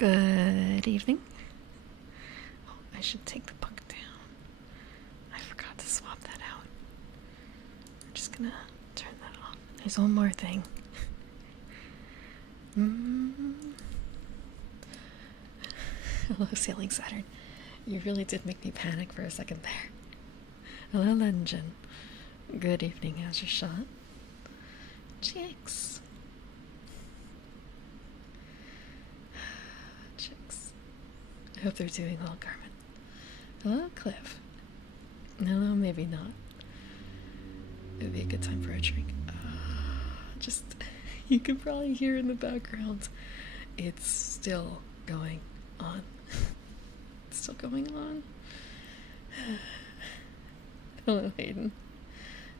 Good evening. Oh, I should take the book down. I forgot to swap that out. I'm just gonna turn that off. There's one more thing. Hello, Sailing Saturn. You really did make me panic for a second there. Hello, Legend. Good evening, how's your shot? Chicks. Chicks. I hope they're doing well, Carmen. Hello, Cliff. Hello, maybe not. It would be a good time for a drink. Just, you can probably hear in the background. It's still going on. It's still going on. Hello, Hayden.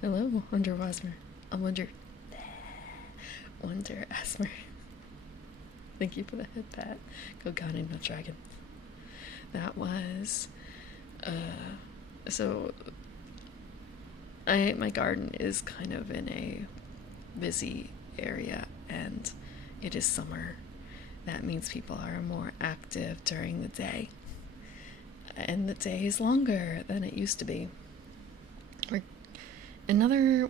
Hello, Wonder Wasmer. Wonder Asmer. Thank you for the head pat. Go Ganon, no dragon. That was, so, my garden is kind of in a busy area, and it is summer. That means people are more active during the day, and the day is longer than it used to be. We're another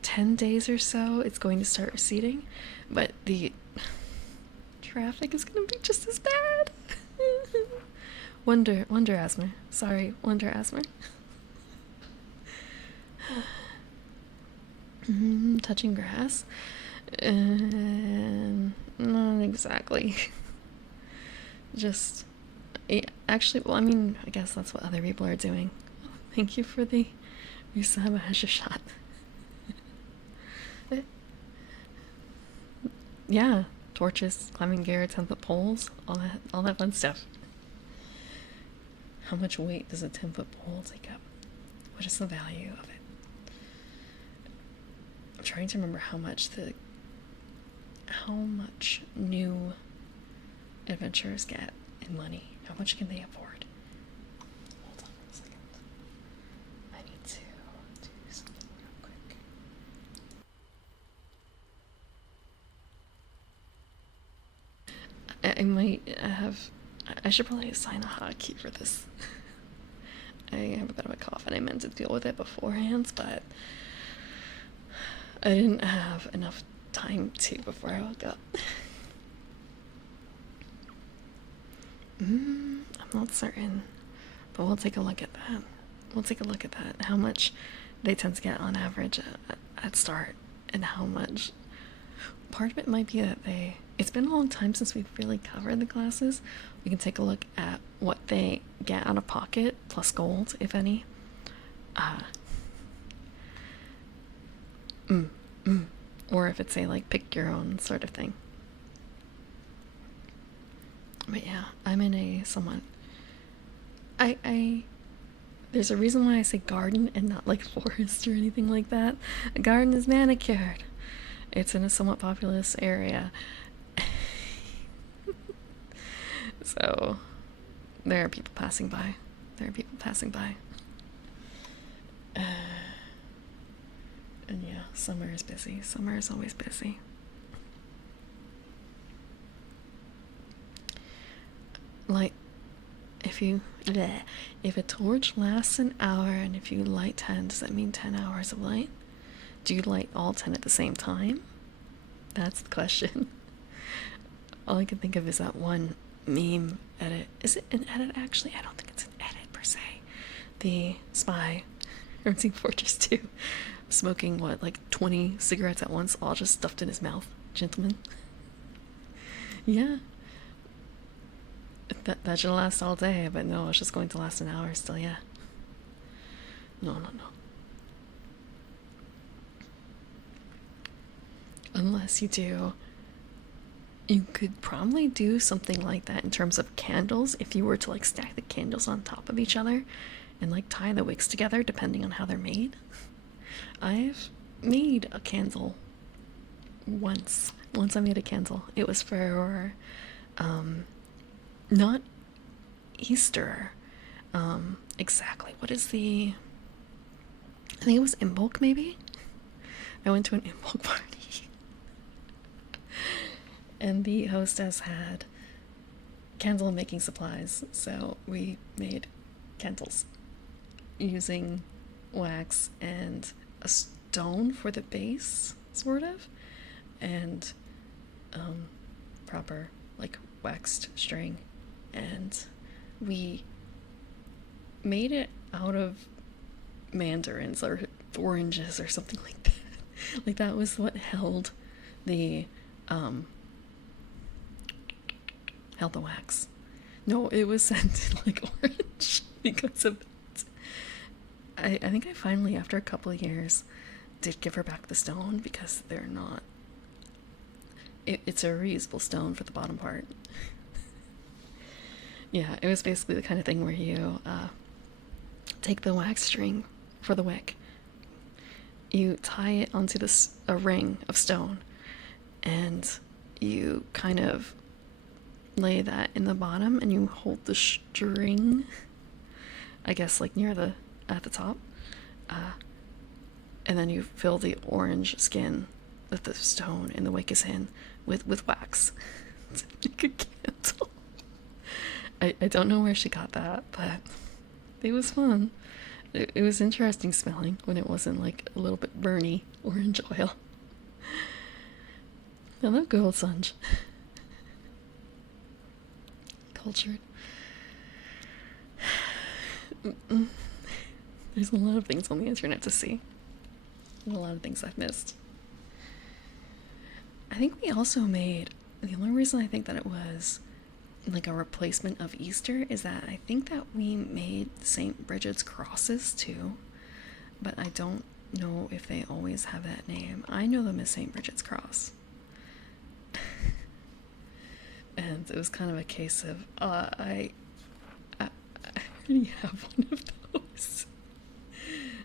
10 days or so it's going to start receding, but the traffic is going to be just as bad. Wonder Asmer. Sorry, Wonder Asmer. Touching grass? Not exactly. Just, actually, well, I mean, I guess that's what other people are doing. Thank you for the Usama has your shot. Yeah, torches, climbing gear, 10-foot poles, all that fun stuff. How much weight does a 10-foot pole take up? What is the value of it? I'm trying to remember how much new adventurers get in money. How much can they afford? Hold on for a second. I need to do something real quick. I might have. I should probably assign a hotkey for this. I have a bit of a cough and I meant to deal with it beforehand, but I didn't have enough time to before I woke up. I'm not certain, but we'll take a look at that. How much they tend to get on average at start, and how much. Part of it might be that it's been a long time since we've really covered the classes. We can take a look at what they get out of pocket, plus gold, if any. Or if it's a, like, pick your own sort of thing. But yeah, I'm in a somewhat... There's a reason why I say garden and not, like, forest or anything like that. A garden is manicured. It's in a somewhat populous area. So, there are people passing by. And yeah, summer is busy. Summer is always busy. Like, if a torch lasts an hour and if you light 10, does that mean 10 hours of light? Do you light all 10 at the same time? That's the question. All I can think of is that one meme edit. Is it an edit actually? I don't think it's an edit per se. The spy from Team Fortress 2 smoking like 20 cigarettes at once, all just stuffed in his mouth. Gentlemen. Yeah. That should last all day, but no, it's just going to last an hour still, yeah. No. Unless you could probably do something like that in terms of candles if you were to like stack the candles on top of each other and like tie the wicks together depending on how they're made. I've made a candle once I made a candle. It was for not Easter, exactly, what is I think it was Imbolc, maybe? I went to an Imbolc party and the hostess had candle making supplies, so we made candles using wax and a stone for the base, sort of, and proper like waxed string, and we made it out of mandarins or oranges or something like that. Like that was what held the wax. No, it was scented like orange because of that. I think I finally, after a couple of years, did give her back the stone because they're not. It's a reusable stone for the bottom part. Yeah, it was basically the kind of thing where you take the wax string for the wick, you tie it onto a ring of stone, and you kind of lay that in the bottom, and you hold the string, I guess, like at the top, and then you fill the orange skin that the stone and the wick is in with wax to make a candle. I don't know where she got that, but it was fun. It was interesting smelling when it wasn't like a little bit burny orange oil. Hello, Gold Sunge. Cultured. There's a lot of things on the internet to see. And a lot of things I've missed. I think we also made, the only reason I think that it was like a replacement of Easter is that I think that we made St. Bridget's crosses too, but I don't know if they always have that name. I know them as St. Bridget's cross. And it was kind of a case of, I already have one of those.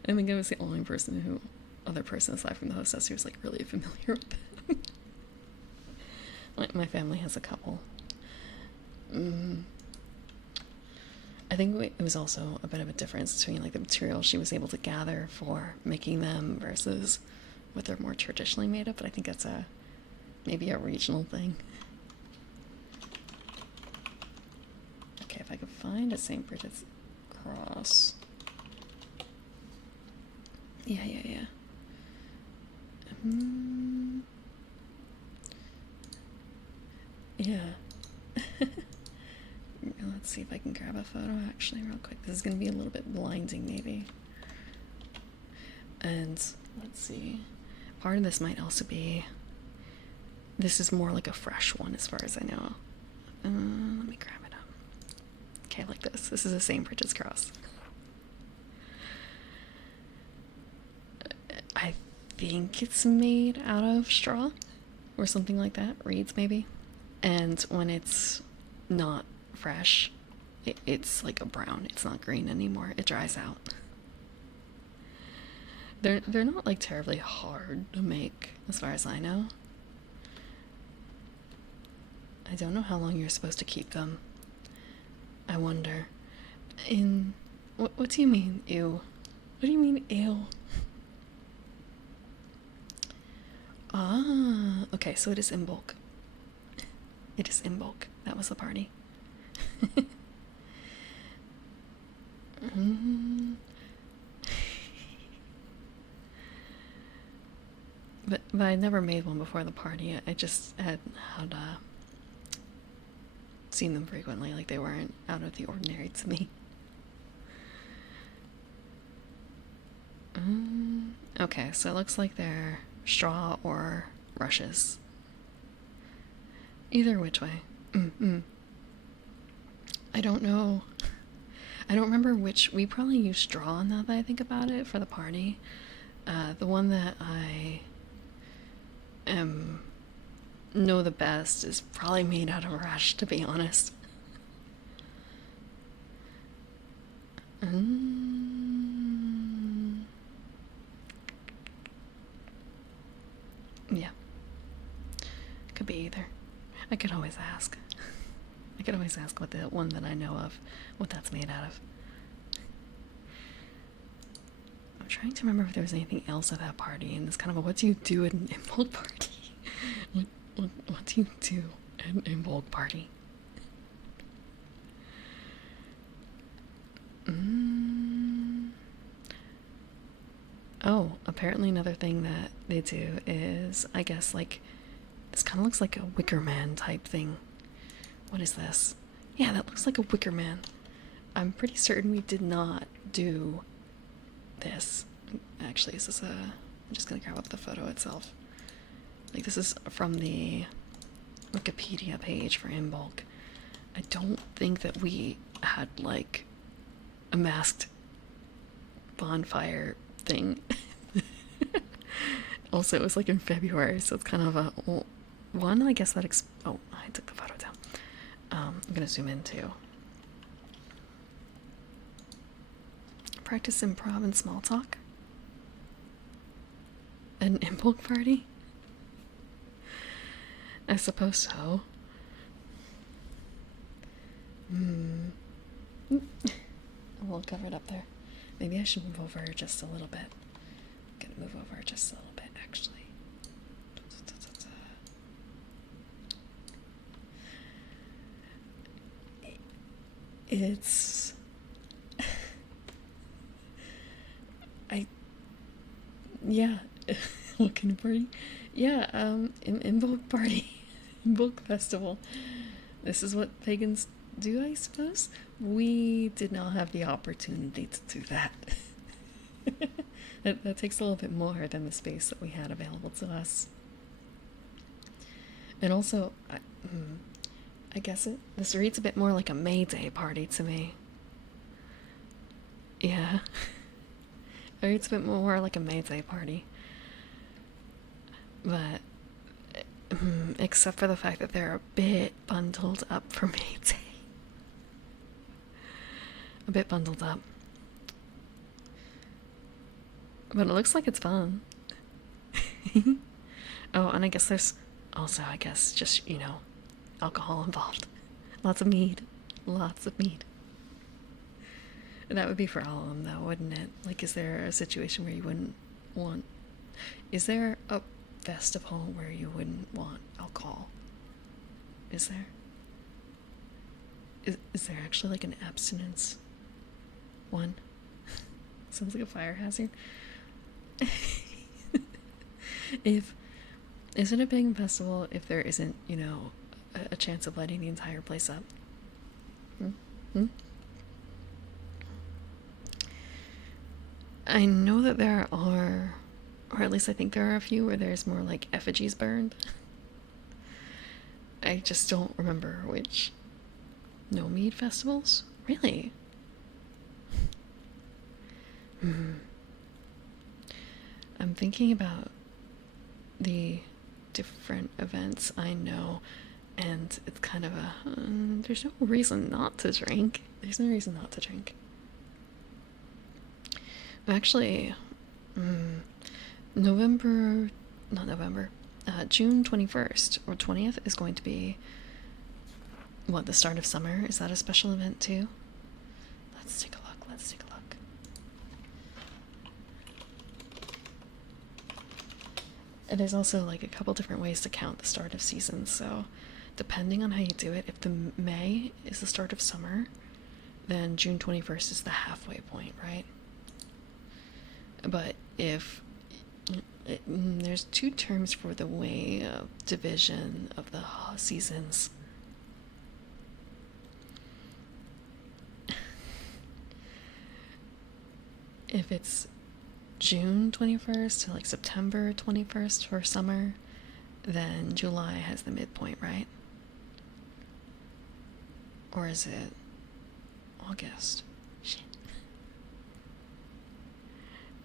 I think I was the only other person aside from the hostess who was like really familiar with them. Like my family has a couple. I think it was also a bit of a difference between like the material she was able to gather for making them versus what they're more traditionally made of, but I think that's maybe a regional thing. Okay, if I could find a St. Bridget's cross. Yeah. Yeah. Let's see if I can grab a photo actually real quick. This is going to be a little bit blinding maybe. And let's see. Part of this might also be, this is more like a fresh one as far as I know. Let me grab it up. Okay, like this. This is a St. Bridget's cross. I think it's made out of straw or something like that. Reeds maybe. And when it's not fresh, it's like a brown. It's not green anymore. It dries out. They're not like terribly hard to make as far as I know. I don't know how long you're supposed to keep them. I wonder. What do you mean, ew? What do you mean, ew? Ah, okay, so it is in bulk. It is in bulk. That was the party. But I never made one before the party. I just had seen them frequently, like they weren't out of the ordinary to me. Okay, so it looks like they're straw or rushes. Either which way. I don't know. I don't remember which. We probably used straw now that I think about it for the party. The one that I know the best is probably made out of rush, to be honest. Yeah. Could be either. I could always ask. I could always ask what the one that I know of, what that's made out of. I'm trying to remember if there was anything else at that party, and it's kind of a what do you do at an in-bulk party? What do you do at an in-bulk party? apparently another thing that they do is, I guess, like, this kind of looks like a Wicker Man type thing. What is this? Yeah, that looks like a Wicker Man. I'm pretty certain we did not do this. Actually, is this a... I'm just gonna grab up the photo itself. Like, this is from the Wikipedia page for Imbolc. I don't think that we had, like, a masked bonfire thing. Also, it was, like, in February, so it's kind of a... Well, one, I guess that... oh, I took the photo down. I'm gonna zoom in, too. Practice improv and small talk? An Imbolc party? I suppose so. We'll cover it up there. Maybe I should move over just a little bit. I'm gonna move over just a little bit, actually. It's... yeah. What kind of party? Yeah, Imbolc party. Imbolc festival. This is what pagans do, I suppose? We did not have the opportunity to do that. That takes a little bit more than the space that we had available to us. And also, I guess this reads a bit more like a May Day party to me. Yeah. It reads a bit more like a May Day party. But, except for the fact that they're a bit bundled up for May Day. A bit bundled up. But it looks like it's fun. Oh, and I guess there's also, I guess, just, you know, alcohol involved. Lots of mead. Lots of mead. And that would be for all of them, though, wouldn't it? Like, is there a situation where you wouldn't want... Is there a festival where you wouldn't want alcohol? Is there? Is there actually, like, an abstinence one? Sounds like a fire hazard. Is it a pagan festival if there isn't, you know, a chance of lighting the entire place up? I know that there are, or at least I think there are a few where there's more like effigies burned. I just don't remember which. No mead festivals? Really? I'm thinking about the different events I know, and it's kind of a... there's no reason not to drink. There's no reason not to drink. Actually, June 21st or 20th is going to be, what, the start of summer? Is that a special event too? Let's take a look. And there's also like a couple different ways to count the start of seasons, so depending on how you do it, if the May is the start of summer, then June 21st is the halfway point, right? But if there's two terms for the way of division of the seasons. If it's June 21st to like September 21st for summer, then July has the midpoint, right? Or is it August? Shit.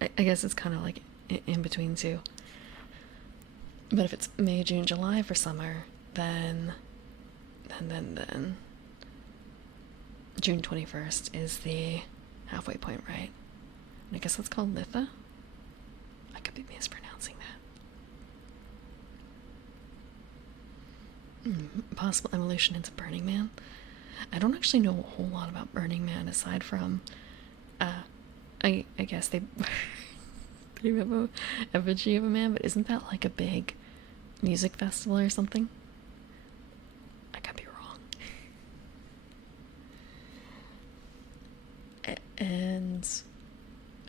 I guess it's kind of like in between two. But if it's May, June, July for summer, then June 21st is the halfway point, right? And I guess that's called Litha? I could be mispronouncing that. Possible evolution into Burning Man. I don't actually know a whole lot about Burning Man aside from I guess they have a effigy of a man, but isn't that like a big music festival or something? I could be wrong. And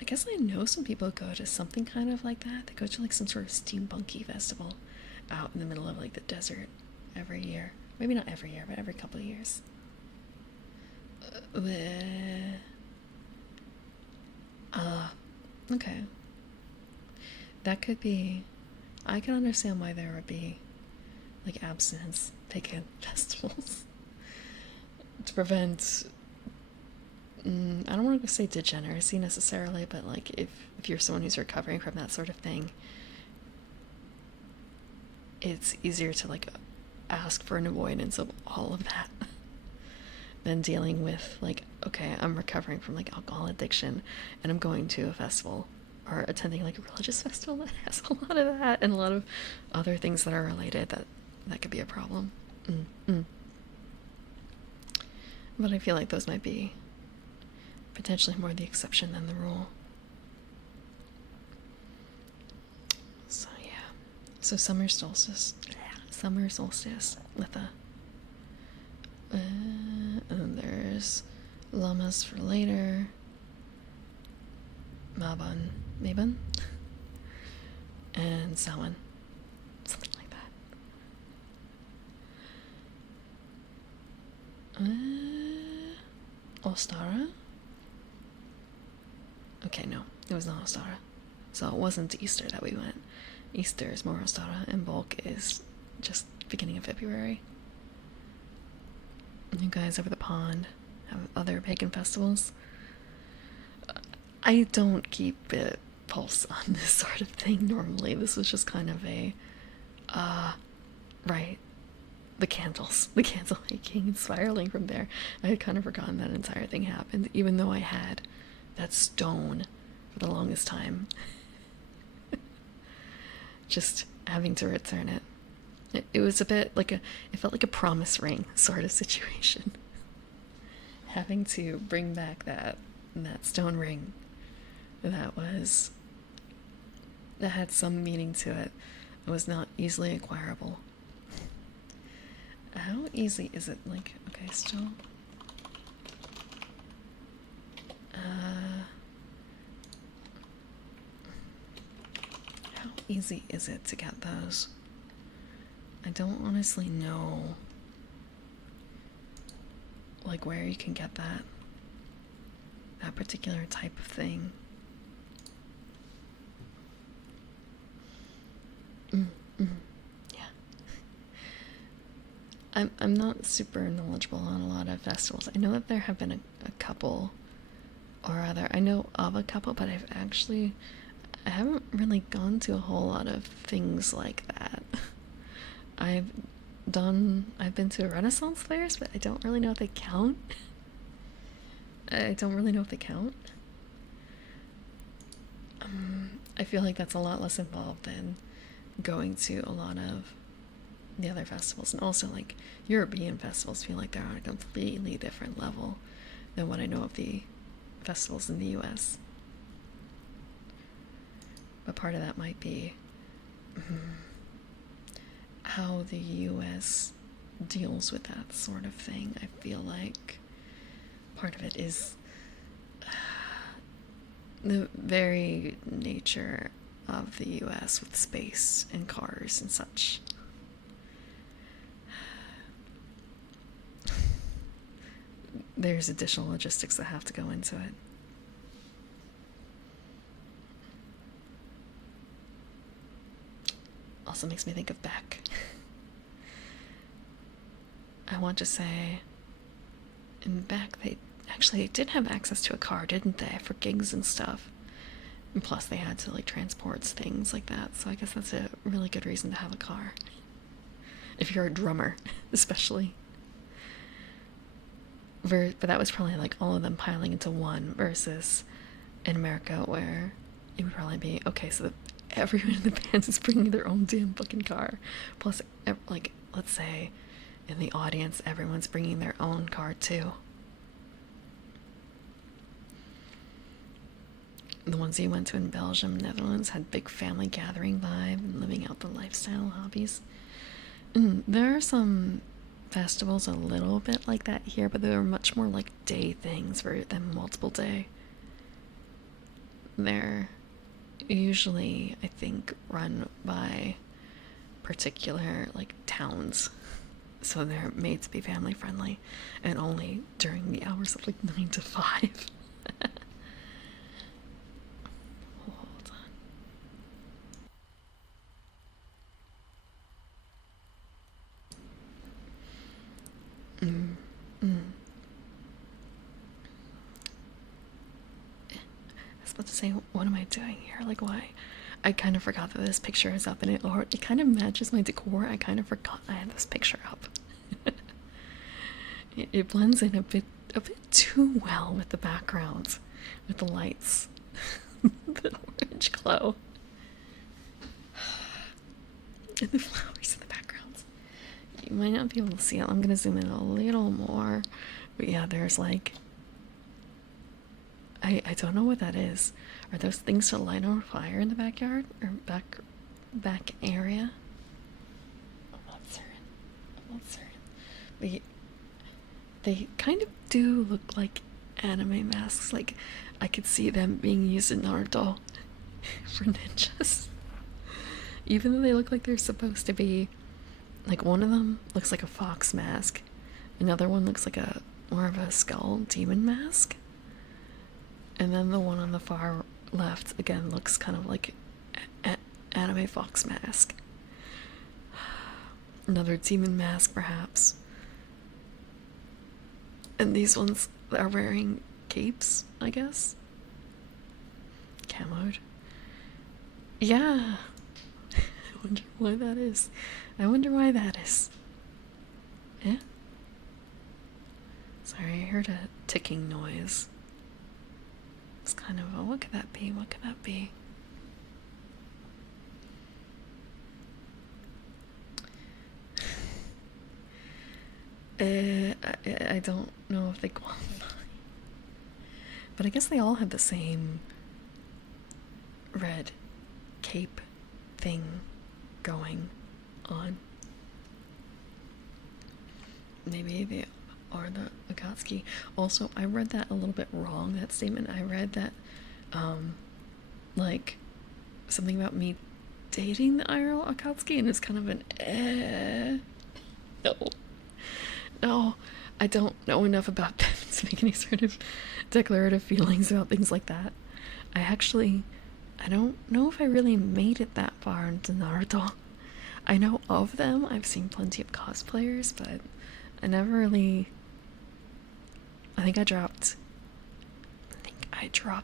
I guess guess I know some people go to something kind of like that. They go to like some sort of steampunky festival out in the middle of like the desert every year. Maybe not every year, but every couple of years. Okay. That could be. I can understand why there would be like abstinence taken festivals to prevent. I don't want to say degeneracy necessarily, but like if you're someone who's recovering from that sort of thing, it's easier to like ask for an avoidance of all of that than dealing with like, okay, I'm recovering from like alcohol addiction and I'm going to a festival or attending like a religious festival that has a lot of that and a lot of other things that are related that could be a problem. But I feel like those might be potentially more the exception than the rule. So yeah. So summer solstice with a and then there's Llamas for later, Mabon, and Samhain, something like that. Ostara? Okay, no, it was not Ostara. So it wasn't Easter that we went. Easter is more Ostara, and Bulk is just beginning of February. You guys over the pond have other pagan festivals? I don't keep a pulse on this sort of thing normally. This was just kind of a, right, the candle making and spiraling from there. I had kind of forgotten that entire thing happened, even though I had that stone for the longest time. Just having to return it. It was a bit like it felt like a promise ring sort of situation. Having to bring back that stone ring that had some meaning to it. It was not easily acquirable. How easy is it? Like, okay, still. How easy is it to get those? I don't honestly know, like, where you can get that particular type of thing. Yeah. I'm not super knowledgeable on a lot of festivals. I know that there have been a couple or other. I know of a couple, but I haven't really gone to a whole lot of things like that. I've been to Renaissance fairs, but I don't really know if they count. I feel like that's a lot less involved than going to a lot of the other festivals. And also, like, European festivals feel like they're on a completely different level than what I know of the festivals in the US. But part of that might be how the US deals with that sort of thing. I feel like part of it is the very nature of the US with space and cars and such. There's additional logistics that have to go into it. Also makes me think of Beck. I want to say, in Beck, they did have access to a car, didn't they, for gigs and stuff. And plus they had to like transport things like that, so I guess that's a really good reason to have a car. If you're a drummer, especially. But that was probably like all of them piling into one, versus in America where it would probably be, okay, so everyone in the band is bringing their own damn fucking car. Plus, like, let's say in the audience, everyone's bringing their own car too. The ones you went to in Belgium, Netherlands had big family gathering vibe and living out the lifestyle hobbies. And there are some festivals a little bit like that here, but they're much more like day things than multiple day. they're usually, I think, run by particular like towns, so they're made to be family friendly, and only during the hours of like 9 to 5. Hold on. I was about to say, what am I doing here? Like, why? I kind of forgot that this picture is up, and it kind of matches my decor. I kind of forgot I had this picture up. It blends in a bit too well with the background, with the lights, the orange glow, and the flowers in the background. You might not be able to see it. I'm gonna zoom in a little more, but yeah, there's like, I don't know what that is. Are those things to light on fire in the backyard or back area? I'm not certain. But they kind of do look like anime masks. Like, I could see them being used in Naruto for ninjas. Even though they look like they're supposed to be, like, one of them looks like a fox mask, another one looks like a more of a skull demon mask, and then the one on the far left again looks kind of like anime fox mask. Another demon mask, perhaps. And these ones are wearing capes, I guess. Camoed. Yeah. I wonder why that is. Eh? Sorry, I heard a ticking noise. It's kind of a, what could that be? I don't know if they qualify. But I guess they all have the same red cape thing going on. Maybe they are the Akatsuki. Also, I read that a little bit wrong, that statement. I read that, like, something about me dating the IRL Akatsuki, and it's kind of an No, I don't know enough about them to make any sort of declarative feelings about things like that. I don't know if I really made it that far into Naruto. I know of them, I've seen plenty of cosplayers, but I never really... I think I dropped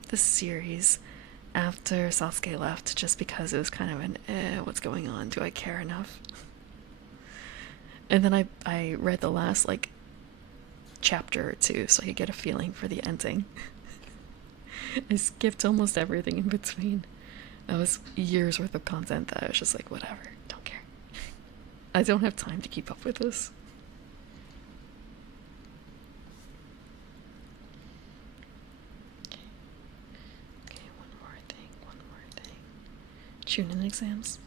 the series after Sasuke left, just because it was kind of an, what's going on? Do I care enough? And then I read the last, like, chapter or two so I could get a feeling for the ending. I skipped almost everything in between. That was years worth of content that I was just like, whatever, don't care. I don't have time to keep up with this. Okay, one more thing. Chunin exams.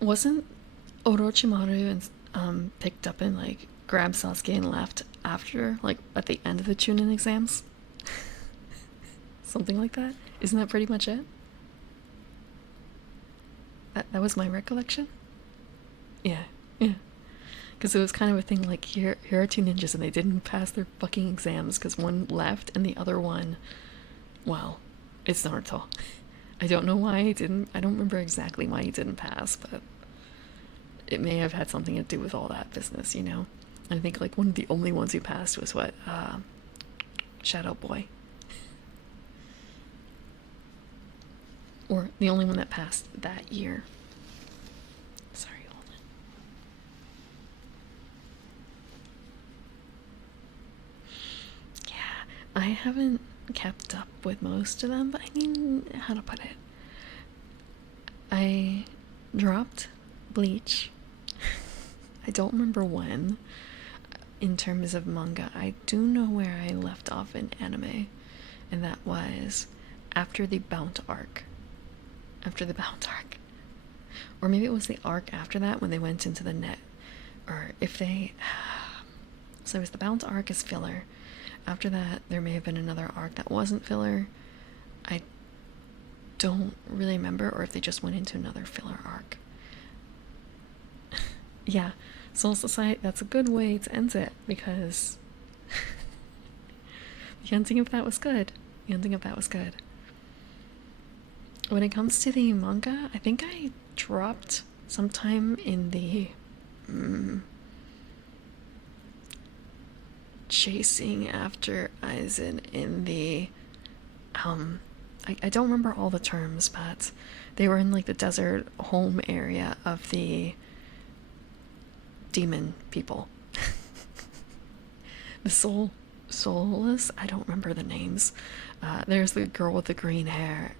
Wasn't Orochimaru and picked up and like grabbed Sasuke and left after, like, at the end of the Chunin exams? Something like that? Isn't that pretty much it? That was my recollection? Yeah. Because it was kind of a thing like, here are two ninjas and they didn't pass their fucking exams because one left and the other one, well, it's Naruto. I don't know why he didn't. I don't remember exactly why he didn't pass, but it may have had something to do with all that business, you know? I think, like, one of the only ones who passed was what? Shadow Boy. Or the only one that passed that year. Sorry, hold on. Yeah, I haven't kept up with most of them, but I mean, how to put it? I dropped Bleach. I don't remember when. In terms of manga, I do know where I left off in anime, and that was after the Bount arc. Or maybe it was the arc after that when they went into the net. Or if they... So it was the Bound arc is filler. After that, there may have been another arc that wasn't filler. I don't really remember, or if they just went into another filler arc. Yeah, Soul Society, that's a good way to end it, because the ending of that was good. The ending of that was good. When it comes to the manga, I think I dropped sometime in the chasing after Aizen in the I don't remember all the terms, but they were in like the desert home area of the demon people. The soulless, I don't remember the names. There's the girl with the green hair,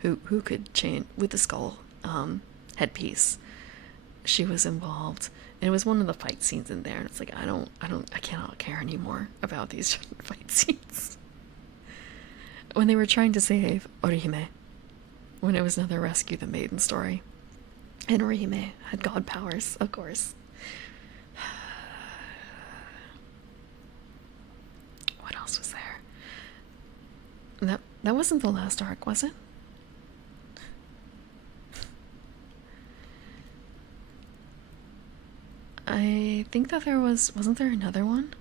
who could change with the skull headpiece. She was involved, and it was one of the fight scenes in there, and it's like I cannot care anymore about these fight scenes. When they were trying to save Orihime, when it was another Rescue the Maiden story, and Orihime had god powers, of course. What else was there? That wasn't the last arc, was it? I think that wasn't there another one?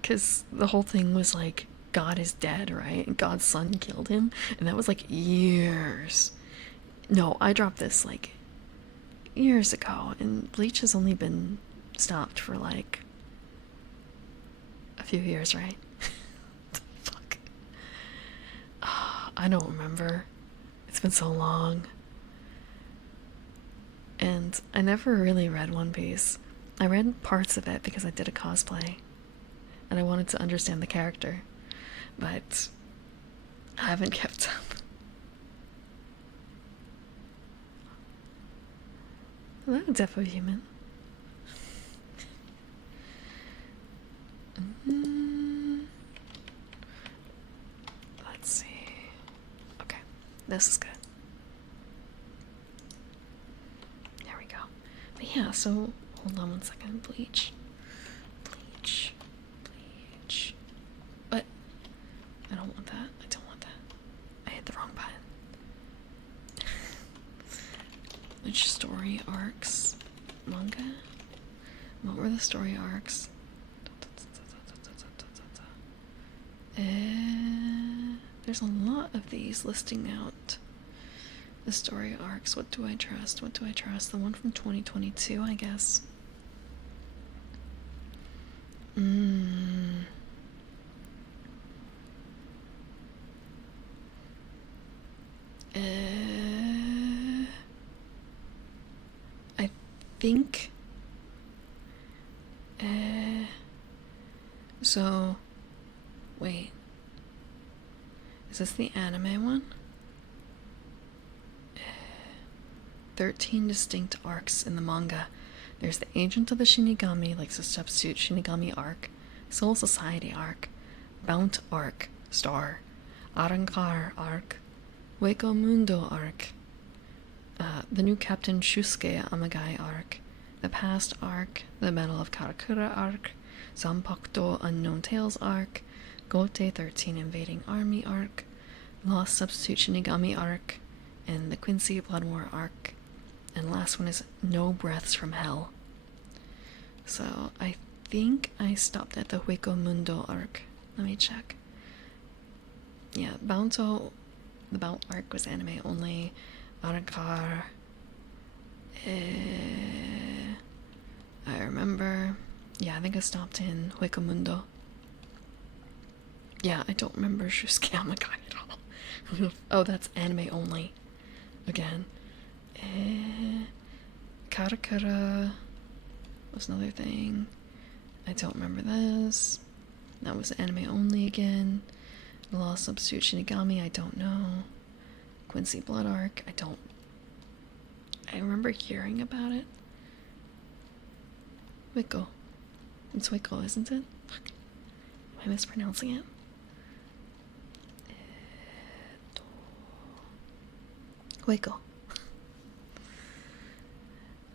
Because the whole thing was like, God is dead, right? And God's son killed him. And that was like years. No, I dropped this like years ago. And Bleach has only been stopped for like a few years, right? Fuck. I don't remember. It's been so long. And I never really read One Piece. I read parts of it because I did a cosplay. And I wanted to understand the character. But I haven't kept up. Hello, Defo Human. Let's see. Okay, this is good. There we go. But yeah, so hold on one second. Bleach. But I don't want that. I hit the wrong button. Which story arcs? Manga? What were the story arcs? There's a lot of these listing out the story arcs. What do I trust? The one from 2022, I guess. I think so wait, is this the anime one? 13 distinct arcs in the manga. There's the Agent of the Shinigami, like the substitute Shinigami arc, Soul Society arc, Bount arc, Star, Arrancar arc, Hueco Mundo arc, the new Captain Shusuke Amagai arc, the Past arc, the Battle of Karakura arc, Zanpakuto Unknown Tales arc, Gote 13 Invading Army arc, Lost Substitute Shinigami arc, and the Quincy Blood War arc. And last one is No Breaths from Hell. So I think I stopped at the Hueco Mundo arc. Let me check. Yeah, the Bount arc was anime only. Arrancar. I remember. Yeah, I think I stopped in Hueco Mundo. Yeah, I don't remember Shusuke Amagai at all. Oh, that's anime only. Again. Karakura was another thing. I don't remember this. That was anime only again. Lost Substitute Shinigami, I don't know. Quincy Blood Arc, I remember hearing about it. Hueco. It's Hueco, isn't it? Fuck. Am I mispronouncing it? Hueco.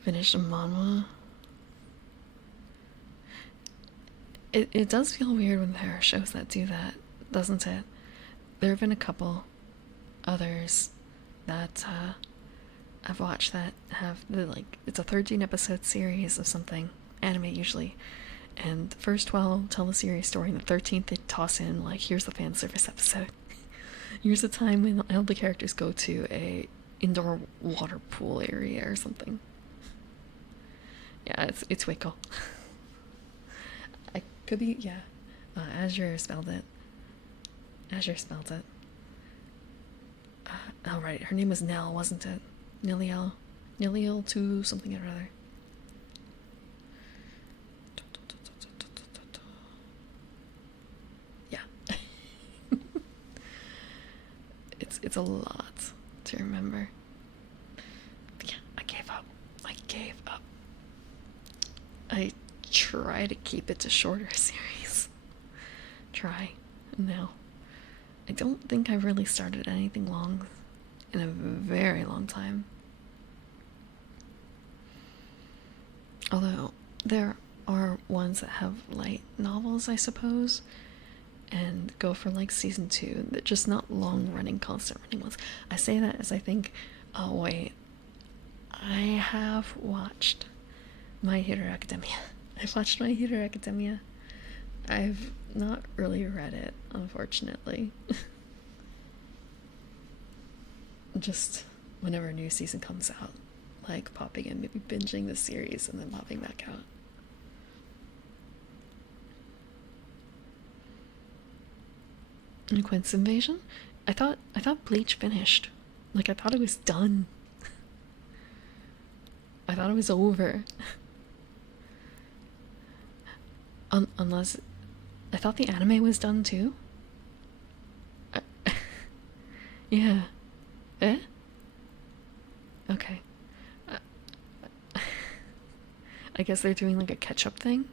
Finish a manhwa. It does feel weird when there are shows that do that, doesn't it? There have been a couple others that I've watched that have like it's a 13 episode series of something, anime usually, and the first 12 tell the series story, and the 13th they toss in like here's the fan service episode. Here's a time when all the characters go to a indoor water pool area or something. Yeah, it's Wickel. I could be, yeah. Azure spelled it. Azure spelled it. Oh right, her name was Nell, wasn't it? Niliel. Niliel to something or other. Yeah. it's a lot to remember. But yeah, I gave up. I gave up. I try to keep it to shorter series. Try. No. I don't think I've really started anything long in a very long time. Although there are ones that have light novels, I suppose, and go for like season 2. They're just not long running, constant running ones. I say that as I think, oh wait, I have watched My Hero Academia. I've watched My Hero Academia. I've not really read it, unfortunately. Just whenever a new season comes out, like popping in, maybe binging the series and then popping back out. And Quince Invasion? I thought Bleach finished. Like I thought it was done. I thought it was over. Unless I thought the anime was done too. Yeah. Eh? Okay. I guess they're doing like a catch-up thing.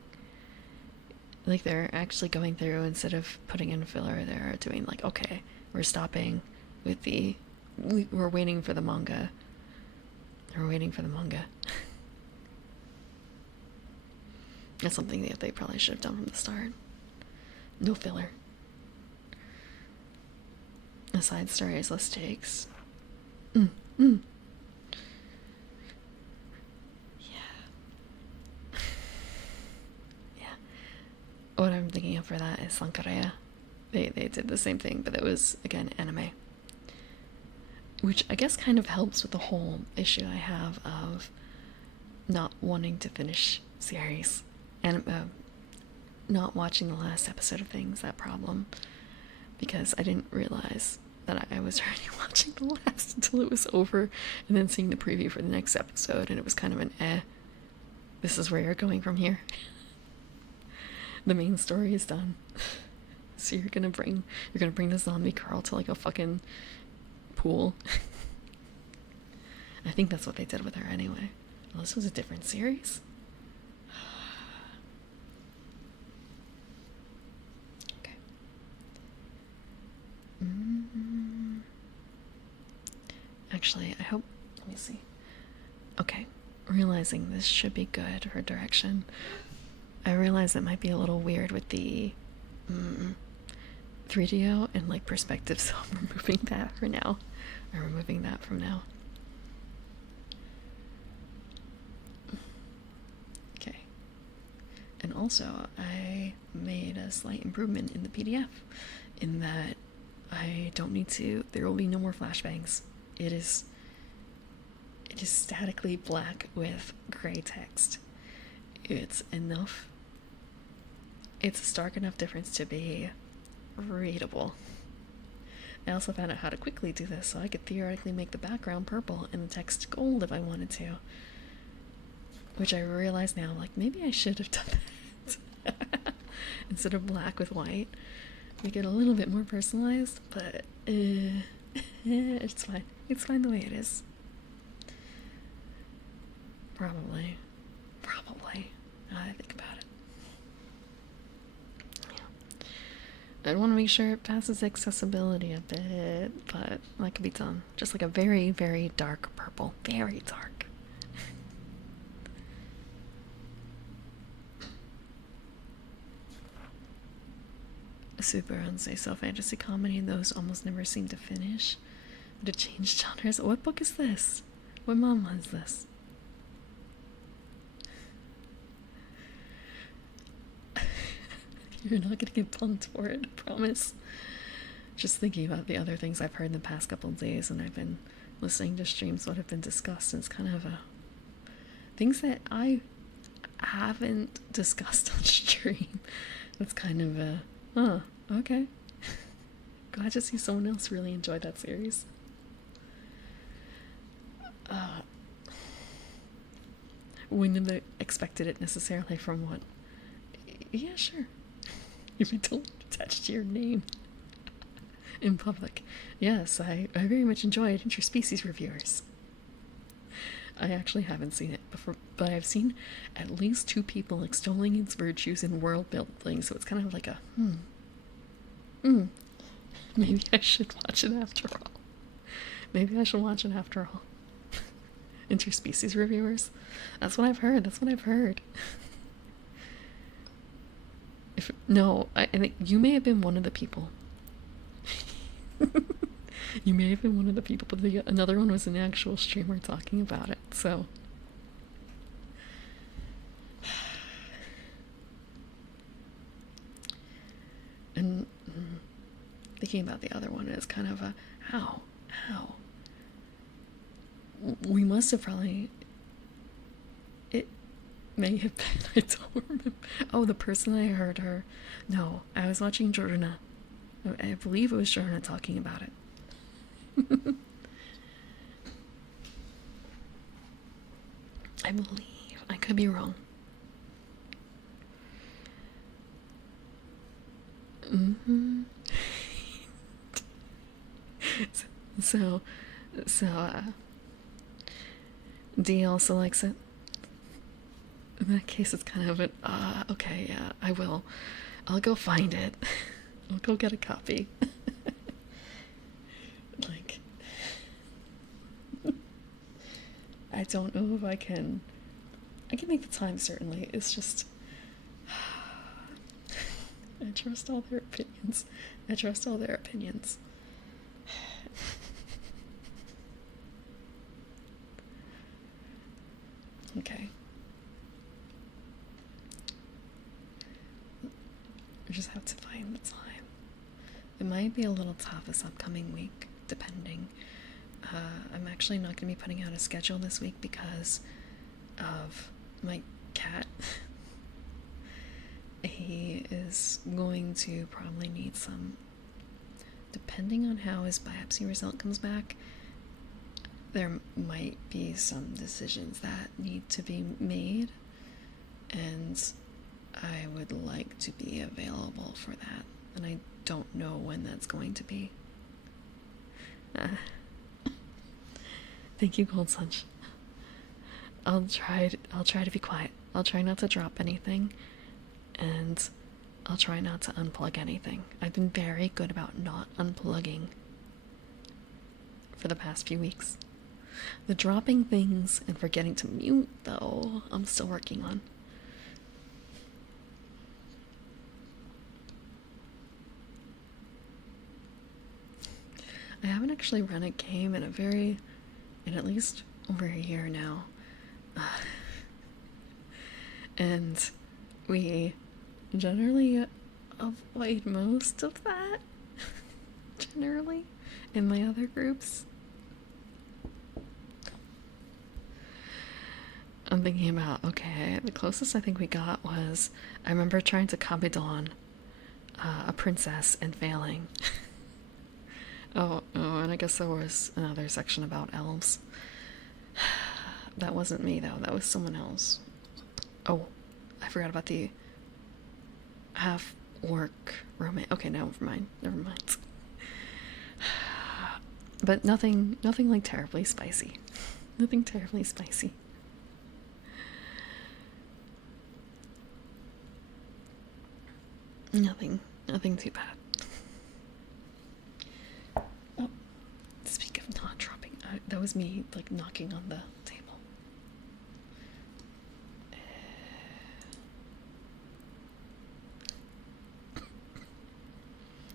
Like they're actually going through, instead of putting in filler, they're doing like, okay, we're stopping with we're waiting for the manga. We're waiting for the manga. That's something that they probably should have done from the start. No filler. A side story is less takes. Yeah. Yeah. What I'm thinking of for that is Sankareya. They did the same thing, but it was, again, anime. Which I guess kind of helps with the whole issue I have of not wanting to finish series. And not watching the last episode of things, that problem. Because I didn't realize that I was already watching the last until it was over, and then seeing the preview for the next episode, and it was kind of an this is where you're going from here. The main story is done. So you're gonna bring the zombie girl to like a fucking pool. I think that's what they did with her anyway. Well, this was a different series. Okay. Actually, I hope. Let me see. Okay, realizing this should be good for direction. I realize it might be a little weird with the 3DO and like perspective, so I'm removing that for now. I'm removing that from now. Okay. And also, I made a slight improvement in the PDF in that I don't need to, there will be no more flashbangs. It is statically black with gray text. It's enough. It's a stark enough difference to be readable. I also found out how to quickly do this, so I could theoretically make the background purple and the text gold if I wanted to. Which I realize now, like, maybe I should have done that. Instead of black with white. Make it a little bit more personalized, but it's fine. It's fine the way it is. Probably. Now that I think about it. Yeah. I'd want to make sure it passes accessibility a bit, but that could be done. Just like a very, very dark purple. Very dark. super unsafe so fantasy comedy, and those almost never seem to finish. To change genres. What book is this? What mama is this? You're not gonna get punked for it, I promise. Just thinking about the other things I've heard in the past couple of days, and I've been listening to streams what have been discussed, and it's kind of things that I haven't discussed on stream. It's kind of okay. Glad to see someone else really enjoyed that series. Wouldn't have expected it necessarily from what? Yeah, sure. If you don't attach to your name in public. Yes, I very much enjoyed interspecies reviewers. I actually haven't seen it before, but I've seen at least 2 people extolling its virtues in world building, so it's kind of like a maybe I should watch it after all. Maybe I should watch it after all. Interspecies reviewers. That's what I've heard. That's what I've heard. No, I think you may have been one of the people. You may have been one of the people, but another one was an actual streamer talking about it, so. And thinking about the other one is kind of a, how? We must have probably, it may have been, I don't remember. Oh, the person I heard her. No, I was watching Jordana. I believe it was Jordana talking about it. I believe. I could be wrong. So, D also likes it. In that case, it's kind of an, okay, yeah, I will. I'll go find it. I'll go get a copy. Like, I don't know if I can make the time, certainly. It's just, I trust all their opinions. Okay. I just have to find the time. It might be a little tough this upcoming week, depending. I'm actually not going to be putting out a schedule this week because of my cat. He is going to probably need some, depending on how his biopsy result comes back, there might be some decisions that need to be made, and I would like to be available for that, and I don't know when that's going to be. Thank you, Gold Sunch. I'll try to be quiet. I'll try not to drop anything, and I'll try not to unplug anything. I've been very good about not unplugging for the past few weeks. The dropping things and forgetting to mute, though, I'm still working on. I haven't actually run a game in at least over a year now. And we generally avoid most of that, generally, in my other groups. I'm thinking about, okay, the closest I think we got was, I remember trying to copy Dawn, a princess, and failing. Oh, and I guess there was another section about elves. That wasn't me, though. That was someone else. Oh, I forgot about the half-orc romance. Okay, never mind. But nothing like terribly spicy. Nothing terribly spicy. Nothing too bad. Oh, speak of not dropping, that was me, like, knocking on the table.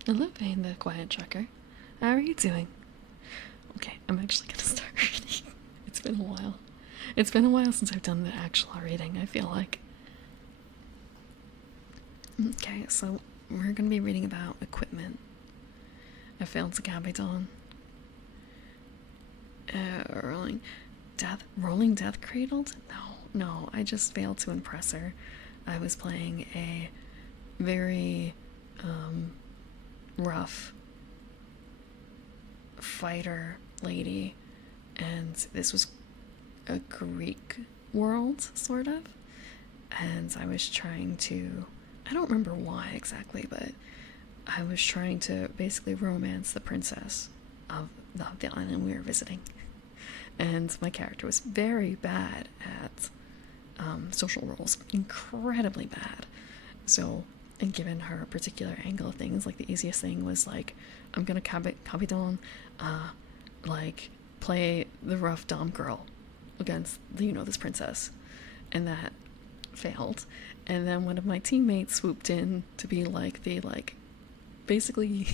Hello, Vane the Quiet Trucker. How are you doing? Okay, I'm actually gonna start reading. It's been a while. It's been a while since I've done the actual reading, I feel like. Okay, so we're gonna be reading about equipment. I failed to Gabidon. Rolling Death Cradled? No, I just failed to impress her. I was playing a very rough fighter lady, and this was a Greek world, sort of. And I was trying to, I don't remember why exactly, but I was trying to basically romance the princess of the island we were visiting. And my character was very bad at social roles, incredibly bad. So, and given her particular angle of things, like the easiest thing was like, I'm gonna Kabidon, like play the rough dom girl against this princess, and that failed. And then one of my teammates swooped in to be like the basically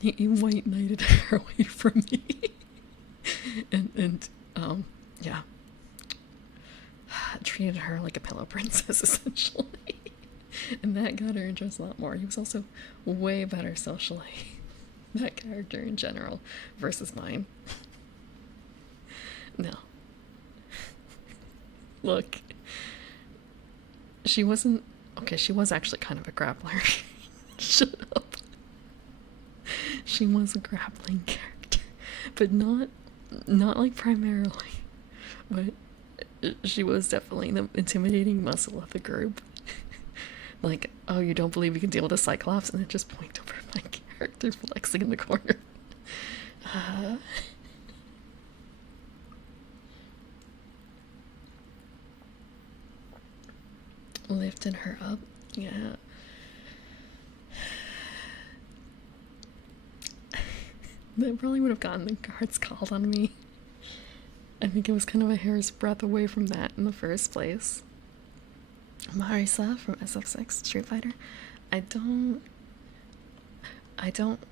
he white knighted her away from me. and yeah, treated her like a pillow princess essentially. And that got her interest a lot more. He was also way better socially, that character in general, versus mine. No. Look, she wasn't okay. She was actually kind of a grappler. Shut up. She was a grappling character, but not like primarily. But she was definitely the intimidating muscle of the group. Like, oh, you don't believe you can deal with a Cyclops? And then just point over my character flexing in the corner. Lifted her up. Yeah. That probably would have gotten the guards called on me. I think it was kind of a hair's breadth away from that in the first place. Marisa from SF6 Street Fighter. I don't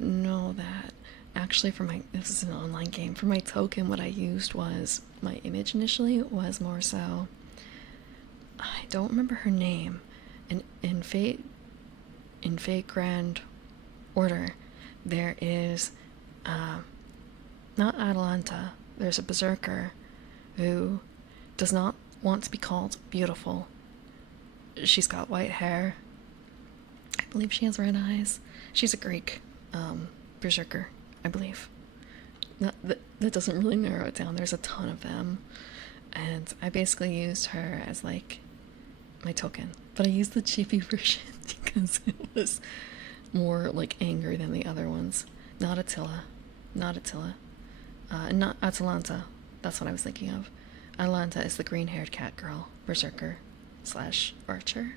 know that. Actually, this is an online game. For my token, what I used was, my image initially was more so, I don't remember her name. In Fate Grand Order, there is not Atalanta. There's a berserker who does not want to be called beautiful. She's got white hair. I believe she has red eyes. She's a Greek berserker, I believe. That doesn't really narrow it down. There's a ton of them. And I basically used her as like my token. But I used the chibi version because it was more like angry than the other ones. Not Attila. And not Atalanta. That's what I was thinking of. Atalanta is the green-haired cat girl, berserker / archer.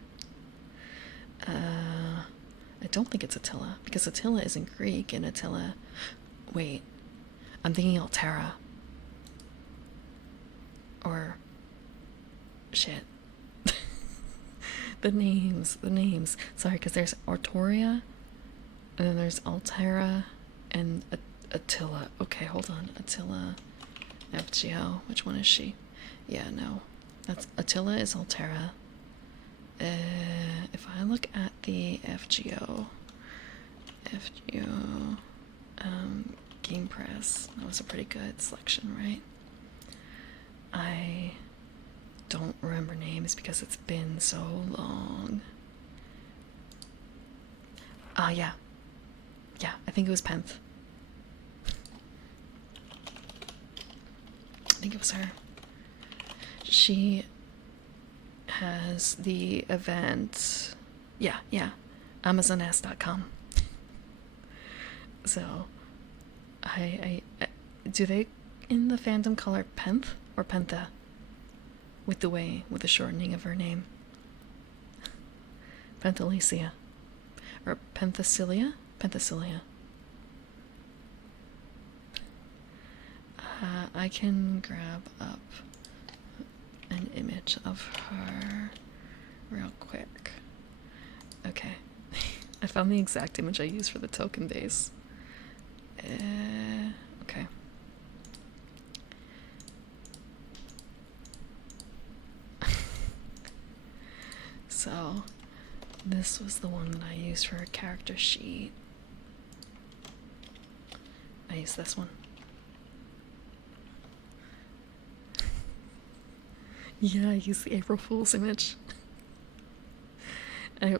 I don't think it's Attila, because Attila isn't Greek, and Attila... Wait. I'm thinking Altera. Or... Shit. The names. Sorry, because there's Artoria, and then there's Altera, and Attila. Okay, hold on. Attila... FGO. Which one is she? Yeah, no. That's Attila is Altera. If I look at the FGO, Game Press, that was a pretty good selection, right? I don't remember names because it's been so long. Yeah, I think it was Penth. I think it was her. She has the event, yeah, amazonas.com. So I do they in the fandom call her Penth or Pentha with the shortening of her name? Penthalesia or Penthesilia. I can grab up an image of her real quick. Okay. I found the exact image I used for the token base. Okay. So, this was the one that I used for a character sheet. I used this one. Yeah, I used the April Fool's image.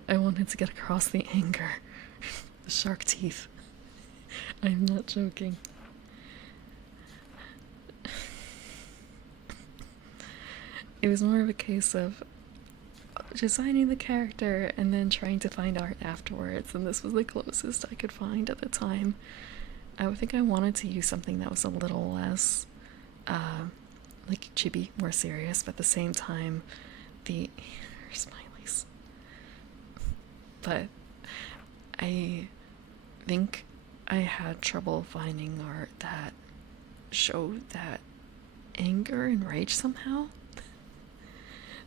I wanted to get across the anger. The shark teeth. I'm not joking. It was more of a case of designing the character and then trying to find art afterwards, and this was the closest I could find at the time. I would think I wanted to use something that was a little less like chibi, more serious, but at the same time the smileys. But I think I had trouble finding art that showed that anger and rage somehow.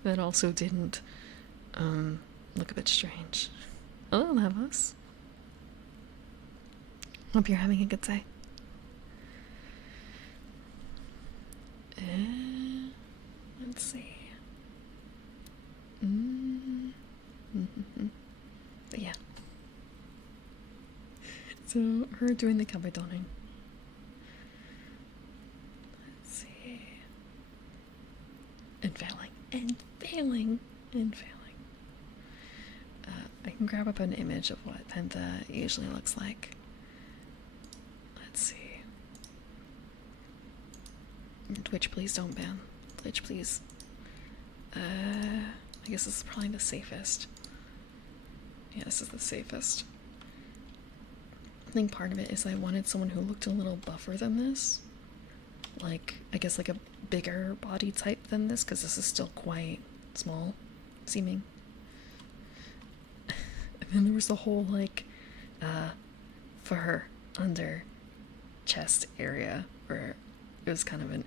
That also didn't look a bit strange. Oh, Lavos. Hope you're having a good day. Let's see. But yeah. So, her doing the cover donning. Let's see. And failing. And failing. And failing. I can grab up an image of what Penta usually looks like. Let's see. Twitch, please don't ban. Twitch, please. I guess this is probably the safest. Yeah, this is the safest. I think part of it is I wanted someone who looked a little buffer than this. Like, I guess like a bigger body type than this, because this is still quite small seeming. And then there was the whole, like, for her under chest area where it was kind of an,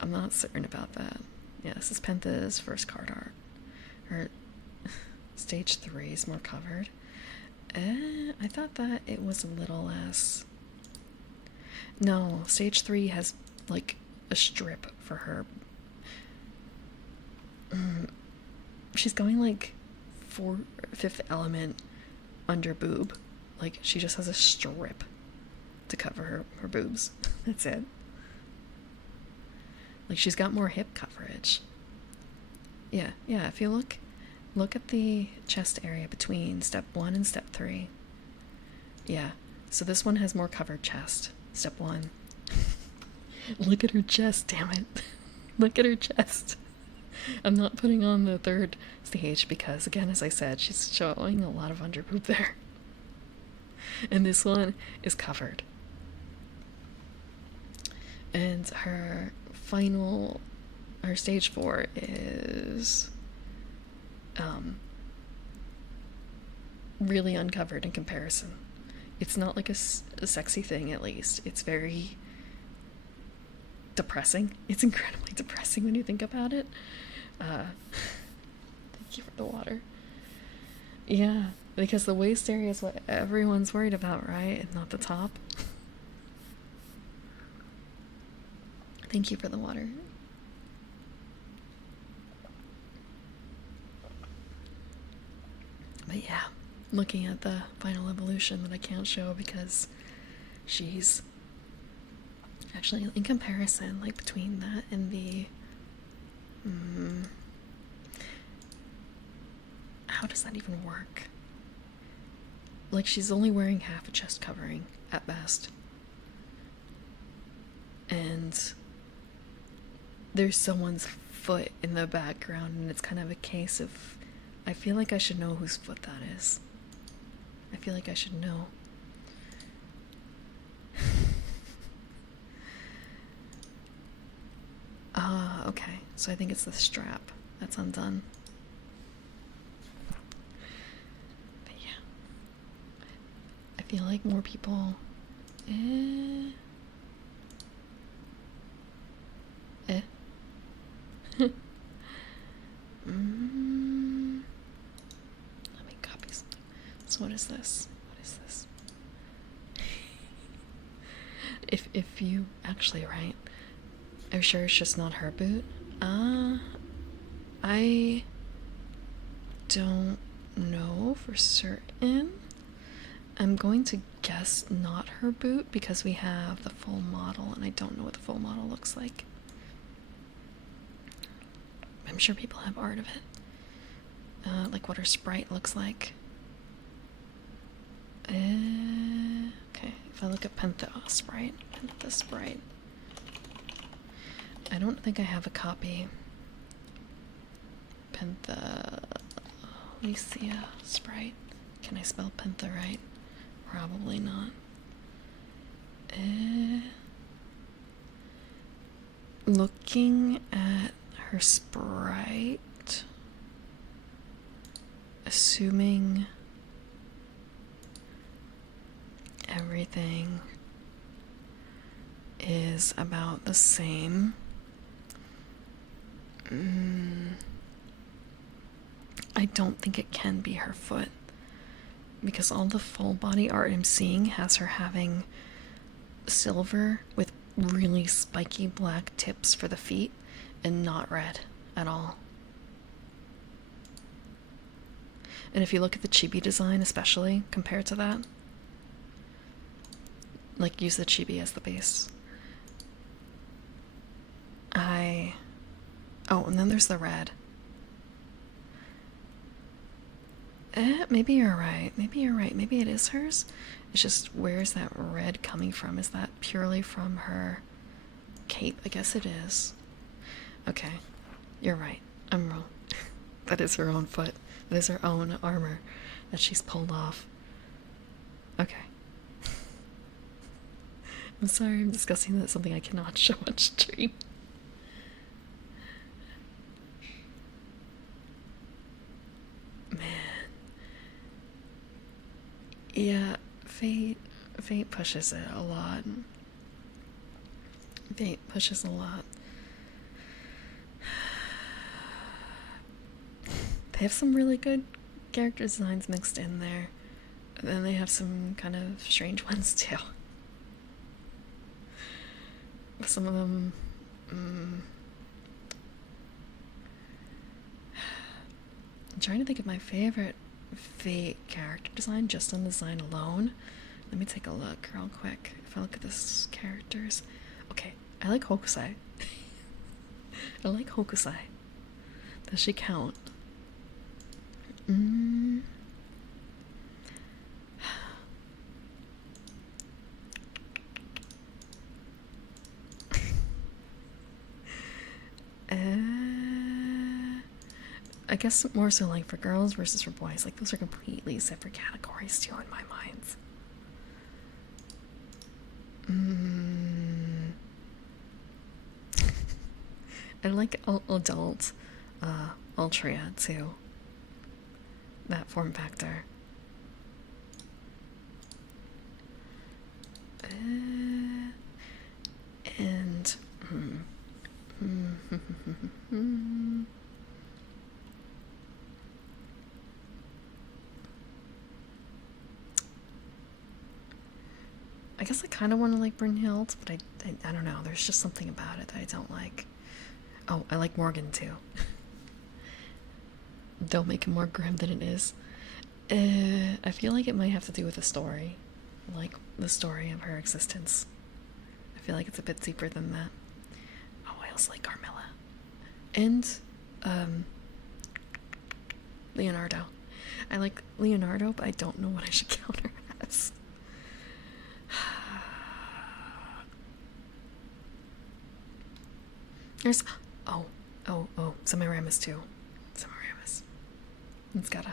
I'm not certain about that. Yeah, this is Penta's first card art. Her stage 3 is more covered. I thought that it was a little less. No, stage 3 has like a strip for her. She's going like 5th element under boob. Like she just has a strip to cover her boobs. That's it. Like she's got more hip coverage. Yeah, if you look at the chest area between step 1 and step 3. Yeah, so this one has more covered chest. Step 1. Look at her chest, damn it. Look at her chest. I'm not putting on the 3rd stage because, again, as I said, she's showing a lot of underboob there. And this one is covered. And her stage 4 is really uncovered in comparison. It's not like a sexy thing, at least. It's very depressing. It's incredibly depressing when you think about it. Thank you for the water. Yeah, because the waist area is what everyone's worried about, right? And not the top. Thank you for the water. But yeah, looking at the final evolution that I can't show because she's actually, in comparison, like between that and the how does that even work? Like she's only wearing half a chest covering at best, and there's someone's foot in the background, and it's kind of a case of I feel like I should know whose foot that is. I feel like I should know. Okay. So I think it's the strap that's undone. But yeah. I feel like more people... Let me copy this? What is this? What is this? If you actually right, are you sure it's just not her boot? I don't know for certain. I'm going to guess not her boot because we have the full model and I don't know what the full model looks like. I'm sure people have art of it. Like what her sprite looks like. Okay, if I look at Pentha sprite, Pentha sprite. I don't think I have a copy. Pentha Alicia sprite. Can I spell Pentha right? Probably not. Looking at her sprite, assuming everything is about the same. I don't think it can be her foot because all the full body art I'm seeing has her having silver with really spiky black tips for the feet and not red at all. And if you look at the chibi design especially compared to that, like use the chibi as the base. Oh, and then there's the red. Maybe you're right. Maybe you're right. Maybe it is hers. It's just, where's that red coming from? Is that purely from her cape? I guess it is. Okay. You're right. I'm wrong. That is her own foot. That is her own armor that she's pulled off. Okay. I'm sorry, I'm discussing that something I cannot show on stream. Man. Yeah, Fate pushes it a lot. Fate pushes a lot. They have some really good character designs mixed in there. And then they have some kind of strange ones too. Some of them... I'm trying to think of my favorite Fate character design just on the design alone. Let me take a look real quick. If I look at this characters... Okay, I like Hokusai. I like Hokusai. Does she count? I guess more so like for girls versus for boys. Like those are completely separate categories too in my mind. I like adult Ultria too. That form factor. And I guess I kind of want to like Brynhild, but I don't know. There's just something about it that I don't like. Oh, I like Morgan too. Don't make it more grim than it is. I feel like it might have to do with the story, like the story of her existence. I feel like it's a bit deeper than that. Oh, I also like Carmilla, and Leonardo. I like Leonardo, but I don't know what I should count her as. There's Semiramis too. Semiramis. It's gotta.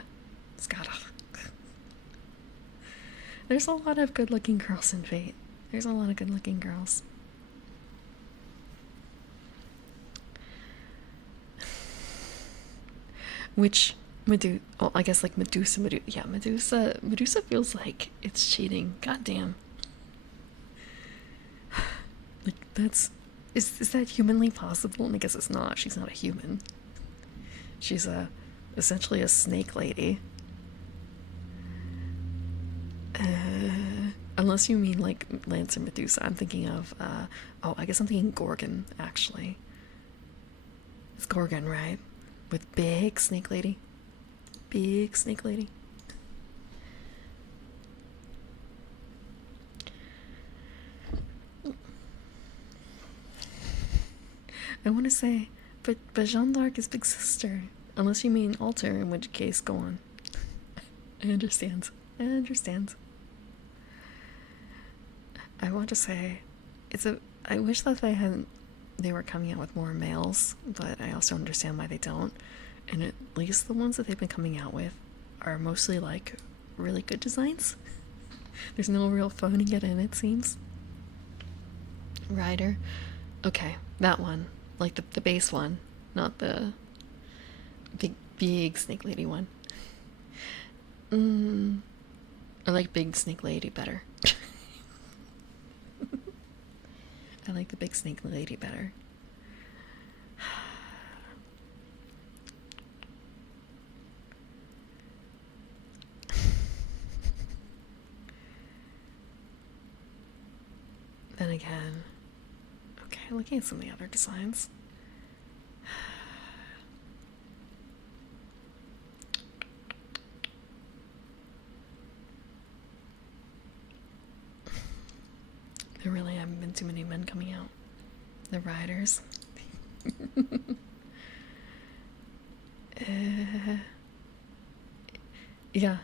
There's a lot of good-looking girls in Fate. There's a lot of good-looking girls. Which I guess like Medusa. Yeah, Medusa feels like it's cheating. God damn. Like that's. Is that humanly possible? And I guess it's not. She's not a human. She's essentially a snake lady. Unless you mean like Lancer Medusa, I'm thinking of, oh, I guess I'm thinking Gorgon, actually. It's Gorgon, right? With big snake lady. Big snake lady. I want to say, but Jeanne d'Arc is big sister. Unless you mean Alter, in which case, go on. I understand. I understand. I want to say, I wish that they were coming out with more males, but I also understand why they don't. And at least the ones that they've been coming out with are mostly like really good designs. There's no real phoning it in, it seems. Rider. Okay, that one. Like the base one, not the big snake lady one. I like big snake lady better. I like the big snake lady better. Then again, okay, looking at some of the other designs. There really haven't been too many men coming out. The riders. Yeah.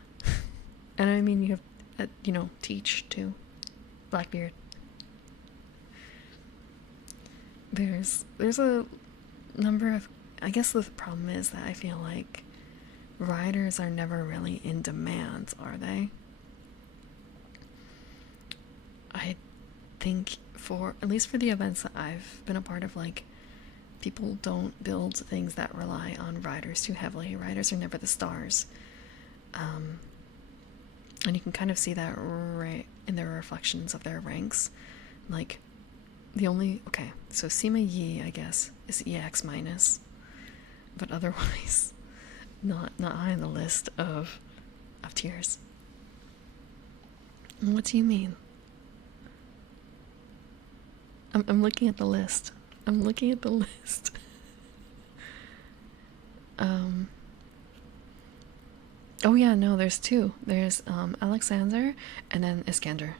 And I mean, you have, Teach too. Blackbeard. There's a number of, I guess the problem is that I feel like riders are never really in demand, are they? I think at least for the events that I've been a part of, like, people don't build things that rely on riders too heavily. Riders are never the stars. And you can kind of see that right in their reflections of their ranks. Like, so Sima Yi, I guess, is EX minus, but otherwise, not high on the list of tiers. What do you mean? I'm looking at the list. I'm looking at the list. Oh yeah, no, there's two. There's Alexander and then Iskander.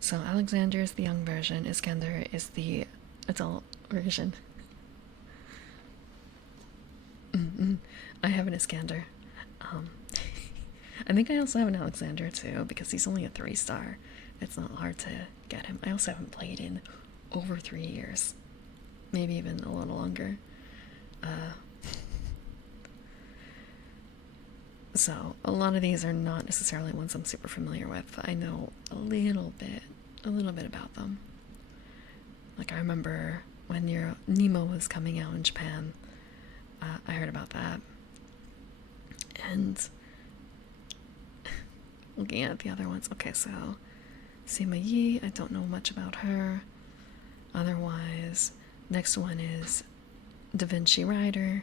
So Alexander is the young version, Iskander is the adult version. I have an Iskander. I think I also have an Alexander too, because he's only a 3-star. It's not hard to get him. I also haven't played in over 3 years. Maybe even a little longer. So a lot of these are not necessarily ones I'm super familiar with. I know a little bit about them. Like, I remember when Nemo was coming out in Japan, I heard about that. And looking at the other ones, okay, so Sima Yi, I don't know much about her. Otherwise, next one is Da Vinci Rider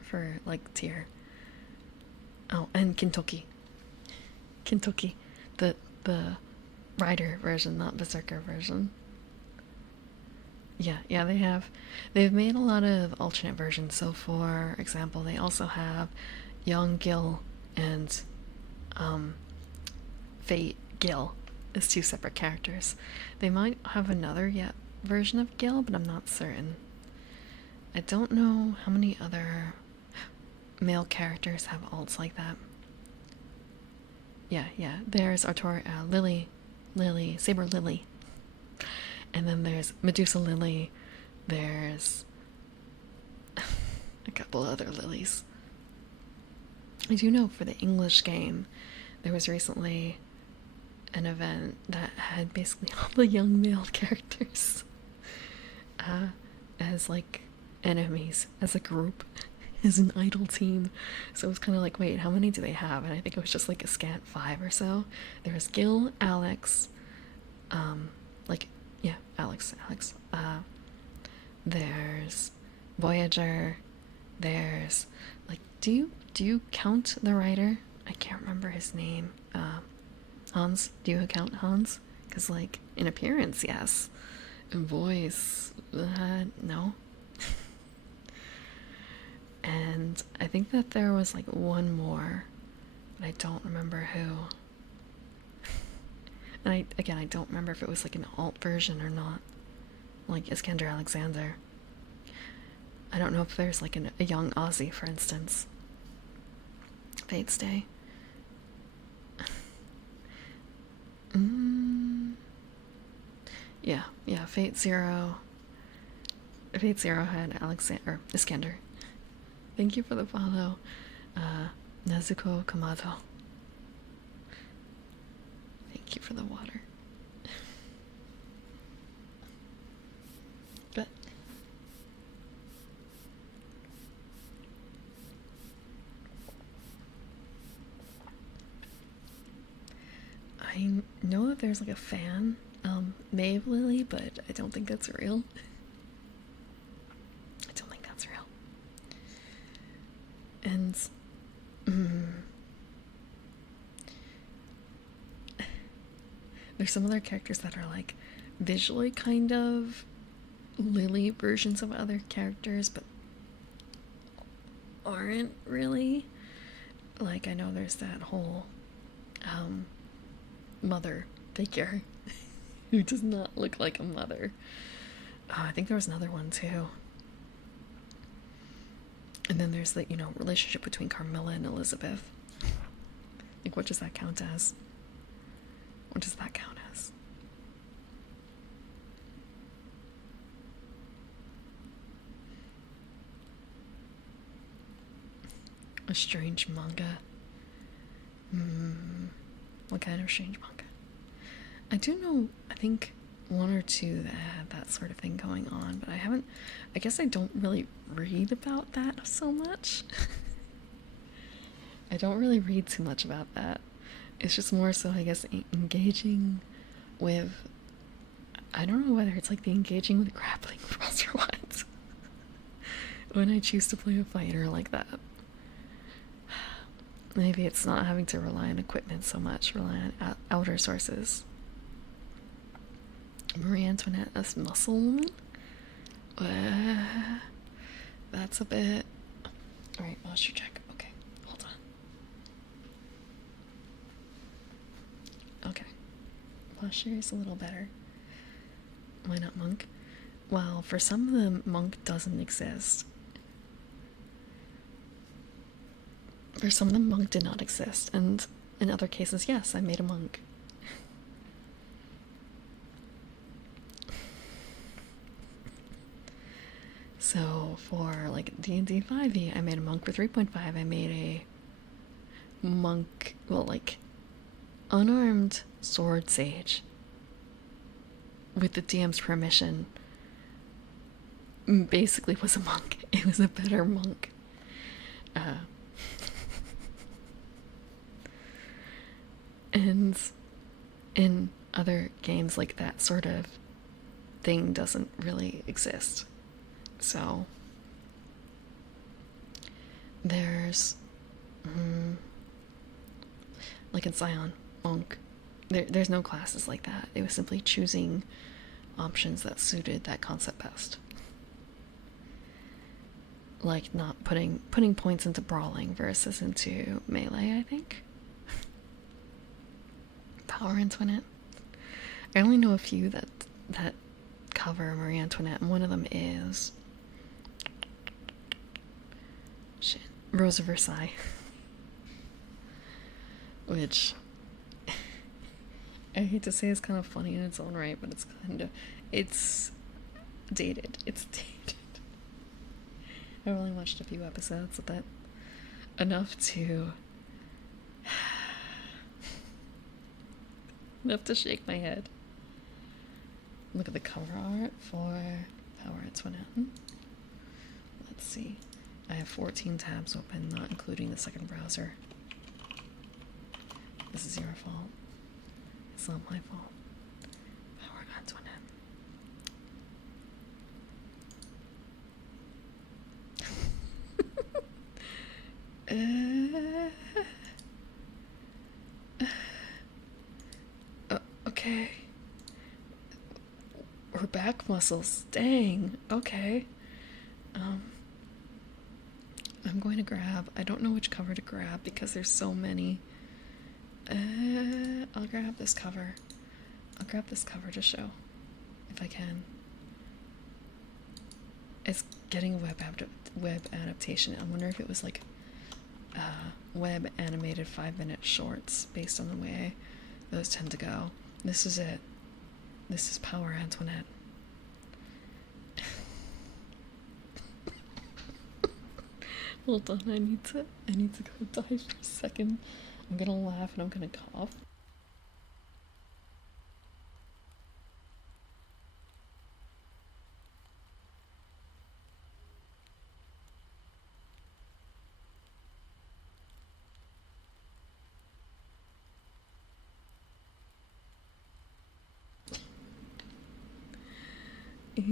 for like tier. Oh, and Kintoki, the Rider version, not Berserker version. Yeah, they've made a lot of alternate versions. So for example, they also have Young Gil and Fate Gil as 2 separate characters. They might have another version of Gil, but I'm not certain. I don't know how many other male characters have alts like that. Yeah, there's Artor, Lily, Saber Lily. And then there's Medusa Lily. There's a couple other lilies. I do know for the English game, there was recently an event that had basically all the young male characters as like enemies, as a group, as an idol team. So it was kind of like, wait, how many do they have? And I think it was just like a scant 5 or so. There was Gil, Alex, Alex. There's Voyager. There's like, do you count the Rider I can't remember his name. Hans. Do you count Hans? Because, like, in appearance, yes. In voice, no. And I think that there was like one more, but I don't remember who. And I don't remember if it was like an alt version or not. Like Iskander Alexander. I don't know if there's like a young Aussie, for instance. Fate Stay. Yeah, Fate Zero. Fate Zero had Alexander, Iskander. Thank you for the follow, Nezuko Kamato. Thank you for the water. But I know that there's like a fan, Maeve Lily, but I don't think that's real. I don't think that's real. And there's some other characters that are like visually kind of Lily versions of other characters, but aren't really. Like, I know there's that whole mother figure who does not look like a mother. I think there was another one too. And then there's the, relationship between Carmilla and Elizabeth. Like, what does that count as? What does that count as? A strange manga. What kind of strange manga? I do know, I think one or two that had that sort of thing going on, but I guess I don't really read about that so much. I don't really read too much about that. It's just more so, I guess, engaging with, I don't know whether it's like the engaging with grappling rules or what. When I choose to play a fighter like that. Maybe it's not having to rely on equipment so much, rely on outer sources. Marie Antoinette as muscle woman? That's a bit... Alright, posture check. Okay, hold on. Okay. Posture is a little better. Why not monk? Well, for some of them, monk doesn't exist. For some of them, monk did not exist, and in other cases, yes, I made a monk. So for like D&D 5e, I made a monk for 3.5. I made a monk, well, like unarmed sword sage with the DM's permission. Basically was a monk. It was a better monk. And in other games, like, that sort of thing doesn't really exist. So there's like in Scion, monk, there's no classes like that. It was simply choosing options that suited that concept best. Like not putting points into brawling versus into melee, I think. Power Antoinette. I only know a few that cover Marie Antoinette, and one of them is Rose of Versailles. Which I hate to say is kind of funny in its own right, but it's dated. It's dated. I've only watched a few episodes, but enough to shake my head. Look at the cover art for Power Antoinette. Let's see. I have 14 tabs open, not including the second browser. This is your fault. It's not my fault. Power Antoinette. Okay. Her back muscles. Dang. Okay. I'm going to grab. I don't know which cover to grab because there's so many. I'll grab this cover. I'll grab this cover to show, if I can. It's getting a web adaptation. I wonder if it was like web animated 5-minute shorts based on the way those tend to go. This is it. This is Power Antoinette. Hold on, I need to go die for a second. I'm gonna laugh and I'm gonna cough.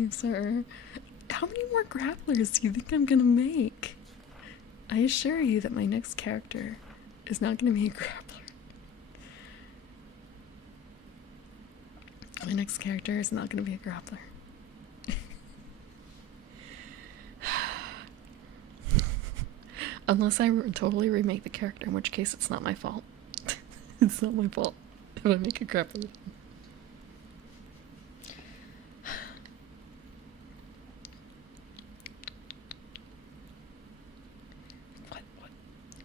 Sir, how many more grapplers do you think I'm gonna make? I assure you that my next character is not gonna be a grappler. My next character is not gonna be a grappler. Unless I totally remake the character, in which case it's not my fault. It's not my fault if I make a grappler.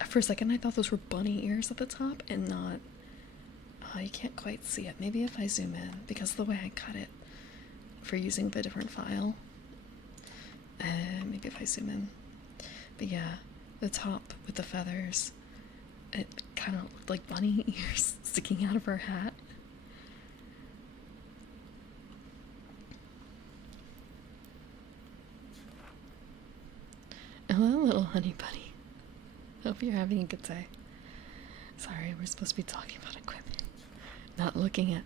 For a second I thought those were bunny ears at the top and not... Oh, you can't quite see it. Maybe if I zoom in, because of the way I cut it for using the different file. Maybe if I zoom in. But yeah, the top with the feathers, it kind of looked like bunny ears sticking out of her hat. Hello, little honey bunny. Hope you're having a good day. Sorry, we're supposed to be talking about equipment, not looking at...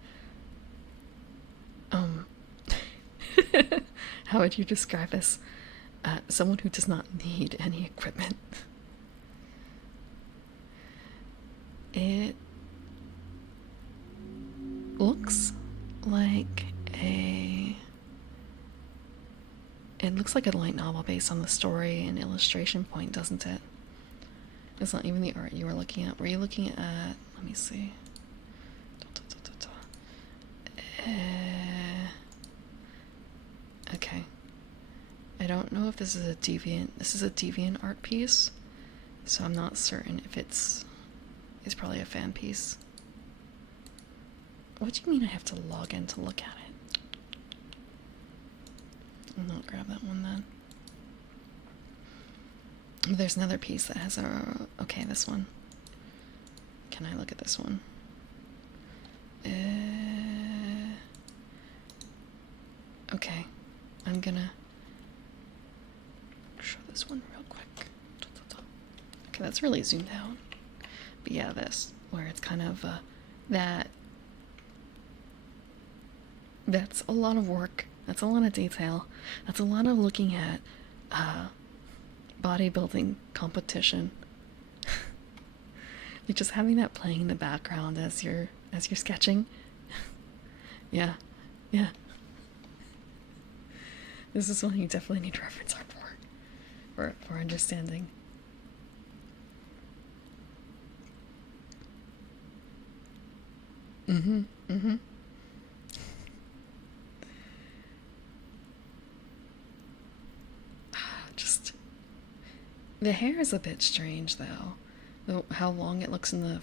How would you describe us? Someone who does not need any equipment. It looks like a... It looks like a light novel based on the story and illustration point, doesn't it? It's not even the art you were looking at. Were you looking at... Let me see. Okay. I don't know if this is a deviant... This is a deviant art piece, so I'm not certain if it's... It's probably a fan piece. What do you mean I have to log in to look at it? I'll not grab that one then. There's another piece that has a... Okay, this one. Can I look at this one? Okay. I'm gonna show this one real quick. Okay, that's really zoomed out. But yeah, this, where it's kind of that's a lot of work. That's a lot of detail. That's a lot of looking at bodybuilding competition. Like just having that playing in the background as you're sketching. Yeah. This is one you definitely need reference art for understanding. Just the hair is a bit strange though. How long it looks in the...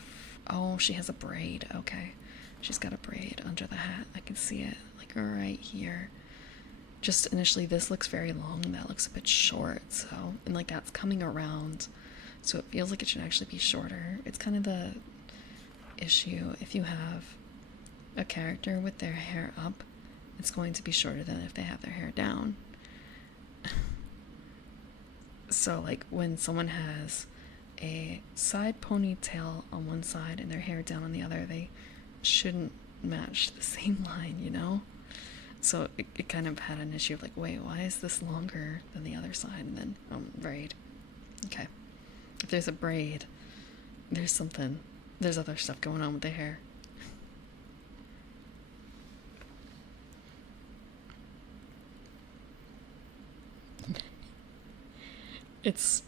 Oh, she has a braid. Okay. She's got a braid under the hat. I can see it, like right here. Just initially, this looks very long, and that looks a bit short, so... And like, that's coming around, so it feels like it should actually be shorter. It's kind of the issue. If you have a character with their hair up, it's going to be shorter than if they have their hair down. So, like, when someone has a side ponytail on one side and their hair down on the other, they shouldn't match the same line, you know? So it kind of had an issue of like, wait, why is this longer than the other side? And then, braid. Okay. If there's a braid, there's other stuff going on with the hair. It's,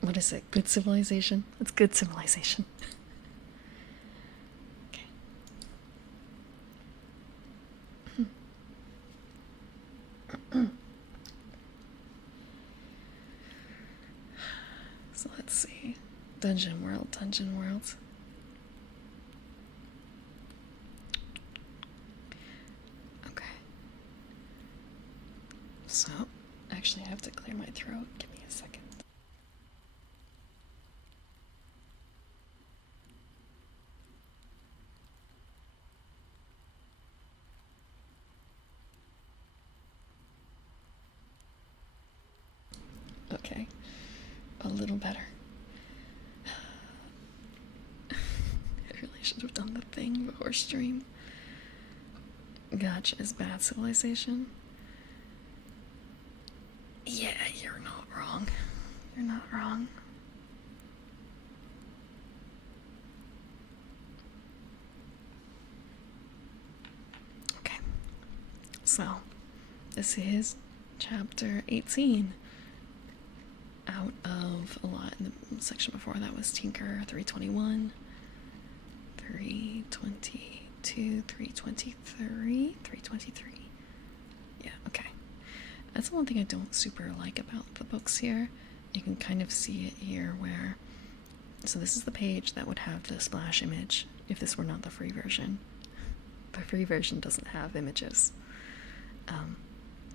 what is it? Good civilization? It's good civilization. Okay. So let's see. Dungeon World, Dungeon World. Okay. So, actually, I have to clear my throat. Give me a second. Okay, a little better. I really should have done the thing before stream. Gotcha is bad civilization. Yeah, you're not wrong. You're not wrong. Okay, so this is chapter 18 out of a lot. In the section before that was Tinker 321, 322, 323, 323. Yeah, okay. That's the one thing I don't super like about the books here. You can kind of see it here where, so this is the page that would have the splash image if this were not the free version. The free version doesn't have images.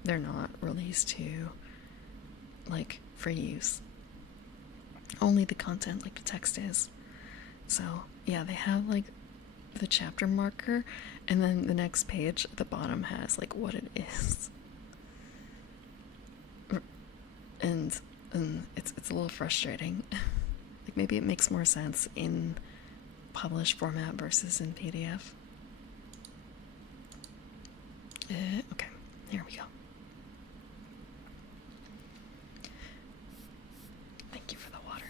They're not released to, like, free use. Only the content, like the text is. So, yeah, they have, like, the chapter marker, and then the next page at the bottom has, like, what it is. And it's a little frustrating. Like, maybe it makes more sense in published format versus in PDF. Okay, here we go. Thank you for the water.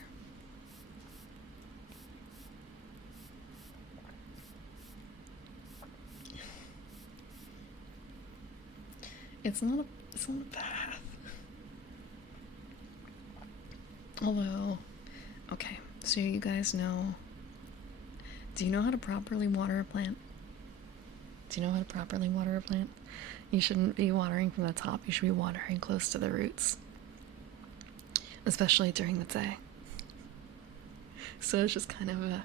It's not a path. Although, okay, so you guys know, do you know how to properly water a plant? Do you know how to properly water a plant? You shouldn't be watering from the top, you should be watering close to the roots. Especially during the day. So it's just kind of a,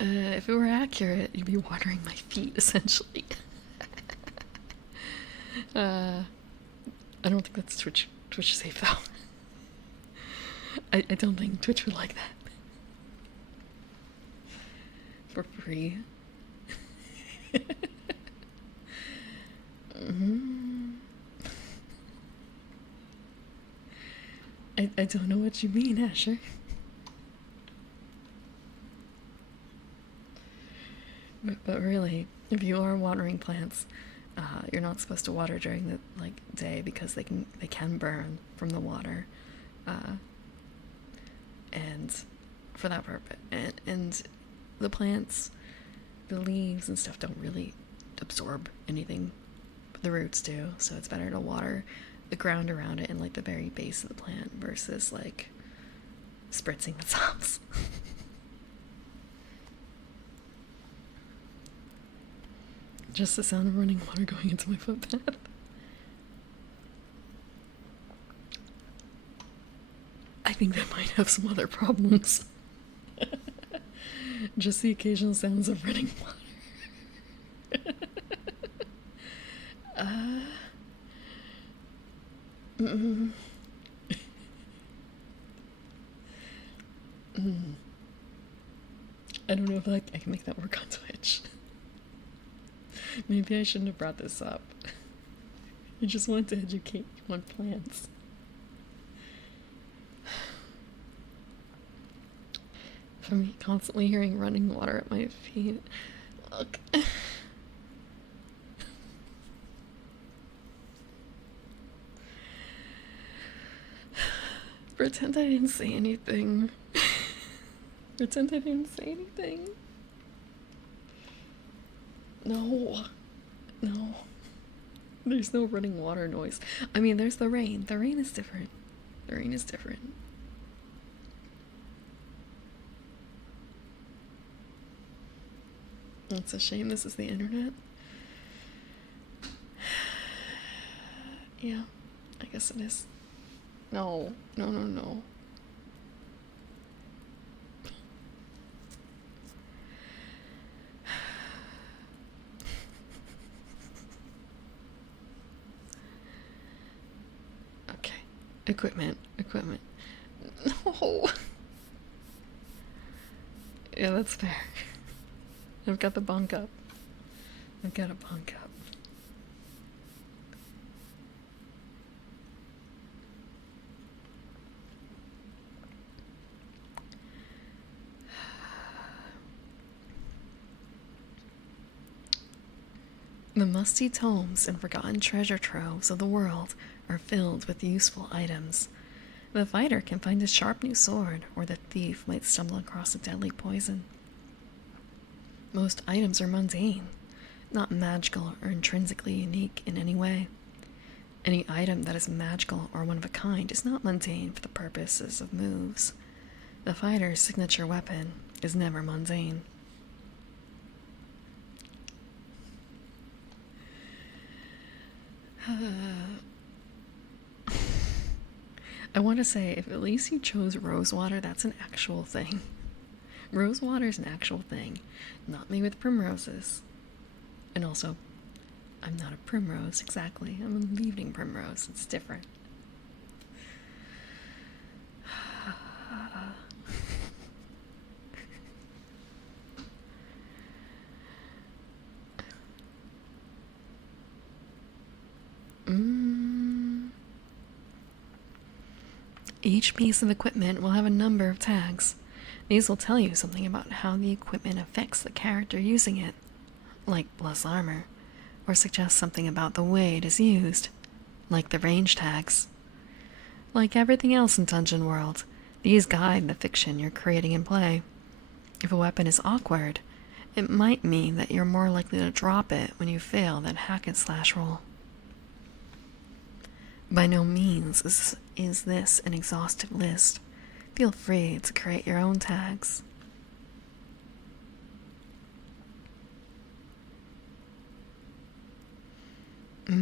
if it were accurate, you'd be watering my feet, essentially. I don't think that's Twitch safe, though. I don't think Twitch would like that. For free. I don't know what you mean, Asher. But really, if you are watering plants, you're not supposed to water during the day because they can burn from the water, and for that purpose, and the plants, the leaves and stuff don't really absorb anything, but the roots do. So it's better to water the ground around it and like the very base of the plant versus like spritzing the tops. Just the sound of running water going into my footpath. I think that might have some other problems. Just the occasional sounds of running water. I don't know if I can make that work on Twitch. Maybe I shouldn't have brought this up. I just wanted to educate you on plants. For me, constantly hearing running water at my feet. Look. Pretend I didn't say anything. Pretend I didn't say anything. No. There's no running water noise. I mean, there's the rain. The rain is different. Lorraine is different. It's a shame this is the internet. Yeah, I guess it is. No, no, no, no. Okay, equipment. No. Yeah, that's fair. I've got the bunk up. I've got a bunk up. The musty tomes and forgotten treasure troves of the world are filled with useful items. The fighter can find a sharp new sword, or the thief might stumble across a deadly poison. Most items are mundane, not magical or intrinsically unique in any way. Any item that is magical or one of a kind is not mundane for the purposes of moves. The fighter's signature weapon is never mundane. I want to say, if at least you chose rosewater, that's an actual thing. Rosewater is an actual thing, not me with primroses. And also, I'm not a primrose exactly. I'm an evening primrose. It's different. Each piece of equipment will have a number of tags. These will tell you something about how the equipment affects the character using it, like plus armor, or suggest something about the way it is used, like the range tags. Like everything else in Dungeon World, these guide the fiction you're creating in play. If a weapon is awkward, it might mean that you're more likely to drop it when you fail that hack and slash roll. By no means is this an exhaustive list. Feel free to create your own tags. There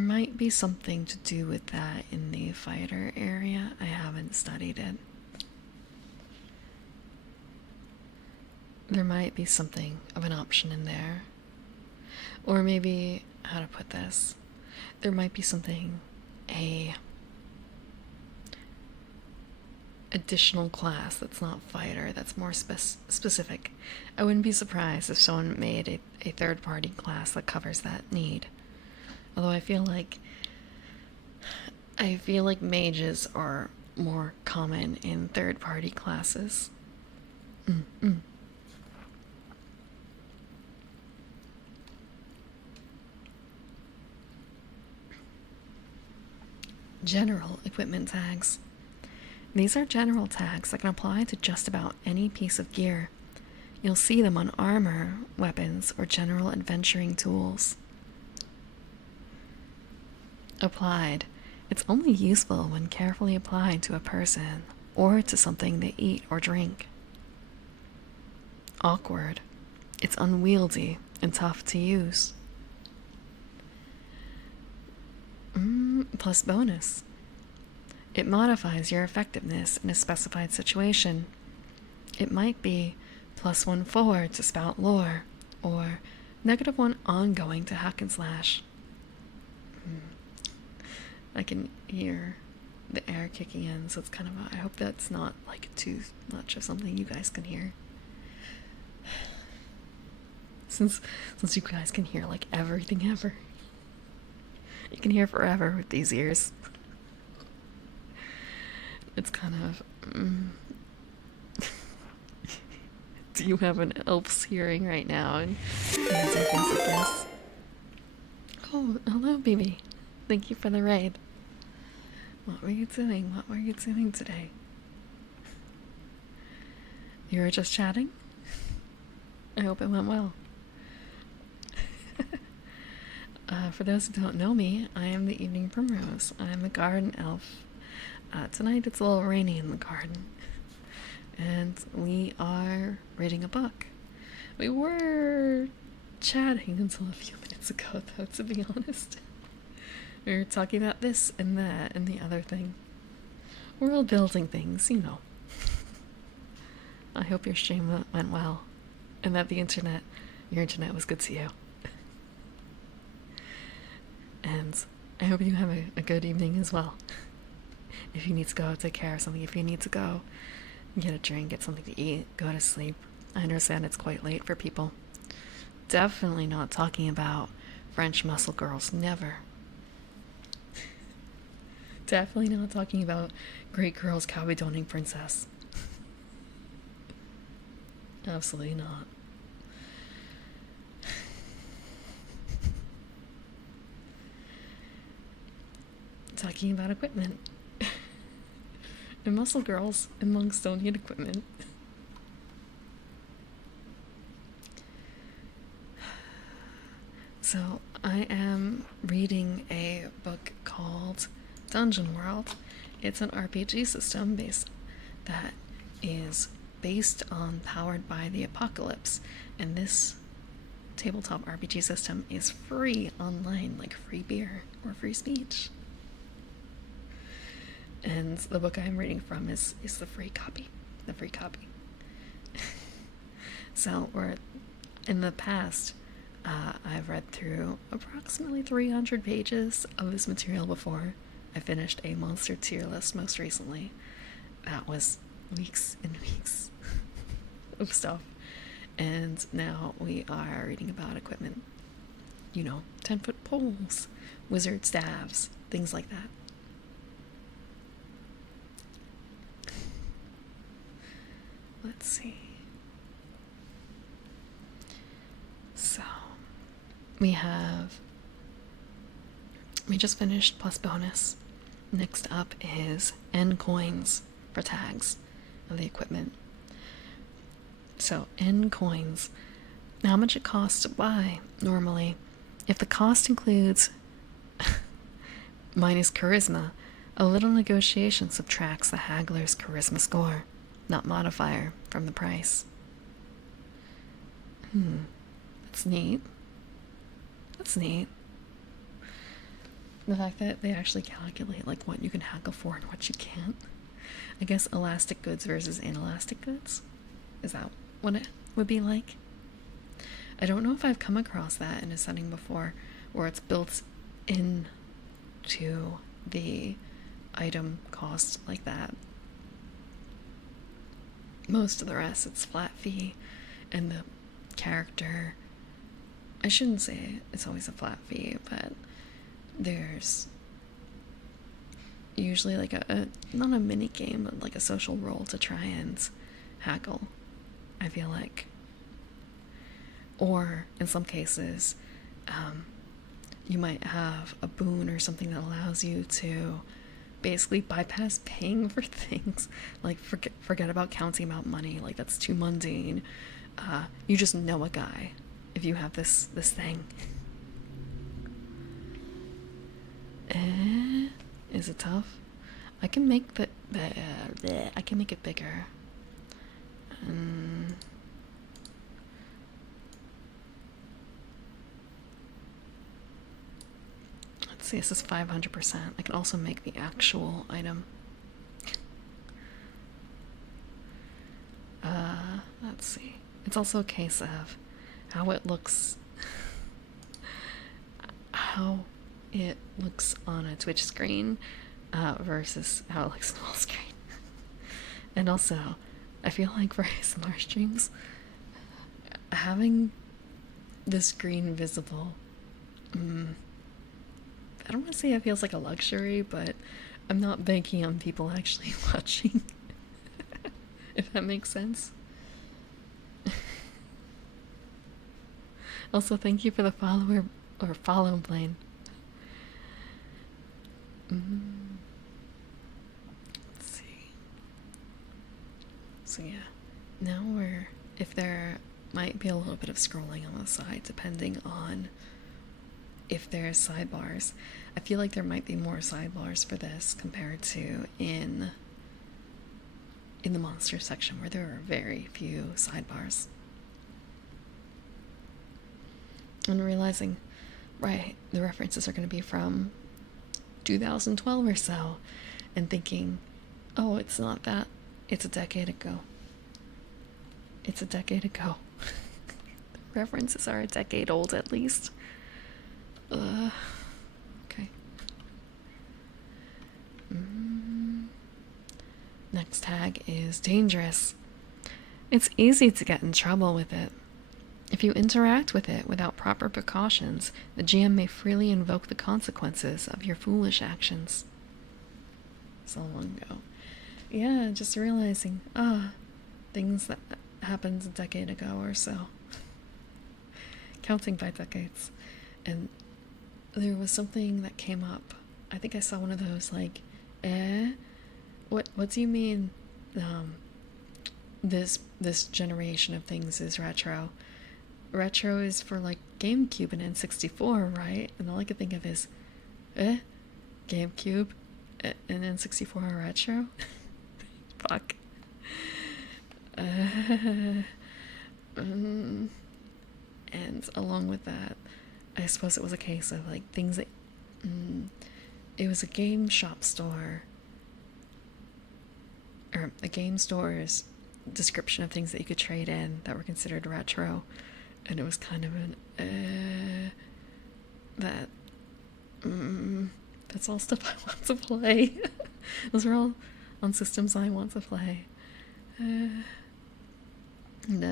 might be something to do with that in the fighter area. I haven't studied it. There might be something of an option in there. Or maybe, how to put this, there might be something, a additional class that's not fighter, that's more specific. I wouldn't be surprised if someone made a third-party class that covers that need. Although I feel like mages are more common in third-party classes. General equipment tags. These are general tags that can apply to just about any piece of gear. You'll see them on armor, weapons, or general adventuring tools. Applied. It's only useful when carefully applied to a person or to something they eat or drink. Awkward. It's unwieldy and tough to use. Plus bonus. It modifies your effectiveness in a specified situation. It might be +1 forward to spout lore, or -1 ongoing to hack and slash. I can hear the air kicking in, so it's kind of I hope that's not like too much of something you guys can hear. Since you guys can hear like everything ever. You can hear forever with these ears. It's kind of do you have an elf's hearing right now and answer things like this? Oh, hello, baby. Thank you for the raid. What were you doing? What were you doing today? You were just chatting? I hope it went well. For those who don't know me, I am the Evening Primrose. I'm a garden elf. Tonight it's a little rainy in the garden, and we are reading a book. We were chatting until a few minutes ago, though, to be honest. We were talking about this and that and the other thing. We're all building things, you know. I hope your stream went well, and that your internet was good to you. And I hope you have a good evening as well. If you need to go take care of something, if you need to go get a drink, get something to eat, go to sleep. I understand it's quite late for people. Definitely not talking about French muscle girls, never. Definitely not talking about Great Girls Cabidoning Princess. Absolutely not. Talking about equipment. And muscle girls amongst don't need equipment. So I am reading a book called Dungeon World. It's an RPG system that is based on Powered by the Apocalypse, and this tabletop RPG system is free online, like free beer or free speech. And the book I'm reading from is the free copy. So in the past, I've read through approximately 300 pages of this material before. I finished a monster tier list most recently. That was weeks and weeks of stuff. And now we are reading about equipment. 10-foot poles, wizard staves, things like that. Let's see. So, we just finished plus bonus. Next up is N coins for tags of the equipment. So, N coins, how much it costs to buy normally. If the cost includes minus charisma, a little negotiation subtracts the haggler's charisma score, not modifier, from the price. That's neat. The fact that they actually calculate like what you can haggle for and what you can't. I guess elastic goods versus inelastic goods. Is that what it would be like? I don't know if I've come across that in a setting before, where it's built into the item cost like that. Most of the rest, it's flat fee, and the character, I shouldn't say it's always a flat fee, but there's usually like not a mini game, but like a social role to try and haggle, I feel like. Or in some cases, you might have a boon or something that allows you to basically bypass paying for things. Like forget about counting about money, like that's too mundane. You just know a guy if you have this thing. Is it tough? I can make I can make it bigger. Let's see, this is 500%. I can also make the actual item. Let's see. It's also a case of how it looks on a Twitch screen versus how it looks on a full screen. And also, I feel like for ASMR streams, having the screen visible, I don't want to say it feels like a luxury, but I'm not banking on people actually watching. If that makes sense. Also, thank you for the follow, Blaine. Let's see. So yeah, now if there might be a little bit of scrolling on the side, depending on if there's sidebars. I feel like there might be more sidebars for this compared to in the monster section, where there are very few sidebars. And realizing, right, the references are going to be from 2012 or so, and thinking, oh, it's not that, it's a decade ago. It's a decade ago. References are a decade old at least. Okay. Next tag is dangerous. It's easy to get in trouble with it. If you interact with it without proper precautions, the GM may freely invoke the consequences of your foolish actions. So long ago. Yeah, just realizing, things that happened a decade ago or so. Counting by decades. And there was something that came up. I think I saw one of those, like, what do you mean, this generation of things is retro? Retro is for, like, GameCube and N64, right? And all I could think of is, GameCube and N64 are retro? Fuck. And along with that, I suppose it was a case of, like, things that it was a game shop store, or a game store's description of things that you could trade in that were considered retro, and it was kind of an that's all stuff I want to play. Those are all on systems I want to play. No,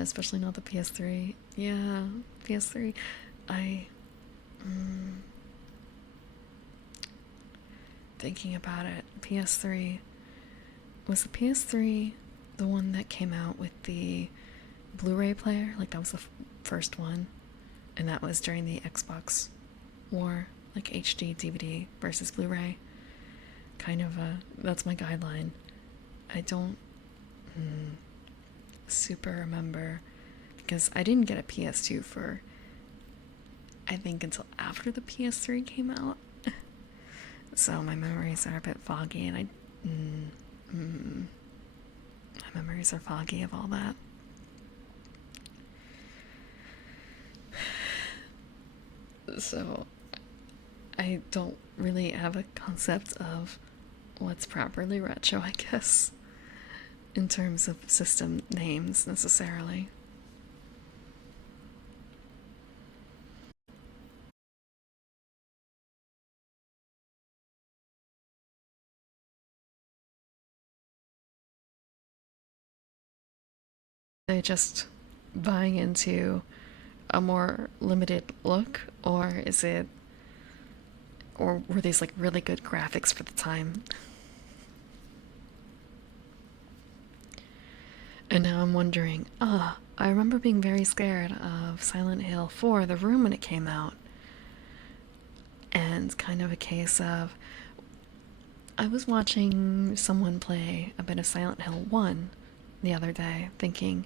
especially not the PS3. Yeah, PS3. Thinking about it, PS3. Was the PS3 the one that came out with the Blu-ray player? Like, that was the first one? And that was during the Xbox war, like HD, DVD versus Blu-ray. Kind of that's my guideline. I don't super remember, because I didn't get a PS2 for, I think, until after the PS3 came out. So my memories are a bit foggy, and my memories are foggy of all that. So I don't really have a concept of what's properly retro, I guess, in terms of system names necessarily. They just buying into a more limited look, or is it, or were these like really good graphics for the time? And now I'm wondering, I remember being very scared of Silent Hill 4, The Room, when it came out. And kind of a case of, I was watching someone play a bit of Silent Hill 1 the other day, thinking,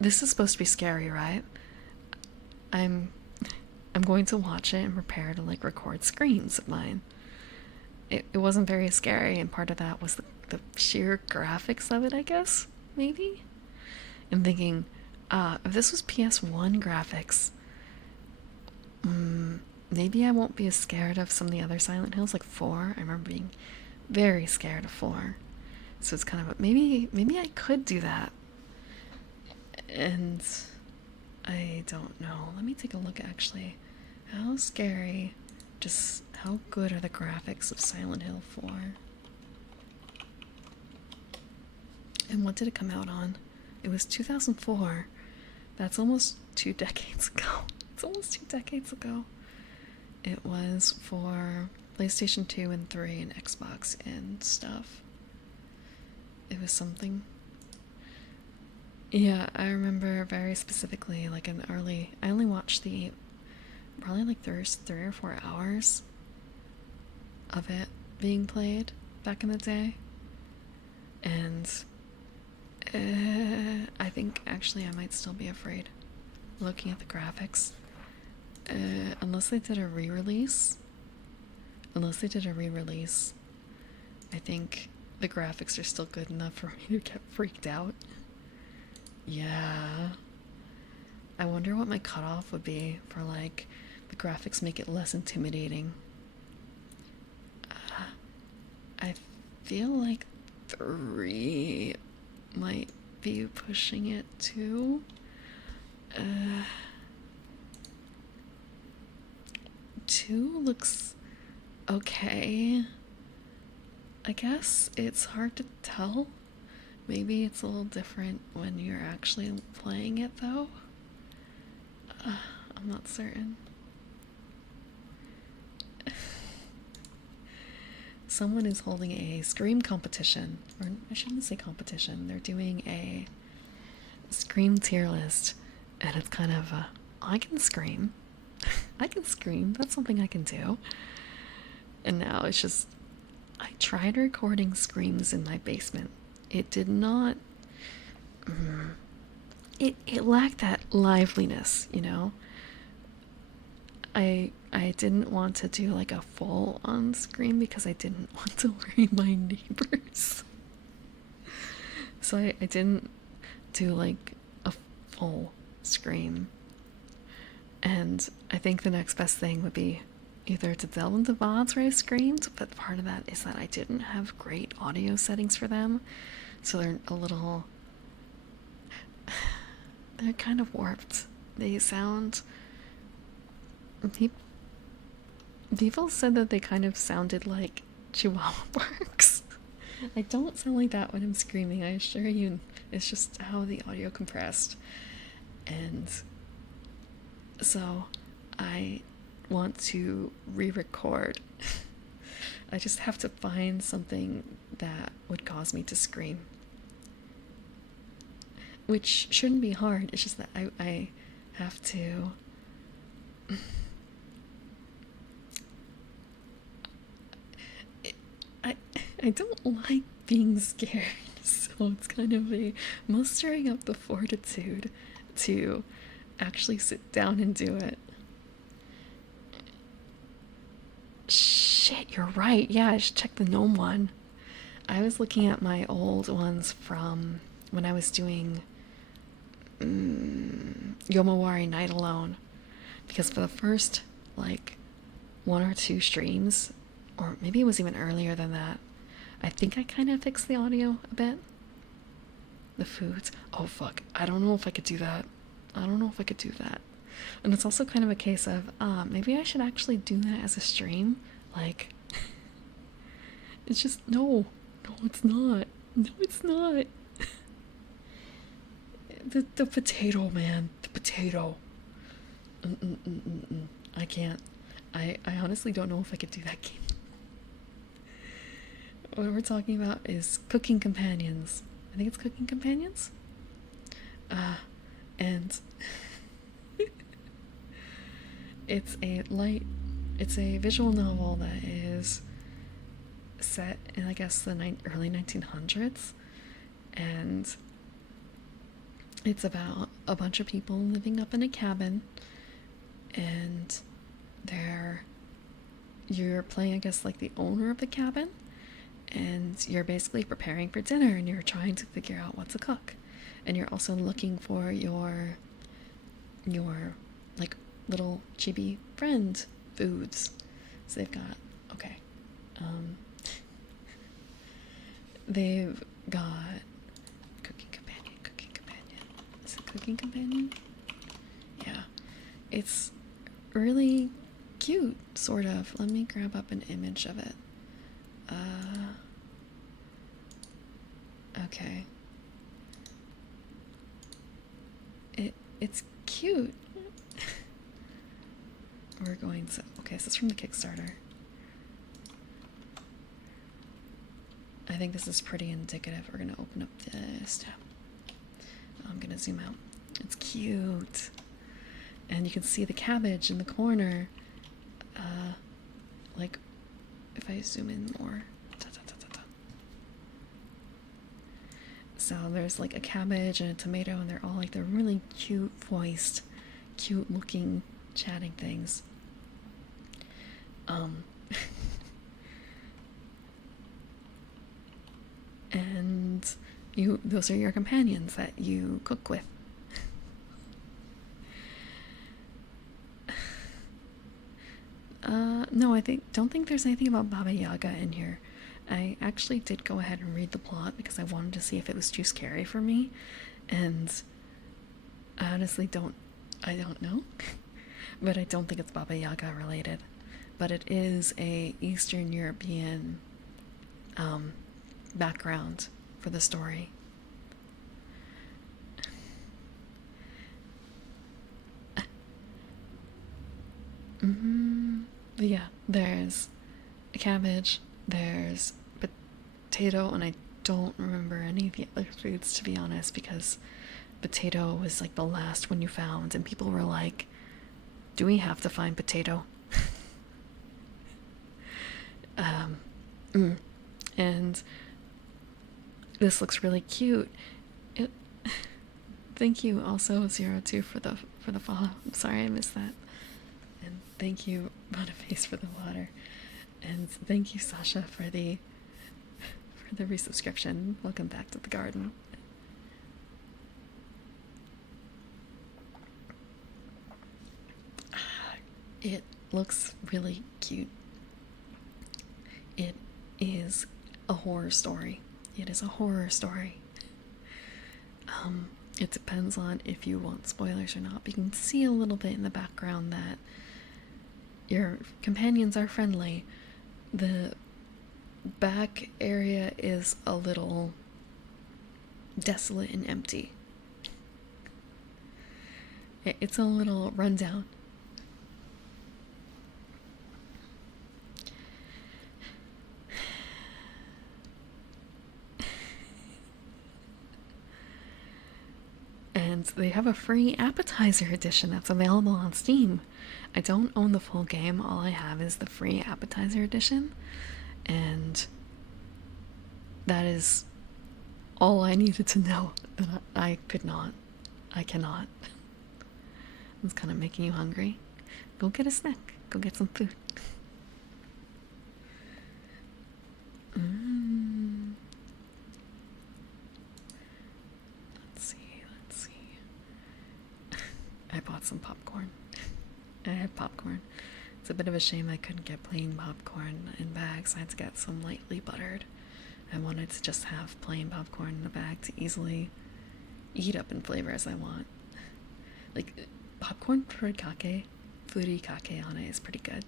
this is supposed to be scary, right? I'm going to watch it and prepare to, like, record screens of mine. It wasn't very scary, and part of that was the sheer graphics of it, I guess, maybe? I'm thinking, if this was PS1 graphics, maybe I won't be as scared of some of the other Silent Hills, like 4. I remember being very scared of 4. So it's kind of, maybe I could do that. And I don't know. Let me take a look, actually. How scary, just how good are the graphics of Silent Hill 4? And what did it come out on? It was 2004. That's almost 2 decades ago. It's almost 2 decades ago. It was for PlayStation 2 and 3 and Xbox and stuff. It was something. Yeah, I remember very specifically, like, I only watched probably like 3 or 4 hours of it being played back in the day. And I think actually I might still be afraid looking at the graphics. Unless they did a re-release. Unless they did a re-release, I think the graphics are still good enough for me to get freaked out. Yeah. I wonder what my cutoff would be for, like, the graphics make it less intimidating. I feel like 3 might be pushing it too. 2 looks okay. I guess it's hard to tell. Maybe it's a little different when you're actually playing it, though. I'm not certain. Someone is holding a Scream competition. Or I shouldn't say competition. They're doing a Scream tier list. And it's kind of I can scream. I can scream. That's something I can do. And now it's just, I tried recording screams in my basement. It did not. It lacked that liveliness, you know. I didn't want to do like a full on scream because I didn't want to worry my neighbors. So I didn't do like a full scream. And I think the next best thing would be either to delve into VODs where I screamed, but part of that is that I didn't have great audio settings for them. So they're a little. They're kind of warped. They sound. People said that they kind of sounded like Chihuahua barks. I don't sound like that when I'm screaming, I assure you. It's just how the audio compressed. And so I want to re-record. I just have to find something that would cause me to scream. Which shouldn't be hard. It's just that I have to. I don't like being scared, so it's kind of a mustering up the fortitude to actually sit down and do it. Shit, you're right. Yeah, I should check the gnome one. I was looking at my old ones from when I was doing Yomawari Night Alone, because for the first like 1 or 2 streams, or maybe it was even earlier than that, I think I kind of fixed the audio a bit. The foods. Oh fuck, I don't know if I could do that. I don't know if I could do that. And it's also kind of a case of maybe I should actually do that as a stream. Like it's just no it's not. No, it's not. The potato, man. The potato. I can't. I honestly don't know if I could do that game. What we're talking about is Cooking Companions. I think it's Cooking Companions. And it's a visual novel that is set in, I guess, the early 1900s, and it's about a bunch of people living up in a cabin, and you're playing, I guess, like the owner of the cabin, and you're basically preparing for dinner, and you're trying to figure out what to cook, and you're also looking for your like little chibi friend foods. So they've got they've got Cooking Companion. Is it Cooking Companion? Yeah, it's really cute, sort of. Let me grab up an image of it. Okay. It's cute. We're going to. Okay, so it's from the Kickstarter. I think this is pretty indicative. We're gonna open up this tab. I'm gonna zoom out. It's cute. And you can see the cabbage in the corner. Like, if I zoom in more. So there's like a cabbage and a tomato, and they're all like the really cute voiced, cute looking chatting things. And those are your companions that you cook with. No, don't think there's anything about Baba Yaga in here. I actually did go ahead and read the plot because I wanted to see if it was too scary for me, and I honestly don't know. But I don't think it's Baba Yaga related. But it is a Eastern European background for the story. But yeah, there's a cabbage, there's potato, and I don't remember any of the other foods, to be honest, because potato was like the last one you found, and people were like, do we have to find potato? And this looks really cute. Thank you also 02 for the follow. I'm sorry I missed that. And thank you Boniface for the water. And thank you Sasha for the resubscription. Welcome back to the garden. It looks really cute. It is a horror story. It is a horror story. It depends on if you want spoilers or not. But you can see a little bit in the background that your companions are friendly. The back area is a little desolate and empty. It's a little rundown. And they have a free appetizer edition that's available on Steam. I don't own the full game. All I have is the free appetizer edition. And that is all I needed to know. That I cannot. It's kind of making you hungry. Go get a snack. Go get some food. Let's see. I bought some popcorn. I had popcorn. It's a bit of a shame I couldn't get plain popcorn in bags. I had to get some lightly buttered. I wanted to just have plain popcorn in a bag to easily eat up in flavor as I want. Like, popcorn furikake on it is pretty good.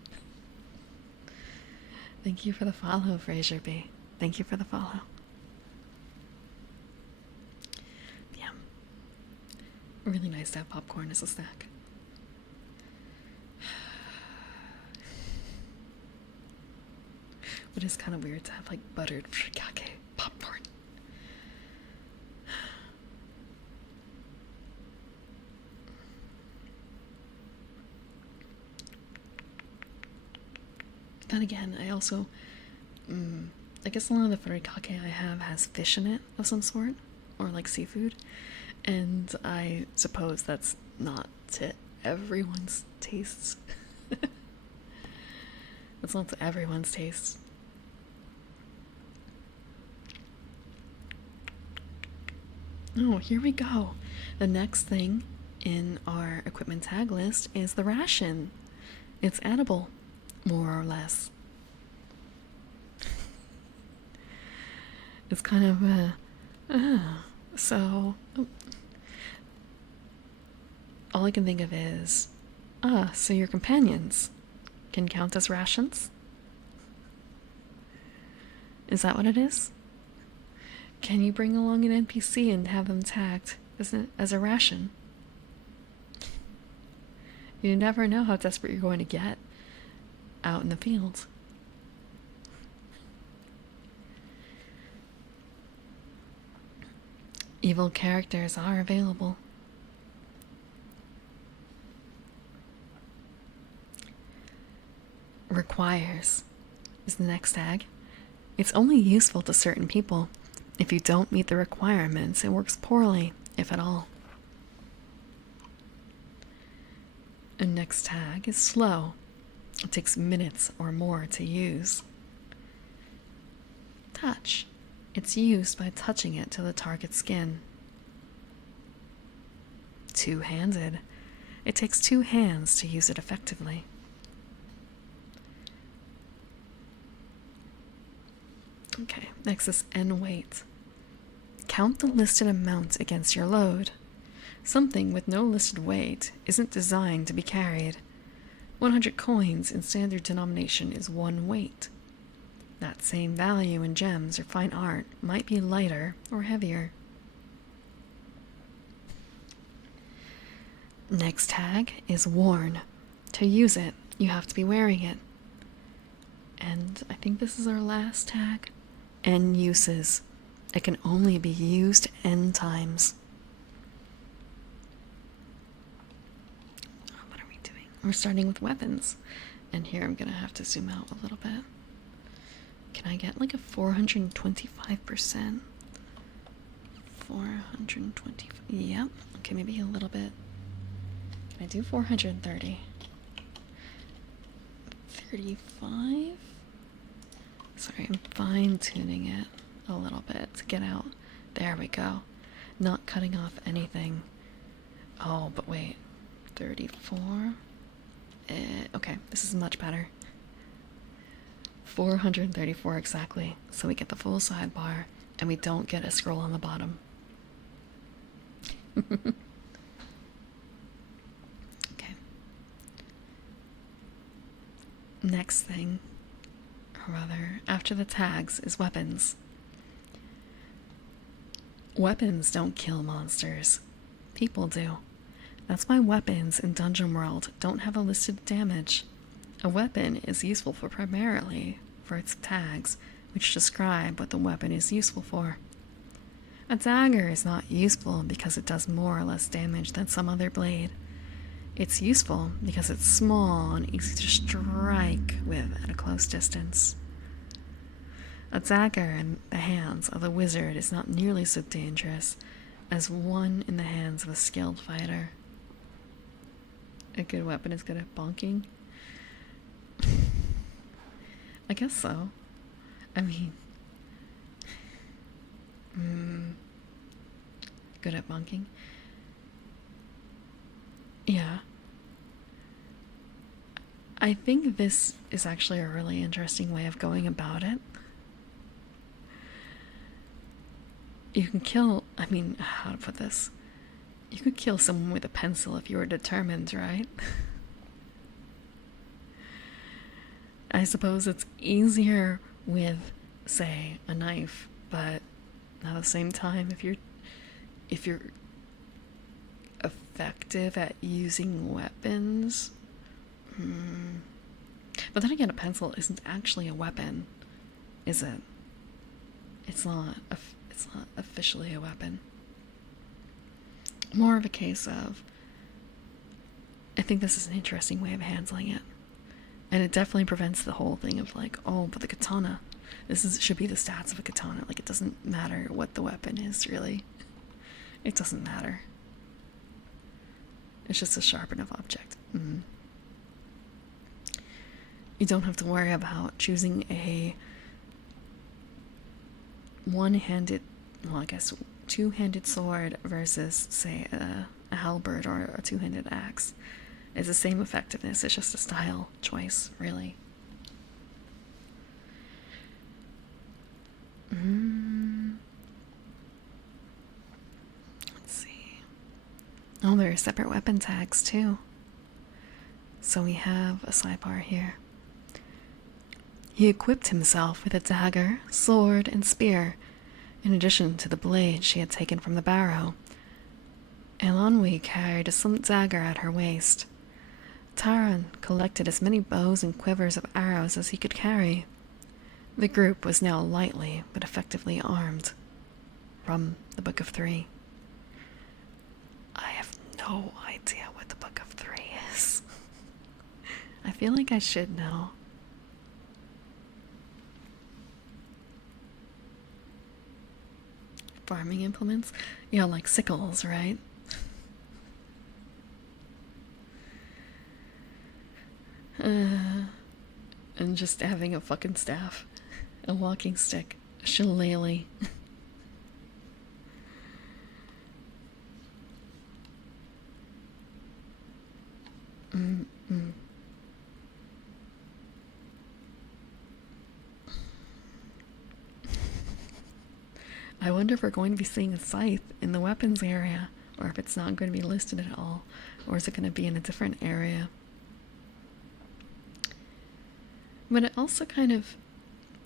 Thank you for the follow, Fraser B. Thank you for the follow. Yeah. Really nice to have popcorn as a snack. But it's kind of weird to have like buttered furikake popcorn. Then again, I also, I guess a lot of the furikake I have has fish in it of some sort, or like seafood, and I suppose that's not to everyone's tastes. That's not to everyone's taste. Oh, here we go. The next thing in our equipment tag list is the ration. It's edible, more or less. It's kind of so all I can think of is, so your companions can count as rations? Is that what it is? Can you bring along an NPC and have them tagged as a ration? You never know how desperate you're going to get out in the field. Evil characters are available. Requires is the next tag. It's only useful to certain people. If you don't meet the requirements, it works poorly, if at all. And next tag is slow. It takes minutes or more to use. Touch. It's used by touching it to the target skin. Two-handed. It takes 2 hands to use it effectively. Okay, next is N weight. Count the listed amount against your load. Something with no listed weight isn't designed to be carried. 100 coins in standard denomination is 1 weight. That same value in gems or fine art might be lighter or heavier. Next tag is worn. To use it, you have to be wearing it. And I think this is our last tag. N uses. It can only be used N times. What are we doing? We're starting with weapons. And here I'm gonna have to zoom out a little bit. Can I get like a 425%? 425. Yep. Okay, maybe a little bit. Can I do 430? 35? Sorry, I'm fine-tuning it a little bit to get out. There we go. Not cutting off anything. Oh, but wait. 34? Okay, this is much better. 434 exactly. So we get the full sidebar, and we don't get a scroll on the bottom. Okay. Next thing, or rather, after the tags, is weapons. Weapons don't kill monsters. People do. That's why weapons in Dungeon World don't have a listed damage. A weapon is useful for primarily for its tags, which describe what the weapon is useful for. A dagger is not useful because it does more or less damage than some other blade. It's useful because it's small and easy to strike with at a close distance. A dagger in the hands of the wizard is not nearly so dangerous as one in the hands of a skilled fighter. A good weapon is good at bonking? I guess so. I mean, good at bonking? Yeah. I think this is actually a really interesting way of going about it. You can kill, I mean, how to put this? You could kill someone with a pencil if you were determined, right? I suppose it's easier with, say, a knife, but at the same time, if you're effective at using weapons, but then again, a pencil isn't actually a weapon, is it? It's not officially a weapon. More of a case of, I think this is an interesting way of handling it. And it definitely prevents the whole thing of like, oh, but the katana, should be the stats of a katana. Like, it doesn't matter what the weapon is, really. It doesn't matter. It's just a sharp enough object. You don't have to worry about choosing a one-handed, well, I guess two-handed sword versus, say, a halberd or a two-handed axe. It's the same effectiveness, it's just a style choice, really. Let's see. Oh, there are separate weapon tags, too. So we have a sidebar here. He equipped himself with a dagger, sword, and spear, in addition to the blade she had taken from the barrow. Eilonwy carried a slim dagger at her waist. Taran collected as many bows and quivers of arrows as he could carry. The group was now lightly but effectively armed. From the Book of Three. I have no idea what the Book of Three is. I feel like I should know. Farming implements? Yeah, like sickles, right? And just having a fucking staff, a walking stick, a shillelagh. I wonder if we're going to be seeing a scythe in the weapons area, or if it's not going to be listed at all, or is it going to be in a different area? But it also kind of,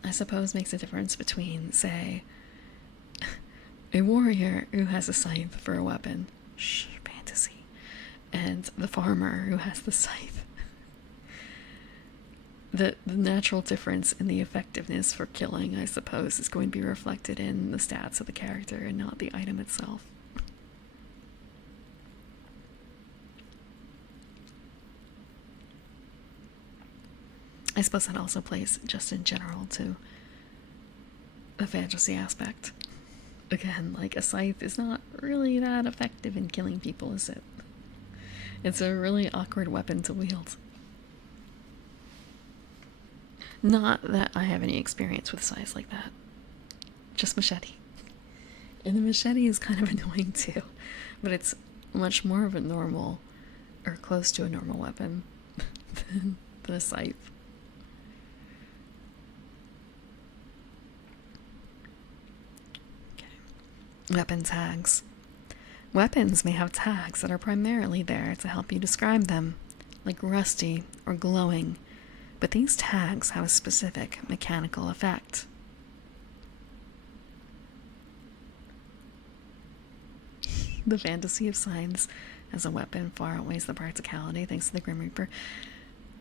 I suppose, makes a difference between, say, a warrior who has a scythe for a weapon, fantasy, and the farmer who has the scythe. The natural difference in the effectiveness for killing, I suppose, is going to be reflected in the stats of the character and not the item itself. I suppose that also plays just in general to the fantasy aspect. Again, like, a scythe is not really that effective in killing people, is it? It's a really awkward weapon to wield. Not that I have any experience with scythes like that. Just machete. And the machete is kind of annoying too, but it's much more of a normal, or close to a normal weapon than a scythe. Okay. Weapon tags. Weapons may have tags that are primarily there to help you describe them, like rusty or glowing, but these tags have a specific mechanical effect. The fantasy of signs as a weapon far outweighs the practicality thanks to the Grim Reaper.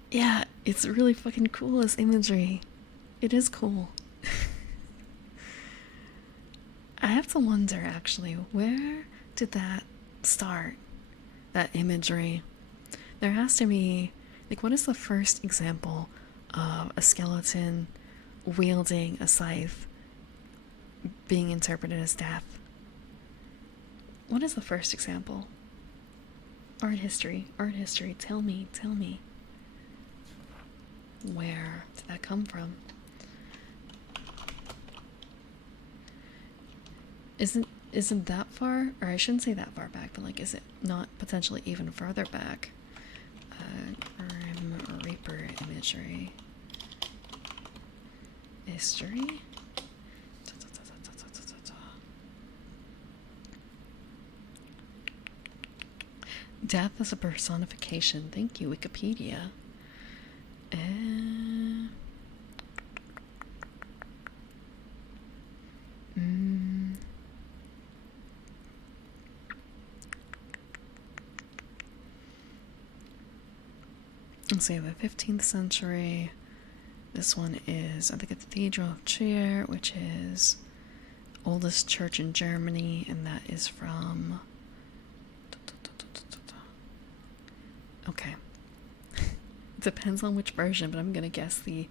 Yeah, it's really fucking cool as imagery. It is cool. I have to wonder, actually, where did that start? That imagery? There has to be, like, what is the first example of a skeleton wielding a scythe being interpreted as death? What is the first example? Art history, tell me. Where did that come from? Isn't that far, or I shouldn't say that far back, but like, is it not potentially even further back? Grim Reaper imagery. History? Death as a personification. Thank you, Wikipedia. Let's see, the 15th century. This one is at the Cathedral of Trier, which is oldest church in Germany, and that is from... Okay. Depends on which version, but I'm gonna guess the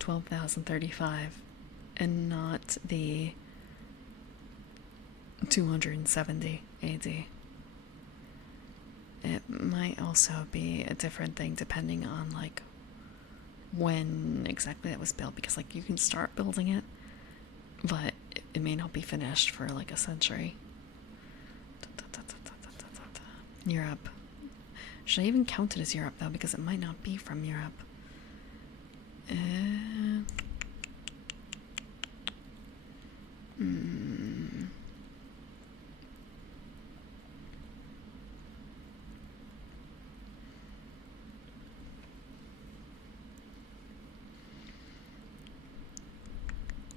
12,035 and not the 270 AD. It might also be a different thing depending on like when exactly that was built, because like you can start building it, but it may not be finished for like a century. Europe. Should I even count it as Europe though, because it might not be from Europe?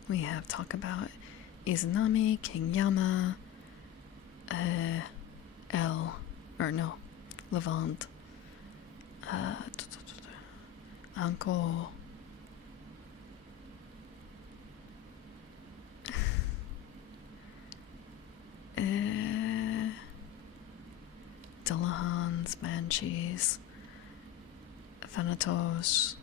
We have talk about Izanami, King Yama, Levant, Uncle. Dullahans, Banshees, Thanatos,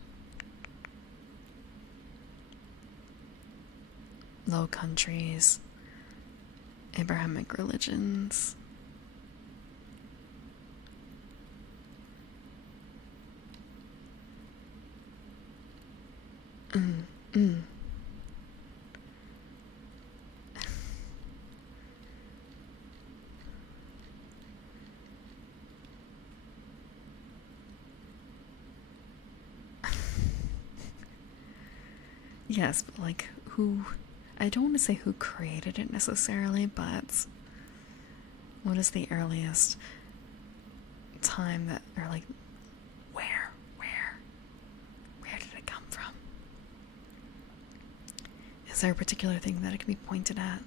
Low Countries, Abrahamic religions. Mm. Yes, but like who? I don't want to say who created it necessarily, but what is the earliest time that, or like, where did it come from? Is there a particular thing that it can be pointed at?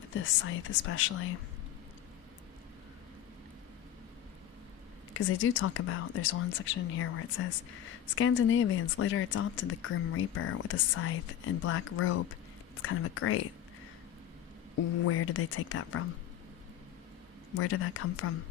With this scythe especially. Because they do talk about, there's one section in here where it says, Scandinavians later adopted the Grim Reaper with a scythe and black robe. It's kind of a great. Where did they take that from? Where did that come from?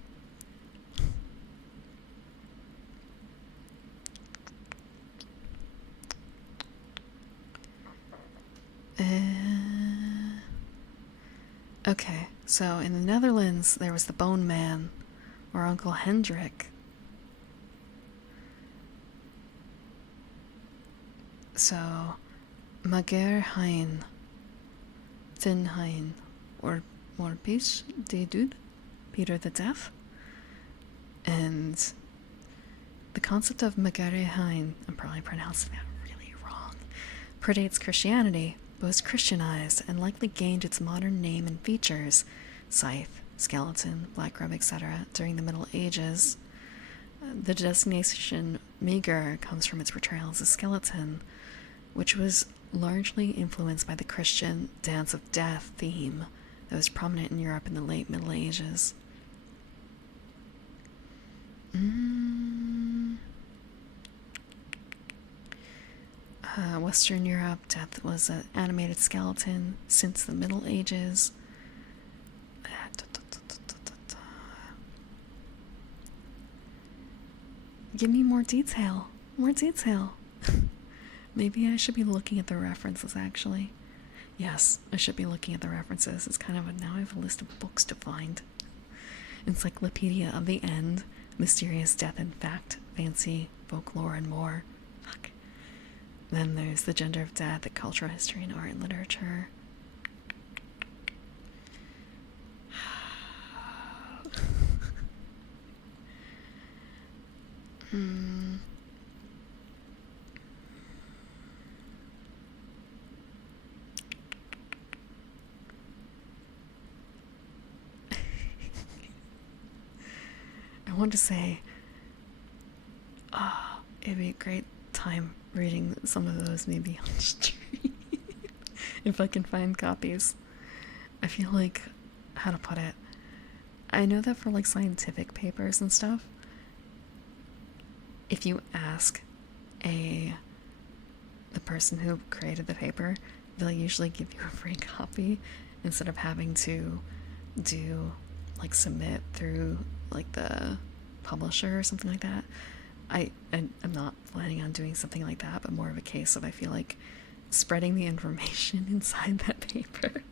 Okay, so in the Netherlands there was the Bone Man, or Uncle Hendrik. So, Mager Hein, Tin Hein, or Morpis de Dud, Peter the Deaf. And the concept of Magere Hein, I'm probably pronouncing that really wrong, predates Christianity, but was Christianized and likely gained its modern name and features, scythe, skeleton, black robe, etc., during the Middle Ages. The designation Mager comes from its portrayal as a skeleton, which was largely influenced by the Christian Dance of Death theme that was prominent in Europe in the late Middle Ages. Western Europe, death was an animated skeleton since the Middle Ages. Give me more detail. More detail. Maybe I should be looking at the references, actually. Yes, I should be looking at the references. It's kind of a, now I have a list of books to find. Encyclopedia of the End, Mysterious Death and Fact, Fancy, Folklore, and more. Fuck. Then there's The Gender of Death, Cultural History and Art and Literature. I want to say, it'd be a great time reading some of those maybe on stream if I can find copies. I feel like, how to put it, I know that for like scientific papers and stuff, if you ask the person who created the paper, they'll usually give you a free copy instead of having to like submit through like the publisher or something like that. I'm not planning on doing something like that, but more of a case of I feel like spreading the information inside that paper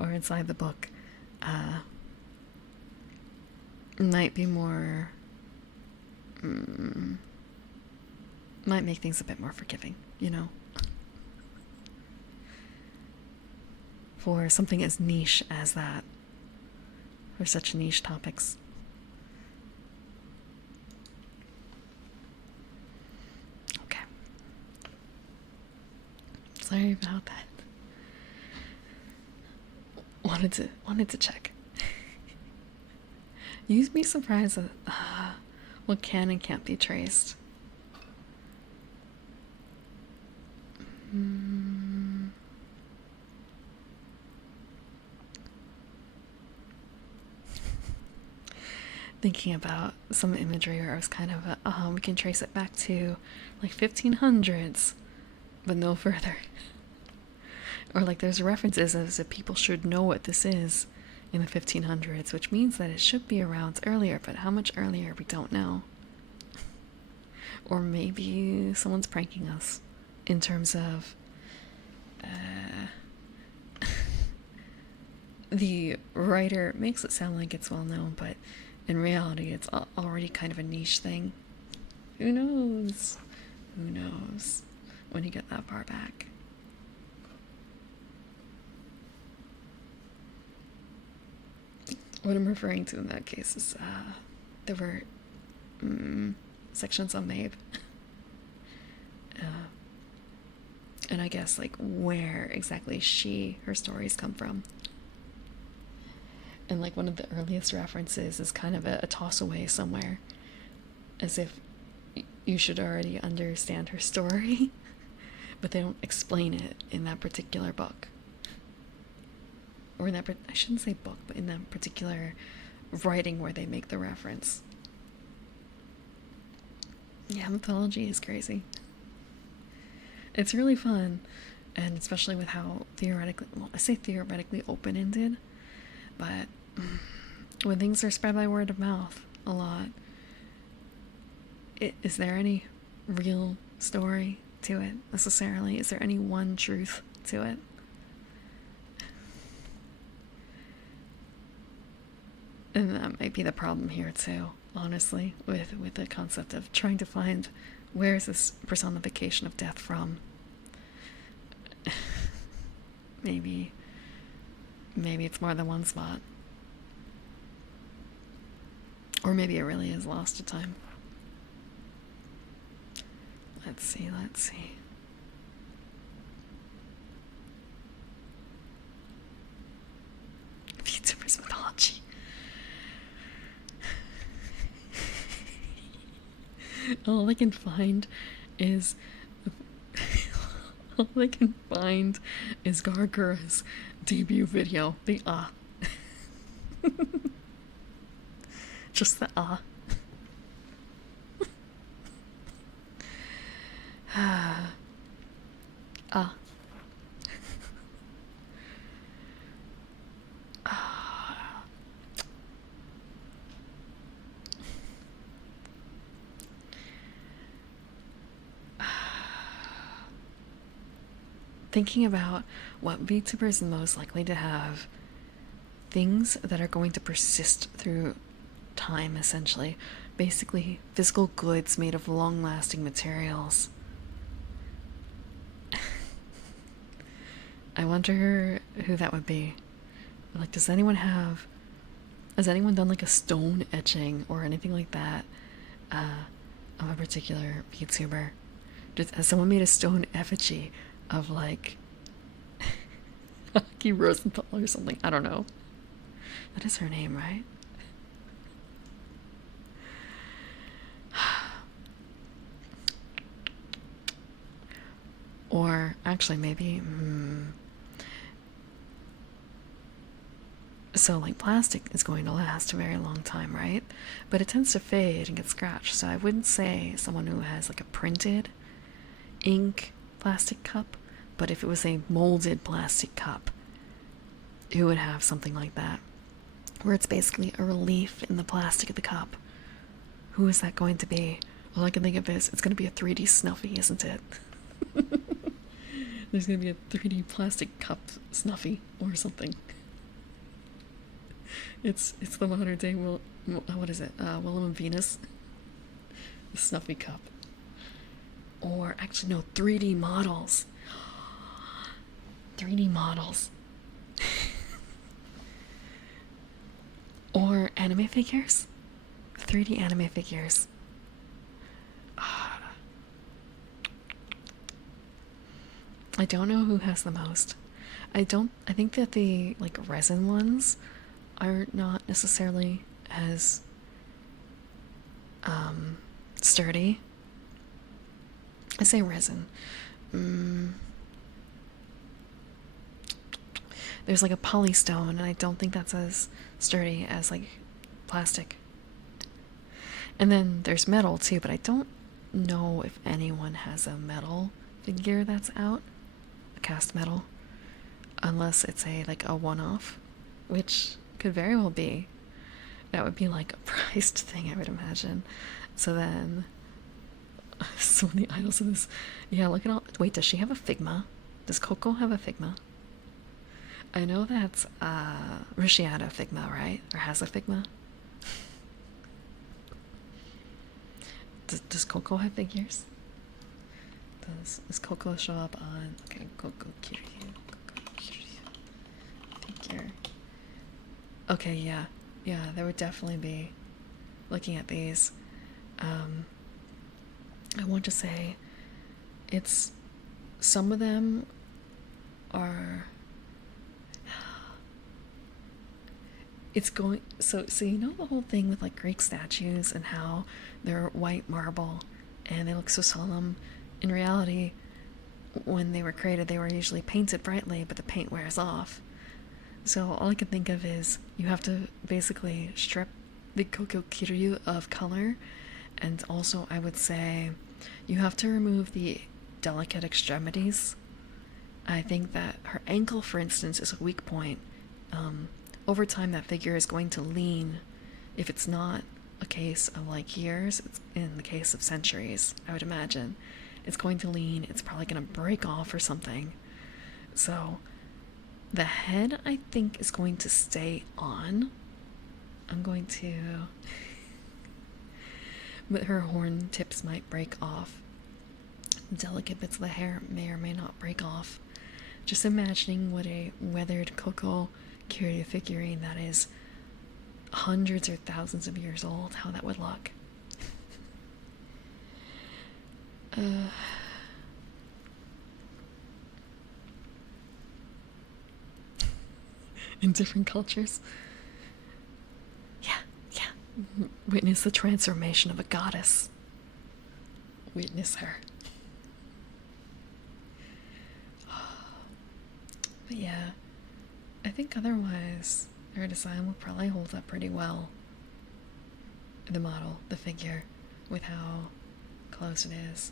or inside the book might be more might make things a bit more forgiving, you know, for something as niche as that, for such niche topics. Okay, sorry about that. Wanted to check. You'd be surprised at what can and can't be traced. Thinking about some imagery where I was kind of, we can trace it back to like 1500s, but no further. Or like there's references as if people should know what this is in the 1500s, which means that it should be around earlier, but how much earlier we don't know. Or maybe someone's pranking us in terms of the writer makes it sound like it's well known, but in reality, it's already kind of a niche thing. Who knows? Who knows when you get that far back? What I'm referring to in that case is there were sections on Maeve. And I guess like where exactly her stories come from. And like one of the earliest references is kind of a toss away somewhere, as if you should already understand her story, but they don't explain it in that particular book. Or in that, I shouldn't say book, but in that particular writing where they make the reference. Yeah, mythology is crazy. It's really fun, and especially with how I say theoretically open-ended, but when things are spread by word of mouth a lot, is there any real story to it necessarily? Is there any one truth to it? And that might be the problem here too, honestly, with the concept of trying to find where is this personification of death from. maybe it's more than one spot. Or maybe it really is lost to time. Let's see. VTuber's mythology. All I can find is Gargura's debut video. The just the Thinking about what VTuber is most likely to have, things that are going to persist through time, essentially. Basically, physical goods made of long-lasting materials. I wonder who that would be. Like, has anyone done like a stone etching or anything like that of a particular VTuber? Has someone made a stone effigy of like Aki Rosenthal or something? I don't know. That is her name, right? Or actually maybe so like plastic is going to last a very long time, right? But it tends to fade and get scratched, so I wouldn't say someone who has like a printed ink plastic cup, but if it was a molded plastic cup, it would have something like that, where it's basically a relief in the plastic of the cup. Who is that going to be? All I can think of is it's going to be a 3D Snuffy, isn't it? There's going to be a 3D plastic cup Snuffy or something. It's the modern day what is it? Willem and Venus, the Snuffy cup. Or actually no, 3D models. 3D models. Or anime figures. 3D anime figures. I don't know who has the most. I think that the like resin ones are not necessarily as sturdy. I say resin. There's like a polystone, and I don't think that's as sturdy as like plastic. And then there's metal too, but I don't know if anyone has a metal figure that's out, a cast metal, unless it's a one-off, which could very well be. That would be like a priced thing, I would imagine. So then, so many idols of this. Yeah, look at all. Wait, does she have a Figma? Does Coco have a Figma? I know that's Rishi had a Figma, right? Or has a Figma? Does Coco have figures? Does Coco show up on? Okay, Coco Kiryu. Coco Kiryu. Figure. Okay, yeah. Yeah, there would definitely be. Looking at these, I want to say it's some of them are it's going so you know the whole thing with like Greek statues and how they're white marble and they look so solemn. In reality, when they were created they were usually painted brightly, but the paint wears off. So all I can think of is you have to basically strip the Coco Kiryu of color, and also I would say you have to remove the delicate extremities. I think that her ankle, for instance, is a weak point. Over time, that figure is going to lean. If it's not a case of like years, it's in the case of centuries, I would imagine. It's going to lean, it's probably going to break off or something. So, the head, I think, is going to stay on. I'm going to. But her horn tips might break off. Delicate bits of the hair may or may not break off. Just imagining what a weathered Coco Kiryu figurine that is hundreds or thousands of years old, how that would look. In different cultures. Yeah. Witness the transformation of a goddess. Witness her. But yeah, I think otherwise her design will probably hold up pretty well. The model, the figure, with how close it is.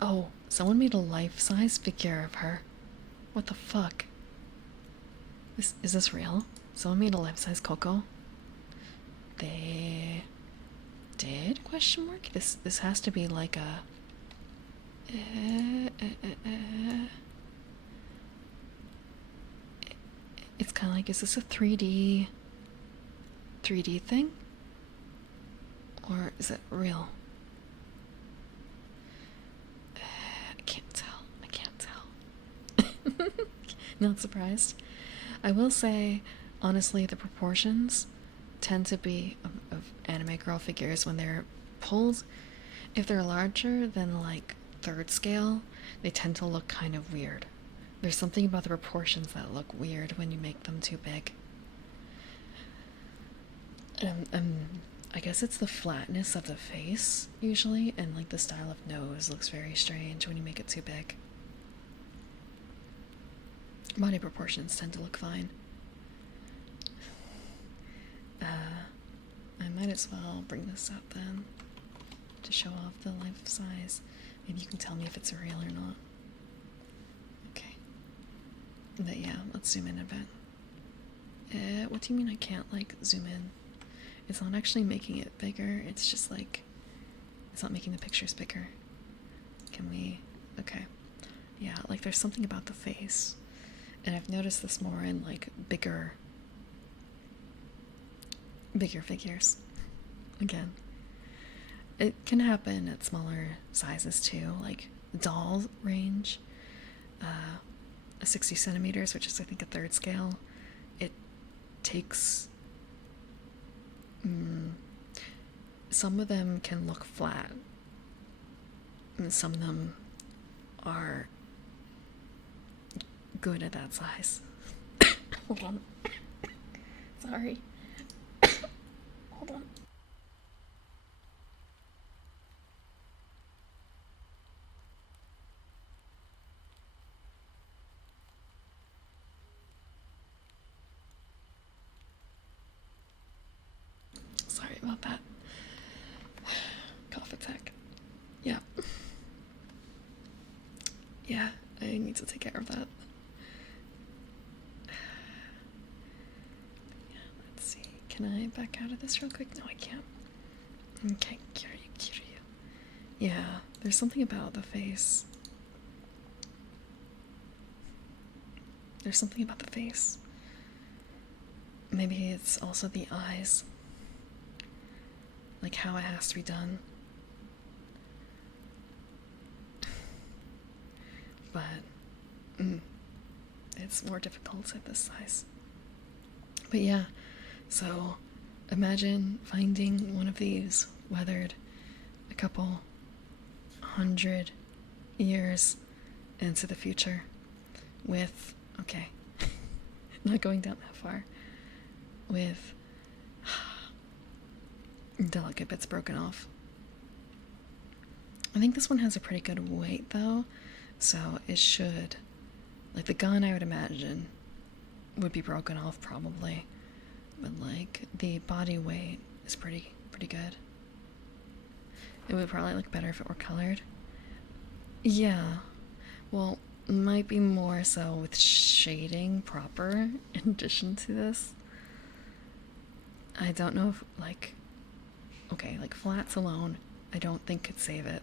Oh, someone made a life-size figure of her. What the fuck? Is this real? Someone made a life-size Coco? They did? Question mark? This has to be like a. It's kind of like, is this a 3D thing, or is it real? I can't tell. Not surprised. I will say, honestly, the proportions tend to be of anime girl figures when they're pulled. If they're larger than like third scale, they tend to look kind of weird. There's something about the proportions that look weird when you make them too big. I guess it's the flatness of the face usually, and like the style of nose looks very strange when you make it too big. Body proportions tend to look fine. I might as well bring this up then to show off the life size. Maybe you can tell me if it's real or not. Okay. But yeah, let's zoom in a bit. What do you mean I can't like zoom in? It's not actually making it bigger, it's just like, it's not making the pictures bigger. Can we, okay. Yeah, like there's something about the face. And I've noticed this more in like bigger figures. Again, it can happen at smaller sizes too, like doll range, 60 centimeters, which is I think a third scale. It takes some of them can look flat, and some of them are good at that size. Hold on. Sorry. Hold on. Sorry about that. Cough attack. Yeah. Yeah, I need to take care of that. Yeah, let's see. can I back out of this real quick? No, I can't. Okay, Kiryu. Yeah, there's something about the face. There's something about the face. Maybe it's also the eyes. Like how it has to be done. But it's more difficult at this size. But yeah, so imagine finding one of these weathered a couple 100 years into the future with, okay, not going down that far, with delicate bits broken off. I think this one has a pretty good weight though, so it should, like the gun I would imagine would be broken off probably, but like the body weight is pretty good. It would probably look better if it were colored. Yeah, well, might be more so with shading proper in addition to this. I don't know if like, okay, like flats alone I don't think could save it,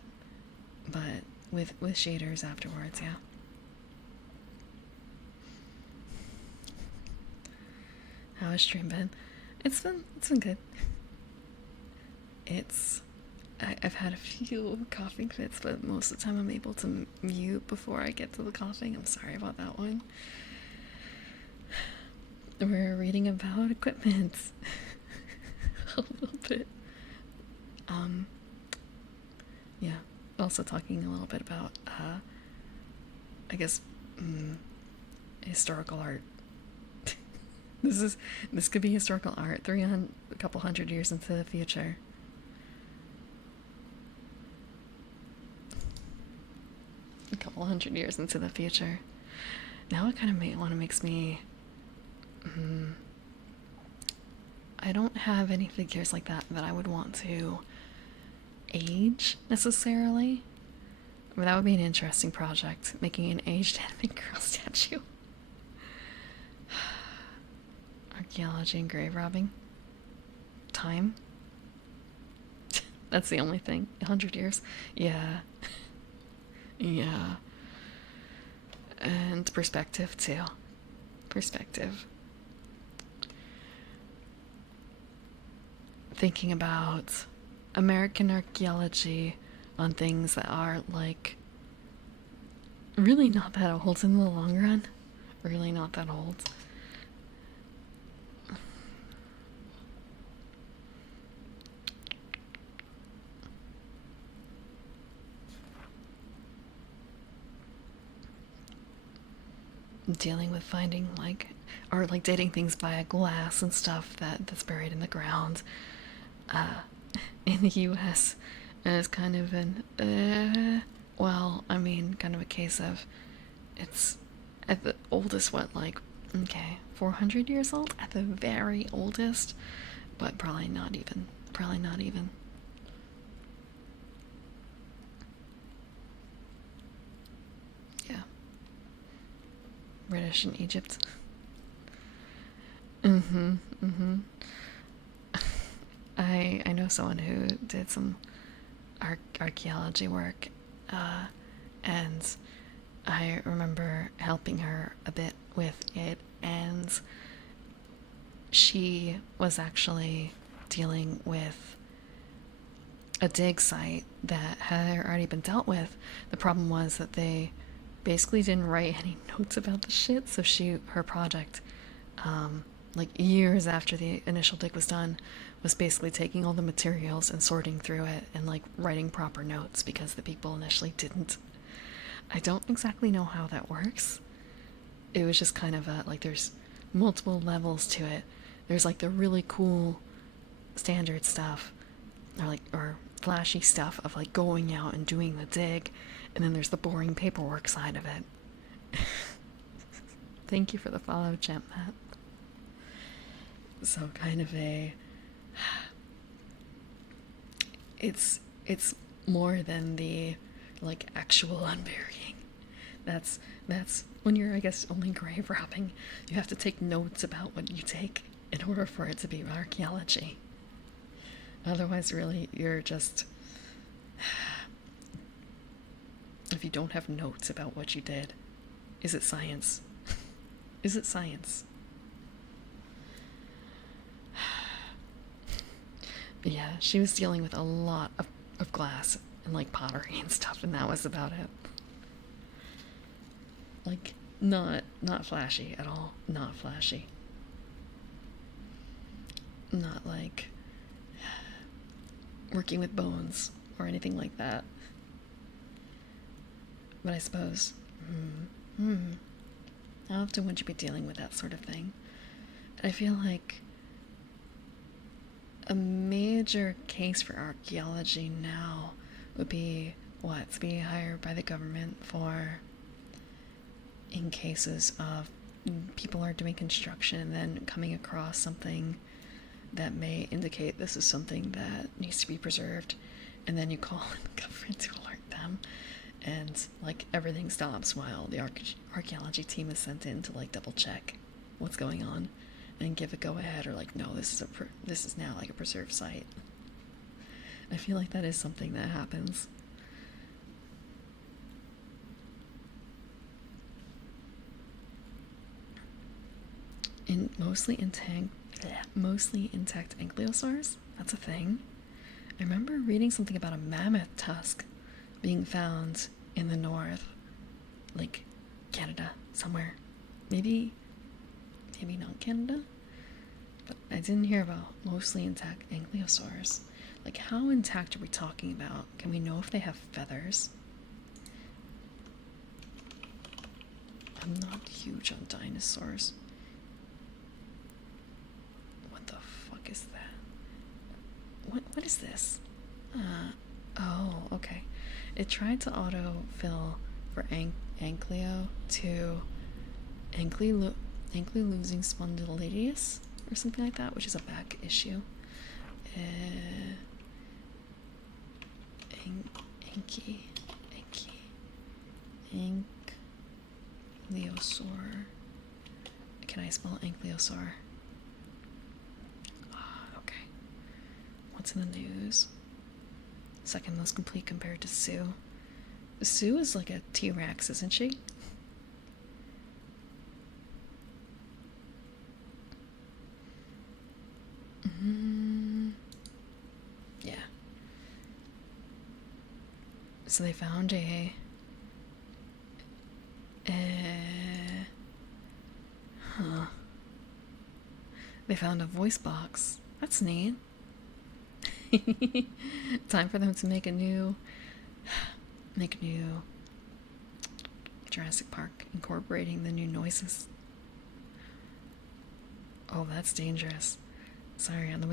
but with shaders afterwards, yeah. How has stream been? It's been good. I've had a few coughing fits, but most of the time I'm able to mute before I get to the coughing. I'm sorry about that one. We're reading about equipment. A little bit. Yeah. Also talking a little bit about, I guess, historical art. This could be historical art. A couple hundred years into the future. A couple 100 years into the future. Now it kind of makes me. I don't have any figures like that I would want to age necessarily. But that would be an interesting project, making an aged anime girl statue. Archaeology and grave robbing. Time. That's the only thing. 100 years. Yeah. Yeah. And perspective too. Perspective. Thinking about American archaeology on things that are like really not that old in the long run. Really not that old. Dealing with finding like, or like dating things by a glass and stuff that's buried in the ground in the US is kind of an well, I mean, kind of a case of it's at the oldest, what, like, okay, 400 years old at the very oldest, but probably not even. Yeah. British and Egypt. I know someone who did some archaeology work, and I remember helping her a bit with it, and she was actually dealing with a dig site that had already been dealt with. The problem was that they basically didn't write any notes about the shit, so her project, like years after the initial dig was done, was basically taking all the materials and sorting through it and like writing proper notes because the people initially didn't. I don't exactly know how that works. It was just kind of like there's multiple levels to it. There's like the really cool standard stuff, or flashy stuff of like going out and doing the dig, and then there's the boring paperwork side of it. Thank you for the follow, Champ Matt. So kind of it's more than the like actual unburying. That's when you're, I guess, only grave robbing. You have to take notes about what you take. in order for it to be archaeology. Otherwise, really, you're just. If you don't have notes about what you did, is it science? Is it science? Yeah, she was dealing with a lot of glass and like pottery and stuff, and that was about it. Like, not flashy at all. Not flashy. Not like working with bones or anything like that. But I suppose, how often would you be dealing with that sort of thing? I feel like a major case for archaeology now would be what? To be hired by the government for, in cases of people are doing construction and then coming across something that may indicate this is something that needs to be preserved, and then you call in the government to alert them, and like everything stops while the archaeology team is sent in to like double check what's going on and give a go ahead, or like, no, this is now like a preserved site. I feel like that is something that happens. In mostly intact ankylosaurs. That's a thing. I remember reading something about a mammoth tusk being found in the north, like Canada somewhere. Maybe not Canada, but I didn't hear about mostly intact ankylosaurs. Like, how intact are we talking about? Can we know if they have feathers? I'm not huge on dinosaurs. What the fuck is that? What is this? Oh, okay. It tried to autofill for Ankylo to ankylosing spondylitis or something like that, which is a back issue. Ankylosaur. Can I spell ankylosaur? Okay. What's in the news? Second most complete compared to Sue. Sue is like a T-Rex, isn't she? Yeah. So they found They found a voice box. That's neat. Time for them to make a new Jurassic Park, incorporating the new noises. Oh, that's dangerous. Sorry, on the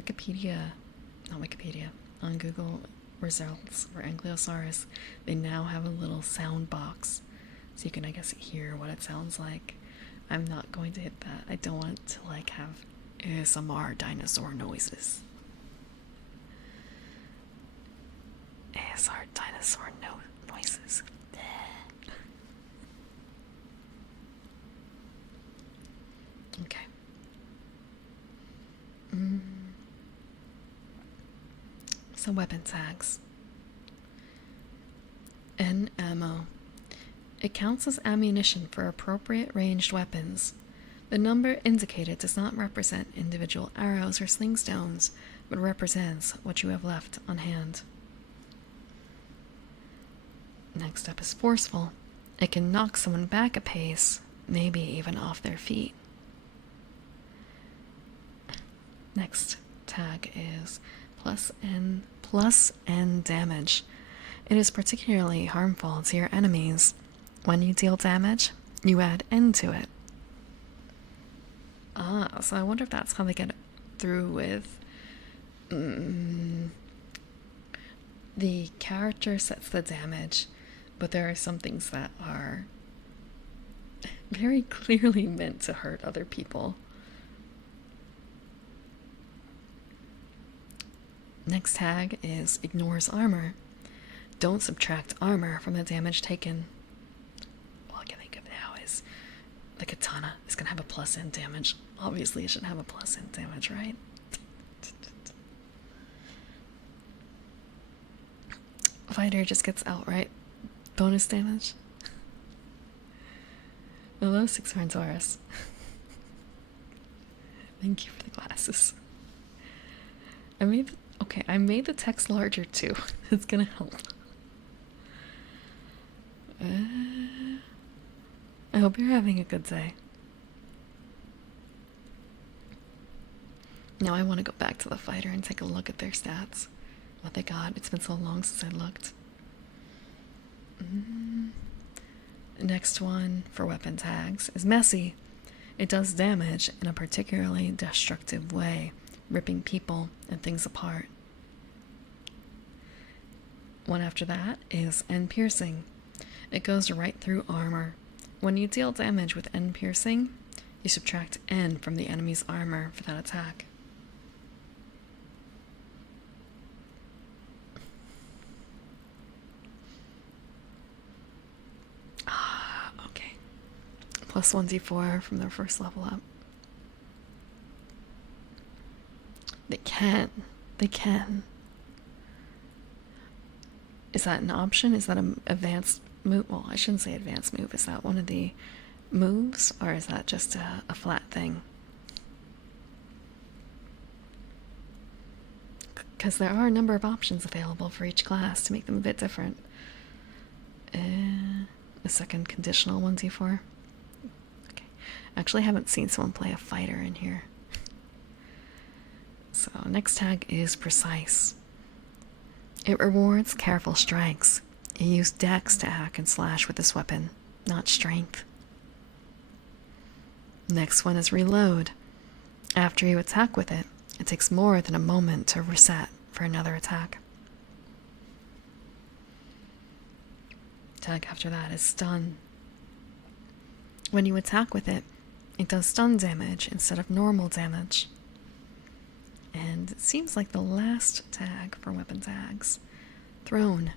on Google results for Ankylosaurus, they now have a little sound box, so you can, I guess, hear what it sounds like. I'm not going to hit that. I don't want to like have ASMR dinosaur noises. ASR dinosaur noises. Okay. So weapon tags. N ammo. It counts as ammunition for appropriate ranged weapons. The number indicated does not represent individual arrows or sling stones, but represents what you have left on hand. Next up is forceful. It can knock someone back a pace, maybe even off their feet. Next tag is plus N damage. It is particularly harmful to your enemies. When you deal damage, you add N to it. So I wonder if that's how they get through with the character sets the damage, but there are some things that are very clearly meant to hurt other people. Next tag is ignores armor. Don't subtract armor from the damage taken. All I can think of now is The katana is gonna have a plus in damage. Obviously, it should have a plus in damage, right? Fighter just gets outright bonus damage. Hello, Six Horn Taurus. Thank you for the glasses. I made the text larger too. It's gonna help. I hope you're having a good day. Now I want to go back to the fighter and take a look at their stats. What they got. It's been so long since I looked. Next one for weapon tags is Messy. It does damage in a particularly destructive way, ripping people and things apart. One after that is End Piercing. It goes right through armor. When you deal damage with End Piercing, you subtract N from the enemy's armor for that attack. Okay. Plus 1d4 from their first level up. They can. They can. Is that an option? Is that an advanced move? Well, I shouldn't say advanced move. Is that one of the moves, or is that just a flat thing? Because there are a number of options available for each class to make them a bit different. A second conditional 1d4. Okay. Actually, I haven't seen someone play a fighter in here. So, next tag is Precise. It rewards careful strikes. You use dex to hack and slash with this weapon, not strength. Next one is Reload. After you attack with it, it takes more than a moment to reset for another attack. Tag after that is Stun. When you attack with it, it does stun damage instead of normal damage. And it seems like the last tag for weapon tags. Thrown.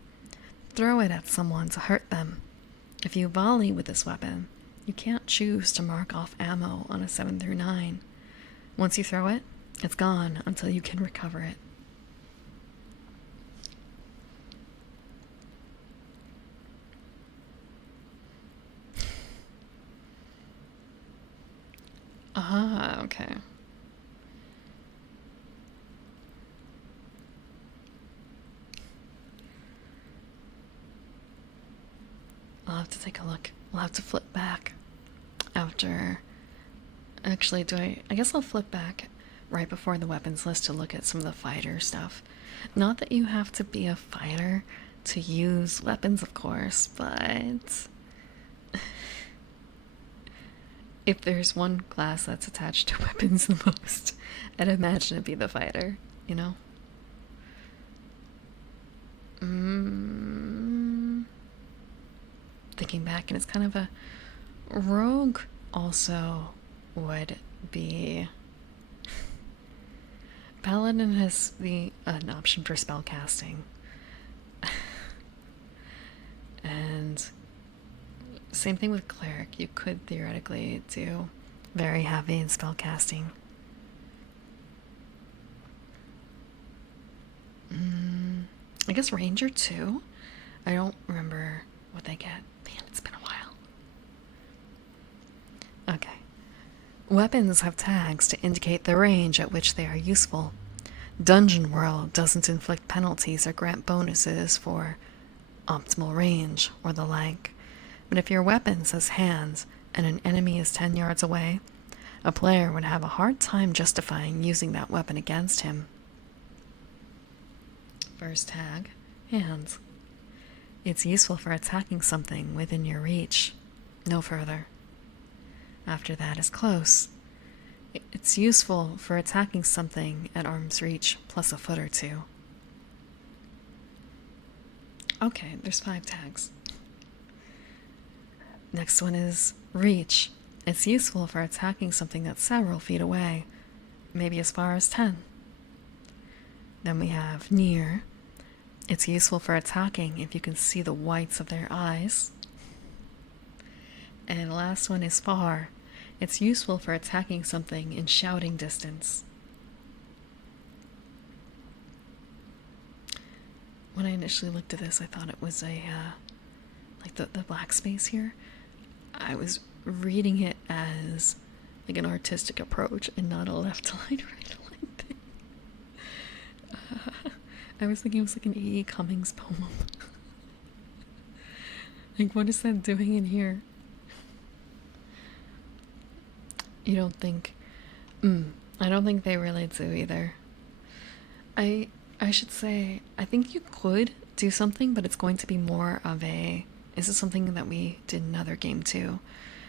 Throw it at someone to hurt them. If you volley with this weapon, you can't choose to mark off ammo on a 7 through 9. Once you throw it, it's gone until you can recover it. Ah, okay. I'll have to take a look. We'll have to flip back after. Actually, I guess I'll flip back right before the weapons list to look at some of the fighter stuff. Not that you have to be a fighter to use weapons, of course, but if there's one class that's attached to weapons the most, I'd imagine it'd be the fighter, you know? Thinking back, and it's kind of a rogue also would be. Paladin has an option for spell casting. And same thing with cleric. You could theoretically do very heavy in spell casting. I guess ranger too. I don't remember what they get. Man, it's been a while. Okay. Weapons have tags to indicate the range at which they are useful. Dungeon World doesn't inflict penalties or grant bonuses for optimal range or the like. But if your weapon says hands and an enemy is 10 yards away, a player would have a hard time justifying using that weapon against him. First tag, hands. It's useful for attacking something within your reach, no further. After that is close. It's useful for attacking something at arm's reach plus a foot or two. Okay, there's 5 tags. Next one is reach. It's useful for attacking something that's several feet away, maybe as far as 10. Then we have near. It's useful for attacking if you can see the whites of their eyes. And the last one is far. It's useful for attacking something in shouting distance. When I initially looked at this, I thought it was a, like the black space here. I was reading it as like an artistic approach and not a left line, right line thing. I was thinking it was like an E. E. Cummings poem. Like, what is that doing in here? You don't think? I don't think they really do either. I should say, I think you could do something, but it's going to be more of a... This is something that we did in another game too.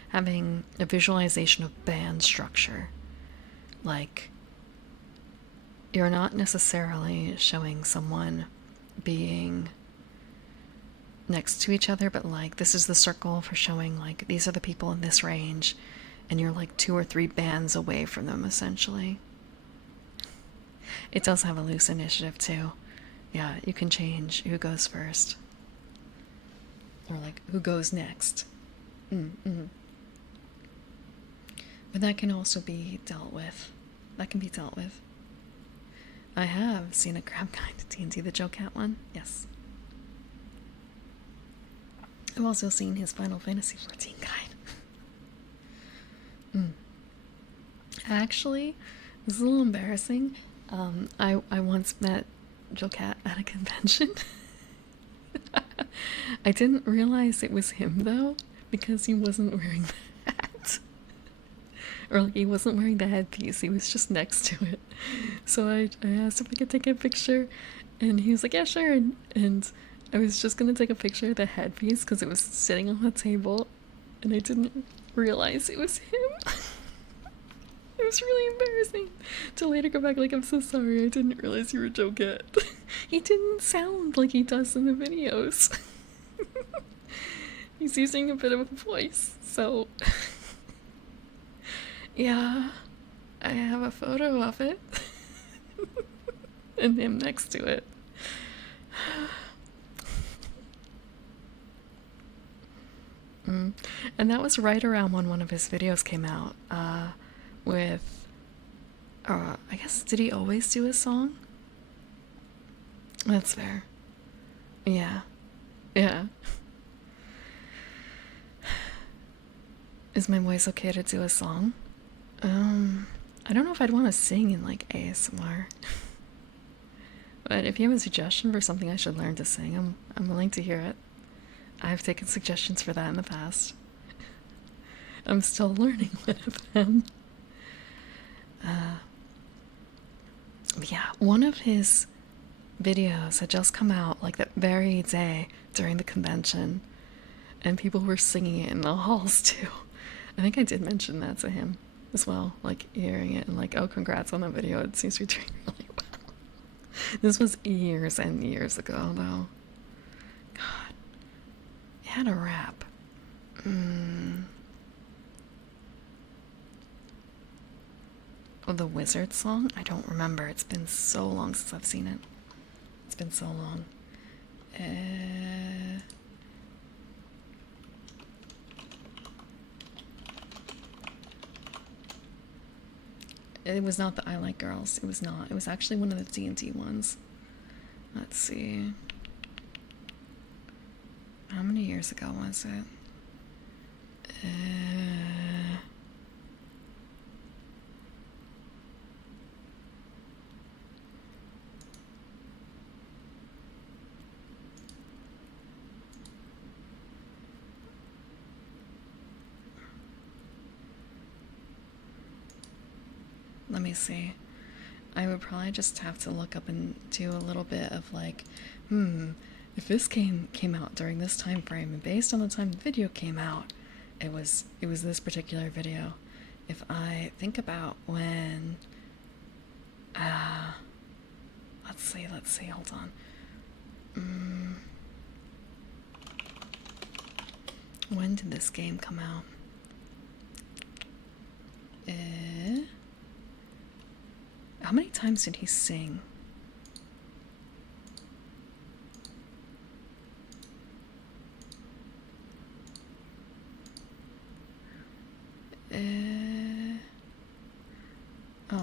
Having a visualization of band structure. Like, you're not necessarily showing someone being next to each other, but like, this is the circle for showing like, these are the people in this range, and you're like 2 or 3 bands away from them, essentially. It does have a loose initiative too. Yeah, you can change who goes first. Or like, who goes next. But that can also be dealt with. That can be dealt with. I have seen a grab guide to D&D, the Joe Cat one. Yes. I've also seen his Final Fantasy XIV guide. Actually, this is a little embarrassing. I once met Joe Cat at a convention. I didn't realize it was him though, because he wasn't wearing the hat. Or like, he wasn't wearing the headpiece, he was just next to it. So I asked if I could take a picture, and he was like, yeah, sure. And I was just gonna take a picture of the headpiece because it was sitting on the table, and I didn't realize it was him. It was really embarrassing to later go back like, I'm so sorry, I didn't realize you were Joe Cat. He didn't sound like he does in the videos. He's using a bit of a voice, so... Yeah, I have a photo of it. And him next to it. And that was right around when one of his videos came out, with, I guess, did he always do a song? That's fair. Yeah. Yeah. Is my voice okay to do a song? I don't know if I'd want to sing in, like, ASMR. But if you have a suggestion for something I should learn to sing, I'm willing to hear it. I've taken suggestions for that in the past. I'm still learning one of them. Yeah, one of his videos had just come out like that very day during the convention, and people were singing it in the halls too. I think I did mention that to him as well, like hearing it and like, oh, congrats on the video, it seems to be doing really well. This was years and years ago though. God, it had a rap. Oh, the Wizard song? I don't remember. It's been so long since I've seen it. It's been so long. It was not the I Like Girls. It was not. It was actually one of the D&D ones. Let's see. How many years ago was it? Let me see. I would probably just have to look up and do a little bit of like, if this came out during this time frame, and based on the time the video came out, it was this particular video. If I think about when, let's see, hold on. When did this game come out? How many times did he sing?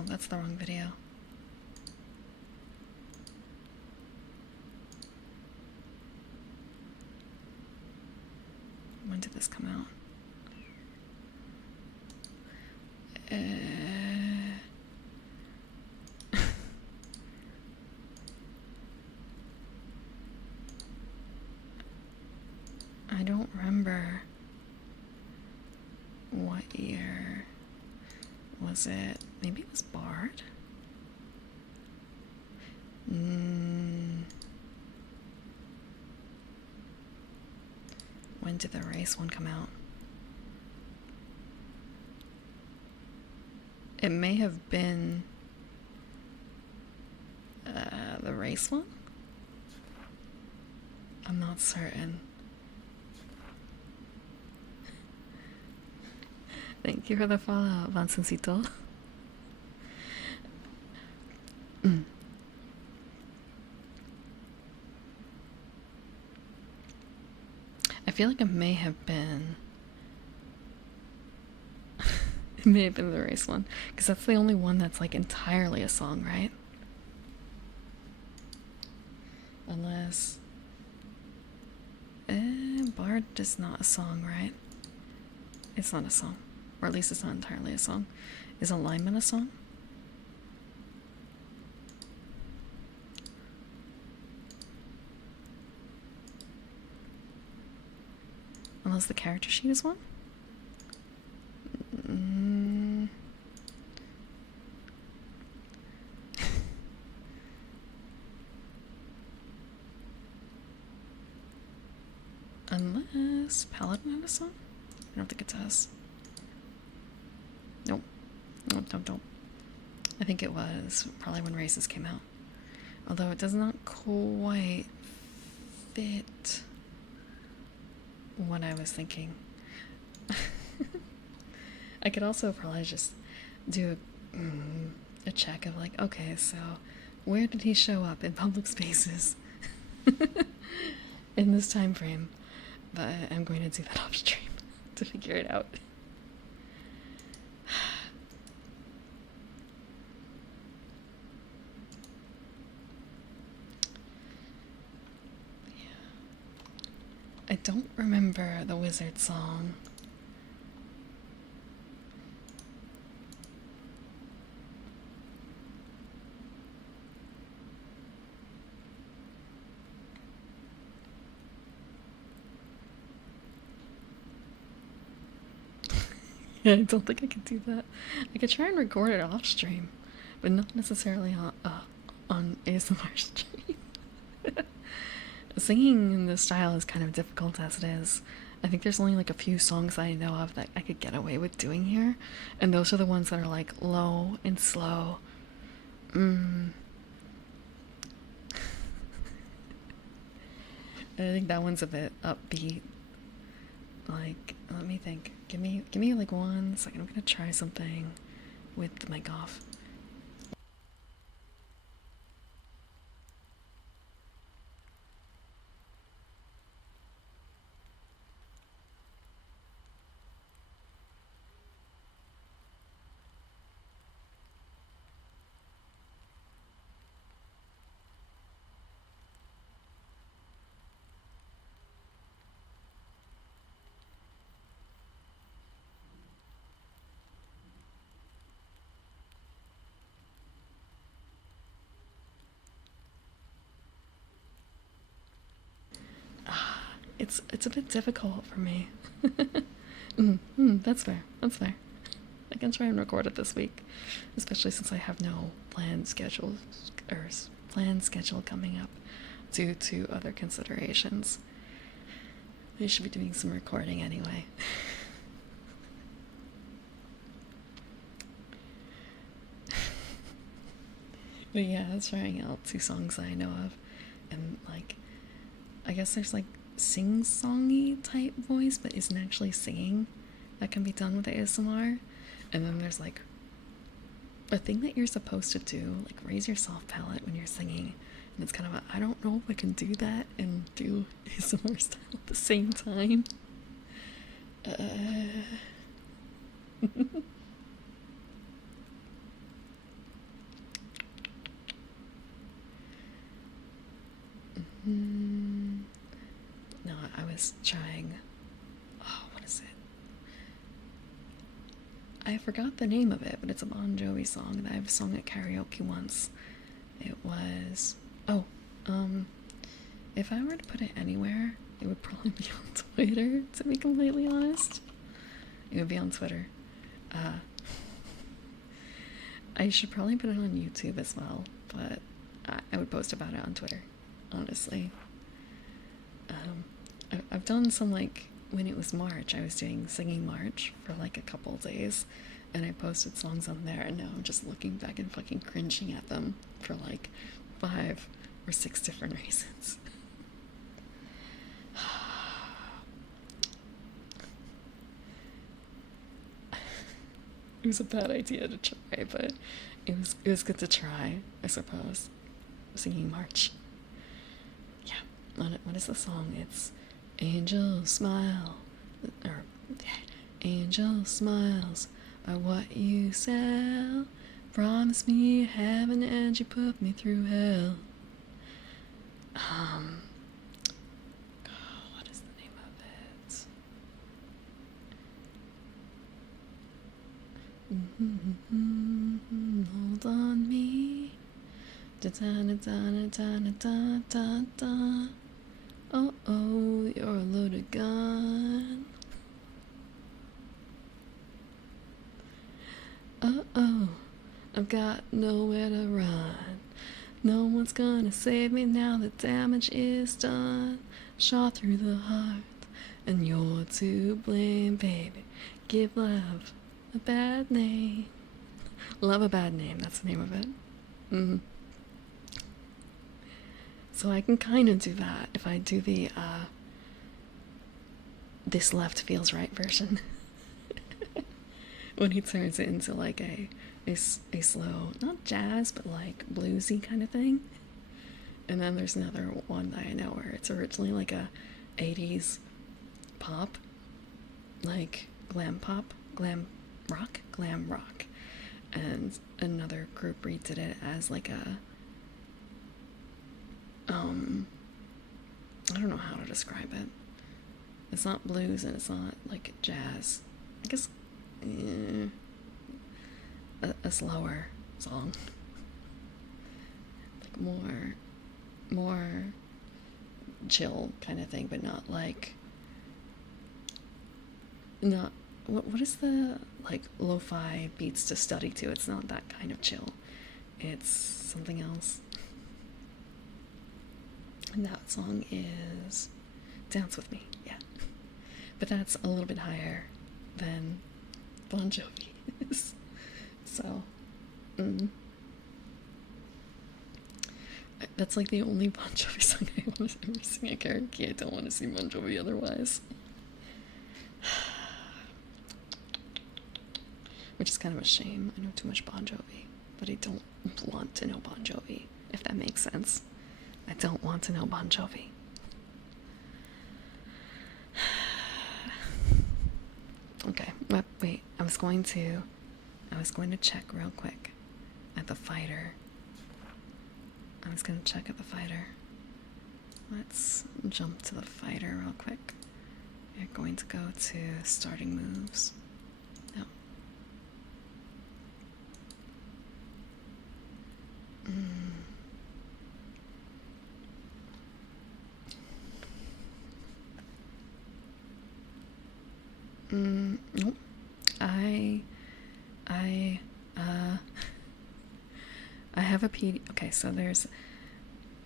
Oh, that's the wrong video. When did this come out? I don't remember what year was it. Maybe it was Bard. When did the race one come out? It may have been the race one? I'm not certain. Thank you for the follow, Vansencito. I feel like it may have been. It may have been the race one, because that's the only one that's like entirely a song, right? Unless. Bard is not a song, right? It's not a song. Or at least it's not entirely a song. Is Alignment a song? Unless the character sheet is one? Unless Paladin had a song? I don't think it does. Nope. Nope. I think it was probably when Races came out. Although it does not quite fit what I was thinking. I could also probably just do a check of like, okay, so where did he show up in public spaces in this time frame? But I'm going to do that off stream to figure it out. Yeah. I don't remember the Wizard song. Yeah, I don't think I could do that. I could try and record it off stream, but not necessarily on ASMR stream. Singing in this style is kind of difficult as it is. I think there's only like a few songs I know of that I could get away with doing here, and those are the ones that are like low and slow. And I think that one's a bit upbeat. Like, let me think. Give me like 1 second. I'm gonna try something with the mic off. It's a bit difficult for me. That's fair. That's fair. I can try and record it this week, especially since I have no planned schedule coming up due to other considerations. I should be doing some recording anyway. But yeah, I was trying out 2 songs that I know of, and like, I guess there's like sing-songy type voice, but isn't actually singing, that can be done with ASMR. And then there's like a thing that you're supposed to do, like raise your soft palate when you're singing, and it's kind of I don't know if I can do that and do ASMR style at the same time. was trying. Oh, what is it? I forgot the name of it, but it's a Bon Jovi song that I've sung at karaoke once. It was. Oh, if I were to put it anywhere, it would probably be on Twitter, to be completely honest. It would be on Twitter. I should probably put it on YouTube as well, but I would post about it on Twitter, honestly. I've done some, like, when it was March, I was doing Singing March for like a couple days, and I posted songs on there, and now I'm just looking back and fucking cringing at them for like 5 or 6 different reasons. It was a bad idea to try, but it was good to try, I suppose. Singing March. Yeah. What is the song? It's Angel Smile, or Angel Smiles by what you sell. Promise me heaven and you put me through hell. What is the name of it? Hold on me. Da da da da da da da da. Oh oh, you're a loaded gun. Uh oh, I've got nowhere to run. No one's gonna save me now, the damage is done. Shot through the heart, and you're to blame, baby. Give love a bad name. Love a bad name, that's the name of it. So I can kind of do that if I do the This Left Feels Right version. When he turns it into like a slow, not jazz, but like bluesy kind of thing. And then there's another one that I know where it's originally like a 80s pop, like glam rock. And another group redid it as like a I don't know how to describe it. It's not blues and it's not like jazz. I guess a slower song, like more chill kind of thing, but not like what is the like lo-fi beats to study to. It's not that kind of chill. It's something else. And that song is Dance With Me, yeah. But that's a little bit higher than Bon Jovi is. So, that's like the only Bon Jovi song I want to ever sing at karaoke. I don't want to see Bon Jovi otherwise. Which is kind of a shame. I know too much Bon Jovi, but I don't want to know Bon Jovi, if that makes sense. I don't want to know Bon Jovi. Okay, wait, I was going to check real quick at the fighter. Let's jump to the fighter real quick. We're going to go to starting moves. No. Nope. I have a PD. Okay, so there's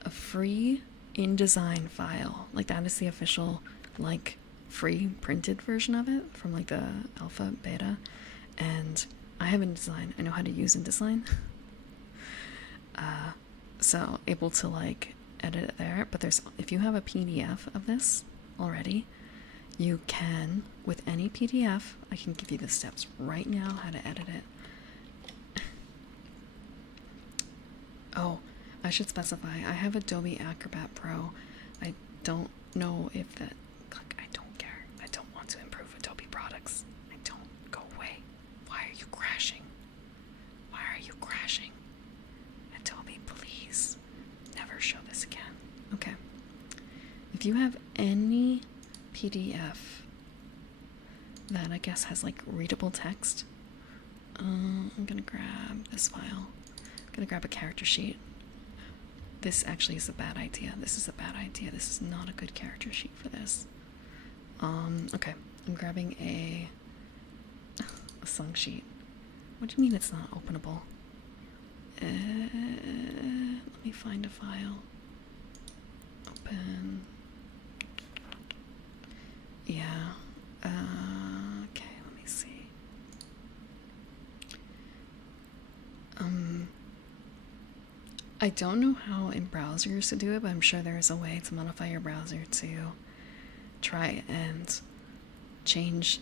a free InDesign file. Like that is the official, like, free printed version of it from like the alpha beta. And I have InDesign. I know how to use InDesign. So able to like edit it there. But there's, if you have a PDF of this already, you can, with any PDF, I can give you the steps right now how to edit it. Oh, I should specify, I have Adobe Acrobat Pro. I don't know if that, like, I don't care. I don't want to improve Adobe products. I don't. Go away. Why are you crashing? Why are you crashing? Adobe, please. Never show this again. Okay. If you have any PDF that I guess has like readable text. I'm gonna grab this file. I'm gonna grab a character sheet. This actually is a bad idea. This is a bad idea. This is not a good character sheet for this. Okay. I'm grabbing a song sheet. What do you mean it's not openable? Let me find a file. Open. Yeah. Okay, let me see. I don't know how in browsers to do it, but I'm sure there is a way to modify your browser to try and change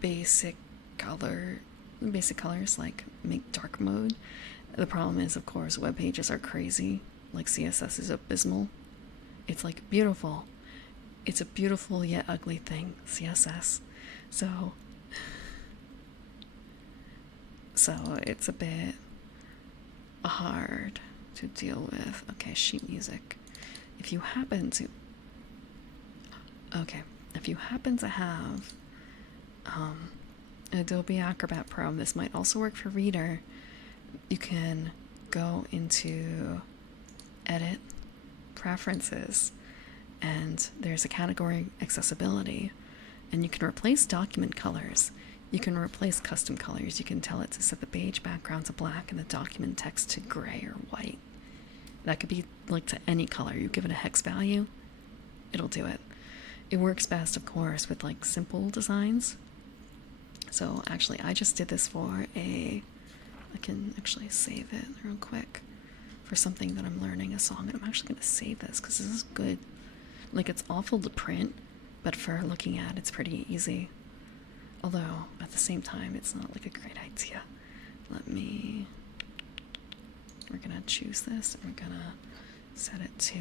basic colors, like make dark mode. The problem is, of course, web pages are crazy. Like CSS is abysmal. It's like beautiful. It's a beautiful yet ugly thing, CSS. So it's a bit hard to deal with. Okay, sheet music. If you happen to have Adobe Acrobat Pro, this might also work for Reader. You can go into Edit, Preferences, and there's a category Accessibility, and you can replace document colors. You can replace custom colors. You can tell it to set the page background to black and the document text to gray or white. That could be like to any color. You give it a hex value, it'll do it. It works best, of course, with like simple designs. So actually, I just did this for I can actually save it real quick for something that I'm learning, a song, and I'm actually going to save this because this is good. Like, it's awful to print, but for looking at, it's pretty easy. Although, at the same time, it's not like a great idea. We're going to choose this, and we're going to set it to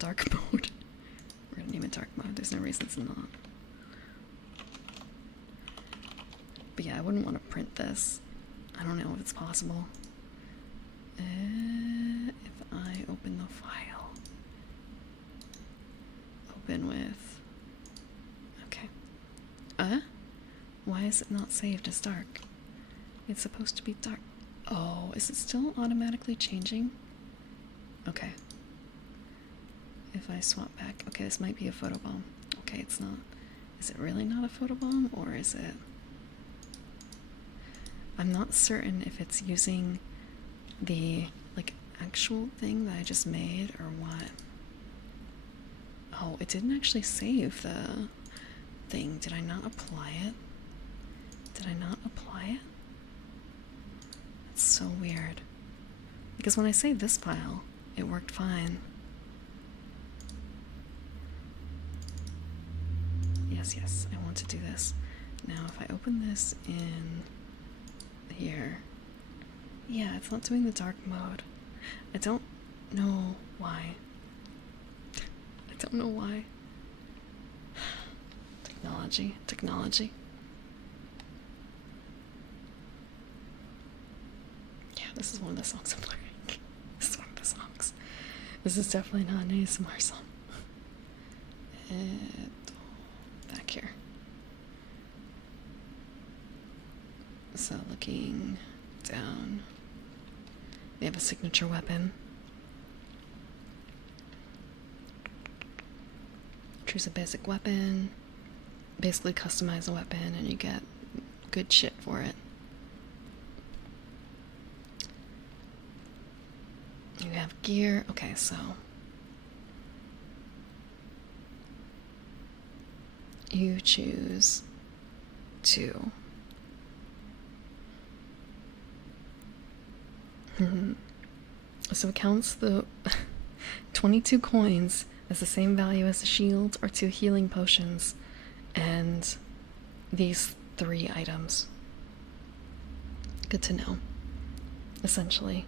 dark mode. We're going to name it dark mode. There's no reason it's not. But yeah, I wouldn't want to print this. I don't know if it's possible. If I open the file, open with, okay. Why is it not saved as dark? It's supposed to be dark. Oh, is it still automatically changing? Okay. If I swap back, okay, this might be a photobomb. Okay, it's not. Is it really not a photobomb, or is it? I'm not certain if it's using the like actual thing that I just made or what. Oh, it didn't actually save the thing. Did I not apply it? Did I not apply it? It's so weird. Because when I saved this file, it worked fine. Yes, I want to do this. Now if I open this in here, yeah, it's not doing the dark mode. I don't know why. I don't know why. Technology. Yeah, this is one of the songs I'm learning. This is one of the songs. This is definitely not an ASMR song. Back here. So looking down, they have a signature weapon. Choose a basic weapon, basically customize a weapon, and you get good shit for it. You have gear. Okay, so you choose 2. So it counts the 22 coins as the same value as the shield or 2 healing potions and these 3 items. Good to know, essentially.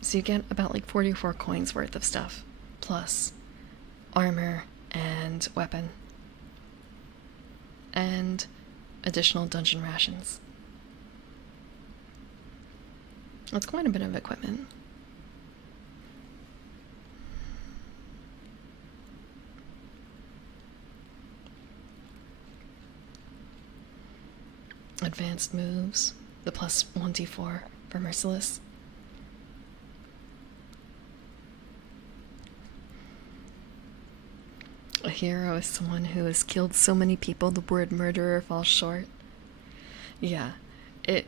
So you get about like 44 coins worth of stuff, plus armor and weapon, and additional dungeon rations. That's quite a bit of equipment. advanced moves, the plus 1d4 for Merciless. A hero is someone who has killed so many people the word murderer falls short. Yeah, it...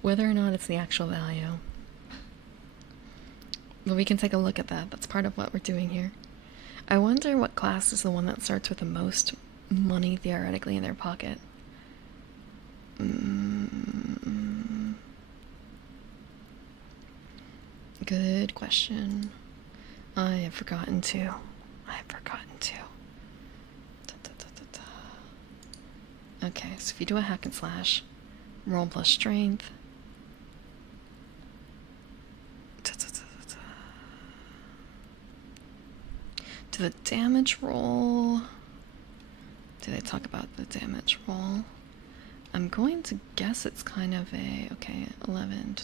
whether or not it's the actual value. But we can take a look at that. That's part of what we're doing here. I wonder what class is the one that starts with the most money theoretically in their pocket. Good question. I have forgotten to. Okay, so if you do a hack and slash, roll plus strength. To the damage roll. Did I talk about the damage roll? I'm going to guess it's kind of a, okay, 11.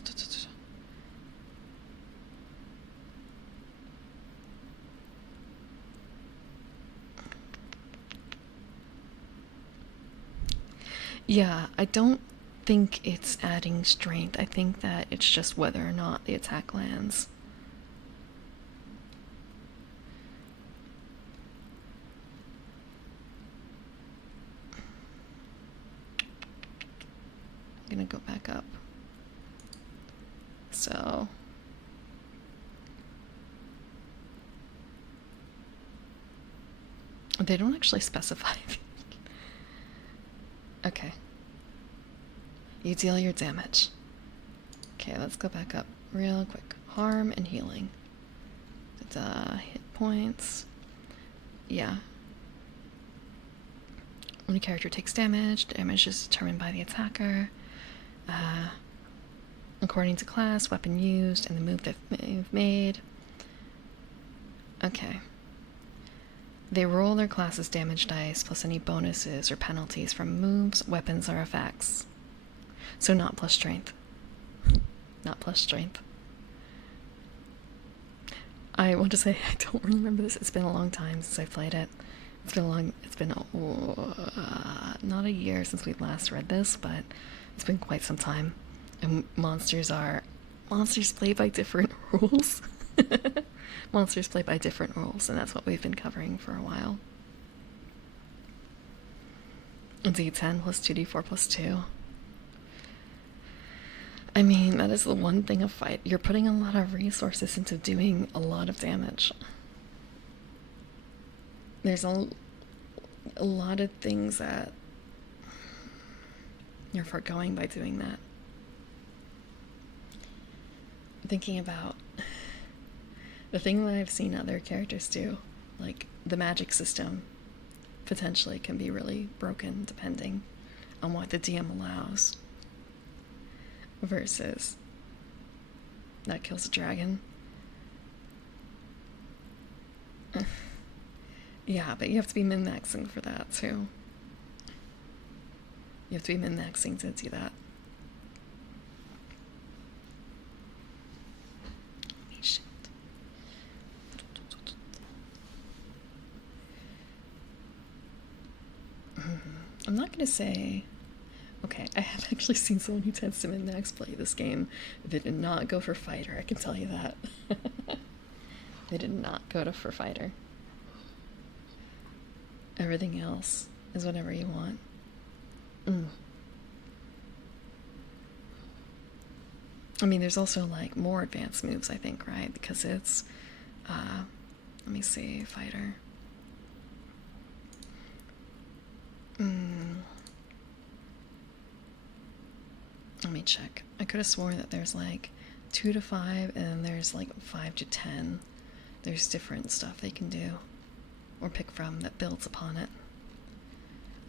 Yeah, I don't think it's adding strength. I think that it's just whether or not the attack lands. I'm gonna go back up. So they don't actually specify. Okay. You deal your damage. Okay, let's go back up real quick. Harm and healing. Hit points. Yeah. When a character takes damage, damage is determined by the attacker. According to class, weapon used, and the move they've made. Okay. They roll their class's damage dice plus any bonuses or penalties from moves, weapons, or effects. So not plus strength. Not plus strength. I want to say I don't remember this. It's been a long time since I played it. It's been not a year since we last read this, but it's been quite some time. And monsters play by different rules. Monsters play by different rules, and that's what we've been covering for a while. D10 plus 2d4 plus 2. I mean, that is the one thing of fight. You're putting a lot of resources into doing a lot of damage. There's a lot of things that you're foregoing by doing that. Thinking about the thing that I've seen other characters do, like the magic system, potentially can be really broken depending on what the DM allows. Versus that kills a dragon. Yeah, but you have to be min-maxing for that too. You have to be min-maxing to do that. Shit. I'm not gonna say. Okay, I have actually seen someone who tends to min-max play this game. They did not go for fighter, I can tell you that. They did not go for fighter. Everything else is whatever you want. I mean, there's also like more advanced moves, I think, right? Because it's, let me see, fighter. Let me check. I could have sworn that there's like 2 to 5, and then there's like 5 to 10. There's different stuff they can do or pick from that builds upon it.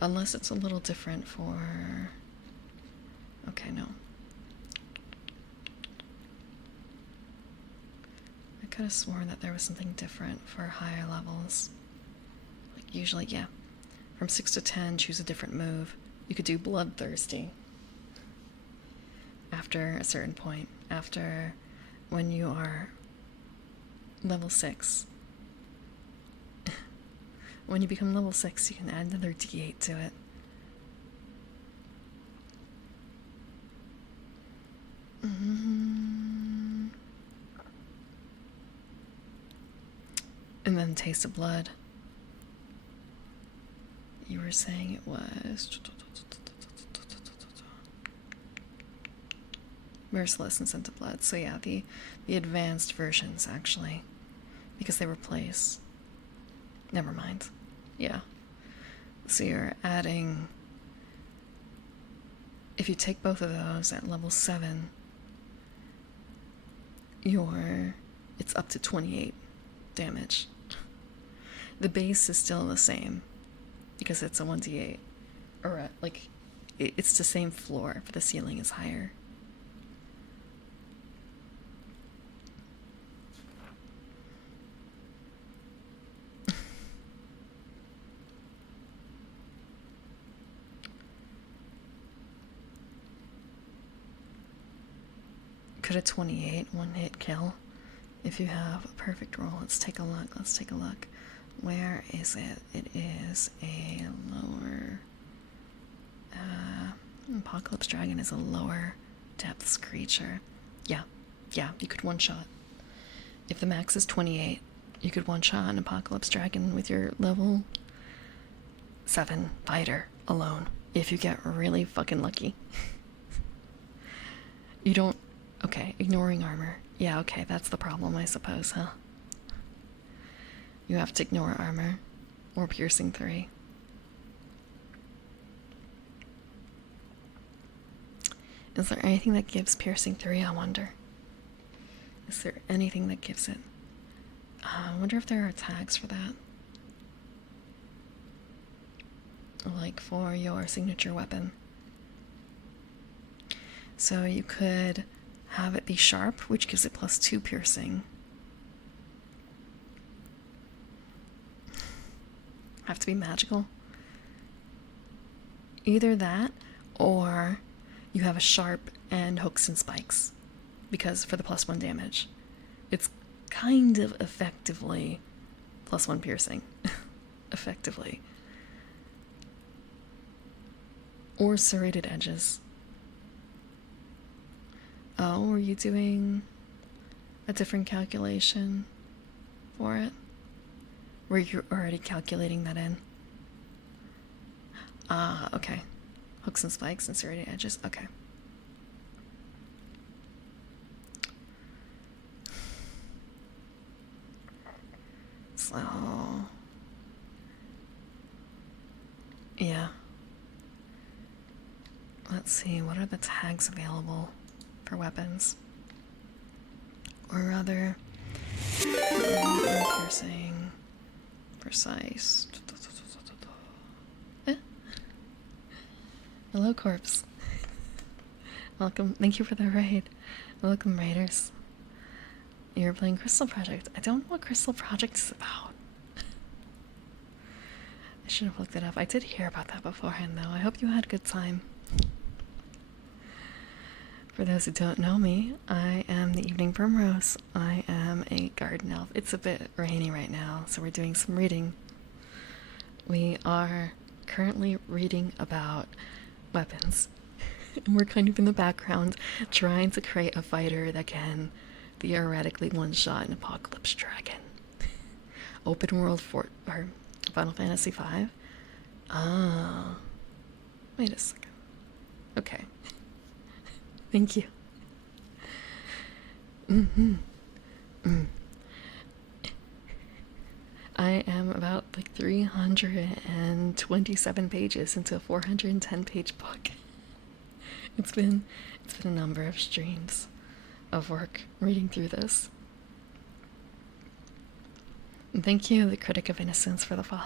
Unless it's a little different for... Okay, no. I could have sworn that there was something different for higher levels. Like usually, yeah. From 6 to 10, choose a different move. You could do Bloodthirsty. After a certain point. After when you are level 6. When you become level 6, you can add another d8 to it. And then Taste of Blood. You were saying it was Merciless and Scent of Blood. So yeah, the advanced versions actually, because they replace. Never mind. Yeah. So you're adding. If you take both of those at level 7, it's up to 28 damage. The base is still the same because it's a 1d8, or like it's the same floor, but the ceiling is higher. Could a 28 one-hit kill if you have a perfect roll? Let's take a look. Where is it? It is a lower... Apocalypse Dragon is a lower depths creature. Yeah, you could one-shot. If the max is 28, you could one-shot an Apocalypse Dragon with your level 7 fighter alone, if you get really fucking lucky. You don't... Okay, ignoring armor. Yeah, okay, that's the problem, I suppose, huh? You have to ignore armor. Or piercing 3. Is there anything that gives piercing 3, I wonder? Is there anything that gives it? I wonder if there are tags for that. Like for your signature weapon. So you could have it be sharp, which gives it +2 piercing. Have to be magical. Either that, or you have a sharp and hooks and spikes, because for the +1 damage, it's kind of effectively +1 piercing. Effectively. Or serrated edges. Oh, were you doing a different calculation for it? Were you already calculating that in? Ah, okay. Hooks and spikes and serrated edges. Okay. So... yeah. Let's see, what are the tags available for weapons? Or rather, piercing, precise. Hello, corpse. Welcome. Thank you for the raid. Welcome, raiders. You're playing Crystal Project. I don't know what Crystal Project is about. I should have looked it up. I did hear about that beforehand, though. I hope you had a good time. For those who don't know me, I am the Evening Primrose. I am a garden elf. It's a bit rainy right now, so we're doing some reading. We are currently reading about weapons. And we're kind of in the background trying to create a fighter that can theoretically one-shot an Apocalypse Dragon. Open world or Final Fantasy V? Ah. Wait a second. Okay. Thank you. I am about like 327 pages into a 410-page book. It's been a number of streams of work reading through this. And thank you, the Critic of Innocence, for the follow.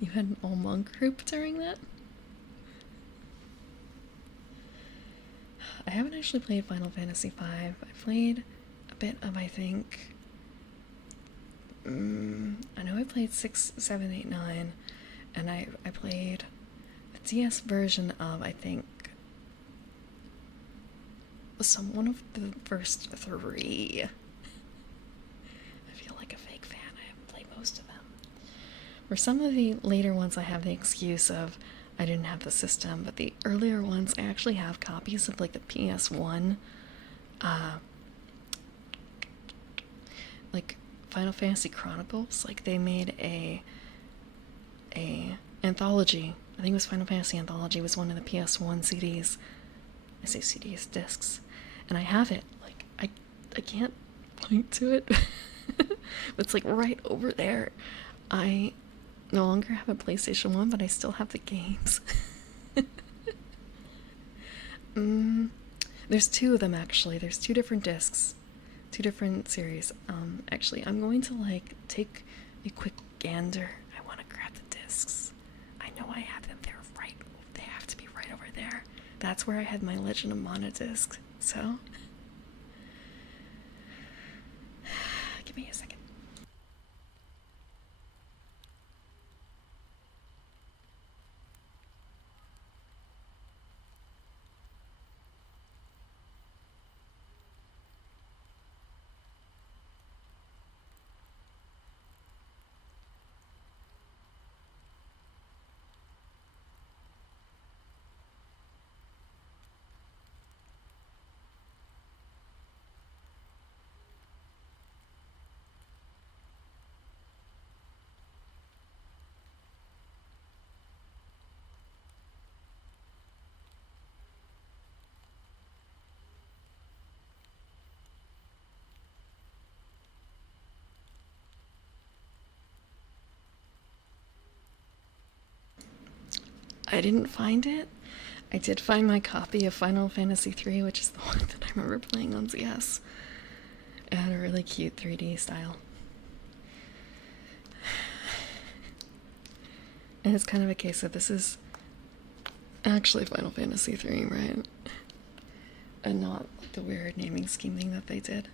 You had an all-monk group during that? I haven't actually played Final Fantasy V. I played a bit of, I think... I know I played 6, 7, 8, 9, and I played a DS version of, I think, one of the first 3. I feel like a fake fan. I haven't played most of them. For some of the later ones, I have the excuse of I didn't have the system, but the earlier ones, I actually have copies of like the PS1, like Final Fantasy Chronicles. Like they made a anthology. I think it was Final Fantasy Anthology was one of the PS1 CDs. I say CDs, discs, and I have it. Like I can't point to it. It's like right over there. I no longer have a PlayStation 1, but I still have the games. There's two of them actually. There's two different discs, two different series. Actually, I'm going to like take a quick gander. I want to grab the discs. I know I have them. They're right. They have to be right over there. That's where I had my Legend of Mana disc. So, give me a second. I didn't find it. I did find my copy of Final Fantasy 3, which is the one that I remember playing on ZS. It had a really cute 3D style. And it's kind of a case of this is actually Final Fantasy 3, right? And not like the weird naming scheming that they did.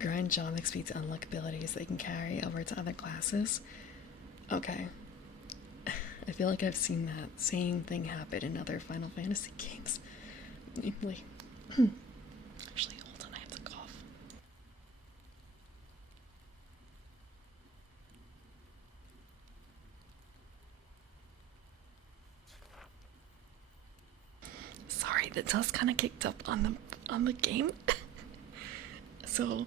Grind job XP to unlock abilities they can carry over to other classes. Okay. I feel like I've seen that same thing happen in other Final Fantasy games. Namely. Actually, hold on, I have to cough. Sorry, the dust kind of kicked up on the game. So,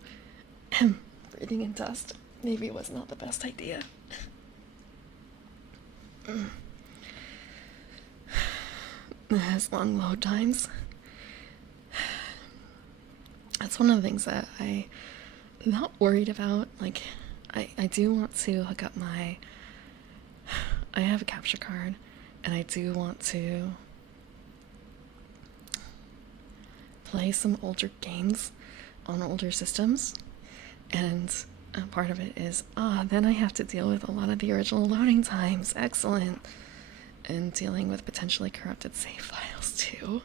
breathing in dust maybe was not the best idea. It has long load times. That's one of the things that I'm not worried about. Like, I do want to hook up my... I have a capture card, and I do want to play some older games on older systems, and part of it is then I have to deal with a lot of the original loading times. Excellent. And dealing with potentially corrupted save files too.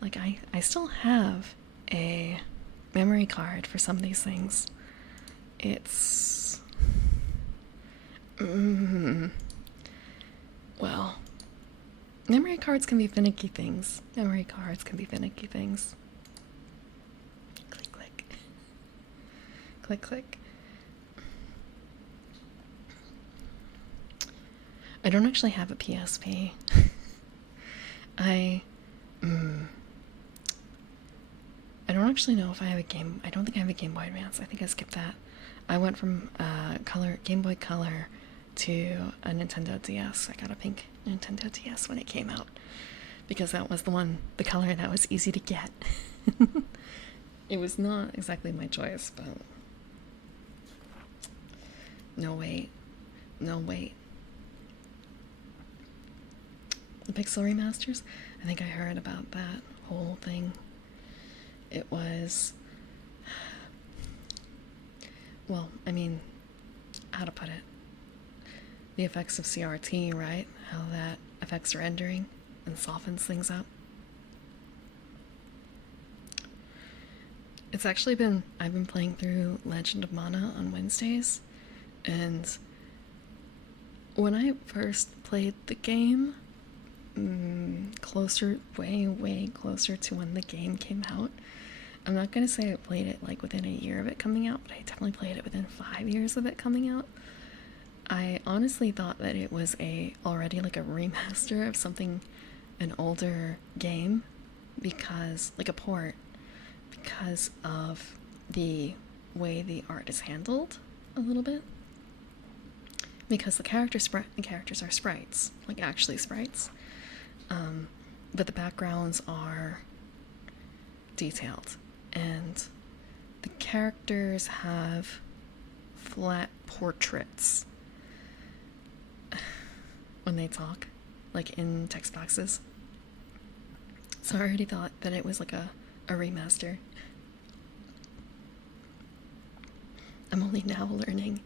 Like I still have a memory card for some of these things. It's well, memory cards can be finicky things. Memory cards can be finicky things. Click, click. Click, click. I don't actually have a PSP. I don't actually know if I have a game. I don't think I have a Game Boy Advance. I think I skipped that. I went from Game Boy Color to a Nintendo DS. I got a pink Nintendo DS when it came out because that was the color that was easy to get. It was not exactly my choice, but no wait. The Pixel remasters? I think I heard about that whole thing. It was... Well, I mean, how to put it? The effects of CRT, right? How that affects rendering and softens things up. It's actually I've been playing through Legend of Mana on Wednesdays, and when I first played the game, way closer to when the game came out. I'm not gonna say I played it like within a year of it coming out, but I definitely played it within 5 years of it coming out. I honestly thought that it was already like a remaster of something, an older game, because like a port, because of the way the art is handled a little bit. Because the characters are sprites, like actually sprites, but the backgrounds are detailed, and the characters have flat portraits when they talk, like in text boxes. So I already thought that it was like a remaster. I'm only now learning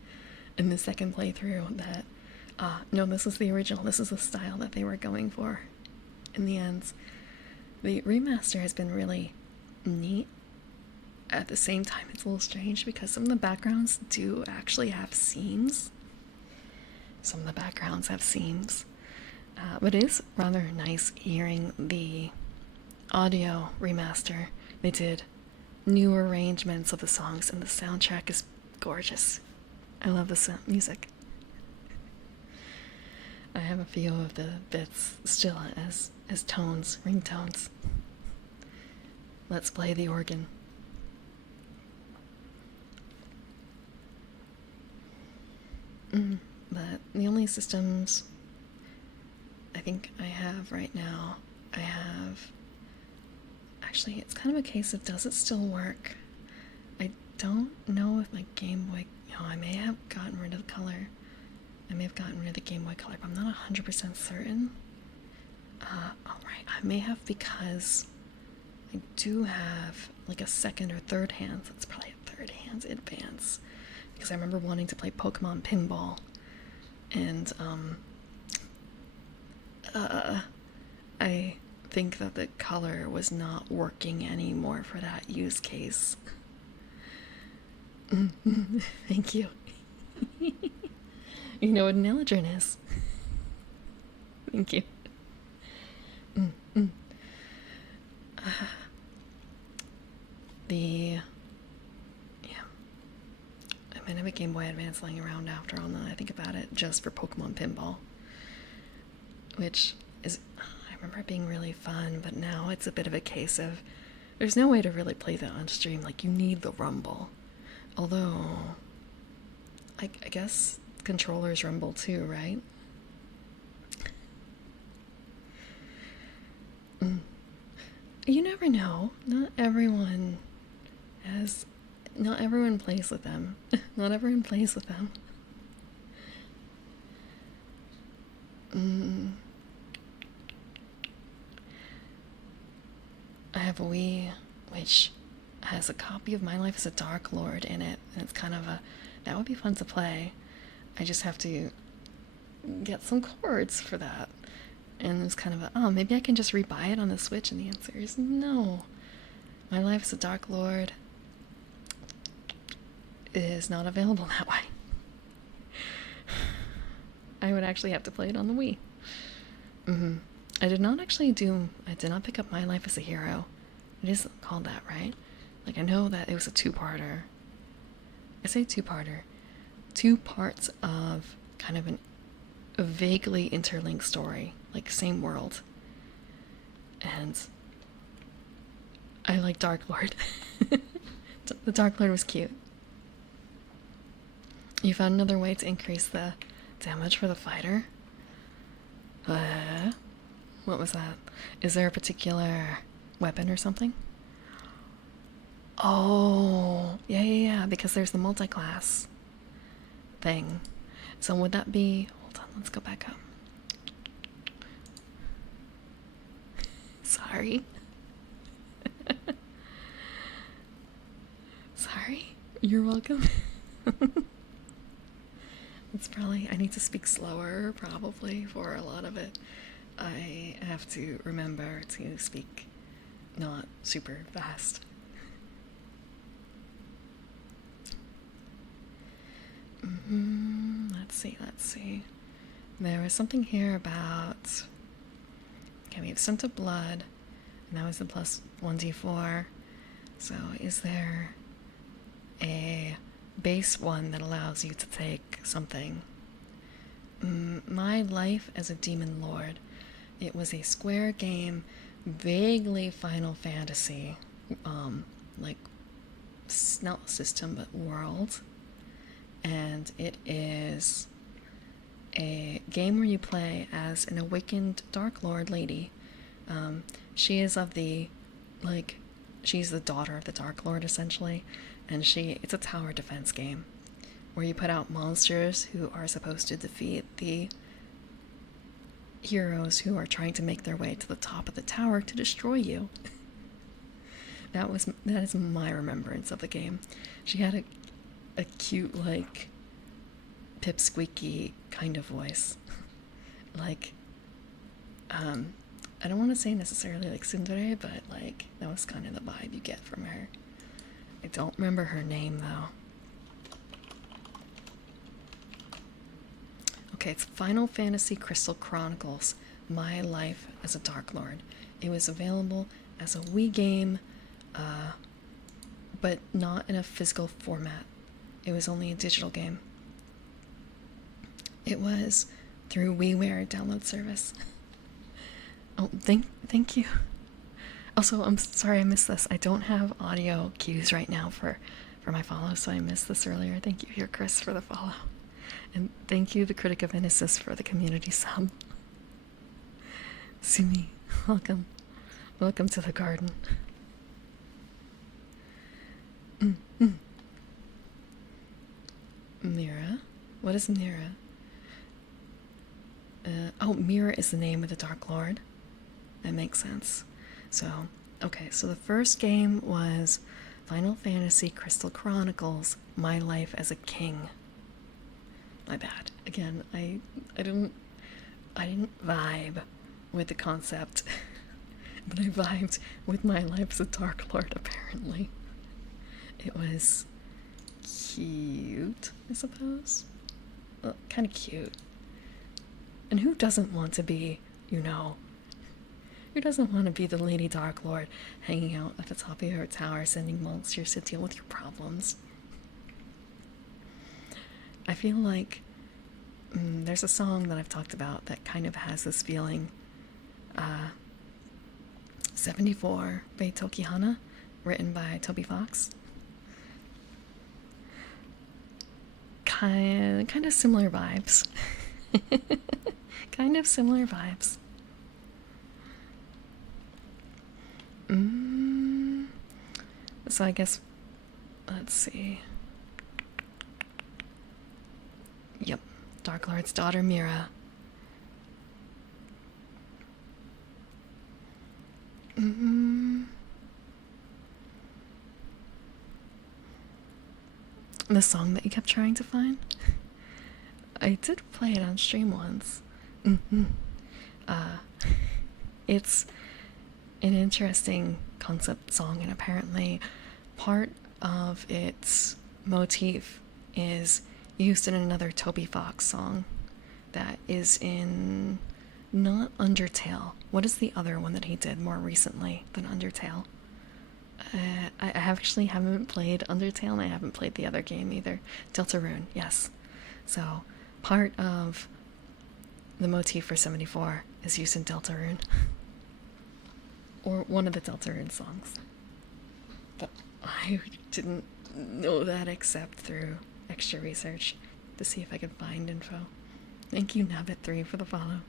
in the second playthrough that, no, this is the original. This is the style that they were going for in the end. The remaster has been really neat. At the same time, it's a little strange because some of the backgrounds do actually have seams. Some of the backgrounds have seams. But it is rather nice hearing the audio remaster. They did new arrangements of the songs, and the soundtrack is gorgeous. I love the music. I have a few of the bits still as tones, ringtones. Let's play the organ. But the only systems I think I have right now, actually, it's kind of a case of does it still work? I don't know if my Game Boy, I may have gotten rid of the color. I may have gotten rid of the Game Boy Color, but I'm not 100% certain. Alright, I may have, because I do have like a second or third hand. It's probably a third hand advance, because I remember wanting to play Pokemon Pinball, and I think that the color was not working anymore for that use case. Thank you. You know what an Eldrin is. Thank you. Yeah. I might have a Game Boy Advance laying around after all, now that I think about it, just for Pokemon Pinball. Which is, I remember it being really fun, but now it's a bit of a case of there's no way to really play that on stream. Like, you need the rumble. Although, I guess controllers rumble too, right? You never know. Not everyone plays with them. Not everyone plays with them. I have a Wii, which has a copy of My Life as a Dark Lord in it, and it's kind of that would be fun to play. I just have to get some chords for that. And it's kind of maybe I can just rebuy it on the Switch, and the answer is no. My Life as a Dark Lord is not available that way. I would actually have to play it on the Wii. I did not pick up My Life as a Hero. It is called that, right? Like, I know that it was a two-parter. I say two-parter. 2 parts of kind of a vaguely interlinked story, like same world. And I like Dark Lord. The Dark Lord was cute. You found another way to increase the damage for the fighter? What was that? Is there a particular weapon or something? Oh, yeah, because there's the multi-class thing. So would that be... Hold on, let's go back up. Sorry. Sorry. You're welcome. It's probably... I need to speak slower, probably, for a lot of it. I have to remember to speak not super fast. Let's see. There was something here about... Okay, we have Scent of Blood, and that was the plus 1d4. So is there a base one that allows you to take something My Life as a Demon Lord. It was a Square game, vaguely Final Fantasy, like not system but world, and it is a game where you play as an awakened Dark Lord lady. She is of the, like, she's the daughter of the Dark Lord essentially, and it's a tower defense game where you put out monsters who are supposed to defeat the heroes who are trying to make their way to the top of the tower to destroy you. That is my remembrance of the game. She had a cute, like, pipsqueaky kind of voice. Like, I don't want to say necessarily like tsundere, but like that was kind of the vibe you get from her. I don't remember her name though. Okay, it's Final Fantasy Crystal Chronicles: My Life as a Dark Lord. It was available as a Wii game, but not in a physical format. It was only a digital game. It was through WiiWare download service. Oh, thank you. Also, I'm sorry I missed this. I don't have audio cues right now for my follow, so I missed this earlier. Thank you here, Chris, for the follow. And thank you, the Critic of Innocence, for the community sub. Sumi, welcome. Welcome to the garden. Mira? What is Mira? Oh, Mira is the name of the Dark Lord. That makes sense. So, okay, so the first game was Final Fantasy Crystal Chronicles: My Life as a King. My bad. Again, I didn't vibe with the concept, but I vibed with My Life as a Dark Lord, apparently. It was cute, I suppose. Well, kind of cute. And who doesn't want to be, who doesn't want to be the Lady Dark Lord hanging out at the top of your tower sending monsters to deal with your problems? I feel like there's a song that I've talked about that kind of has this feeling. 74 by Tokihana, written by Toby Fox. Kind of similar vibes. Kind of similar vibes. So I guess, let's see. Yep, Dark Lord's daughter Mira. The song that you kept trying to find? I did play it on stream once. It's an interesting concept song, and apparently part of its motif is used in another Toby Fox song that is in not Undertale. What is the other one that he did more recently than Undertale? I actually haven't played Undertale, and I haven't played the other game either. Deltarune, yes. So part of the motif for 74 is used in Deltarune. Or one of the Deltarune songs. But I didn't know that except through extra research to see if I could find info. Thank you, Nabbit3, for the follow.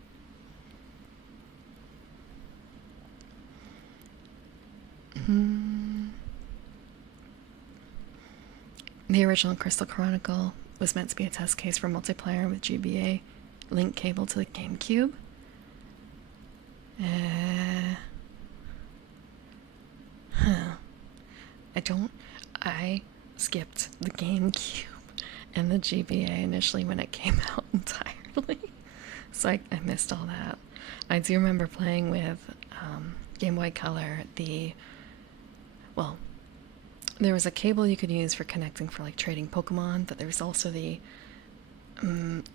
The original Crystal Chronicle was meant to be a test case for multiplayer with GBA link cable to the GameCube. I skipped the GameCube and the GBA initially when it came out entirely. So I missed all that. I do remember playing with Game Boy Color, there was a cable you could use for connecting for like trading Pokemon, but there was also the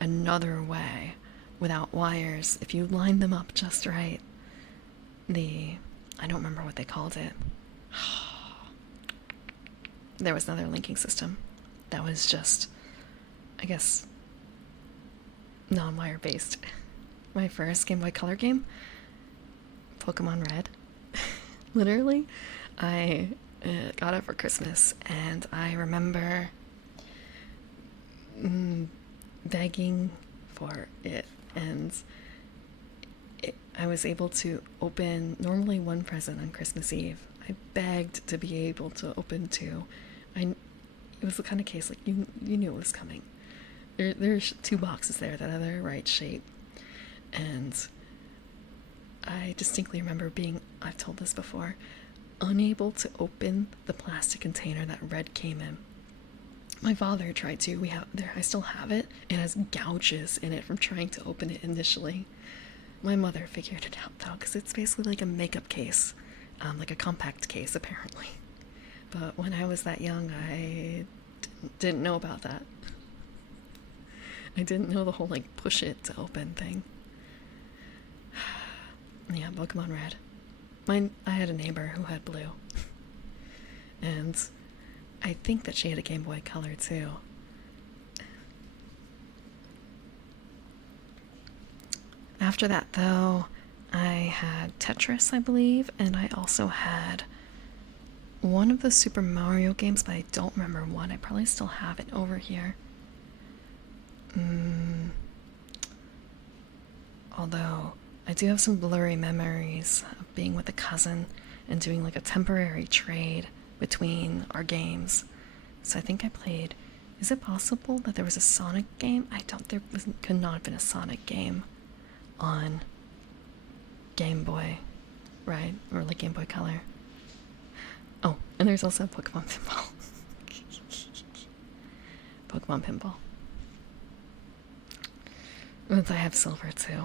another way without wires. If you lined them up just right, I don't remember what they called it. There was another linking system that was just, I guess, non-wire based. My first Game Boy Color game, Pokemon Red. Literally, I got it for Christmas, and I remember begging for it, and I was able to open normally one present on Christmas Eve. I begged to be able to open two. It was the kind of case like you knew it was coming. There's two boxes there that are the right shape, and I distinctly remember being, I've told this before, unable to open the plastic container that Red came in. My father tried to. I still have it. It has gouges in it from trying to open it initially. My mother figured it out though, because it's basically like a makeup case, like a compact case apparently. But when I was that young, I didn't know about that. I didn't know the whole like push it to open thing. Yeah, Pokemon Red. I had a neighbor who had blue. And I think that she had a Game Boy Color too. After that though, I had Tetris, I believe, and I also had one of the Super Mario games, but I don't remember what. I probably still have it over here. Although, I do have some blurry memories of being with a cousin and doing like a temporary trade between our games. So I think I played. Is it possible that there was a Sonic game? Could not have been a Sonic game on Game Boy, right? Or like Game Boy Color. Oh, and there's also Pokemon Pinball. Pokemon Pinball. But I have silver too.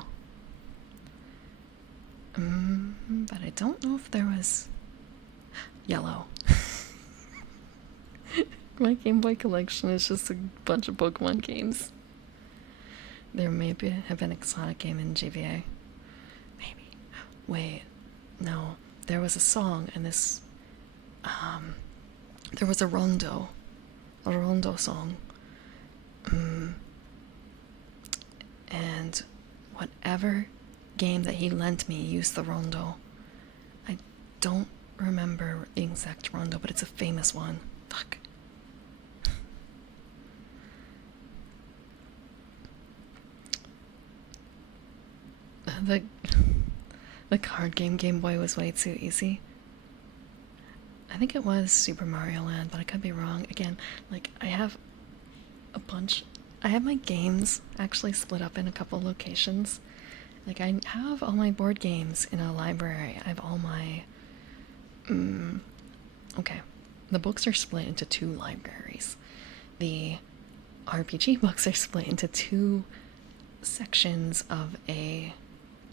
But I don't know if there was yellow. My Game Boy collection is just a bunch of Pokemon games. There have been a Sonic game in GBA. Maybe. Wait. No. There was a song in this. There was a rondo song. And whatever game that he lent me used the rondo. I don't remember the exact rondo, but it's a famous one. Fuck. The card Game Boy was way too easy. I think it was Super Mario Land, but I could be wrong. Again, like, I have my games actually split up in a couple locations. Like, I have all my board games in a library. I have all my... okay. The books are split into two libraries. The RPG books are split into two sections of a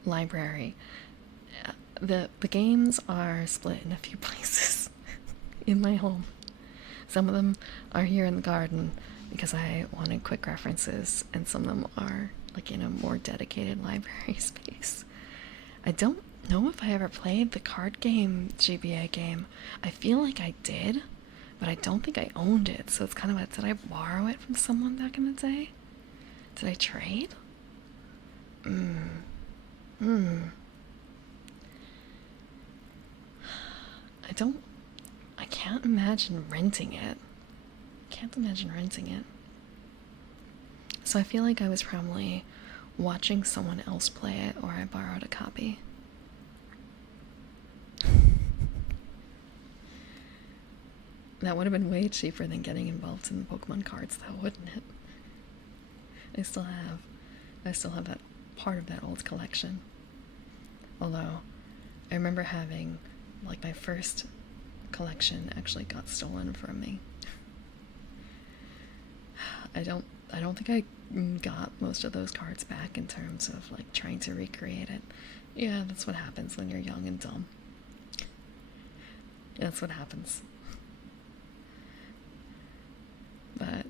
library. The games are split in a few places in my home. Some of them are here in the garden because I wanted quick references, and some of them are like in a more dedicated library space. I don't know if I ever played the card game GBA game. I feel like I did, but I don't think I owned it, so it's kind of did I borrow it from someone back in the day? Did I trade? I can't imagine renting it. So I feel like I was probably watching someone else play it, or I borrowed a copy. That would have been way cheaper than getting involved in the Pokemon cards though, wouldn't it? I still have that part of that old collection. Although, I remember having, like, my first collection actually got stolen from me. I don't think I got most of those cards back in terms of, like, trying to recreate it. Yeah, that's what happens when you're young and dumb. That's what happens. But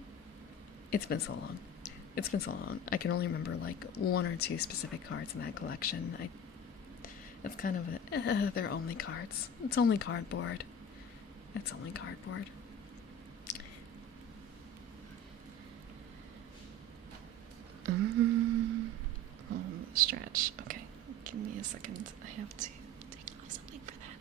it's been so long. I can only remember like one or two specific cards in that collection. It's kind of they're only cards. It's only cardboard. stretch. Okay, give me a second. I have to take off something for that.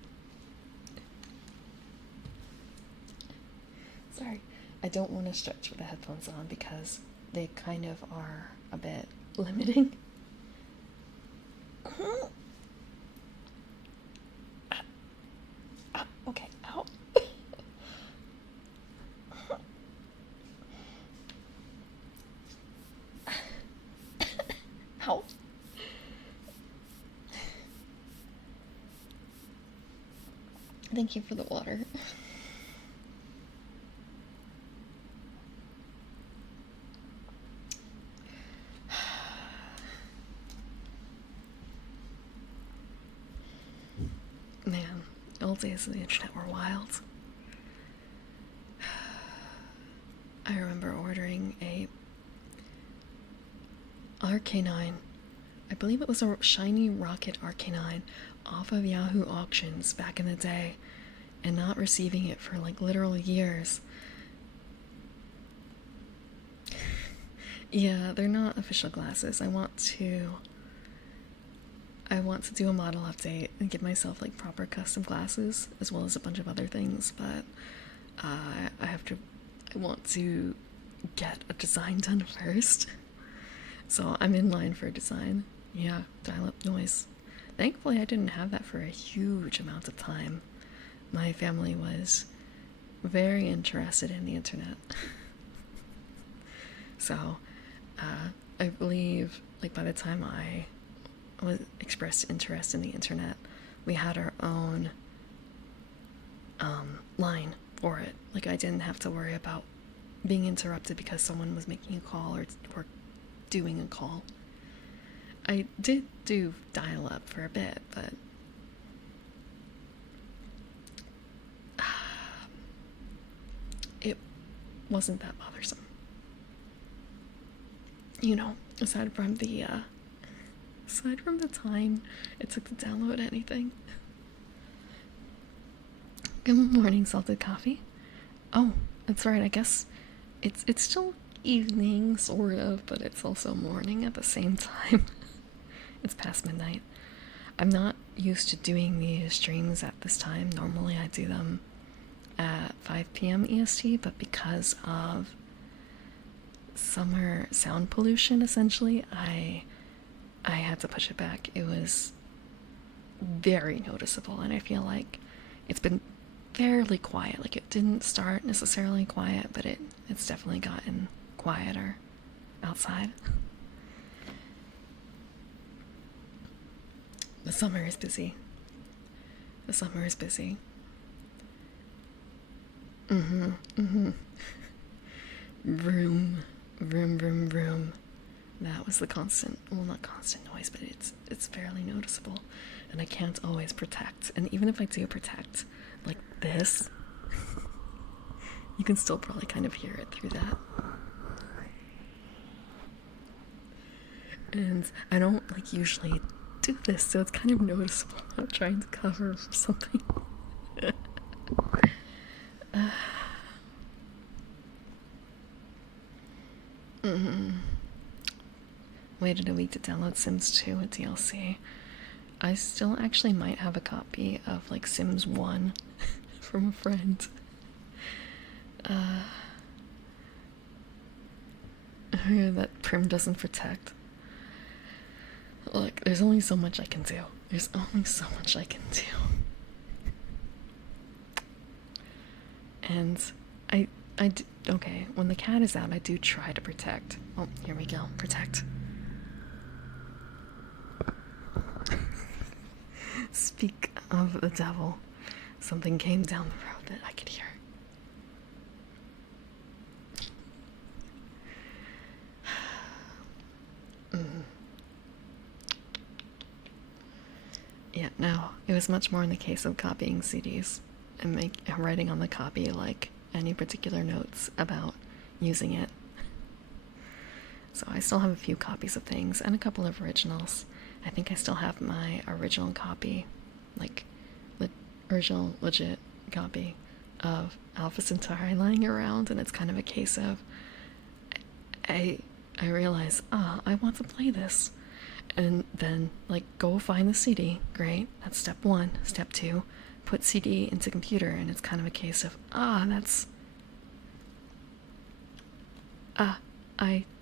Sorry. I don't want to stretch with the headphones on because they kind of are a bit limiting. Okay, ow. Ow. Thank you for the water. Man, old days of the internet were wild. I remember ordering a RK9. I believe it was a shiny rocket RK9 off of Yahoo auctions back in the day and not receiving it for like literal years. Yeah, they're not official glasses. I want to do a model update and give myself like proper custom glasses as well as a bunch of other things, but I want to get a design done first. So I'm in line for a design. Yeah, dial-up noise. Thankfully I didn't have that for a huge amount of time. My family was very interested in the internet. So I believe like by the time I was expressed interest in the internet, we had our own line for it. Like I didn't have to worry about being interrupted because someone was making a call or doing a call. I did do dial-up for a bit, but it wasn't that bothersome. You know, aside from the time it took to download anything. Good morning, Salted Coffee. Oh, that's right, I guess it's still evening, sort of, but it's also morning at the same time. It's past midnight. I'm not used to doing these streams at this time. Normally I do them at 5 p.m. EST, but because of summer sound pollution, essentially, I had to push it back. It was very noticeable, and I feel like it's been fairly quiet. Like it didn't start necessarily quiet, but it's definitely gotten quieter outside. The summer is busy. The summer is busy. Vroom, vroom, vroom, vroom. That was the constant, well, not constant noise, but it's fairly noticeable, and I can't always protect. And even if I do protect, like this, you can still probably kind of hear it through that. And I don't like usually do this, so it's kind of noticeable. I'm trying to cover for something. Waited a week to download Sims 2 with DLC. I still actually might have a copy of like Sims 1 from a friend. That Prim doesn't protect. Look, there's only so much I can do. There's only so much I can do. And okay, when the cat is out, I do try to protect. Oh, here we go. Protect. Speak of the devil. Something came down the road that I could hear. Yeah, no, it was much more in the case of copying CDs and writing on the copy like any particular notes about using it. So I still have a few copies of things and a couple of originals. I think I still have my original copy, like the original legit copy of Alpha Centauri lying around, and it's kind of a case of I realize, I want to play this, And then, like, go find the CD. Great. That's step one. Step two, put CD into computer, and it's kind of a case of, I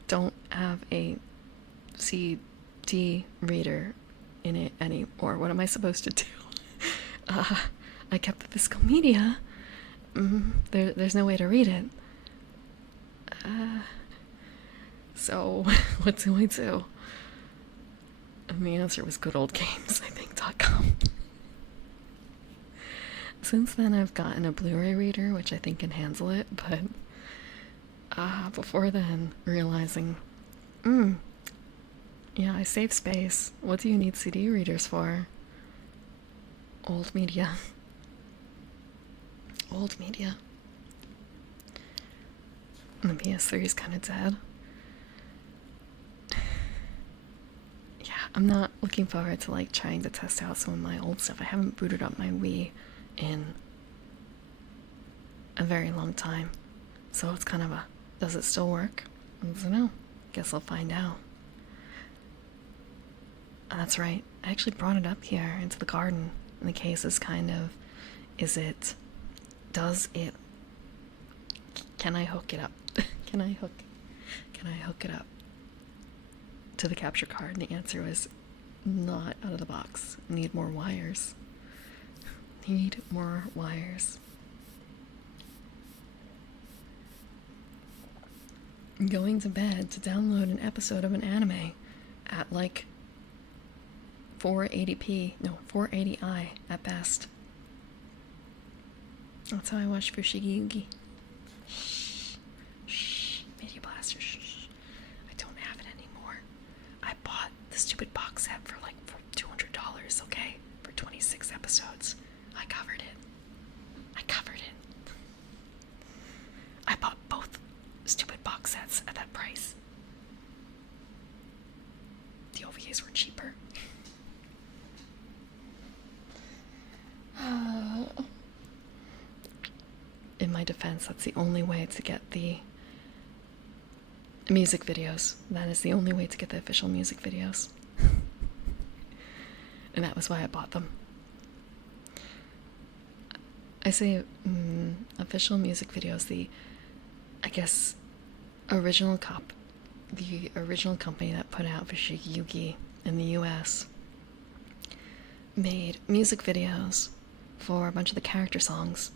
don't have a CD reader in it anymore. What am I supposed to do? I kept the physical media. There's no way to read it. So, what do I do? And the answer was good old games, I think, .com. Since then, I've gotten a Blu-ray reader, which I think can handle it, but before then, realizing, yeah, I save space. What do you need CD readers for? Old media. Old media. And the PS3 is kind of dead. Yeah, I'm not looking forward to like trying to test out some of my old stuff. I haven't booted up my Wii in a very long time. So it's kind of a, does it still work? I don't know. Guess I'll find out. And that's right. I actually brought it up here into the garden. And the case is kind of, can I hook it up? Can I hook it up to the capture card? And the answer was not out of the box. Need more wires. Need more wires. Going to bed to download an episode of an anime at like 480i at best. That's how I watch Fushigi Yugi. Shh. Media Blaster, shh. I don't have it anymore. I bought the stupid box set for like $200, okay? For 26 episodes. I covered it. I bought both stupid box sets at that price. The OVAs were cheaper. In my defense, that's the only way to get the music videos. That is the only way to get the official music videos. And that was why I bought them. I say official music videos, the original company that put out Fushigi Yugi in the US made music videos for a bunch of the character songs,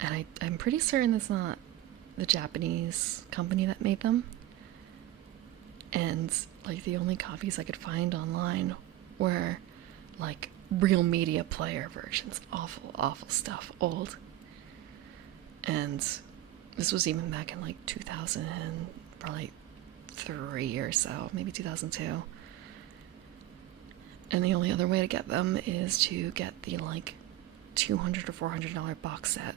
and I'm pretty certain it's not the Japanese company that made them. And like the only copies I could find online were like real media player versions. Awful stuff. Old. And this was even back in like 2003 or so, maybe 2002. And the only other way to get them is to get the like $200 or $400 box set.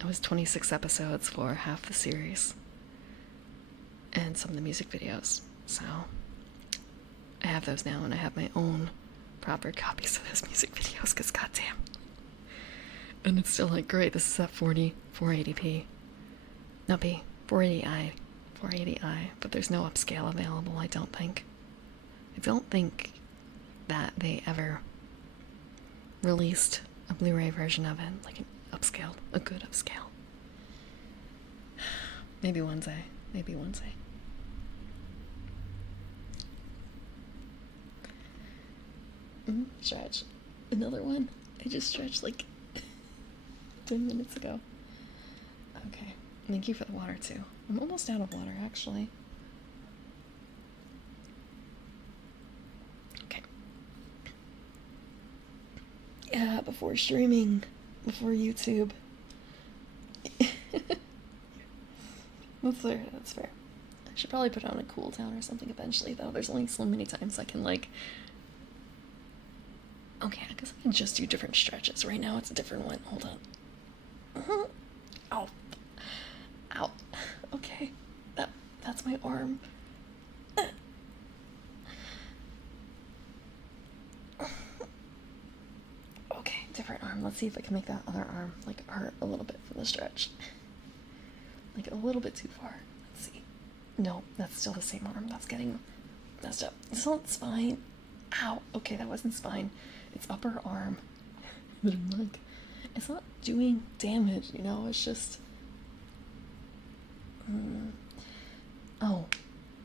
It was 26 episodes for half the series. And some of the music videos. So I have those now, and I have my own proper copies of those music videos, because goddamn. And it's still like, great, this is at 480p. No, 480i. But there's no upscale available, I don't think. I don't think that they ever released a Blu-ray version of it, like an upscale, a good upscale. Maybe one day. Stretch. Another one. I just stretched like 10 minutes ago. Okay. Thank you for the water too. I'm almost out of water actually. Okay. Yeah, before streaming. Before YouTube. That's fair. I should probably put on a cool down or something eventually though. There's only so many times I can like... Okay, I guess I can just do different stretches. Right now it's a different one. Hold on. Ow. Okay. That's my arm. Okay, different arm. Let's see if I can make that other arm like hurt a little bit from the stretch. Like a little bit too far. Let's see. No, that's still the same arm. That's getting messed up. It's not spine. Ow. Okay, that wasn't spine. It's upper arm. But I'm like, it's not doing damage, you know? It's just. Oh,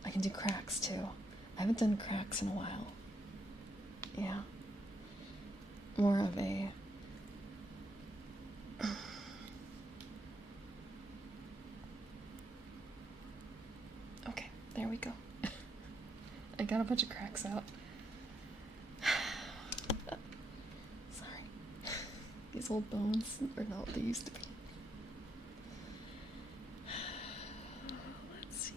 I can do cracks too. I haven't done cracks in a while. Yeah. More of a. Okay, there we go. I got a bunch of cracks out. Sorry. These old bones are not what they used to be. Let's see.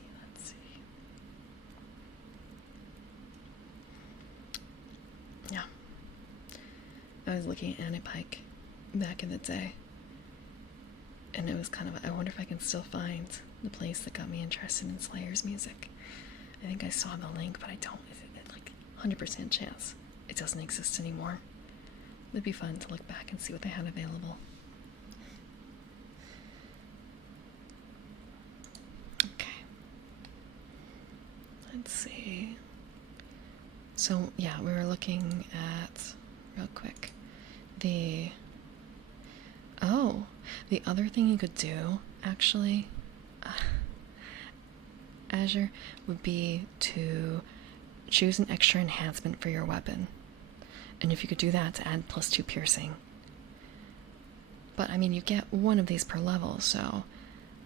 Yeah. I was looking at Annie Pike back in the day. And it was kind of, I wonder if I can still find the place that got me interested in Slayer's music. I think I saw the link, but I don't. It's like 100% chance it doesn't exist anymore. It'd be fun to look back and see what they had available. Okay. Let's see. So, yeah, we were looking at, real quick, the other thing you could do, actually, Azure, would be to choose an extra enhancement for your weapon. And if you could do that, to add +2 piercing. But, I mean, you get one of these per level, so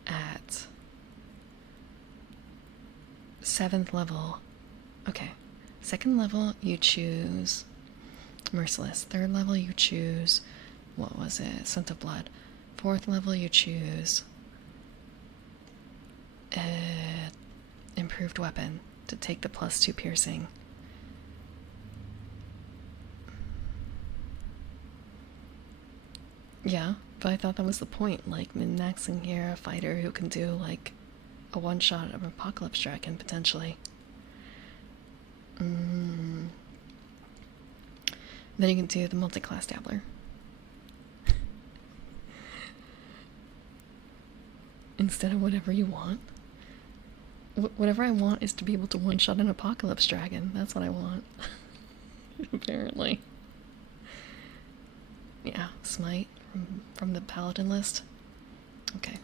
at 7th level, okay, 2nd level, you choose Merciless. 3rd level, you choose, what was it, Scent of Blood. 4th level, you choose Improved Weapon to take the +2 piercing. Yeah, but I thought that was the point, like min-maxing here a fighter who can do like a one-shot of Apocalypse Dragon, potentially. Then you can do the multi-class Dabbler. Instead of whatever you want. Whatever I want is to be able to one-shot an Apocalypse Dragon. That's what I want. Apparently. Yeah, Smite from the Paladin list. Okay.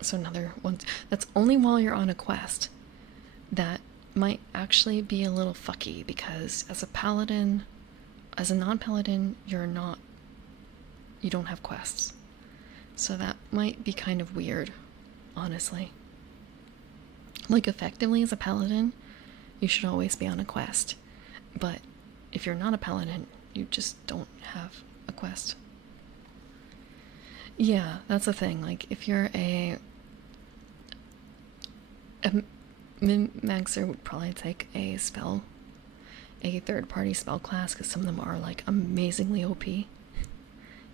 So another one. That's only while you're on a quest. That might actually be a little fucky, because as a paladin, as a non-paladin, you don't have quests. So that might be kind of weird, honestly. Like, effectively as a paladin, you should always be on a quest. But if you're not a paladin, you just don't have a quest. Yeah, that's the thing. Like, if you're a min-maxer would probably take a third-party spell class, because some of them are, like, amazingly OP.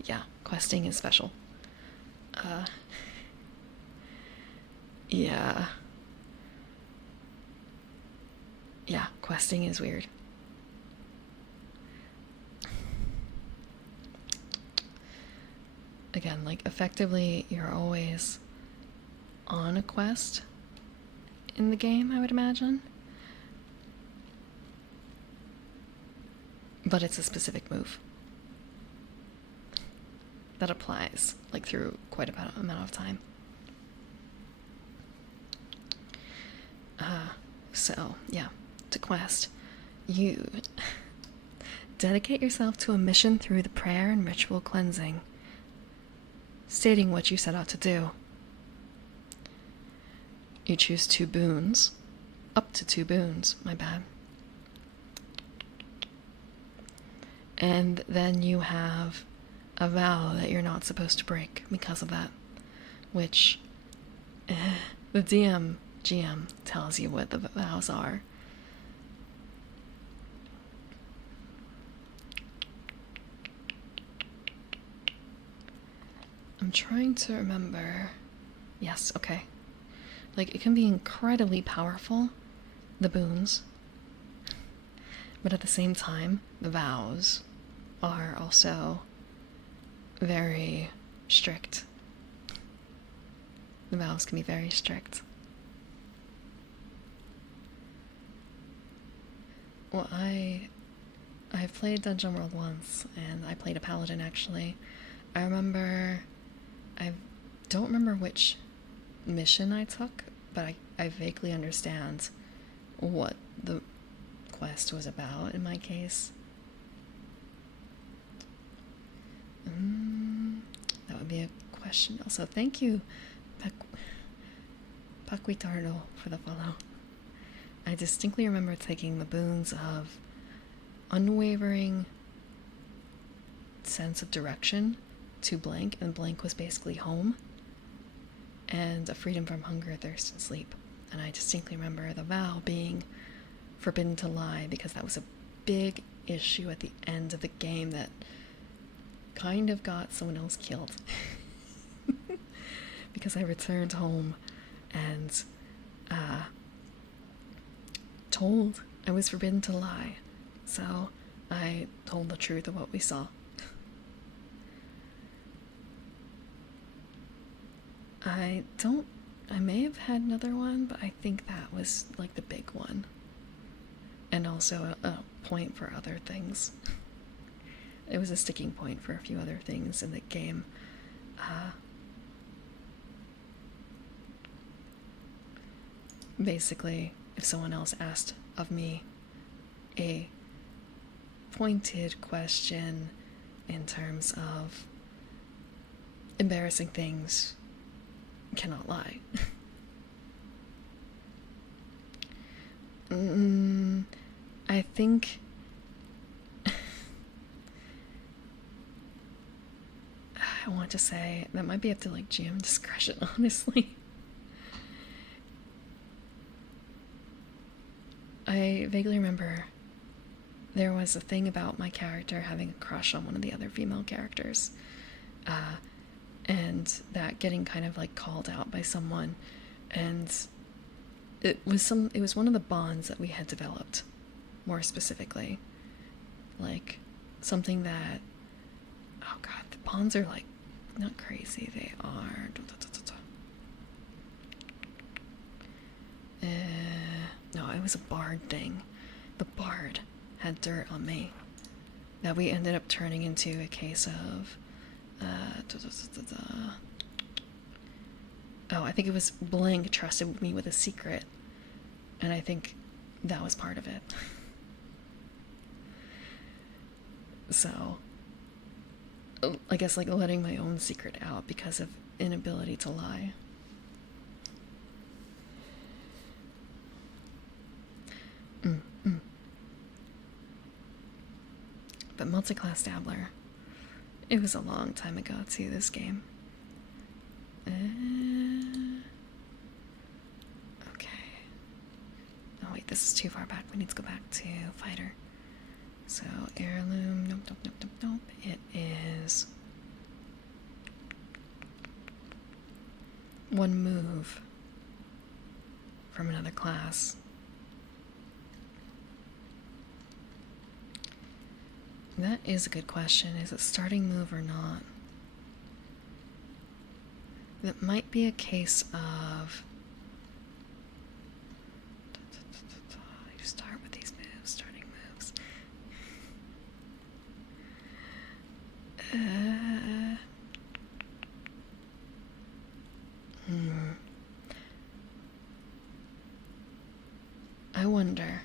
Yeah, questing is special. Yeah. Yeah, questing is weird. Again, like, effectively, you're always on a quest in the game, I would imagine. But it's a specific move that applies, like, through quite a amount of time. So, yeah, to quest, you dedicate yourself to a mission through the prayer and ritual cleansing, stating what you set out to do. You choose 2 boons, up to 2 boons, my bad. And then you have a vow that you're not supposed to break because of that, which the GM tells you what the vows are. I'm trying to remember. Yes, okay. Like, it can be incredibly powerful, the boons, but at the same time, the vows are also very strict. The vows can be very strict. Well, I've played Dungeon World once, and I played a paladin actually. I remember, I don't remember which mission I took, but I vaguely understand what the quest was about in my case. That would be a question. Also, thank you, Paquitardo, for the follow. I distinctly remember taking the boons of unwavering sense of direction to blank, and blank was basically home, and a freedom from hunger, thirst, and sleep. And I distinctly remember the vow being forbidden to lie, because that was a big issue at the end of the game that kind of got someone else killed. Because I returned home and told I was forbidden to lie. So I told the truth of what we saw. I may have had another one, but I think that was like the big one. And also a point for other things. It was a sticking point for a few other things in the game. Basically, if someone else asked of me a pointed question in terms of embarrassing things, cannot lie. I think I want to say that might be up to like GM discretion, honestly. I vaguely remember there was a thing about my character having a crush on one of the other female characters, and that getting kind of like called out by someone, and it was one of the bonds that we had developed, more specifically, like something that, oh god, the bonds are like not crazy, they are no, it was a bard thing. The bard had dirt on me that we ended up turning into a case of oh, I think it was Blank trusted me with a secret, and I think that was part of it. So I guess like letting my own secret out because of inability to lie. But Multi-Class Dabbler, it was a long time ago too, this game. Okay. Oh wait, this is too far back. We need to go back to Fighter. So, Heirloom, nope. It is one move from another class. That is a good question. Is it starting move or not? That might be a case of you start with these moves, starting moves. I wonder.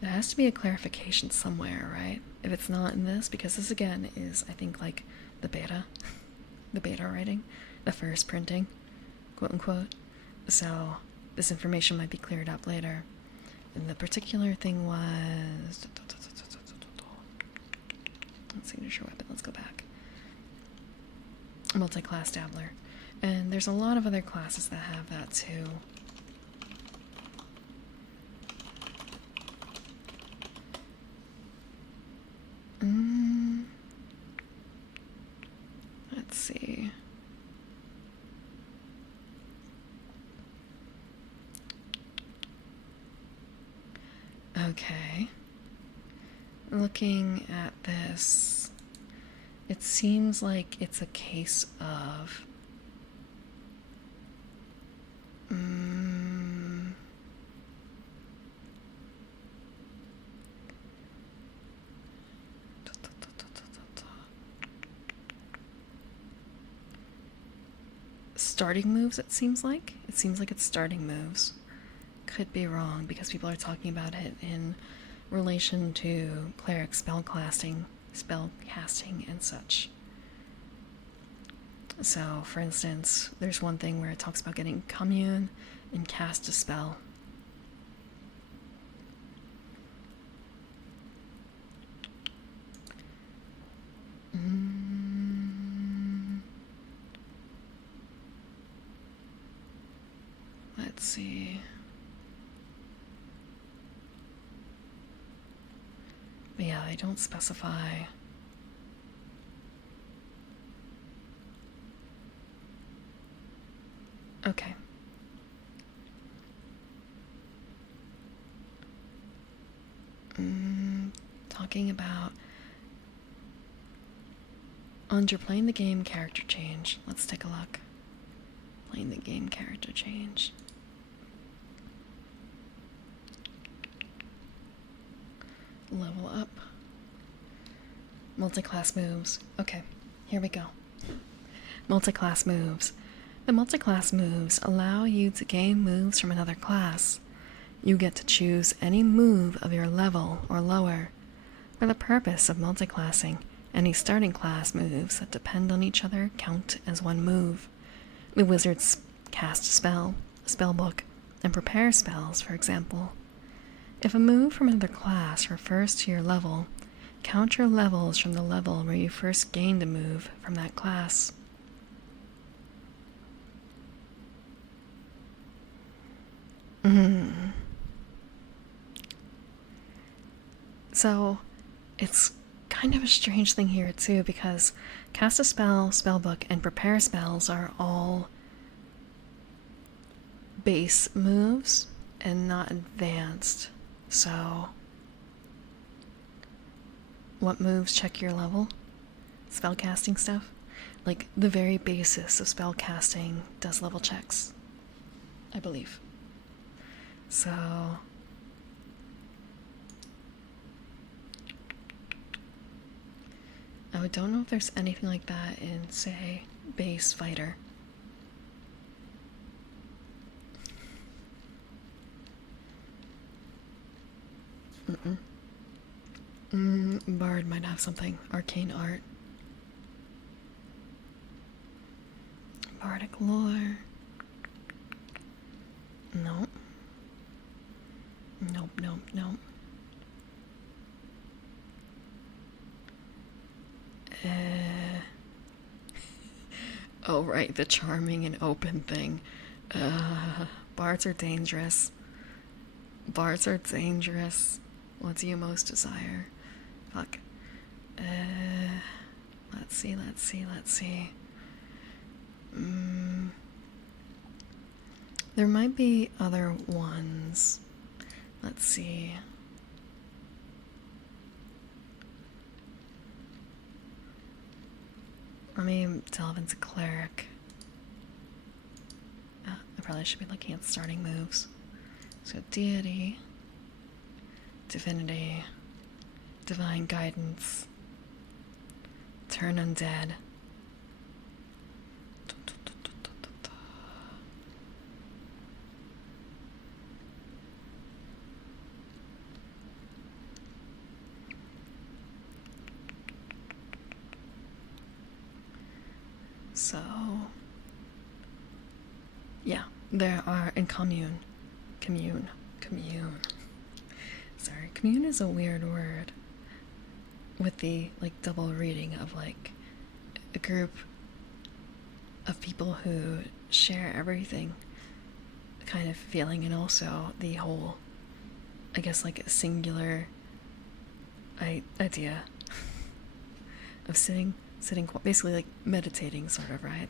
There has to be a clarification somewhere, right? If it's not in this, because this again is, I think, like the beta writing, the first printing, quote unquote. So this information might be cleared up later. And the particular thing was signature weapon. Let's go back. Multi-Class Dabbler, and there's a lot of other classes that have that too. Let's see. Okay. Looking at this, it seems like it's a case of starting moves, it seems like. It seems like it's starting moves. Could be wrong because people are talking about it in relation to cleric spellcasting, and such. So, for instance, there's one thing where it talks about getting commune and cast a spell. Let's see. But yeah, they don't specify. Okay. Talking about under playing the game character change. Let's take a look. Playing the game character change. Level up. Multi-class moves. Okay, here we go. Multi-class moves. The multi-class moves allow you to gain moves from another class. You get to choose any move of your level or lower. For the purpose of multi-classing, any starting class moves that depend on each other count as one move. The wizards cast a spell, a spellbook, and prepare spells, for example. If a move from another class refers to your level, count your levels from the level where you first gained a move from that class. So, it's kind of a strange thing here too, because cast a spell, spellbook, and prepare spells are all base moves and not advanced. So, what moves check your level? Spellcasting stuff? Like, the very basis of spellcasting does level checks, I believe. So, I don't know if there's anything like that in, say, base fighter. Bard might have something. Arcane art. Bardic lore. Nope. Nope. Oh, right, the charming and open thing. Bards are dangerous. Bards are dangerous. What do you most desire? Fuck. Let's see. There might be other ones. Let's see. Let me delve into cleric. I probably should be looking at starting moves. So deity, divinity, divine guidance, turn undead. So, yeah, there are in commune. Sorry, commune is a weird word with the like double reading of like a group of people who share everything kind of feeling, and also the whole, I guess, like a singular idea of sitting basically like meditating, sort of, right?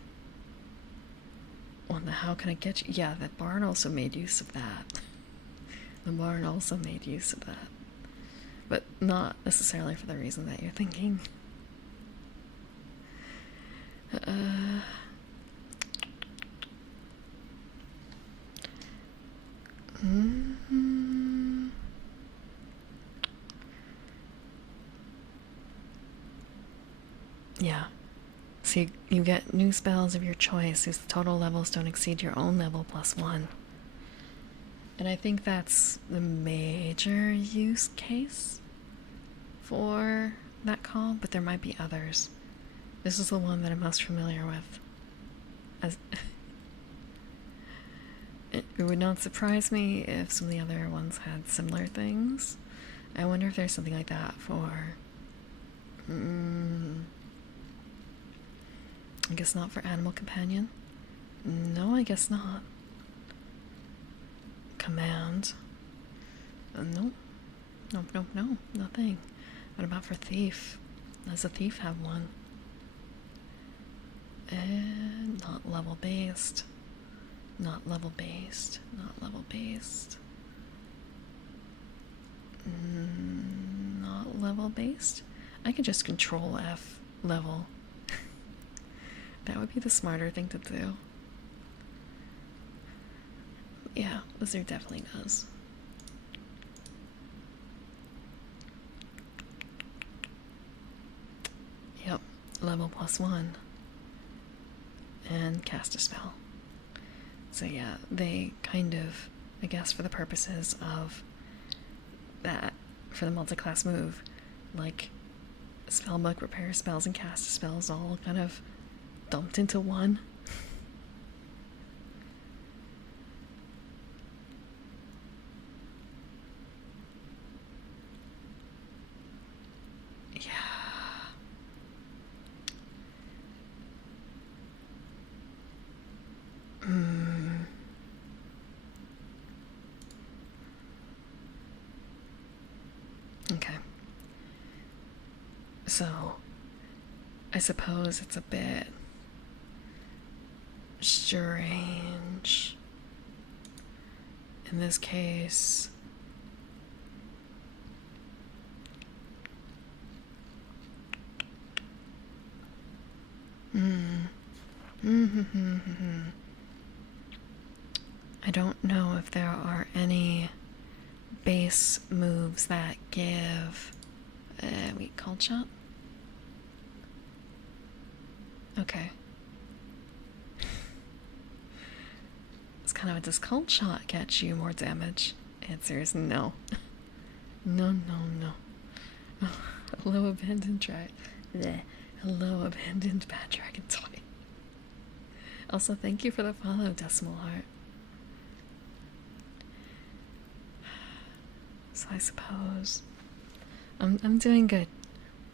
On the how can I get you? Yeah, the barn also made use of that. The barn also made use of that. But not necessarily for the reason that you're thinking. Yeah. So you get new spells of your choice whose total levels don't exceed your own level plus 1. And I think that's the major use case for that call, but there might be others. This is the one that I'm most familiar with. As it would not surprise me if some of the other ones had similar things. I wonder if there's something like that for... I guess not for Animal Companion. No, I guess not. Command. No. No. Nothing. What about for Thief? Does a Thief have one? And not level based. Not level based. Not level based. Not level based? I could just control F level. That would be the smarter thing to do. Yeah, Wizard definitely does. Yep, level plus 1. And cast a spell. So yeah, they kind of, I guess for the purposes of that, for the multi-class move, like Spellbook, Repair spells, and Cast spells all kind of dumped into one. Yeah. Okay. So, I suppose it's a bit strange in this case. I don't know if there are any base moves that give wait, Cold Shot? Okay. It's kind of a, does Cold Shot get you more damage? Answer is no. No. Hello, abandoned Hello, abandoned bad dragon toy. Also, thank you for the follow, Decimal Heart. So I suppose I'm doing good.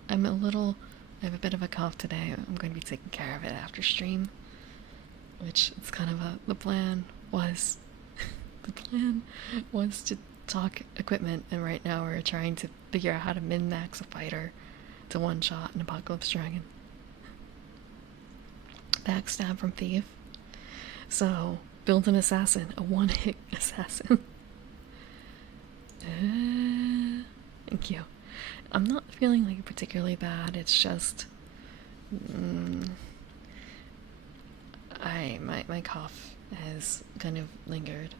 I have a bit of a cough today. I'm going to be taking care of it after stream, which it's kind of the plan was to talk equipment, and right now we're trying to figure out how to min-max a fighter to one-shot an Apocalypse Dragon. Backstab from Thief. So, build an assassin, a one-hit assassin. Thank you. I'm not feeling like particularly bad, it's just my cough has kind of lingered.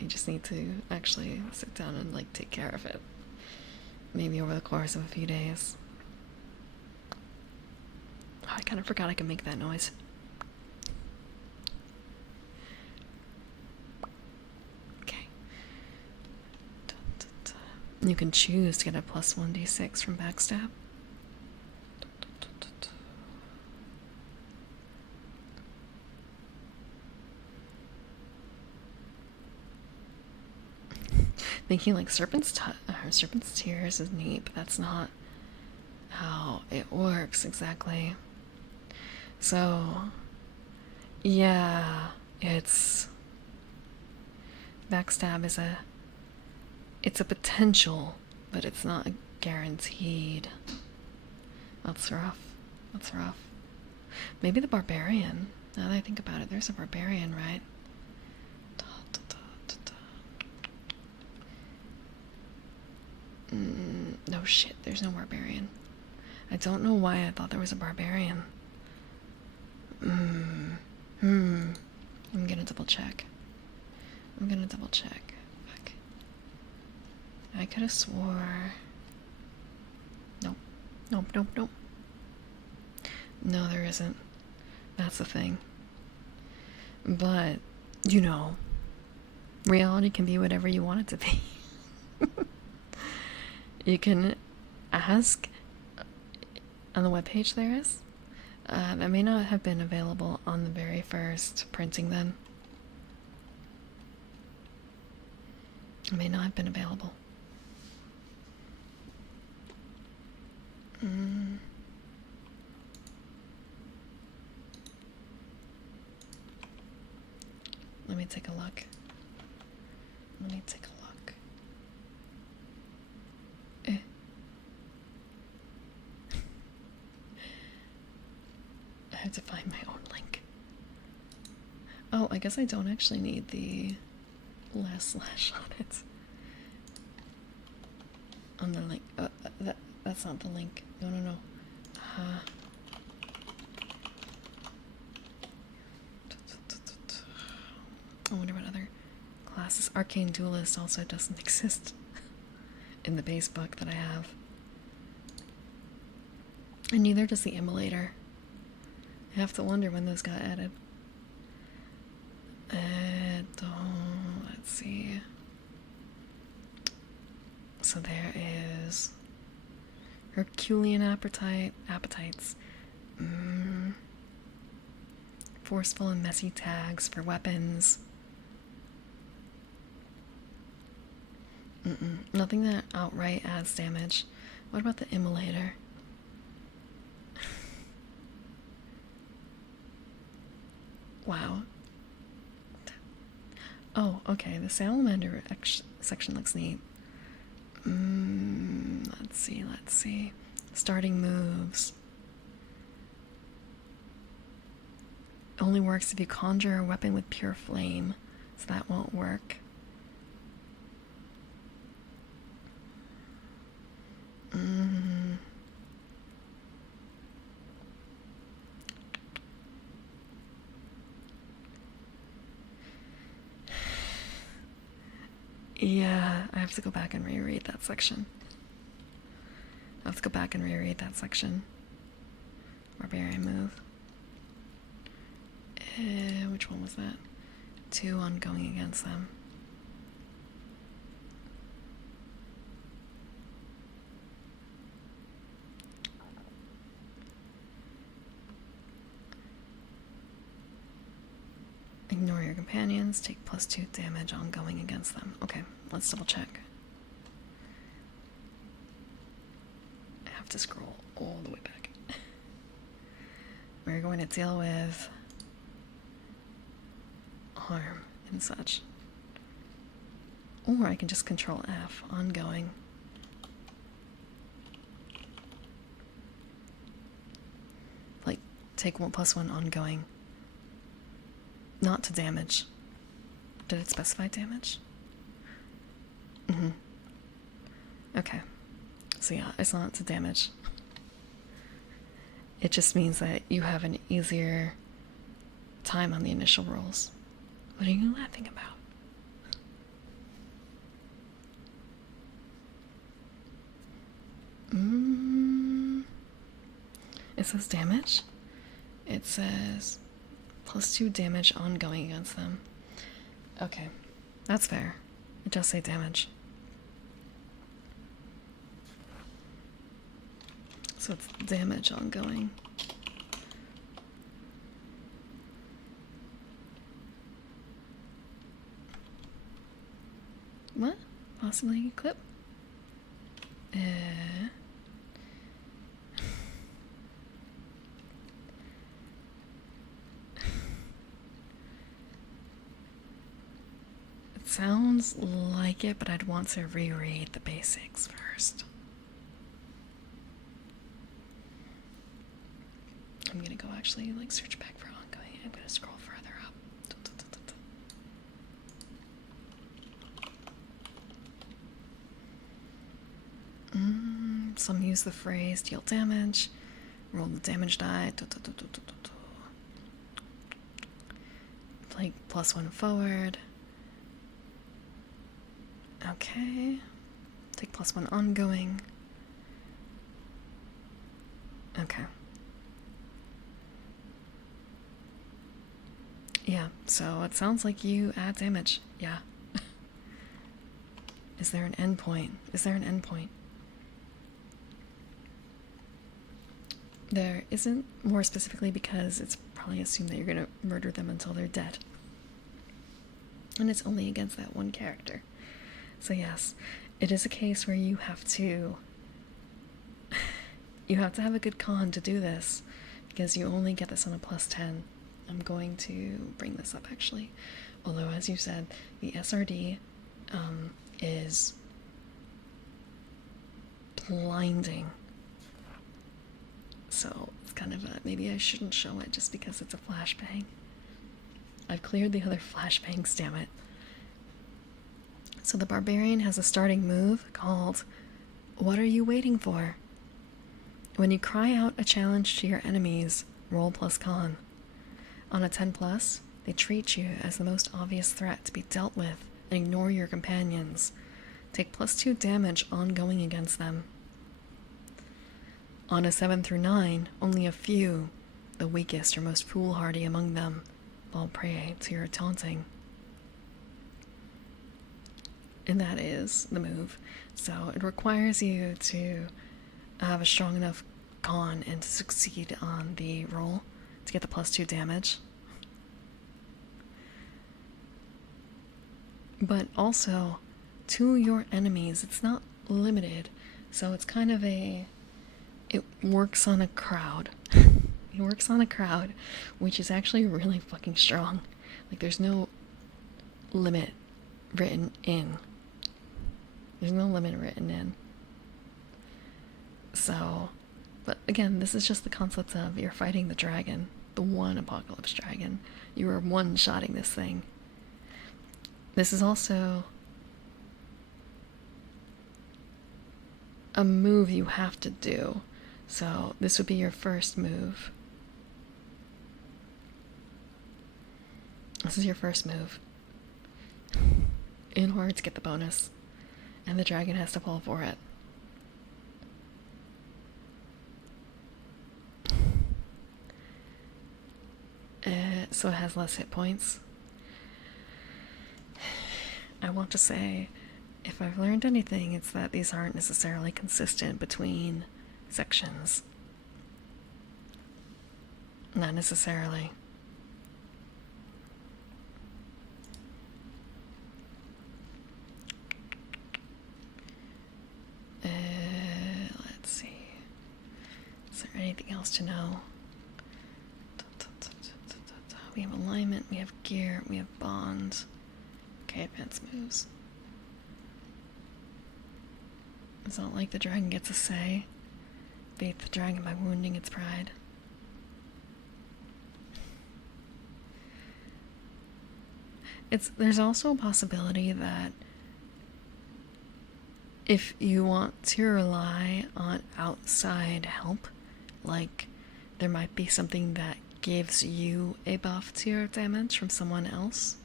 I just need to actually sit down and like take care of it. Maybe over the course of a few days. Oh, I kind of forgot I could make that noise. Okay. You can choose to get a plus 1d6 from Backstab. Thinking like Serpent's Tears is neat, but that's not how it works exactly. So, yeah, it's Backstab is it's a potential, but it's not a guaranteed. That's rough. That's rough. Maybe the Barbarian. Now that I think about it, there's a Barbarian, right? No shit, there's no Barbarian. I don't know why I thought there was a Barbarian. I'm gonna double check. Fuck. I could have swore. Nope. No, there isn't. That's the thing. But, you know, reality can be whatever you want it to be. You can ask on the webpage there is. That may not have been available on the very first printing then. It may not have been available. Let me take a look. Let me take a look. I have to find my own link. Oh, I guess I don't actually need the last slash on it. On the link. That's not the link. No, no, no. I wonder what other classes. Arcane Duelist also doesn't exist in the base book that I have. And neither does the Immolator. I have to wonder when those got added. Let's see. So there is Herculean appetites. Forceful and messy tags for weapons. Nothing that outright adds damage. What about the Immolator? Wow. Oh, okay. The Salamander section looks neat. Let's see. Starting moves. Only works if you conjure a weapon with pure flame, so that won't work. Yeah, I have to go back and reread that section. Barbarian move. Which one was that? 2 on going against them. Ignore your companions, take +2 damage on going against them. Okay, let's double check. I have to scroll all the way back. We're going to deal with harm and such. Or I can just control F, ongoing. Like, take 1+1 ongoing. Not to damage. Did it specify damage? Okay. So yeah, it's not to damage. It just means that you have an easier time on the initial rolls. What are you laughing about? It says damage. It says +2 damage ongoing against them. Okay, that's fair. It does say damage. So it's damage ongoing. What? Possibly equip? It sounds like it, but I'd want to reread the basics first. I'm gonna go actually like search back for ongoing. I'm gonna scroll further up. Some use the phrase deal damage, roll the damage die. Like +1 forward. Okay. Take +1 ongoing. Okay. Yeah, so it sounds like you add damage. Yeah. Is there an endpoint? Is there an endpoint? There isn't, more specifically because it's probably assumed that you're gonna murder them until they're dead. And it's only against that one character. So yes, it is a case where you have to have a good con to do this, because you only get this on a +10. I'm going to bring this up actually. Although, as you said, the SRD is blinding. So it's kind of maybe I shouldn't show it just because it's a flashbang. I've cleared the other flashbangs, damn it. So the barbarian has a starting move called What Are You Waiting For? When you cry out a challenge to your enemies, roll +con. On a 10+, they treat you as the most obvious threat to be dealt with and ignore your companions. Take +2 damage ongoing against them. On a 7 through 9, only a few, the weakest or most foolhardy among them, fall prey to your taunting. And that is the move. So it requires you to have a strong enough con and to succeed on the roll to get the +2 damage. But also, to your enemies, it's not limited. So it's kind of it works on a crowd. It works on a crowd, which is actually really fucking strong. Like, there's no limit written in. There's no limit written in. So, but again, this is just the concept of you're fighting the dragon, the one apocalypse dragon. You are one-shotting this thing. This is also a move you have to do. So this would be your first move. This is your first move in order to get the bonus, and the dragon has to fall for it. So it has less hit points. I want to say, if I've learned anything, it's that these aren't necessarily consistent between sections. Not necessarily. Let's see. Is there anything else to know? We have alignment, we have gear, we have bond. Okay, advanced moves. It's not like the dragon gets a say. Beat the dragon by wounding its pride. There's also a possibility that if you want to rely on outside help, like there might be something that gives you a buff to your damage from someone else,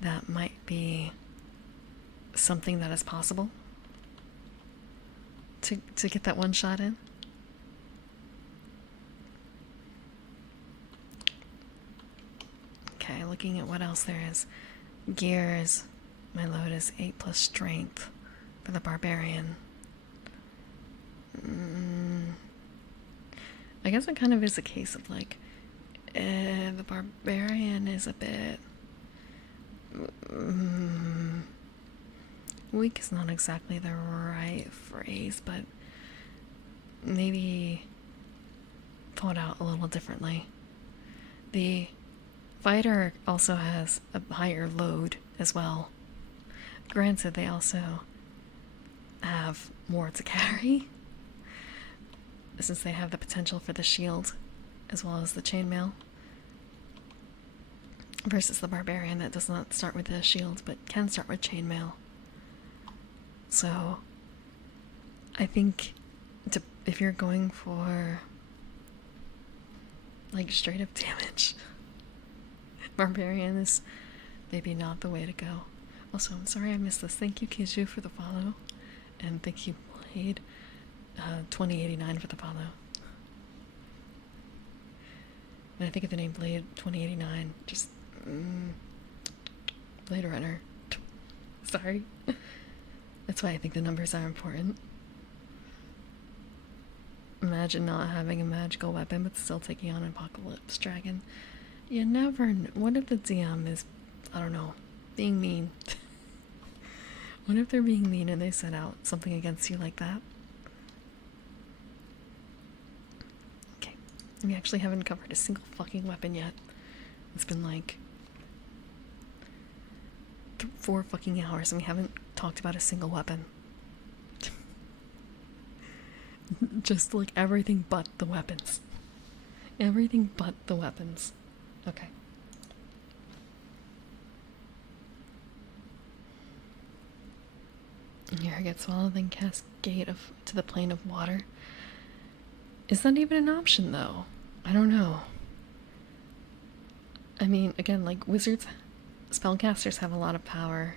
that might be something that is possible to get that one shot in. Okay, looking at what else there is. Gears. My load is 8+ strength for the barbarian. I guess it kind of is a case of like, the barbarian is a bit weak is not exactly the right phrase, but maybe thought out a little differently. The fighter also has a higher load as well. Granted, they also have more to carry, since they have the potential for the shield as well as the chainmail, versus the barbarian that does not start with the shield but can start with chainmail. So I think if you're going for like straight up damage, barbarian is maybe not the way to go. Also, I'm sorry I missed this. Thank you, Kiju, for the follow, and thank you, Blade 2089, for the follow. When I think of the name Blade 2089, just Blade Runner. Sorry. That's why I think the numbers are important. Imagine not having a magical weapon but still taking on an apocalypse dragon. You never know. What if the DM is, I don't know, being mean? What if they're being mean and they set out something against you like that? Okay. We actually haven't covered a single fucking weapon yet. It's been like 4 fucking hours and we haven't talked about a single weapon. Just like everything but the weapons. Everything but the weapons. Okay. Here I get swallowed, then cascade to the plane of water. Is that even an option though? I don't know. I mean, again, like wizards, spellcasters have a lot of power.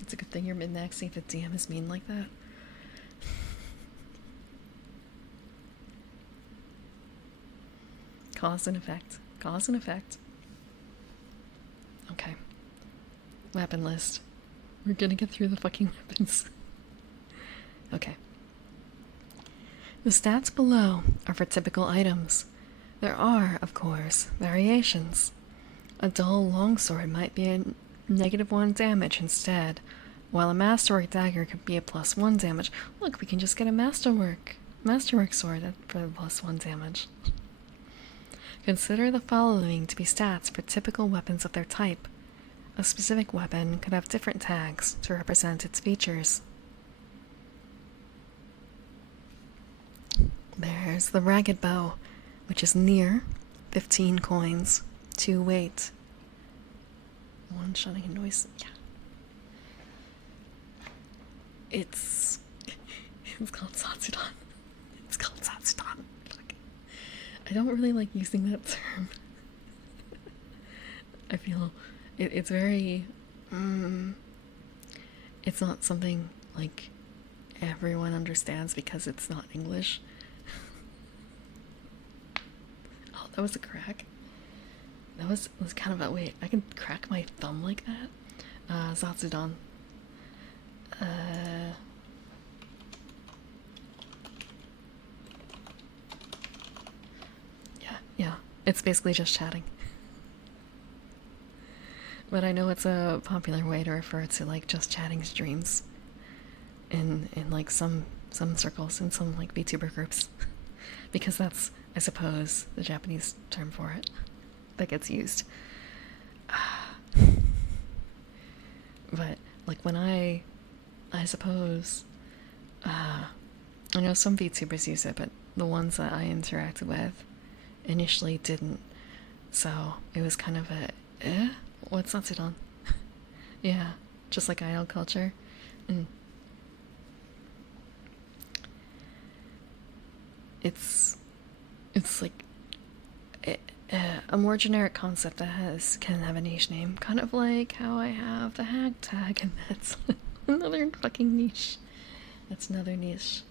It's a good thing you're min-maxing if the DM is mean like that. Cause and effect. Cause and effect. Okay. Weapon list. We're gonna get through the fucking weapons. Okay. The stats below are for typical items. There are, of course, variations. A dull longsword might be a -1 damage instead, while a masterwork dagger could be a +1 damage. Look, we can just get a masterwork sword for the +1 damage. Consider the following to be stats for typical weapons of their type. A specific weapon could have different tags to represent its features. There's the ragged bow, which is near 15 coins, 2 weight, 1 shunning noise. Yeah. It's called Satsudan. It's called Satsudan. Fuck. I don't really like using that term. I feel it's very it's not something like everyone understands because it's not English. Oh, that was a crack. That was kind of a wait. I can crack my thumb like that. Satsudan. Yeah. It's basically just chatting. But I know it's a popular way to refer to like just chatting streams in like some circles and some like VTuber groups. Because that's, I suppose, the Japanese term for it that gets used. But like when I suppose I know some VTubers use it, but the ones that I interacted with initially didn't. So it was kind of a what's Satsudan? Yeah, just like idol culture. It's like a more generic concept that can have a niche name, kind of like how I have the hag tag, and that's another fucking niche. That's another niche.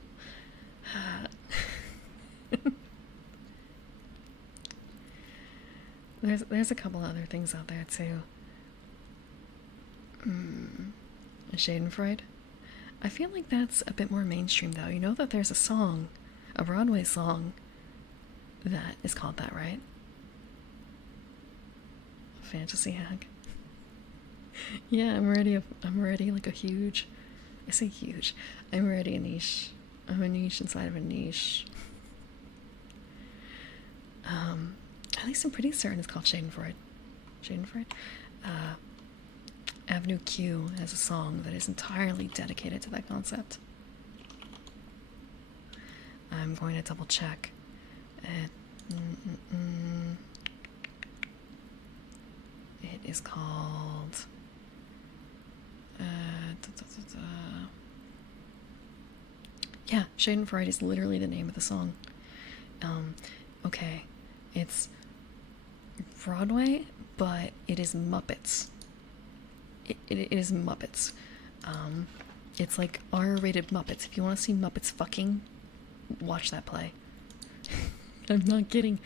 There's a couple other things out there too. Schadenfreude. I feel like that's a bit more mainstream though. You know that there's a song, a Broadway song, that is called that, right? Fantasy hag. Yeah, I'm already like a huge, I say huge, I'm already a niche. I'm a niche inside of a niche. At least I'm pretty certain it's called Schadenfreude. Schadenfreude? Avenue Q has a song that is entirely dedicated to that concept. I'm going to double check. It is called yeah, Schadenfreude is literally the name of the song. Okay, it's Broadway, but it is Muppets. It is Muppets. It's like R-rated Muppets. If you want to see Muppets fucking, watch that play. I'm not kidding.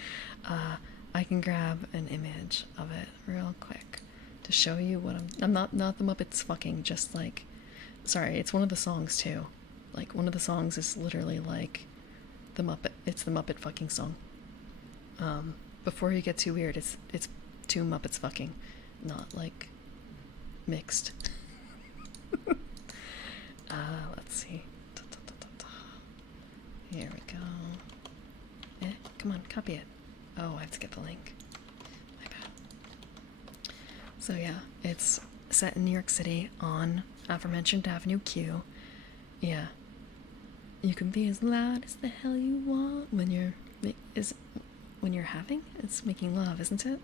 I can grab an image of it real quick to show you what I'm not the Muppets fucking, just like, sorry, it's one of the songs too. Like, one of the songs is literally like it's the Muppet fucking song. Before you get too weird, it's two Muppets fucking, not like mixed. Let's see. Here we go. Come on, copy it. Oh, I have to get the link. My bad. So yeah, it's set in New York City on aforementioned Avenue Q. Yeah. You can be as loud as the hell you want when you're having? It's making love, isn't it?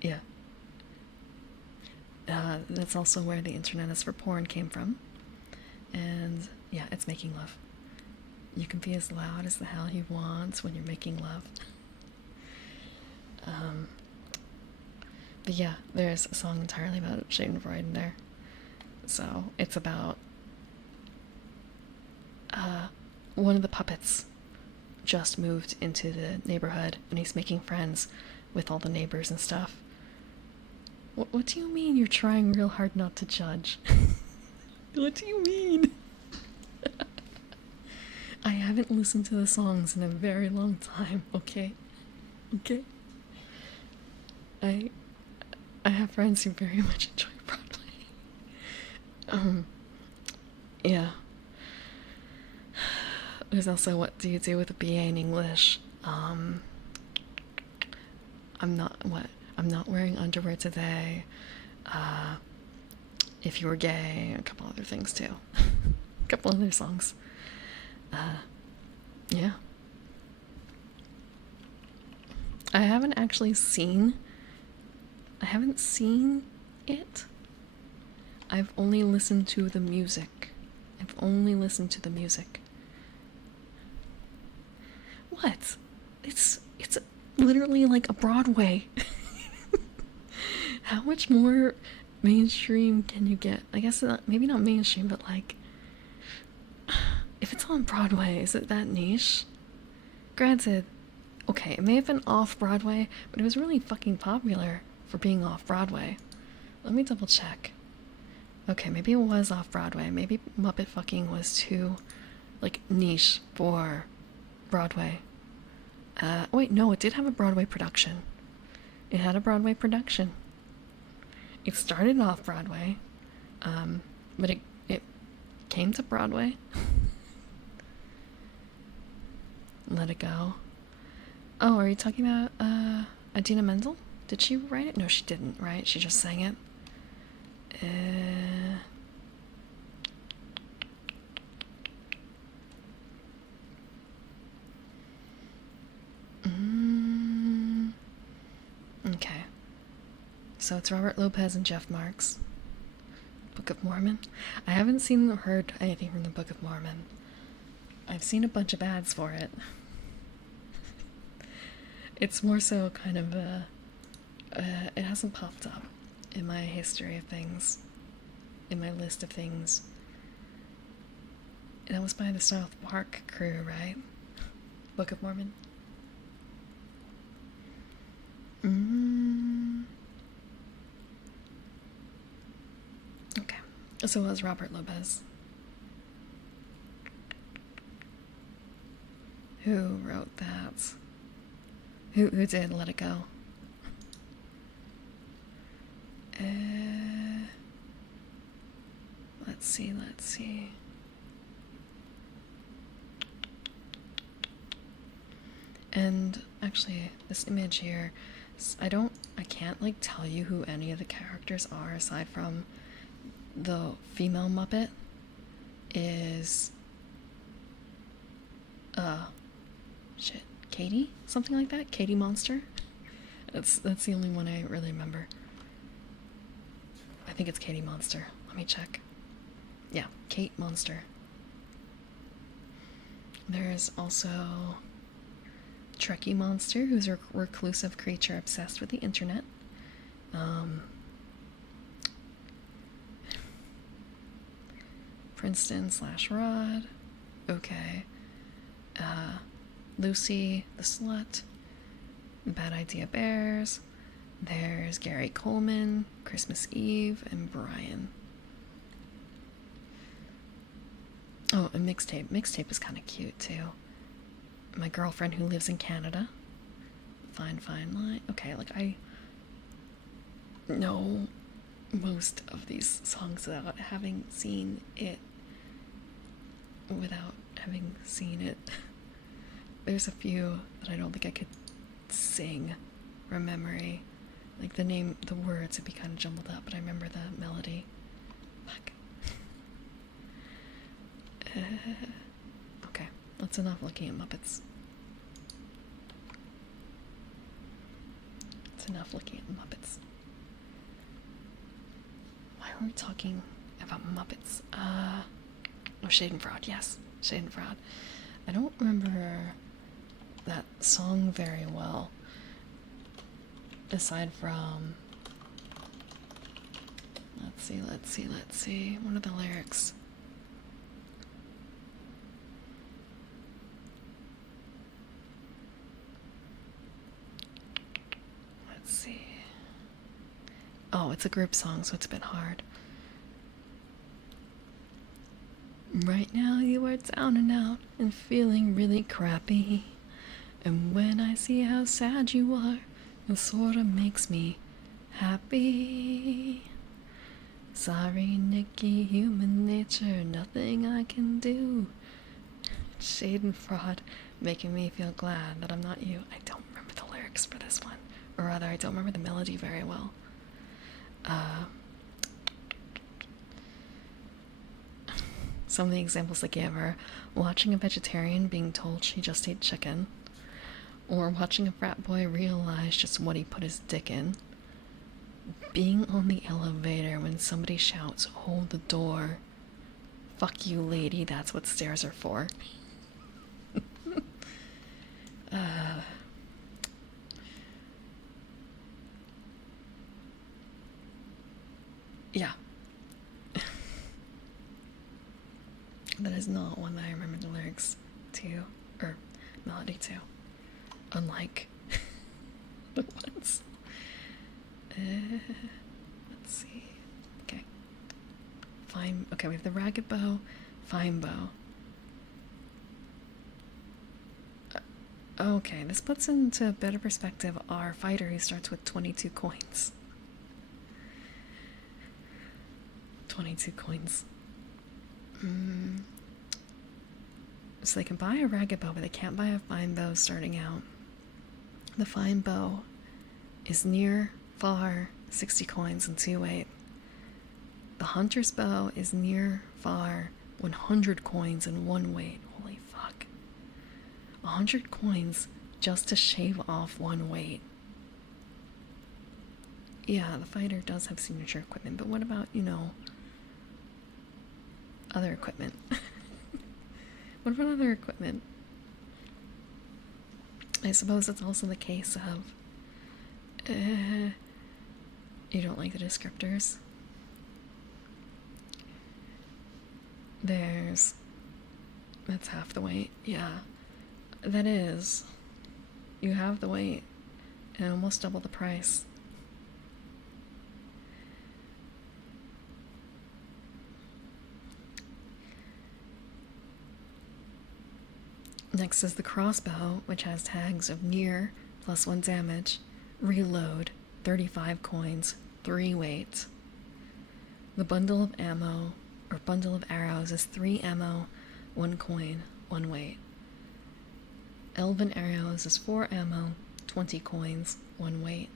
Yeah. That's also where the internet is for porn came from. And yeah, it's making love. You can be as loud as the hell you want when you're making love. But yeah, there's a song entirely about Schadenfreude in there. So it's about one of the puppets just moved into the neighborhood and he's making friends with all the neighbors and stuff. What do you mean you're trying real hard not to judge? What do you mean? I haven't listened to the songs in a very long time, okay? Okay? I have friends who very much enjoy Broadway. Yeah. There's also what do you do with a BA in English? I'm not wearing underwear today. If you were gay, a couple other things too. A couple other songs. Yeah. I haven't seen it. I've only listened to the music. What? It's literally like a Broadway. How much more mainstream can you get? I guess maybe not mainstream, but like, if it's on Broadway, is it that niche? Granted, okay, it may have been off Broadway, but it was really fucking popular for being off Broadway. Let me double check. Okay, maybe it was off Broadway. Maybe Muppet fucking was too, like, niche for Broadway. Wait, no, it did have a Broadway production. It had a Broadway production. It started off Broadway, but it came to Broadway. Let It Go. Oh, are you talking about Idina Menzel? Did she write it? No, she didn't, right? She just sang it. Okay. So it's Robert Lopez and Jeff Marks. Book of Mormon. I haven't seen or heard anything from the Book of Mormon. I've seen a bunch of ads for it. It's more so kind of it hasn't popped up in my history of things, in my list of things. And that was by the South Park crew, right? Book of Mormon. Okay. So it was Robert Lopez. Who wrote that? Who did Let It Go? Let's see. And actually, this image here, I can't like tell you who any of the characters are aside from the female Muppet is Katie? Something like that? Katie Monster? That's the only one I really remember. I think it's Katie Monster. Let me check. Yeah, Kate Monster. There's also Trekkie Monster, who's a reclusive creature obsessed with the internet. Princeton / Rod. Okay. Lucy the Slut. The Bad Idea Bears. There's Gary Coleman, Christmas Eve, and Brian. Oh, and Mixtape. Mixtape is kind of cute too. My girlfriend who lives in Canada. Fine Line. Okay, like I know most of these songs without having seen it. There's a few that I don't think I could sing from memory. Like the words would be kind of jumbled up, but I remember the melody. Fuck. Okay, that's enough looking at Muppets. Why were we talking about Muppets? Oh, Shade and Fraud, yes. Shade and Fraud. I don't remember that song very well. Aside from... Let's see. What are the lyrics? Let's see. Oh, it's a group song, so it's a bit hard. Right now you are down and out and feeling really crappy. And when I see how sad you are, it sort of makes me happy. Sorry, Nikki, human nature, nothing I can do. Shade and Fraud, making me feel glad that I'm not you. I don't remember the lyrics for this one. Or rather, I don't remember the melody very well. Some of the examples they gave are watching a vegetarian being told she just ate chicken, or watching a frat boy realize just what he put his dick in, being on the elevator when somebody shouts, "Hold the door. Fuck you, lady, that's what stairs are for." Yeah. That is not one that I remember the lyrics to, or melody to. Unlike the ones. Let's see. Okay. Fine. Okay, we have the Ragged Bow, Fine Bow. Okay, this puts into a better perspective our fighter who starts with 22 coins. 22 coins. So they can buy a Ragged Bow, but they can't buy a Fine Bow starting out. The Fine Bow is near, far, 60 coins and 2 weight. The Hunter's Bow is near, far, 100 coins and 1 weight. Holy fuck. 100 coins just to shave off 1 weight. Yeah, the fighter does have signature equipment, but what about, other equipment? What about other equipment? I suppose it's also the case of you don't like the descriptors. That's half the weight. Yeah, that is. You have the weight and almost double the price. Next is the crossbow, which has tags of near, +1 damage, reload, 35 coins, 3 weight. The bundle of ammo, or bundle of arrows, is 3 ammo, 1 coin, 1 weight. Elven arrows is 4 ammo, 20 coins, 1 weight.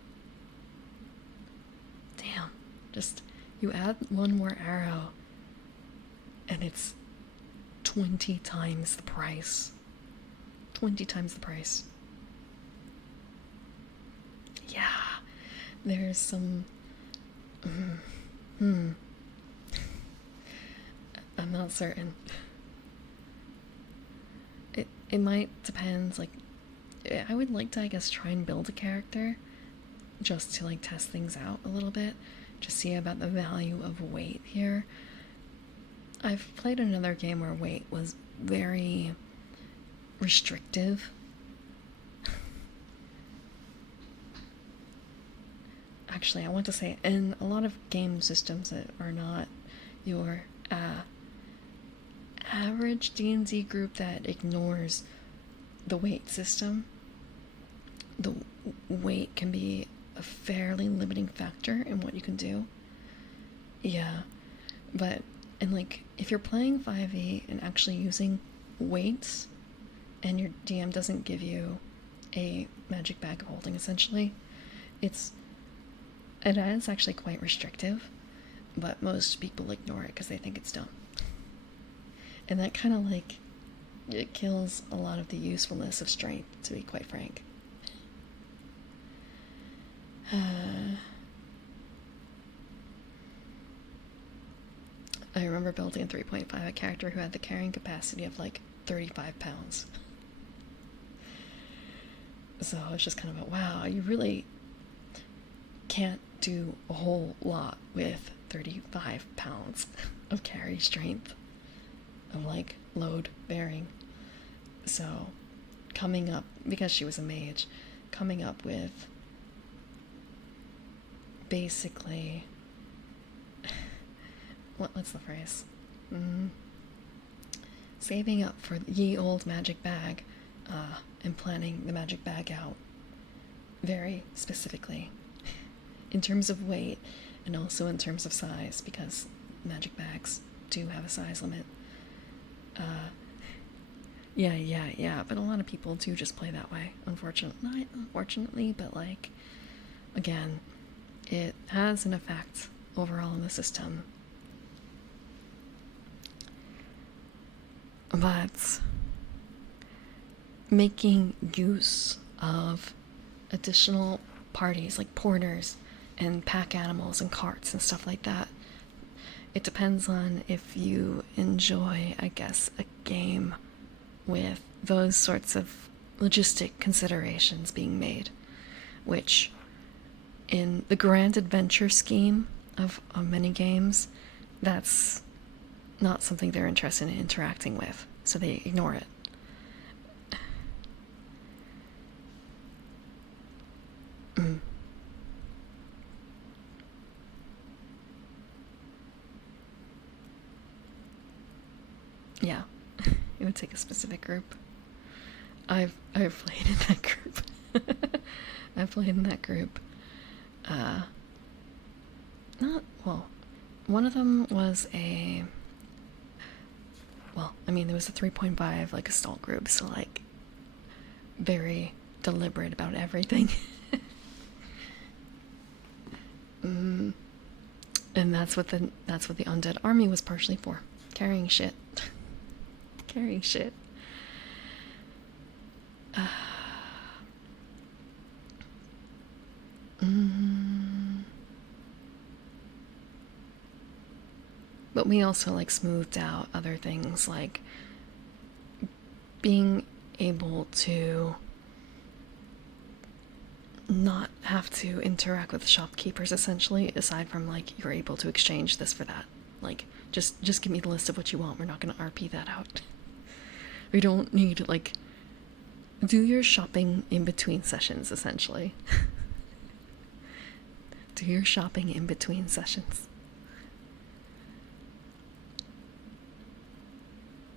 Damn, just, you add 1 more arrow, and it's 20 times the price. 20 times the price. Yeah, there's some... I'm not certain. It might depend, like, I would like to, I guess, try and build a character just to, like, test things out a little bit, just see about the value of weight here. I've played another game where weight was very restrictive. Actually, I want to say in a lot of game systems that are not your average D&D group that ignores the weight system, the weight can be a fairly limiting factor in what you can do. Yeah, but and like if you're playing 5e and actually using weights and your DM doesn't give you a magic bag of holding, essentially, it is actually quite restrictive, but most people ignore it because they think it's dumb. And that kind of like, it kills a lot of the usefulness of strength, to be quite frank. I remember building in 3.5 a character who had the carrying capacity of like 35 pounds. So it's just kind of a wow, you really can't do a whole lot with 35 pounds of carry strength, of like load bearing. So coming up, because she was a mage, coming up with basically what's the phrase? Saving up for ye old magic bag, and planning the magic bag out very specifically in terms of weight and also in terms of size, because magic bags do have a size limit. Yeah, but a lot of people do just play that way, unfortunately, but like, again, it has an effect overall in the system. But making use of additional parties like porters and pack animals and carts and stuff like that, it depends on if you enjoy, I guess, a game with those sorts of logistic considerations being made, which in the grand adventure scheme of many games, that's not something they're interested in interacting with, so they ignore it. Yeah, it would take a specific group. I've played in that group. I've played in that group. Not well. One of them was a. Well, I mean, there was a 3.5, like a stall group, so like very deliberate about everything. And that's what the undead army was partially for, carrying shit. Carrying shit. But we also like smoothed out other things, like being able to not have to interact with shopkeepers, essentially, aside from like you're able to exchange this for that. Like just give me the list of what you want. We're not going to RP that out. We don't need to like do your shopping in between sessions, essentially. Do your shopping in between sessions.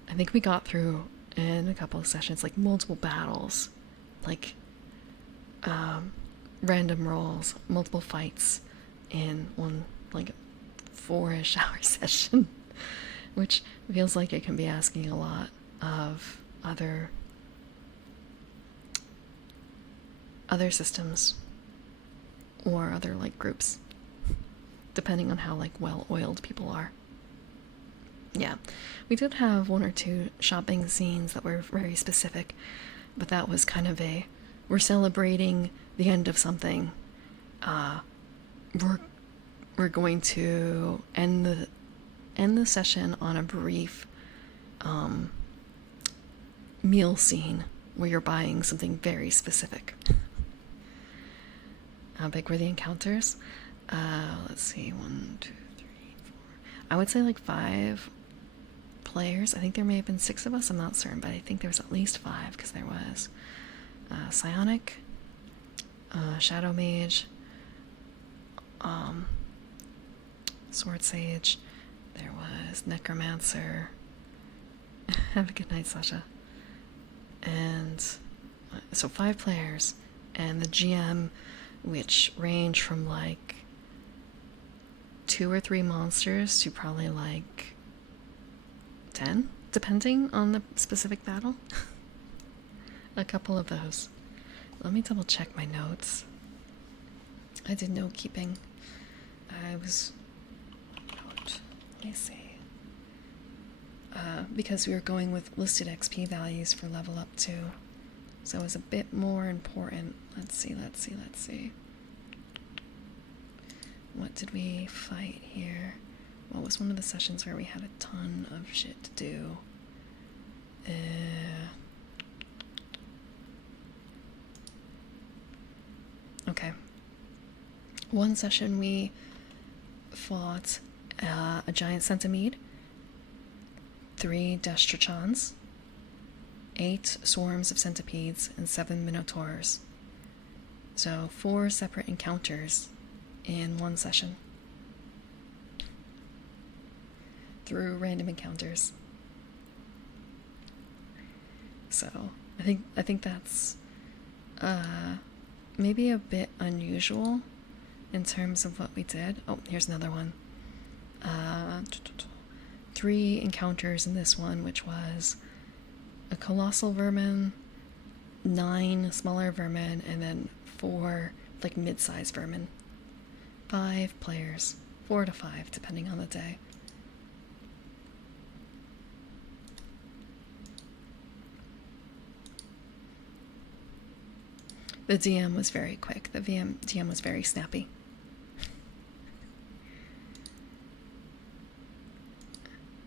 I think we got through in a couple of sessions like multiple battles, like random rolls, multiple fights in one like 4-ish hour session, which feels like it can be asking a lot of other systems or other like groups, depending on how like well oiled people are. Yeah, we did have 1 or 2 shopping scenes that were very specific, but that was kind of we're celebrating the end of something. We're going to end the session on a brief meal scene where you're buying something very specific. How big were the encounters? Let's see, 1, 2, 3, 4. I would say like 5 players. I think there may have been 6 of us, I'm not certain, but I think there was at least 5 because there was Psionic, Shadow Mage, Sword Sage, there was Necromancer. Have a good night, Sasha. And so 5 players, and the GM, which range from like 2 or 3 monsters to probably like 10, depending on the specific battle. A couple of those. Let me double check my notes. I did note keeping. I was out. Let me see. Because we were going with listed XP values for level up 2. So it was a bit more important. Let's see. What did we fight here? What was one of the sessions where we had a ton of shit to do? Okay. One session we fought a giant centipede, 3 Destrachons, 8 swarms of centipedes, and 7 minotaurs. So 4 separate encounters in one session through random encounters. So I think that's maybe a bit unusual in terms of what we did. Oh, here's another one. 3 encounters in this one, which was a colossal vermin, 9 smaller vermin, and then 4 like mid-sized vermin. 5 players, 4 to 5 depending on the day. The DM was very quick. The DM was very snappy.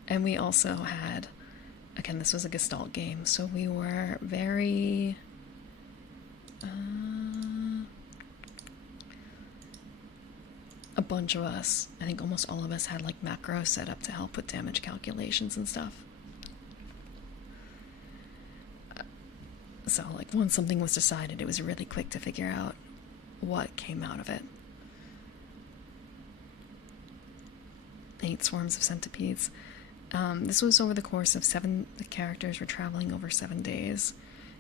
And we also had, again, this was a Gestalt game, so we were very a bunch of us, I think almost all of us had like macros set up to help with damage calculations and stuff. So like once something was decided, it was really quick to figure out what came out of it. 8 swarms of centipedes. This was over the course of 7, the characters were traveling over 7 days,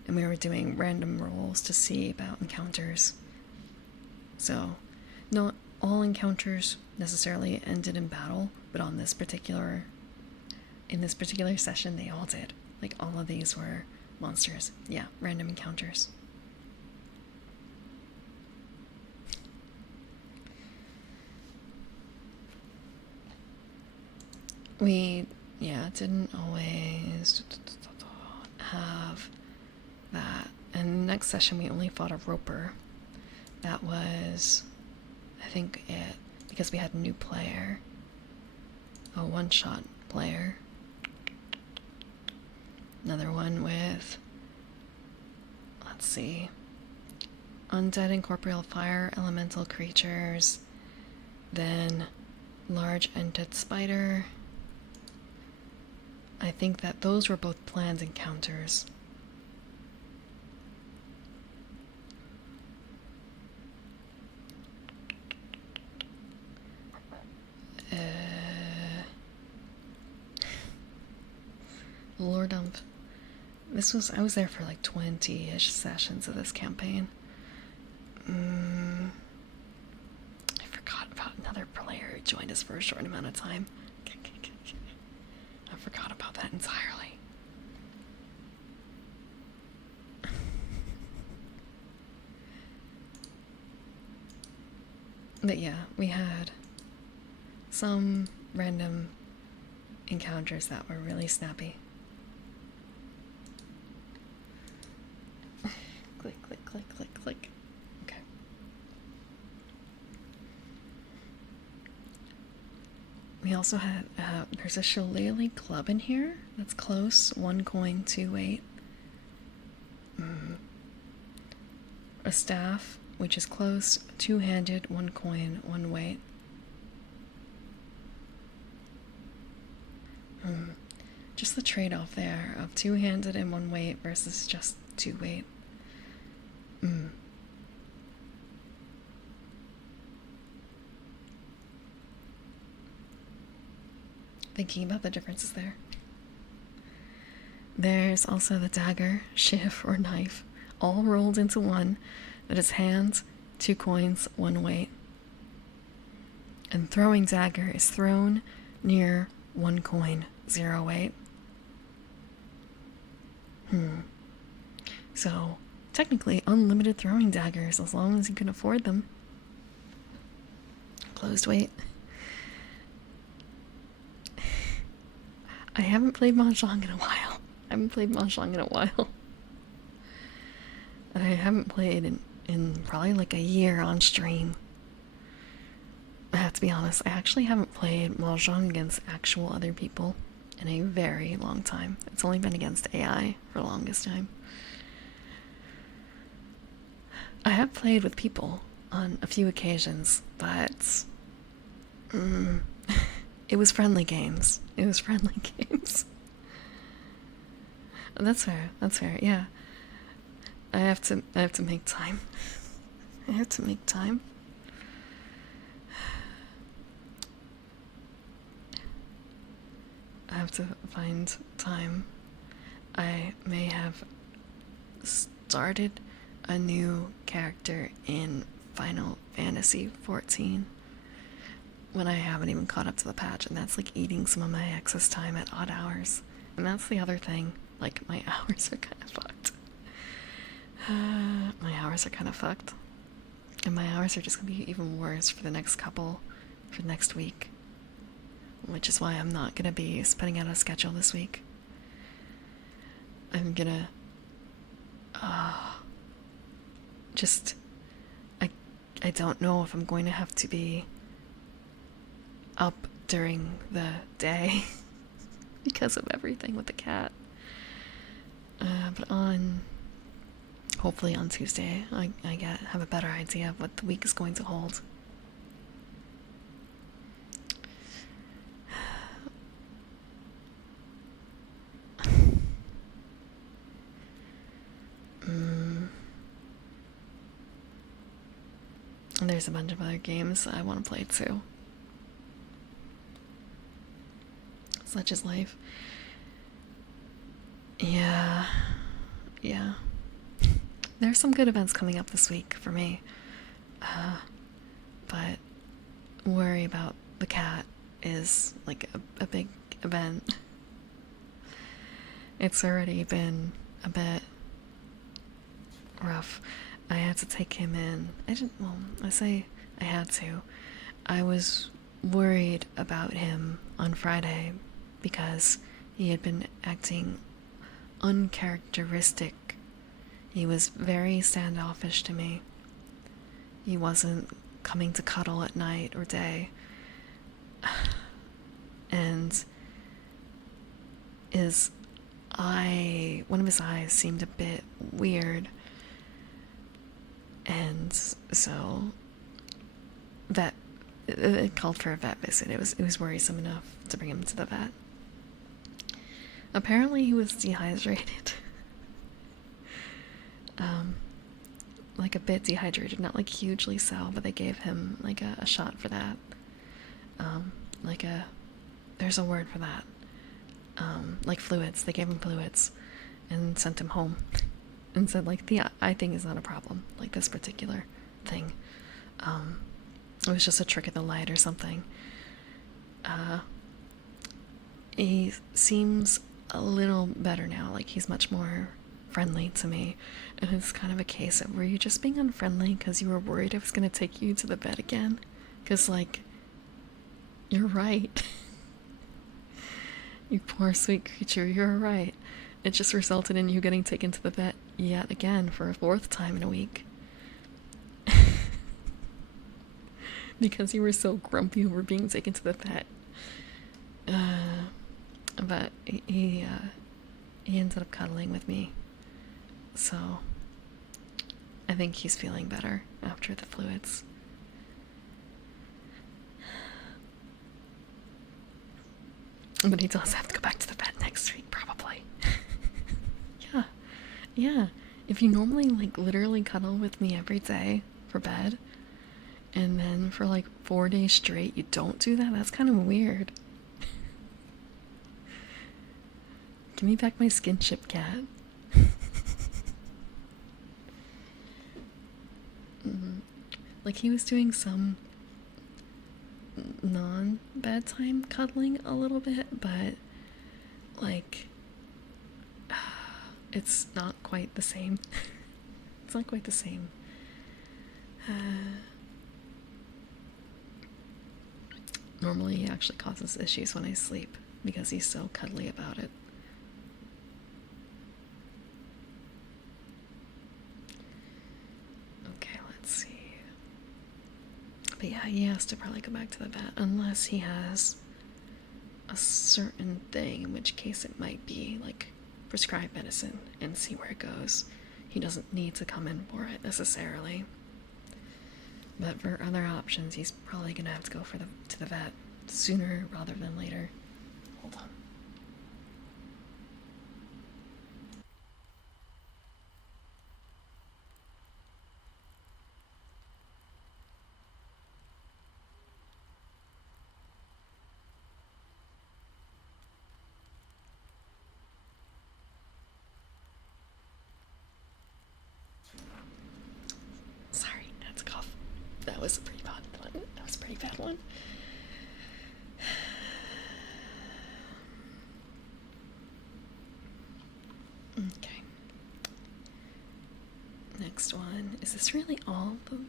and we were doing random rolls to see about encounters. So, not all encounters necessarily ended in battle, but in this particular session, they all did. Like, all of these were monsters. Yeah, random encounters. We, didn't always have that. And next session we only fought a roper. That was, I think because we had a new player. A one-shot player. Another one with, let's see, undead incorporeal fire elemental creatures. Then large undead spider. I think that those were both planned encounters. Lord of... I was there for like 20-ish sessions of this campaign. I forgot about another player who joined us for a short amount of time. I forgot about that entirely. But yeah, we had some random encounters that were really snappy. Click, click, click, click, click. Okay. We also had, there's a Shillelagh club in here that's close. 1 coin, 2 weight. A staff, which is close. 2-handed, 1 coin, 1 weight. Just the trade-off there of two-handed and one weight versus just two weight. Thinking about the differences there. There's also the dagger, shiv, or knife, all rolled into one, that is hand, 2 coins, 1 weight. And throwing dagger is thrown near 1 coin, 0 weight. So, technically, unlimited throwing daggers as long as you can afford them. Closed weight. I haven't played Mahjong in a while. I haven't played in probably like a year on stream. I have to be honest, I actually haven't played Mahjong against actual other people in a very long time. It's only been against AI for the longest time. I have played with people on a few occasions, but it was friendly games. That's fair, yeah. I have to make time. I have to find time. I may have started a new character in Final Fantasy XIV when I haven't even caught up to the patch, and that's like eating some of my access time at odd hours. And that's the other thing, like my hours are kind of fucked. And my hours are just gonna be even worse for the next week. Which is why I'm not gonna be spinning out a schedule this week. I'm gonna I don't know if I'm going to have to be up during the day because of everything with the cat. But hopefully on Tuesday, I have a better idea of what the week is going to hold. And there's a bunch of other games I want to play too. Such is life. Yeah. There's some good events coming up this week for me. But worry about the cat is like a big event. It's already been a bit rough. I had to take him in. I say I had to. I was worried about him on Friday because he had been acting uncharacteristic. He was very standoffish to me. He wasn't coming to cuddle at night or day. And one of his eyes seemed a bit weird. And so it called for a vet visit. It was worrisome enough to bring him to the vet. Apparently he was dehydrated. Like a bit dehydrated, not like hugely so, but they gave him like a shot for that. There's a word for that. Like fluids. They gave him fluids and sent him home. And said, like, the eye thing is not a problem. Like, this particular thing. It was just a trick of the light or something. He seems a little better now. Like, he's much more friendly to me. And it's kind of a case of, were you just being unfriendly because you were worried I was going to take you to the bed again? Because, like, you're right. You poor sweet creature, you're right. It just resulted in you getting taken to the vet yet again for a 4th time in a week. Because you were so grumpy over being taken to the vet. But he ended up cuddling with me. So I think he's feeling better after the fluids. But he does have to go back to the vet next week, probably. Yeah. Yeah. If you normally, like, literally cuddle with me every day for bed, and then for like 4 days straight you don't do that, that's kind of weird. Give me back my skinship, cat. Like, he was doing some non-bedtime cuddling a little bit, but like it's not quite the same. It's not quite the same. Normally he actually causes issues when I sleep because he's so cuddly about it. Okay, let's see. But yeah, he has to probably go back to the vet unless he has a certain thing, in which case it might be like prescribed medicine and see where it goes. He doesn't need to come in for it necessarily. But for other options, he's probably gonna have to go to the vet sooner rather than later. Hold on. Sorry, that's a cough. That was a pretty bad one. That was a pretty bad one. Okay. Next one. Is this really all of them?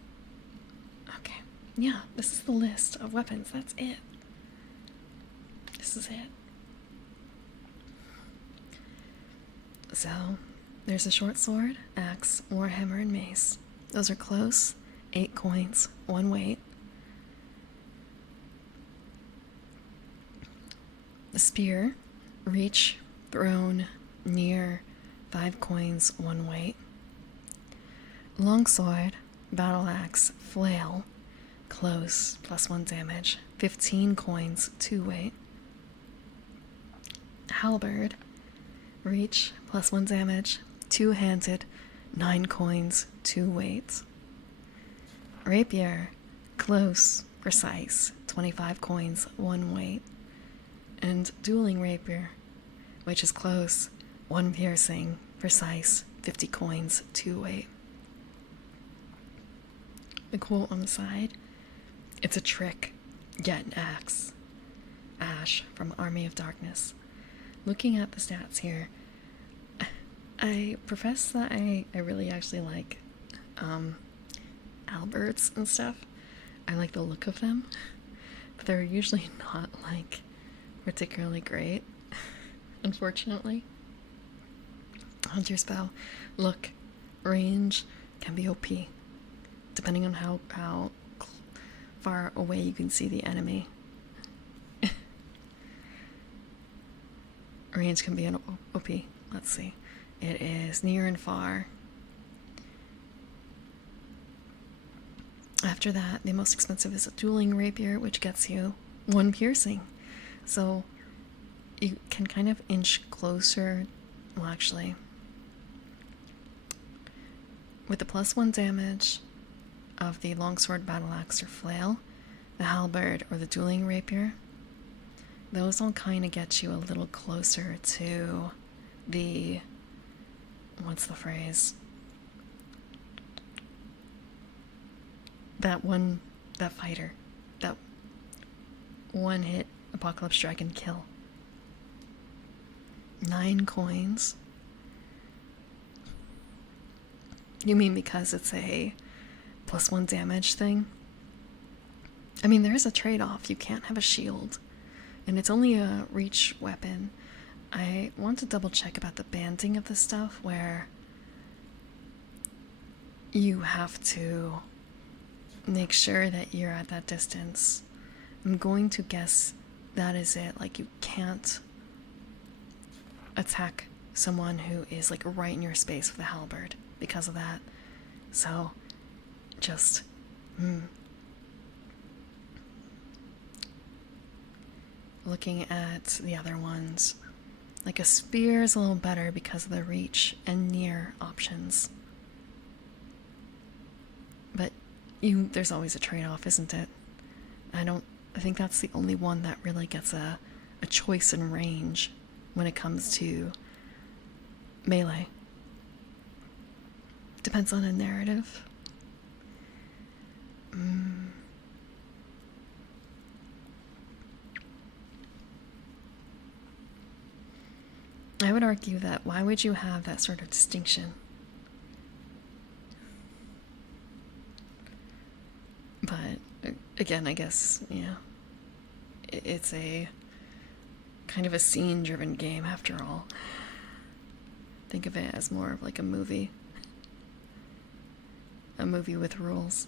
Okay. Yeah, this is the list of weapons. That's it. This is it. So, there's a short sword, axe, warhammer, and mace. Those are close, 8 coins, 1 weight. The spear, reach, thrown, near, 5 coins, 1 weight. Longsword, battle axe, flail, close, +1 damage, 15 coins, 2 weight. Halberd, reach, +1 damage, 2-handed, 9 coins, 2 weight. Rapier, close, precise, 25 coins, 1 weight. And dueling rapier, which is close, 1 piercing, precise, 50 coins, 2 weight. The quote on the side, it's a trick, get an axe. Ash from Army of Darkness. Looking at the stats here, I profess that I really actually like Alberts and stuff. I like the look of them, but they're usually not like particularly great, unfortunately. Hunter's bow, look, range can be OP, depending on how far away you can see the enemy. Range can be an OP. Let's see. It is near and far. After that, the most expensive is a dueling rapier, which gets you 1 piercing. So you can kind of inch closer. Well, actually, with the +1 damage of the longsword, battle axe, or flail, the halberd, or the dueling rapier, those all kind of get you a little closer to the, what's the phrase? That fighter. That one hit Apocalypse Dragon kill. 9 coins. You mean because it's a +1 damage thing? I mean, there is a trade-off. You can't have a shield. And it's only a reach weapon. I want to double check about the banding of the stuff, where you have to make sure that you're at that distance. I'm going to guess that is it. Like, you can't attack someone who is like right in your space with a halberd because of that. So, just looking at the other ones, Like a spear is a little better because of the reach and near options. But there's always a trade-off, isn't it? I think that's the only one that really gets a choice in range when it comes to melee. Depends on a narrative. I would argue that why would you have that sort of distinction? But again, I guess, yeah, it's a kind of a scene-driven game after all. Think of it as more of like a movie with rules.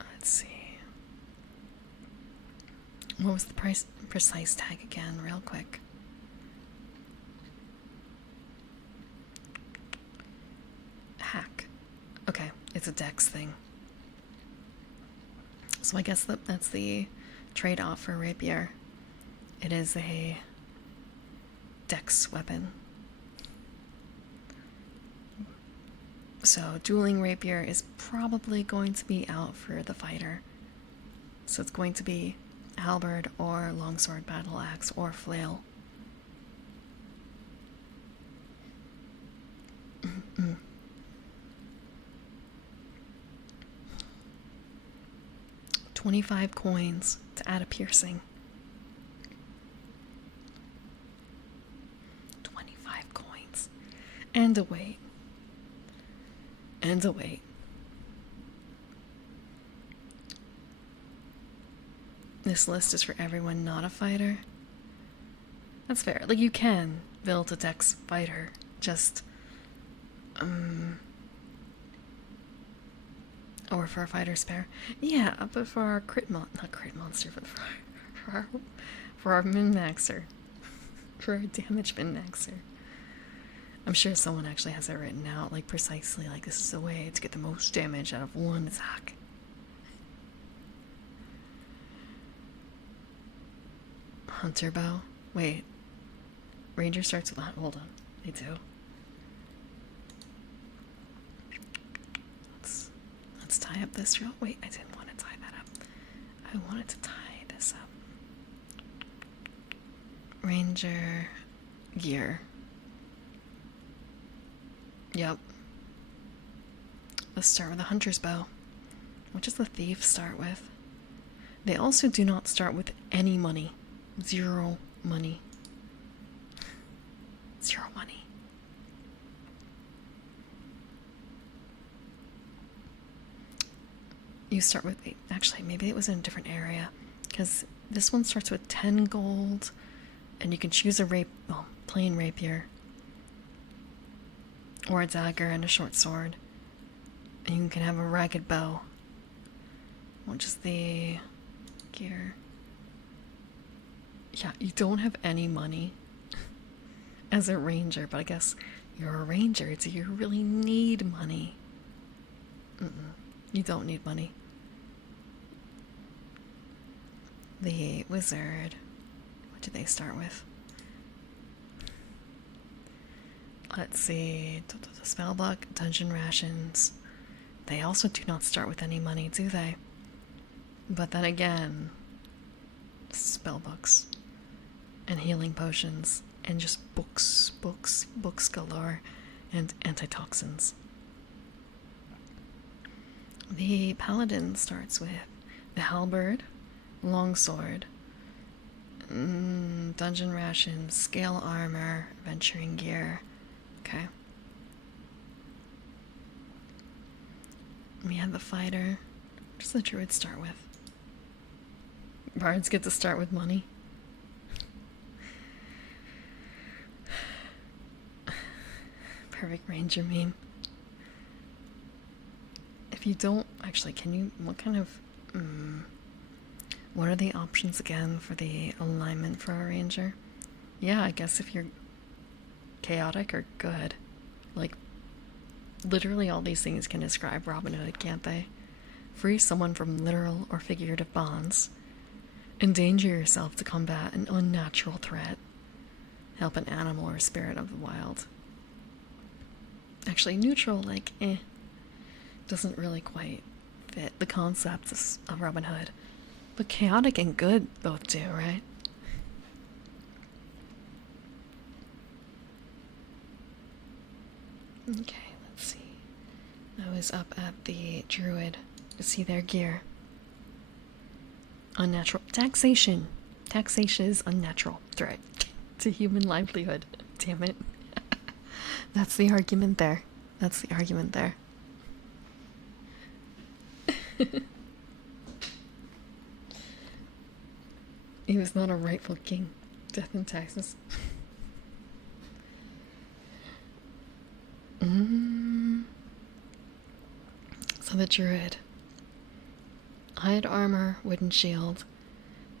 Let's see. What was the precise tag again, real quick? Hack. Okay, it's a dex thing. So I guess that's the trade-off for rapier. It is a dex weapon. So dueling rapier is probably going to be out for the fighter. So it's going to be halberd or longsword, battle axe, or flail. 25 coins to add a piercing. 25 coins. And a weight. And a weight. This list is for everyone not a fighter. That's fair. Like, you can build a dex fighter, just or for a fighter spare. Yeah, but for our not crit monster, but for our min-maxer. For our damage min-maxer. I'm sure someone actually has it written out, like precisely, like this is a way to get the most damage out of one attack. Hunter bow? Wait. Ranger starts with that. Hold on. They do. Let's tie up this real. Wait, I didn't want to tie that up. I wanted to tie this up. Ranger gear. Yep. Let's start with the hunter's bow. What does the thief start with? They also do not start with any money. 0 money. 0 money. You start with, actually, maybe it was in a different area, because this one starts with 10 gold, and you can choose a plain rapier, or a dagger and a short sword, and you can have a ragged bow, which is the gear. Yeah, you don't have any money as a ranger, but I guess you're a ranger. Do you really need money? You don't need money. The wizard, what do they start with? Let's see. The spellbook, dungeon rations. They also do not start with any money, do they? But then again, spellbooks and healing potions and just books galore, and antitoxins. The paladin starts with the halberd, longsword, dungeon rations, scale armor, venturing gear. Okay. We have the fighter. What does the druid start with? Bards get to start with money. Perfect ranger meme. If you don't, actually, can you, what kind of, what are the options again for the alignment for a ranger? Yeah, I guess if you're chaotic or good. Like, literally all these things can describe Robin Hood, can't they? Free someone from literal or figurative bonds. Endanger yourself to combat an unnatural threat. Help an animal or spirit of the wild. Actually, neutral, like, doesn't really quite fit the concepts of Robin Hood. But chaotic and good both do, right? Okay, let's see. I was up at the Druid to see their gear. Unnatural. Taxation. Taxation is unnatural threat to human livelihood. Damn it. That's the argument there. That's the argument there. He was not a rightful king. Death and taxes. So the Druid. Hide armor, wooden shield,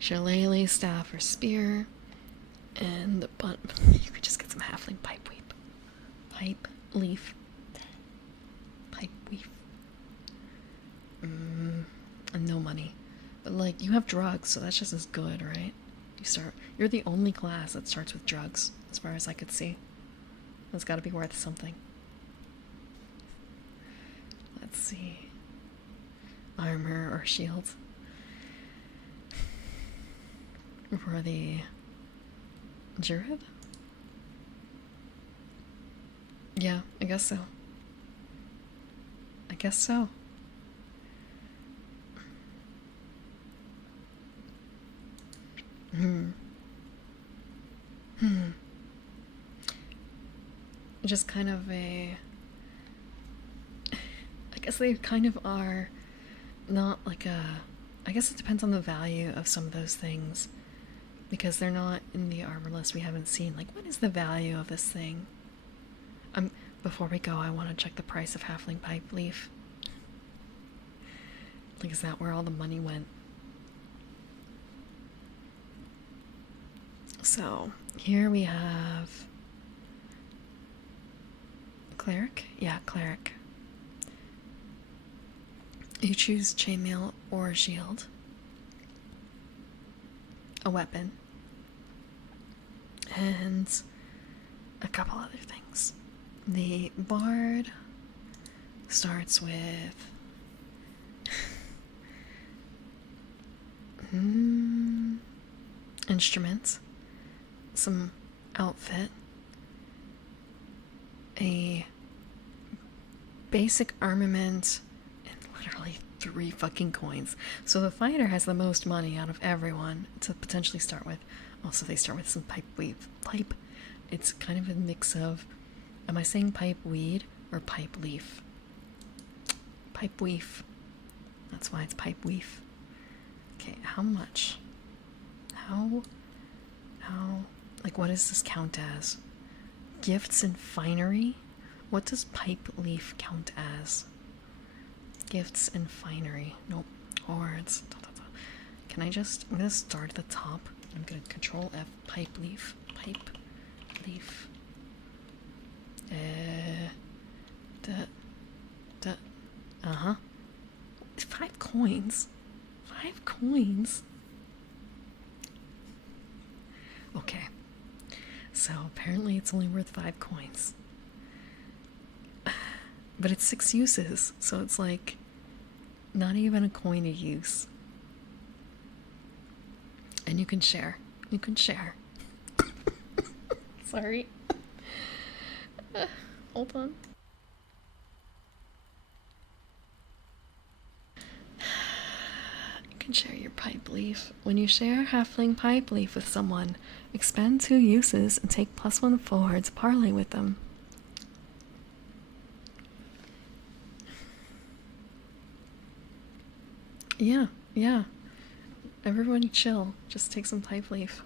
shillelagh, staff or spear, and you could just get some halfling pipe weave. Pipe leaf. Pipe weave. And no money. But like, you have drugs, so that's just as good, right? You're the only class that starts with drugs, as far as I could see. That's gotta be worth something. Let's see. Armor or shield. For the Druid? Yeah, I guess so. I guess so. Just kind of I guess they kind of are not like I guess it depends on the value of some of those things. Because they're not in the armor list, we haven't seen, like, what is the value of this thing? Before we go, I want to check the price of Halfling Pipe Leaf. Like, is that where all the money went? So, here we have Cleric? Yeah, Cleric. You choose chainmail or a shield. A weapon. And a couple other things. The Bard starts with instruments, some outfit, a basic armament, and literally 3 fucking coins. So the fighter has the most money out of everyone to potentially start with. Also, they start with some pipe. It's kind of a mix of, am I saying pipe weed or pipe leaf? Pipe weave. That's why it's pipe weave. Okay, how much? How, like, what does this count as? Gifts and finery? What does pipe leaf count as? Gifts and finery. Nope. Hoards. Can I just, I'm gonna start at the top. I'm gonna control F, pipe leaf. Pipe leaf. Uh-huh. 5 coins. 5 coins. Okay. So apparently it's only worth 5 coins. But it's 6 uses, so it's like not even a coin a use. And you can share. You can share. Sorry. Hold on. You can share your pipe leaf. When you share halfling pipe leaf with someone, expend 2 uses and take +1 forward to parlay with them. Yeah. Everybody chill. Just take some pipe leaf.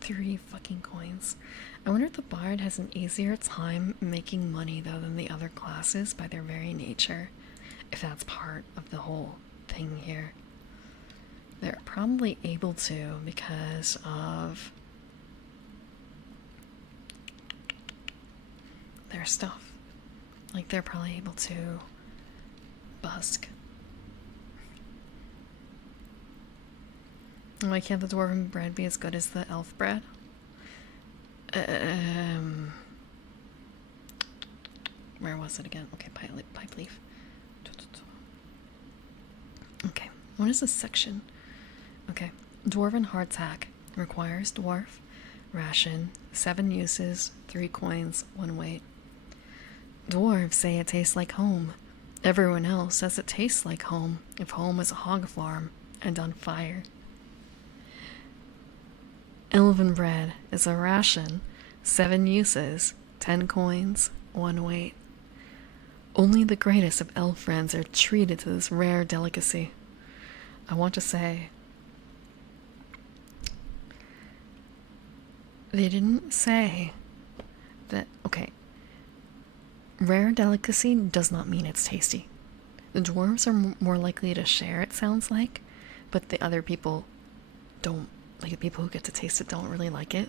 Three fucking coins. I wonder if the Bard has an easier time making money, though, than the other classes by their very nature. If that's part of the whole thing here. They're probably able to because of their stuff. Like, they're probably able to busk. Why can't the dwarven bread be as good as the elf bread? Where was it again? Okay, pipe leaf. Okay, what is this section? Okay, dwarven hardtack requires dwarf, ration, 7 uses, 3 coins, 1 weight. Dwarves say it tastes like home. Everyone else says it tastes like home if home is a hog farm and on fire. Elven bread is a ration, 7 uses, 10 coins, 1 weight. Only the greatest of elf friends are treated to this rare delicacy. I want to say, they didn't say that, okay, rare delicacy does not mean it's tasty. The dwarves are more likely to share, it sounds like, but the other people don't, like the people who get to taste it don't really like it.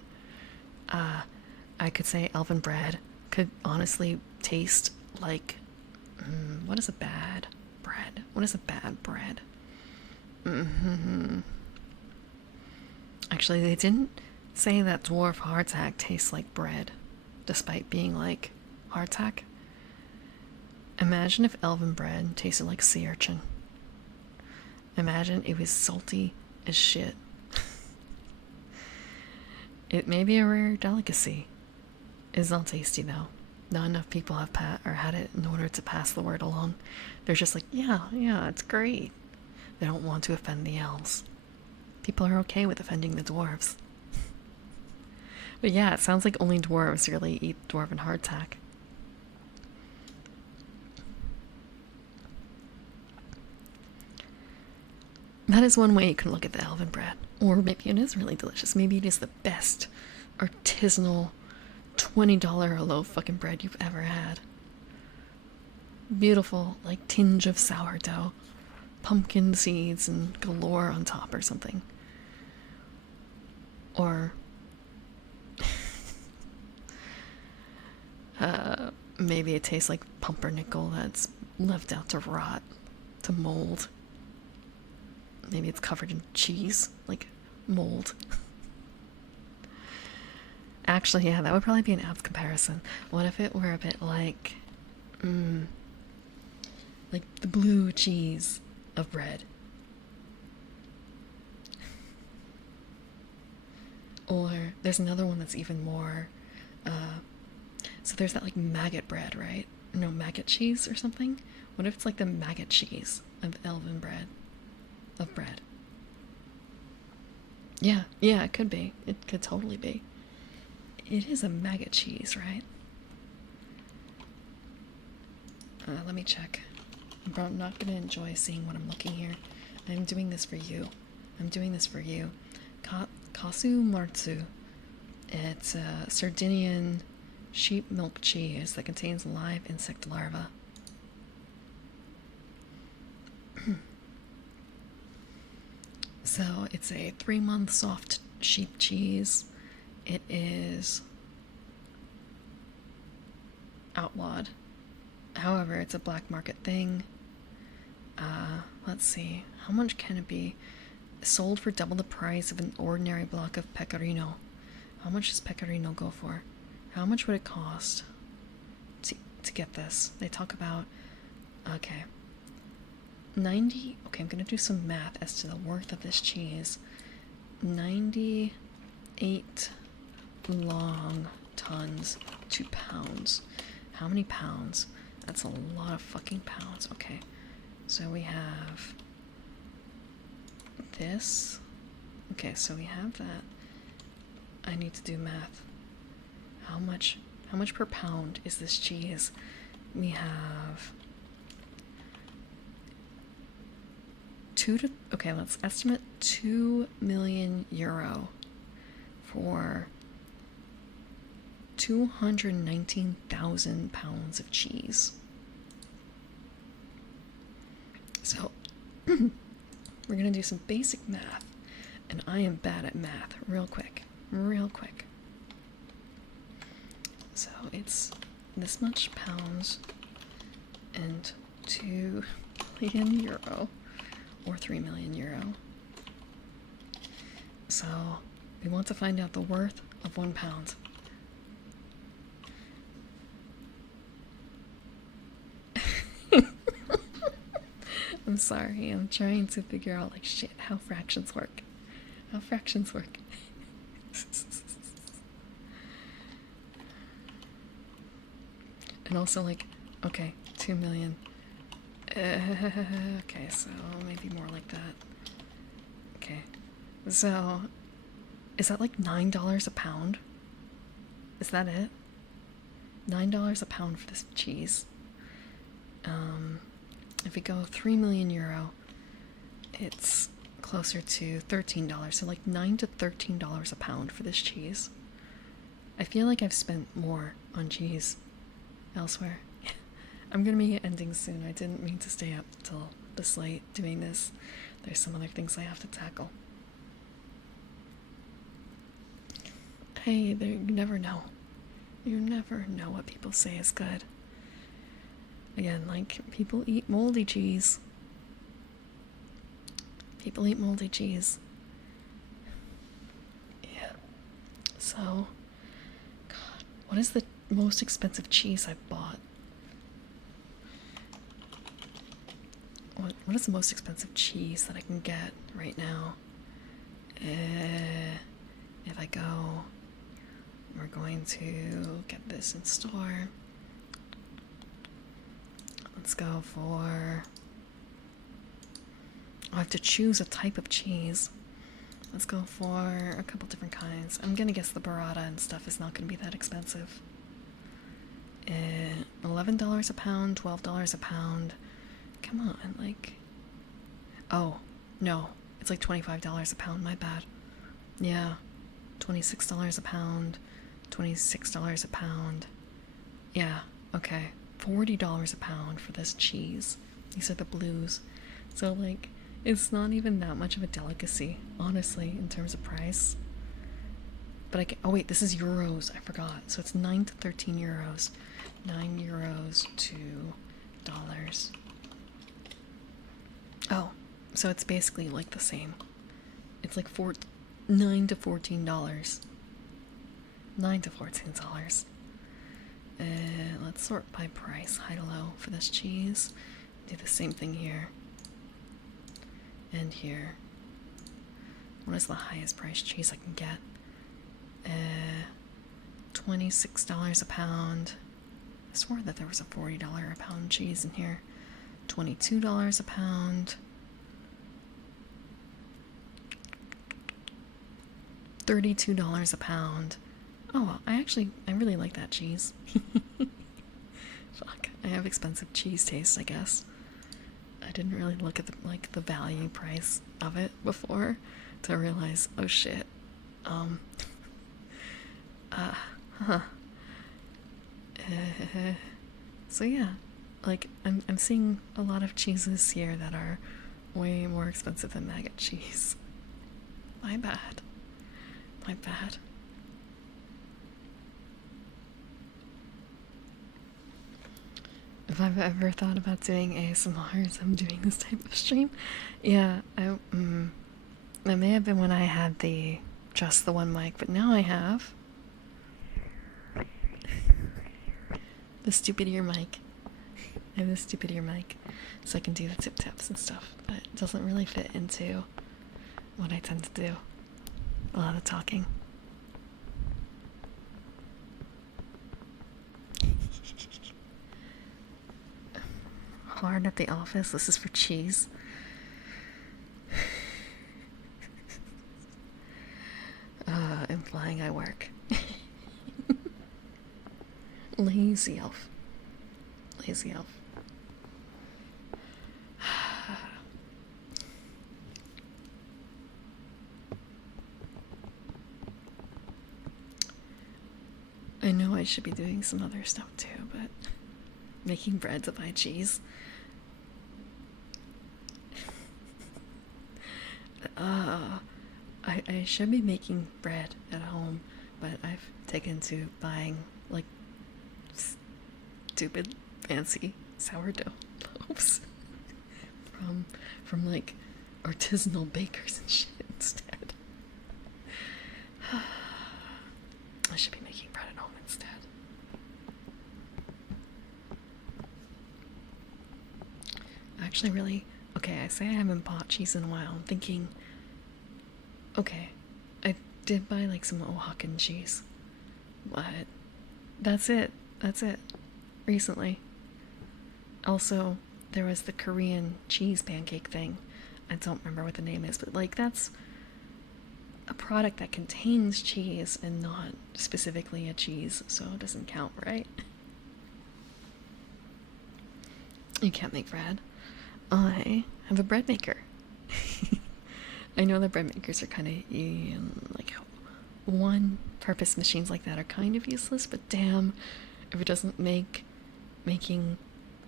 I could say elven bread could honestly taste like, what is a bad bread? What is a bad bread? Actually, they didn't say that dwarf hardtack tastes like bread, despite being like hardtack. Imagine if elven bread tasted like sea urchin. Imagine it was salty as shit. It may be a rare delicacy. It's not tasty though. Not enough people have had it in order to pass the word along. They're just like, yeah, it's great. They don't want to offend the elves. People are okay with offending the dwarves. But yeah, it sounds like only dwarves really eat dwarven hardtack. That is one way you can look at the elven bread. Or maybe it is really delicious. Maybe it is the best artisanal $20 a loaf fucking bread you've ever had. Beautiful, like, tinge of sourdough. Pumpkin seeds and galore on top or something. Or maybe it tastes like pumpernickel that's left out to rot, to mold. Maybe it's covered in cheese, like mold. Actually, yeah, that would probably be an apt comparison. What if it were a bit like the blue cheese of bread? Or there's another one that's even more, so there's that like maggot bread, right? No, maggot cheese or something? What if it's like the maggot cheese of elven bread? Of bread. Yeah, it could be. It could totally be. It is a maggot cheese, right? Let me check. I'm not gonna enjoy seeing what I'm looking here. I'm doing this for you. Kasu Marzu. It's a Sardinian sheep milk cheese that contains live insect larvae. So it's a 3-month soft sheep cheese. It is outlawed. However, it's a black market thing. Let's see. How much can it be? Sold for double the price of an ordinary block of pecorino. How much does pecorino go for? How much would it cost to get this? They talk about, okay, 90, okay, I'm gonna do some math as to the worth of this cheese. 98 long tons to pounds. How many pounds? That's a lot of fucking pounds. Okay, so we have this. Okay, so we have that. I need to do math. How much per pound is this cheese? We have okay, let's estimate 2 million euro for 219,000 pounds of cheese. So we're gonna do some basic math, and I am bad at math. Real quick. So it's this much pounds and 2 million euro, or 3 million euro. So we want to find out the worth of £1. I'm sorry, I'm trying to figure out like shit how fractions work. How fractions work. And also like, okay, 2 million. Okay, so maybe more like that. Okay. So is that like $9 a pound? Is that it? $9 a pound for this cheese. If we go 3 million euro, it's closer to $13. So like $9 to $13 a pound for this cheese. I feel like I've spent more on cheese elsewhere. I'm gonna be ending soon. I didn't mean to stay up till this late doing this. There's some other things I have to tackle. Hey, there, you never know. You never know what people say is good. Again, like, people eat moldy cheese. People eat moldy cheese. Yeah. So, God, what is the most expensive cheese I've bought? What is the most expensive cheese that I can get right now? If I go, we're going to get this in store. Let's go for... I have to choose a type of cheese. Let's go for a couple different kinds. I'm gonna guess the burrata and stuff is not gonna be that expensive. $11 a pound, $12 a pound. Come on, like... Oh, no. It's like $25 a pound, my bad. Yeah. $26 a pound. $26 a pound. Yeah, okay. $40 a pound for this cheese. These are the blues. So, like, it's not even that much of a delicacy, honestly, in terms of price. But I can... Oh, wait, this is euros. I forgot. So it's 9 to 13 euros. 9 euros to dollars. Oh, so it's basically like the same. It's like $9 to $14. $9 to $14. Let's sort by price, high to low, for this cheese. Do the same thing here. And here. What is the highest price cheese I can get? $26 a pound. I swore that there was a $40 a pound cheese in here. $22 a pound. $32 a pound. Oh, I really like that cheese. Fuck, I have expensive cheese taste, I guess. I didn't really look at the value price of it before to realize, oh shit. So yeah, like I'm seeing a lot of cheeses here that are way more expensive than maggot cheese. My bad. My bad. If I've ever thought about doing ASMR as I'm doing this type of stream, yeah, it may have been when I had just the one mic, but now I have the stupid ear mic. I have the stupid ear mic, so I can do the tip taps and stuff, but it doesn't really fit into what I tend to do. A lot of talking. Hard at the office. This is for cheese. Implying I work. Lazy elf. Lazy elf. I know I should be doing some other stuff too, but making bread to buy cheese. I should be making bread at home, but I've taken to buying like stupid fancy sourdough loaves from like artisanal bakers and shit instead. I should be making bread at home instead. Actually, really, okay, I say I haven't bought cheese in a while. I'm thinking, okay, I did buy like some Oaxacan cheese, but that's it. That's it. Recently. Also, there was the Korean cheese pancake thing. I don't remember what the name is, but like that's a product that contains cheese and not specifically a cheese, so it doesn't count, right? You can't make bread. I have a bread maker. I know that bread makers are kind of like one purpose machines like that are kind of useless, but damn if it doesn't make making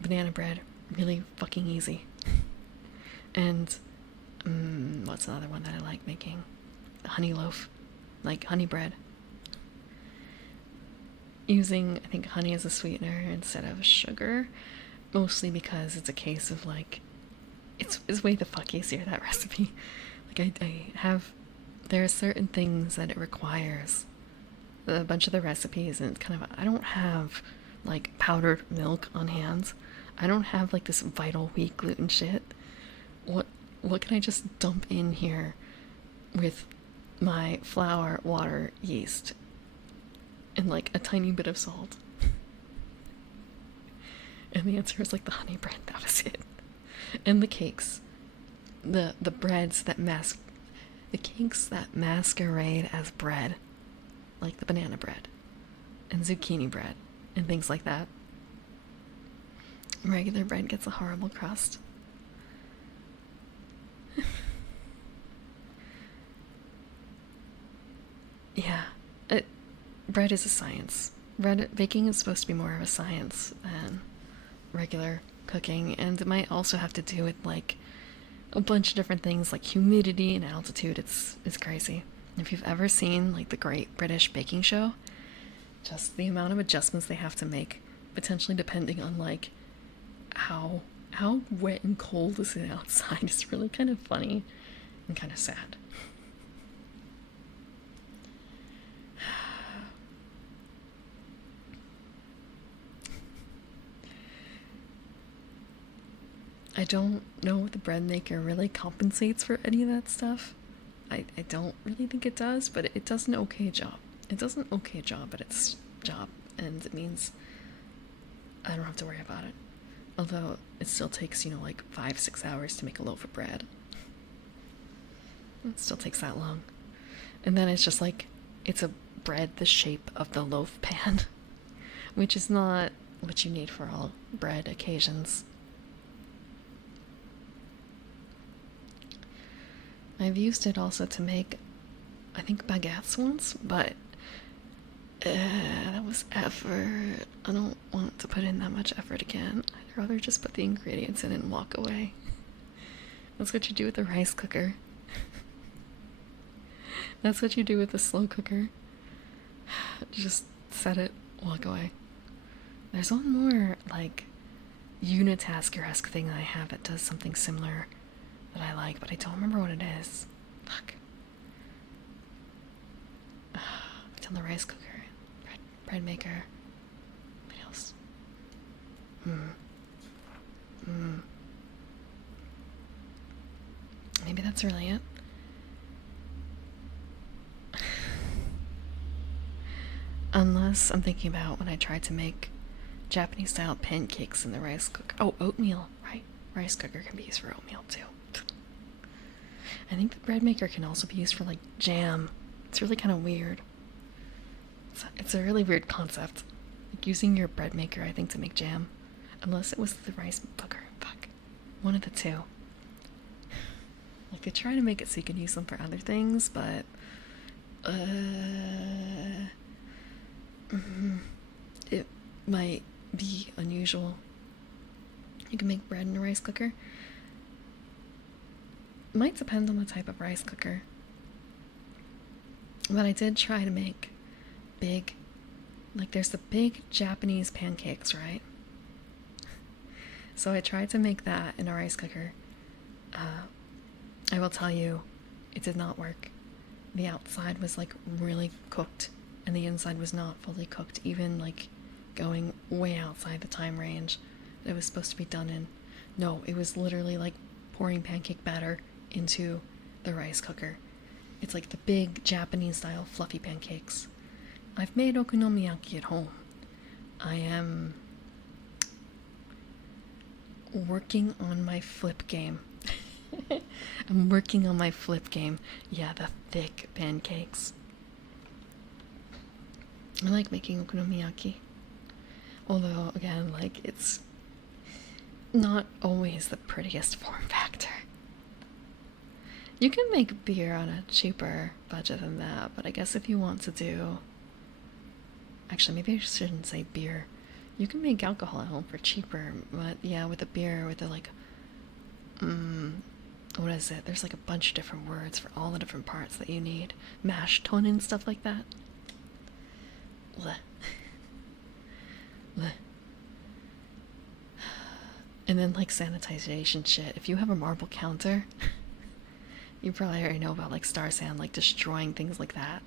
banana bread really fucking easy. And what's another one that I like making? Honey loaf, like honey bread. Using, I think, honey as a sweetener instead of sugar, mostly because it's a case of like, it's way the fuck easier, that recipe. Like there are certain things that it requires. A bunch of the recipes, and it's kind of, I don't have like powdered milk on hand. I don't have like this vital wheat gluten shit. What can I just dump in here with my flour, water, yeast, and like a tiny bit of salt? And the answer is like the honey bread. That was it. And the cakes, the breads that the cakes that masquerade as bread, like the banana bread and zucchini bread and things like that. Regular bread gets a horrible crust. Yeah, bread is a science. Baking is supposed to be more of a science than regular cooking, and it might also have to do with like a bunch of different things like humidity and altitude. It's crazy. If you've ever seen like the Great British Baking Show, just the amount of adjustments they have to make, potentially depending on like how wet and cold is it outside, is really kind of funny and kind of sad. I don't know if the bread maker really compensates for any of that stuff. I don't really think it does, but it does an okay job. It does an okay job at its job, and it means I don't have to worry about it. Although it still takes, like 5-6 hours to make a loaf of bread. It still takes that long. And then it's just like, it's a bread the shape of the loaf pan, which is not what you need for all bread occasions. I've used it also to make, I think, baguettes once, but that was effort. I don't want to put in that much effort again. I'd rather just put the ingredients in and walk away. That's what you do with the rice cooker. That's what you do with the slow cooker. Just set it, walk away. There's one more, like, unitasker-esque thing that I have that does something similar that I like, but I don't remember what it is. Fuck. I've done the rice cooker, bread maker. What else? Maybe that's really it. Unless I'm thinking about when I tried to make Japanese style pancakes in the rice cooker. Oh, oatmeal, right? Rice cooker can be used for oatmeal too. I think the bread maker can also be used for like jam. It's really kind of weird. It's a really weird concept. Like using your bread maker, I think, to make jam. Unless it was the rice cooker. Fuck. One of the two. Like they try to make it so you can use them for other things, but it might be unusual. You can make bread in a rice cooker. It might depend on the type of rice cooker. But I did try to make big, like there's the big Japanese pancakes, right? So I tried to make that in a rice cooker. I will tell you, it did not work. The outside was like really cooked, and the inside was not fully cooked, even like going way outside the time range that it was supposed to be done in. No, it was literally like pouring pancake batter into the rice cooker. It's like the big Japanese style fluffy pancakes. I've made okonomiyaki at home. I am working on my flip game. I'm working on my flip game. Yeah, the thick pancakes. I like making okonomiyaki. Although, again, like, it's not always the prettiest form factor. You can make beer on a cheaper budget than that, but I guess if you want to do... Actually, maybe I shouldn't say beer. You can make alcohol at home for cheaper, but yeah, with a beer, with the like... what is it? There's like a bunch of different words for all the different parts that you need. Mash tun and stuff like that. Blech. Blech. And then like sanitization shit. If you have a marble counter, you probably already know about like Star Sand, like destroying things like that.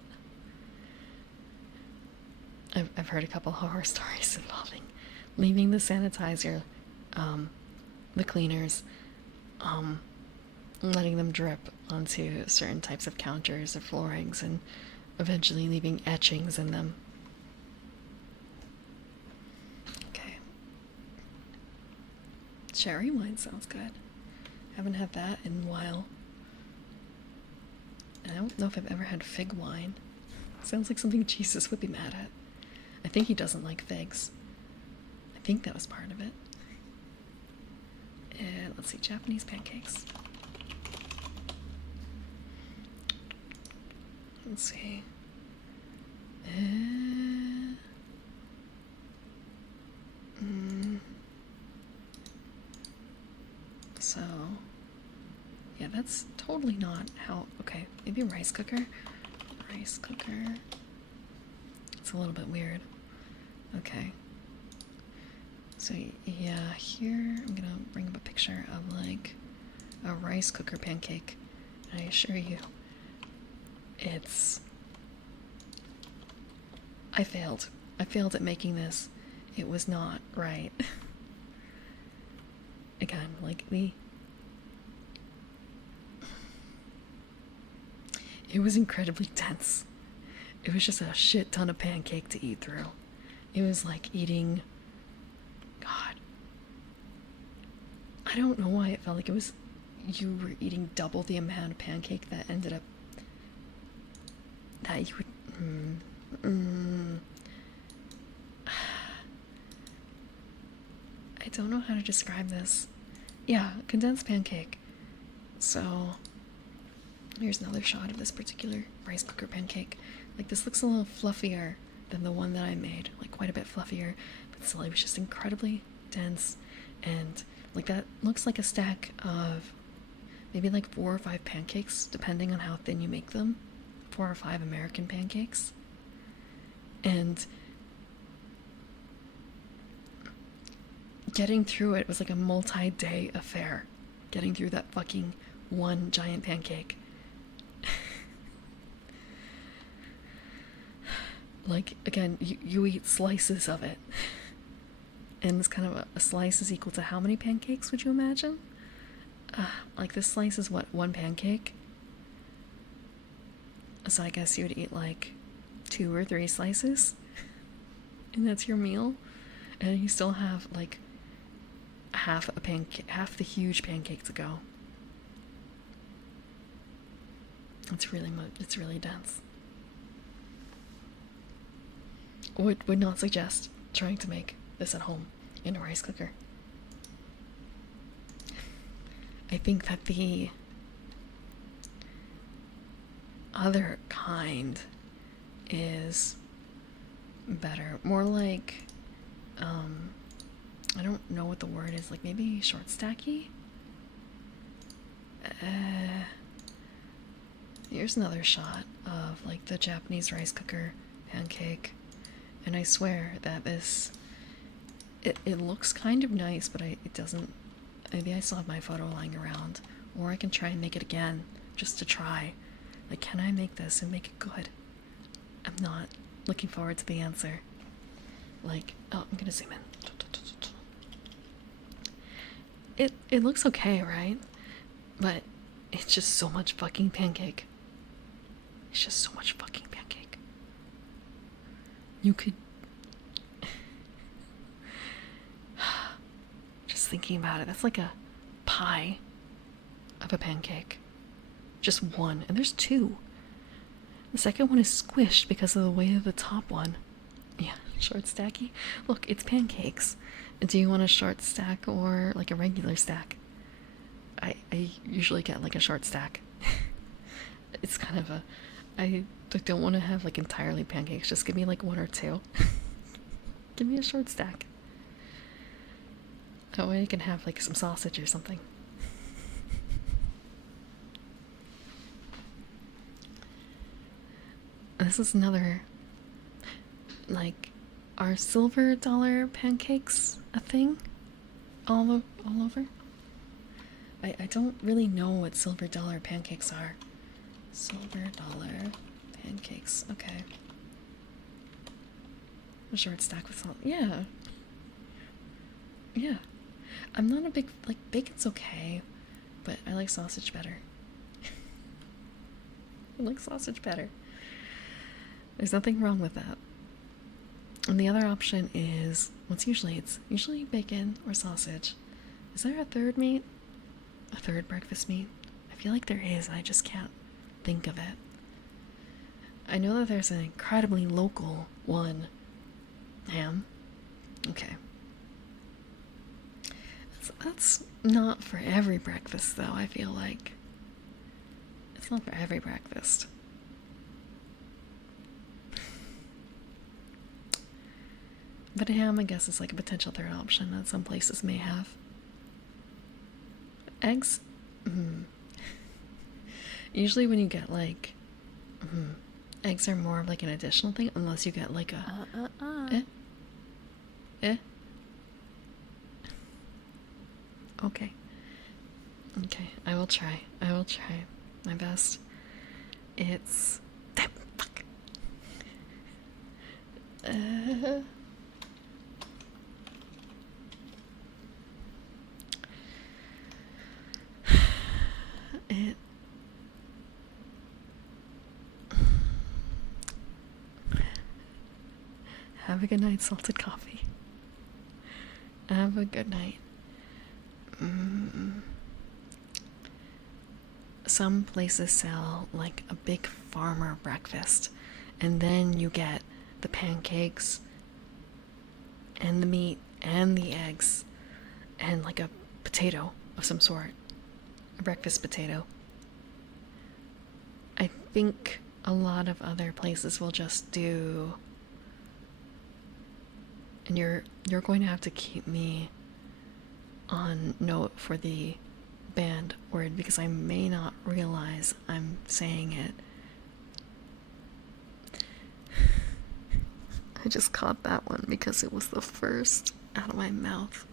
I've heard a couple horror stories involving leaving the sanitizer, the cleaners, letting them drip onto certain types of counters or floorings, and eventually leaving etchings in them. Okay. Cherry wine sounds good. Haven't had that in a while. I don't know if I've ever had fig wine. Sounds like something Jesus would be mad at. I think he doesn't like figs. I think that was part of it. And let's see, Japanese pancakes. Let's see. So, yeah, that's totally not how. Okay, maybe a rice cooker. Rice cooker. It's a little bit weird. Okay. So, yeah, here I'm gonna bring up a picture of like a rice cooker pancake. And I assure you, it's. I failed. I failed at making this. It was not right. Again, like it was incredibly dense. It was just a shit ton of pancake to eat through. It was like eating... God. I don't know why it felt like it was... You were eating double the amount of pancake that ended up... That you would... I don't know how to describe this. Yeah, condensed pancake. So... Here's another shot of this particular rice cooker pancake. Like, this looks a little fluffier than the one that I made. Like, quite a bit fluffier. But still, it was just incredibly dense. And, like, that looks like a stack of maybe like 4 or 5 pancakes, depending on how thin you make them. 4 or 5 American pancakes. And getting through it was like a multi-day affair. Getting through that fucking one giant pancake. Like, again, you eat slices of it. And it's kind of a slice is equal to how many pancakes, would you imagine? Like, this slice is what, 1 pancake? So I guess you would eat like 2 or 3 slices. And that's your meal. And you still have like half the huge pancake to go. It's really dense. Would not suggest trying to make this at home in a rice cooker. I think that the other kind is better. More like, I don't know what the word is, like maybe short stacky? Here's another shot of like the Japanese rice cooker pancake. And I swear that this It looks kind of nice, but it doesn't. Maybe I still have my photo lying around, or I can try and make it again, just to try. Like, can I make this and make it good? I'm not looking forward to the answer. Like, oh, I'm gonna zoom in. It looks okay, right? But it's just so much fucking pancake. It's just so much fucking pancake. You could just thinking about it, that's like a pie of a pancake. Just one, and there's two. The second one is squished because of the weight of the top one. Yeah, short stacky. Look, it's pancakes. Do you want a short stack or like a regular stack? I usually get like a short stack. It's kind of a... I don't want to have like entirely pancakes. Just give me like one or two. Give me a short stack. That way I can have like some sausage or something. This is another, like, are silver dollar pancakes a thing all over? I don't really know what silver dollar pancakes are. Silver dollar pancakes, okay. A short stack with salt, yeah. Yeah. I'm not a big, like, bacon's okay, but I like sausage better. I like sausage better. There's nothing wrong with that. And the other option is, it's usually bacon or sausage. Is there a third meat? A third breakfast meat? I feel like there is, I just can't think of it. I know that there's an incredibly local one. Ham? Okay. That's not for every breakfast, though, I feel like. It's not for every breakfast. But ham, I guess, is like a potential third option that some places may have. Eggs? Usually when you get like... eggs are more of like an additional thing, unless you get like a... Okay. Okay, I will try. I will try my best. It's... Damn, fuck. Have a good night, salted coffee. Have a good night. Some places sell like a big farmer breakfast, and then you get the pancakes and the meat and the eggs and like a potato of some sort, a breakfast potato. I think a lot of other places will just do, and you're going to have to keep me on note for the banned word because I may not realize I'm saying it. I just caught that one because it was the first out of my mouth.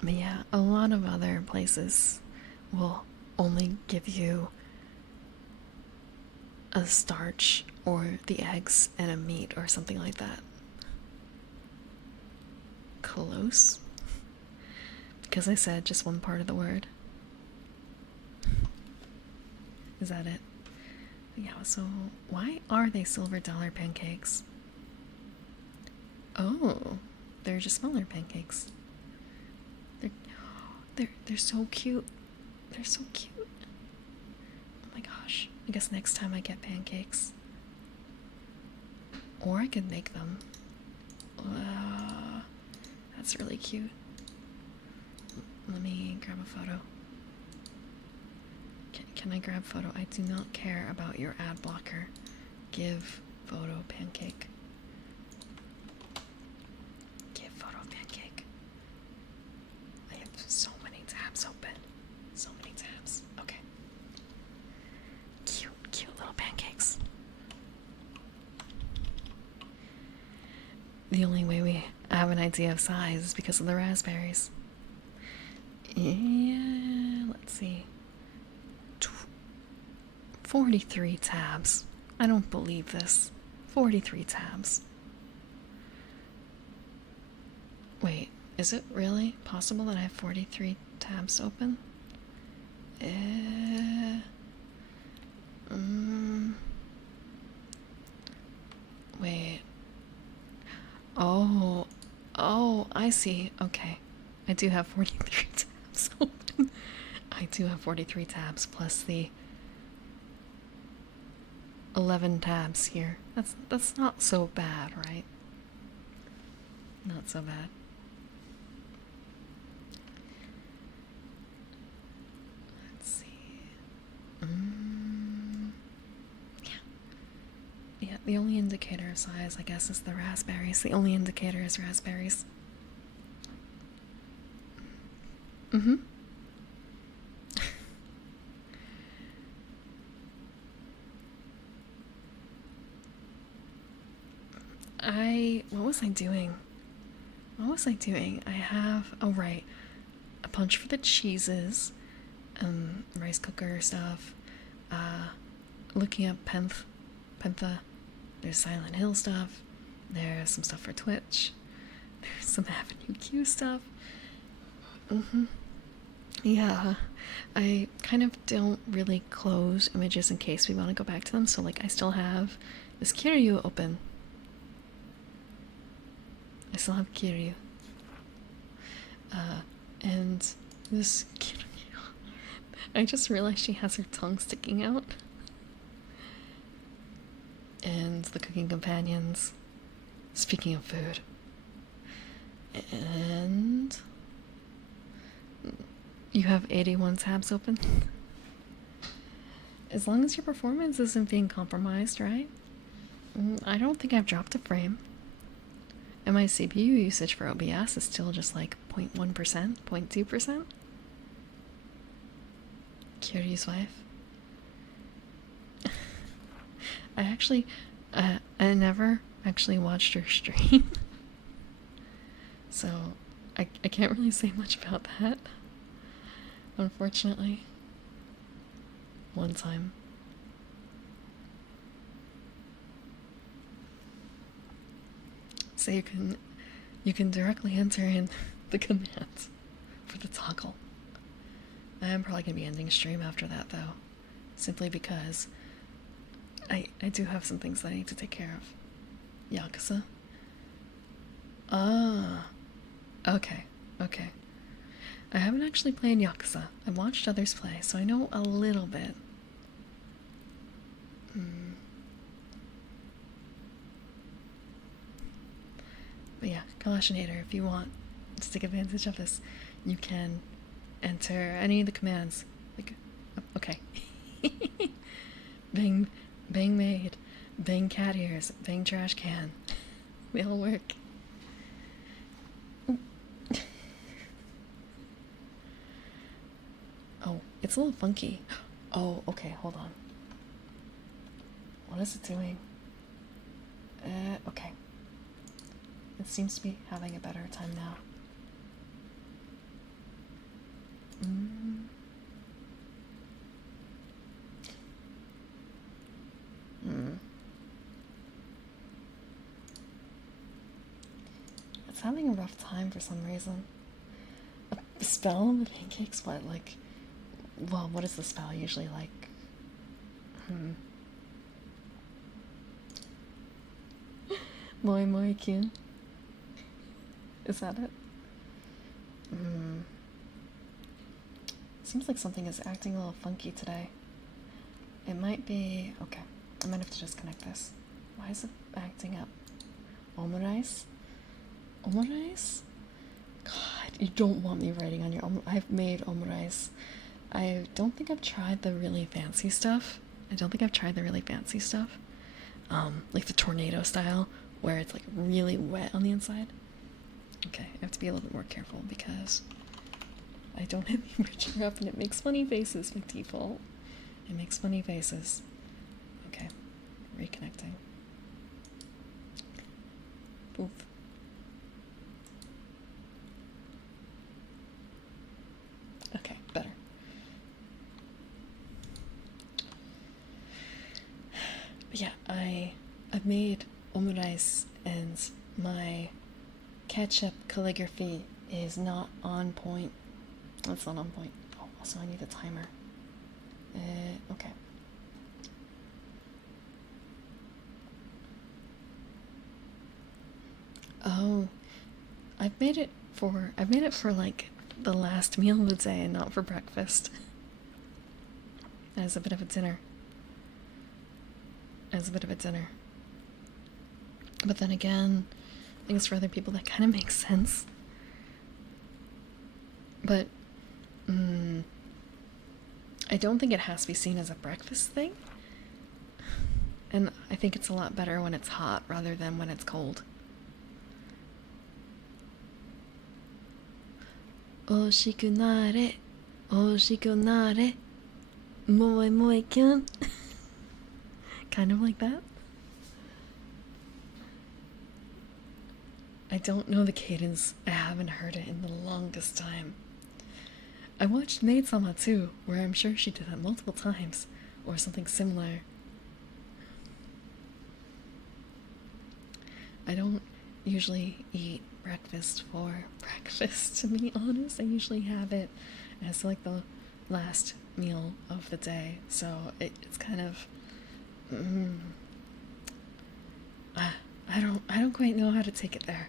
But yeah, a lot of other places will only give you a starch or the eggs and a meat or something like that. Close? Because I said just one part of the word. Is that it? Yeah, so why are they silver dollar pancakes? Oh, they're just smaller pancakes. They're so cute. They're so cute. Oh my gosh. I guess next time I get pancakes. Or I could make them. That's really cute. Let me grab a photo. Can I grab photo? I do not care about your ad blocker. Give photo pancake. Give photo pancake. I have so many tabs open. So many tabs. Okay. Cute little pancakes. the only way we have an idea of size is because of the raspberries. Yeah, let's see. 43 tabs. I don't believe this. 43 tabs. Wait, is it really possible that I have 43 tabs open? Wait. Oh, I see. Okay. I do have 43 tabs open. I do have 43 tabs plus the 11 tabs here. That's not so bad, right? Not so bad. Let's see. Yeah, the only indicator of size, I guess, is the raspberries. The only indicator is raspberries. What was I doing? What was I doing? I have, oh right, a punch for the cheeses, rice cooker stuff, looking up Pentha, there's Silent Hill stuff, there's some stuff for Twitch, there's some Avenue Q stuff. Yeah, I kind of don't really close images in case we want to go back to them, so like I still have this Kiryu open. I still have Kiryu. And this Kiryu. I just realized she has her tongue sticking out. And the cooking companions. Speaking of food. And you have 81 tabs open. As long as your performance isn't being compromised, right? I don't think I've dropped a frame. And my CPU usage for OBS is still just like 0.1%, 0.2%. Kiryu's wife. I never actually watched her stream. So, I can't really say much about that. Unfortunately. One time. So you can directly enter in the commands for the toggle. I am probably gonna be ending stream after that though, simply because I do have some things that I need to take care of. Yakuza. Ah, okay. I haven't actually played Yakuza. I've watched others play, so I know a little bit. But yeah, Kalashinator, if you want to take advantage of this, you can enter any of the commands. Like, okay. Bang maid, bang cat ears, bang trash can. They all work. Oh, it's a little funky. Oh, okay, hold on. What is it doing? Okay. It seems to be having a better time now. It's having a rough time for some reason. A spell on the pancakes? What, like... Well, what is the spell usually like? Moi Q. Is that it? Seems like something is acting a little funky today. It might be... Okay, I might have to disconnect this. Why is it acting up? Omurice? Omurice? God, you don't want me writing on your I've made omurice. I don't think I've tried the really fancy stuff. Like the tornado style, where it's like really wet on the inside. Okay, I have to be a little bit more careful because I don't have the enricher up and it makes funny faces by default. It makes funny faces. Okay, reconnecting. Poof. yeah, I've made omurice and my ketchup calligraphy is not on point. That's not on point. Oh, also I need a timer. Okay. Oh, I've made it for like the last meal of the day and not for breakfast. As a bit of a dinner. As a bit of a dinner. But then again, I think it's for other people that kind of makes sense. But I don't think it has to be seen as a breakfast thing. And I think it's a lot better when it's hot rather than when it's cold. おしくなれ、おしくなれ、もえもえキュン. Kind of like that. I don't know the cadence. I haven't heard it in the longest time. I watched Maid-sama too, where I'm sure she did that multiple times, or something similar. I don't usually eat breakfast for breakfast, to be honest. I usually have it as like the last meal of the day, so it's kind of I don't quite know how to take it there.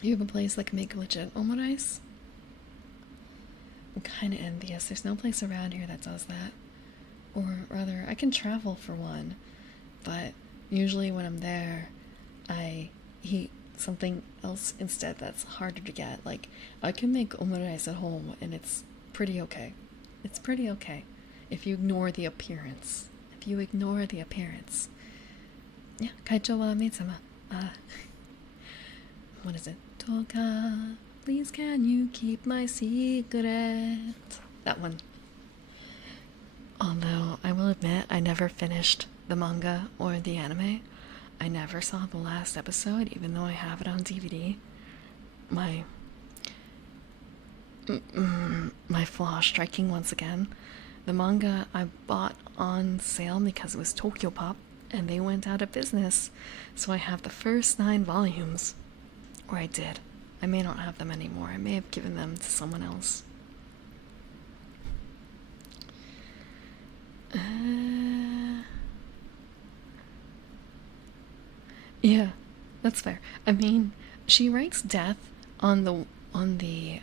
You have a place that can make legit omurice? I'm kind of envious. There's no place around here that does that. Or rather, I can travel for one, but usually when I'm there, I eat something else instead that's harder to get. Like, I can make omurice at home and it's pretty okay. It's pretty okay if you ignore the appearance. If you ignore the appearance. Yeah, Kaicho wa Maid-sama. What is it? Toka, please can you keep my secret? That one. Although, I will admit, I never finished the manga or the anime. I never saw the last episode, even though I have it on DVD. My flaw striking once again. The manga I bought on sale because it was Tokyo Pop, and they went out of business, so I have the first 9 volumes. Or I did. I may not have them anymore. I may have given them to someone else. Yeah, that's fair. I mean, she writes death on the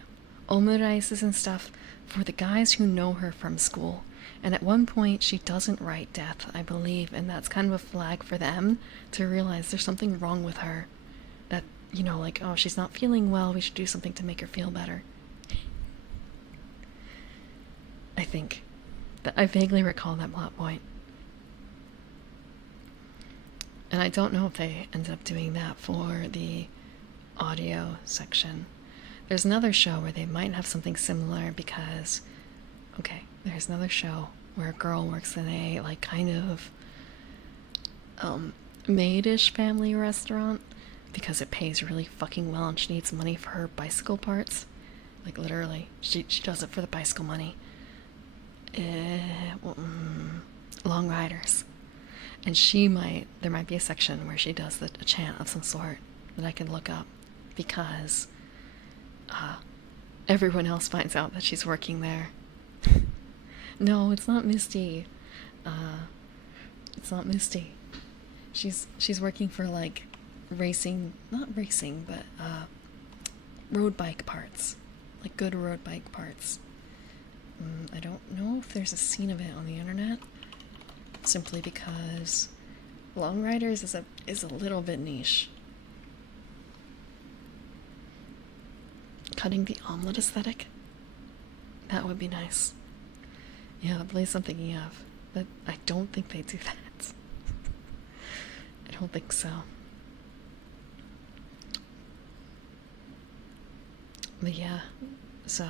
omurices and stuff for the guys who know her from school. And at one point, she doesn't write death, I believe, and that's kind of a flag for them to realize there's something wrong with her. That, you know, like, oh, she's not feeling well, we should do something to make her feel better. I think. I vaguely recall that plot point. And I don't know if they ended up doing that for the audio section. There's another show where they might have something similar because, okay, there's another show where a girl works in a, like, kind of maidish family restaurant because it pays really fucking well and she needs money for her bicycle parts. Like, literally, she does it for the bicycle money. Long Riders. And there might be a section where she does a chant of some sort that I can look up because everyone else finds out that she's working there. No, it's not Misty. It's not Misty. She's working for, like, racing, not racing, but road bike parts. Like, good road bike parts. I don't know if there's a scene of it on the internet, simply because Long Riders is a little bit niche. Cutting the omelet aesthetic? That would be nice. Yeah, the place I'm thinking of. But I don't think they do that. I don't think so. But yeah, so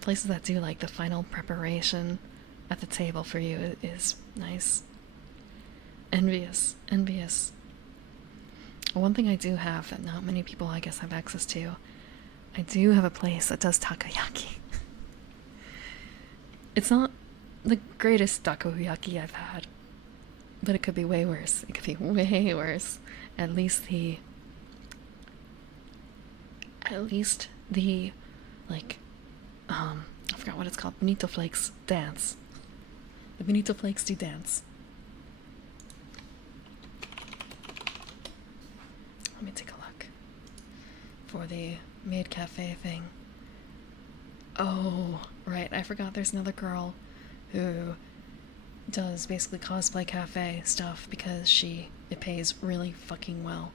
places that do, like, the final preparation at the table for you is nice. Envious. One thing I do have that not many people, I guess, have access to, I do have a place that does takoyaki. It's not the greatest takoyaki I've had, but it could be way worse. It could be way worse. At least the like I forgot what it's called. Bonito Flakes dance. The Bonito Flakes do dance. Let me take a look for the Maid Cafe thing. Oh, right. I forgot there's another girl who does basically cosplay cafe stuff because it pays really fucking well.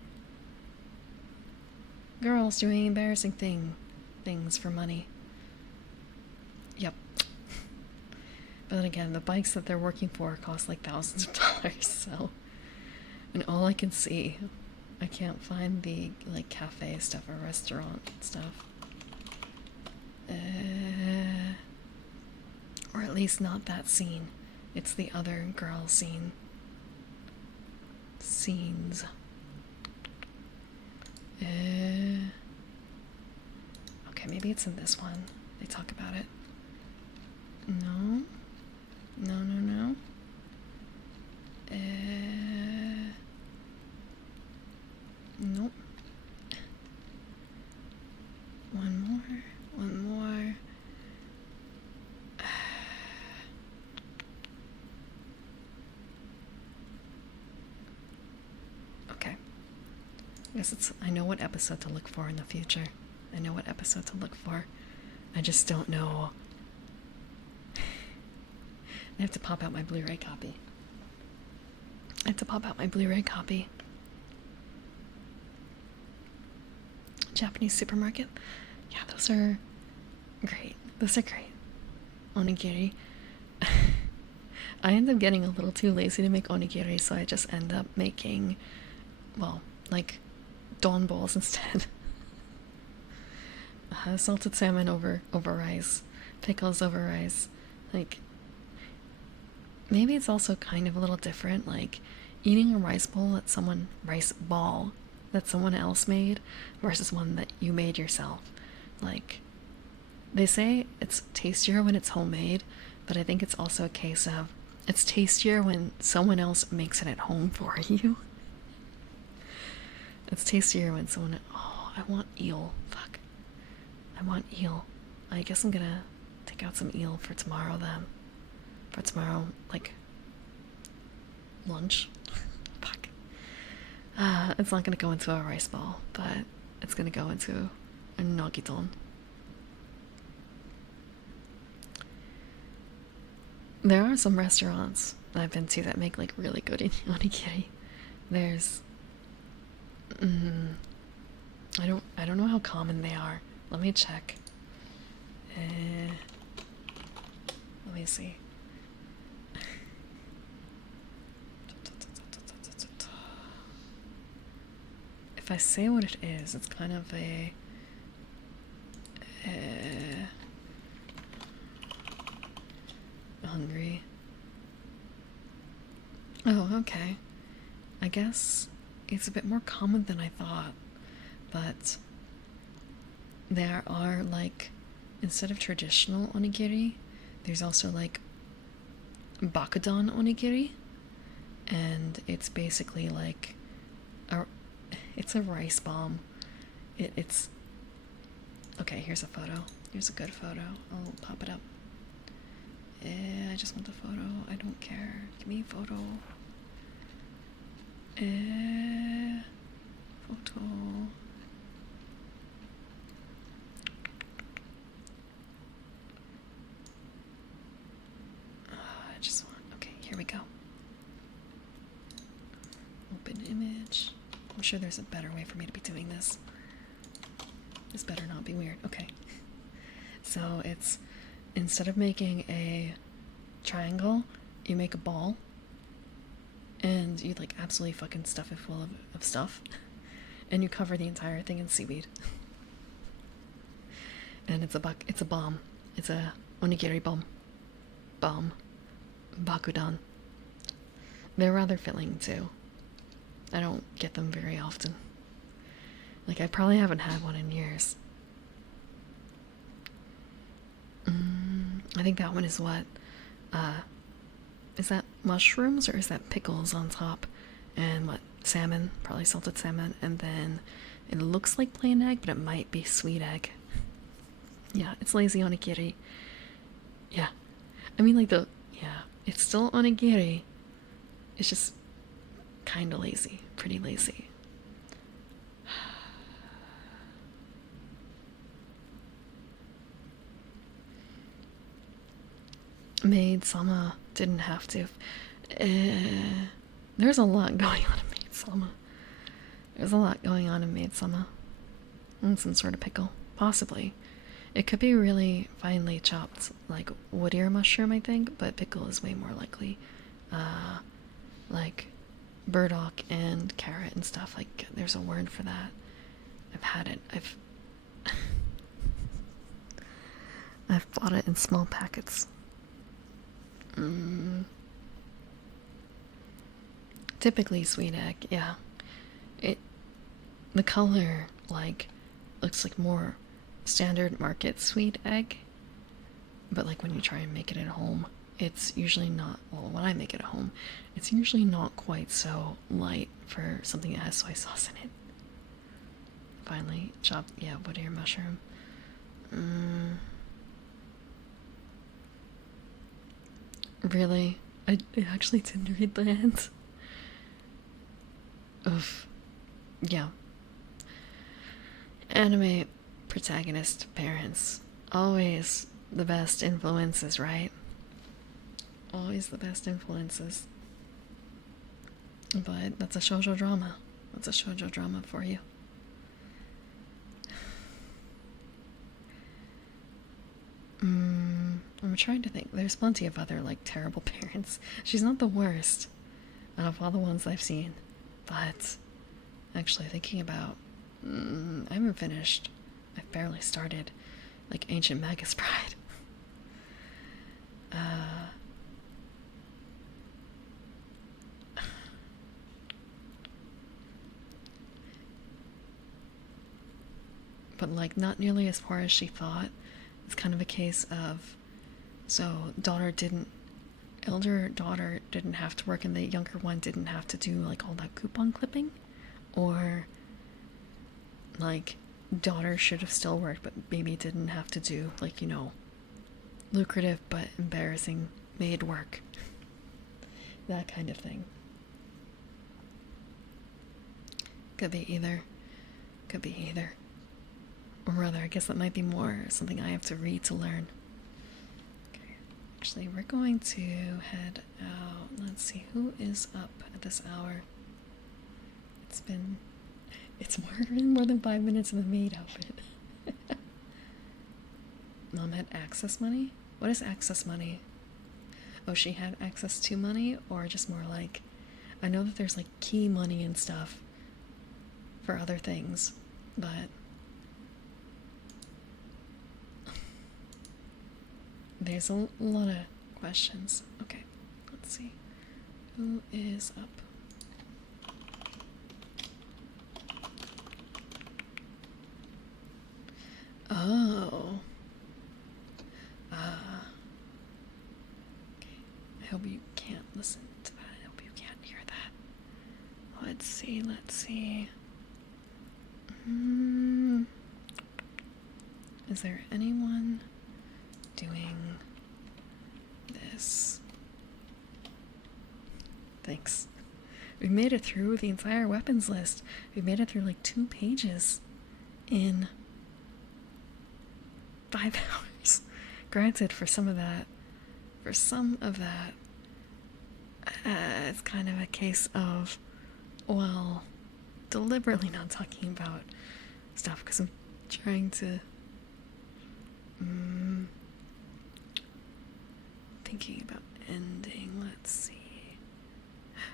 Girls doing embarrassing things for money. Yep. But then again, the bikes that they're working for cost like thousands of dollars, so. And all I can see, I can't find the like cafe stuff or restaurant stuff. Or at least not that scene. It's the other girl scene. Scenes. Okay, maybe it's in this one. They talk about it. No. No, no, no. Nope. One more. One more. Okay. I guess I know what episode to look for in the future. I know what episode to look for. I just don't know. I have to pop out my Blu-ray copy. Japanese supermarket. Yeah, those are great. Onigiri. I end up getting a little too lazy to make onigiri, so I just end up making, well, like don balls instead. Salted salmon over rice, pickles over rice. Like, maybe it's also kind of a little different, like eating a rice ball that someone else made versus one that you made yourself. Like, they say it's tastier when it's homemade, but I think it's also a case of it's tastier when someone else makes it at home for you. It's tastier when someone. Oh, I want eel. Fuck. I want eel. I guess I'm gonna take out some eel for tomorrow then. For tomorrow, like, lunch. Fuck. It's not gonna go into a rice ball, but it's gonna go into a nogidon. There are some restaurants that I've been to that make like really good onigiri. There's, I don't know how common they are. Let me check. Let me see. If I say what it is, it's kind of a hungry. Oh, okay. I guess it's a bit more common than I thought, but there are, like, instead of traditional onigiri, there's also like bakudon onigiri, and it's basically like it's a rice bomb. It's okay. Here's a photo. Here's a good photo. I'll pop it up. I just want the photo. I don't care. Give me a photo. Photo. I just want. Okay, here we go. Open image. I'm sure there's a better way for me to be doing this. This better not be weird. Okay. So it's, instead of making a triangle, you make a ball. And you like absolutely fucking stuff it full of stuff. And you cover the entire thing in seaweed. And it's a bomb. It's a onigiri bomb. Bakudon. They're rather filling too. I don't get them very often. Like, I probably haven't had one in years. I think that one is what? Uh, is that mushrooms or is that pickles on top? And what? Salmon, probably salted salmon, and then it looks like plain egg, but it might be sweet egg. Yeah, it's lazy onigiri. Yeah, I mean like yeah, it's still onigiri. It's just kind of lazy, pretty lazy. Maid Sama didn't have to. There's a lot going on in Maid Sama. There's a lot going on in Maid Sama. And some sort of pickle, possibly. It could be really finely chopped, like wood ear mushroom, I think, but pickle is way more likely. Like burdock and carrot and stuff. Like, there's a word for that. I've had it. I've bought it in small packets. Typically sweet egg, yeah. The color, like, looks like more standard market sweet egg, but like when you try and make it at home, it's usually not, well, when I make it at home, it's usually not quite so light for something that has soy sauce in it. Finally chopped, yeah, wood ear mushroom. Really? I actually didn't read the end. Oof. Yeah. Anime protagonist parents. Always the best influences, right? Always the best influences. But that's a shoujo drama. That's a shoujo drama for you. I'm trying to think. There's plenty of other, like, terrible parents. She's not the worst out of all the ones I've seen. But, actually, thinking about... I haven't finished. I've barely started. Like, Ancient Magus Bride. But, like, not nearly as far as she thought. It's kind of a case of... So, elder daughter didn't have to work and the younger one didn't have to do, like, all that coupon clipping. Or, like, daughter should have still worked, but baby didn't have to do, like, you know, lucrative but embarrassing maid work. That kind of thing. Could be either. Could be either. Or rather, I guess that might be more something I have to read to learn. Okay. Actually, we're going to head out. Let's see, who is up at this hour? It's more than 5 minutes in the maid outfit. Mom had access money? What is access money? Oh, she had access to money, or just more like... I know that there's like key money and stuff for other things, but... There's a lot of questions. Okay, let's see. Who is up? Oh. Okay. I hope you can't listen to that. I hope you can't hear that. Let's see, let's see. Is there anyone doing this? Thanks. We made it through the entire weapons list. We made it through like 2 pages in 5 hours. Granted, for some of that, it's kind of a case of, well, deliberately not talking about stuff because I'm trying to thinking about ending. Let's see.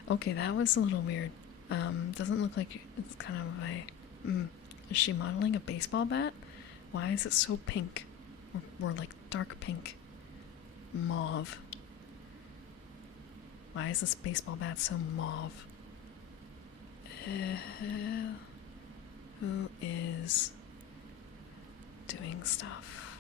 Okay, that was a little weird. Doesn't look like it's kind of a... is she modeling a baseball bat? Why is it so pink? Or like dark pink. Mauve. Why is this baseball bat so mauve? Who is doing stuff?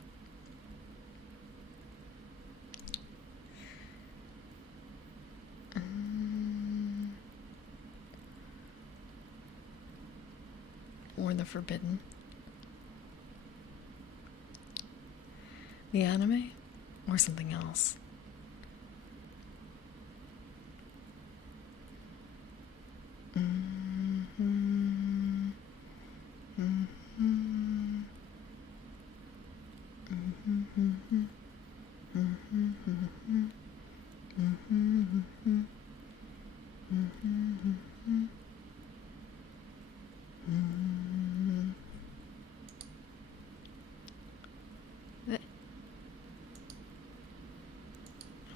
or the forbidden? The anime? Or something else?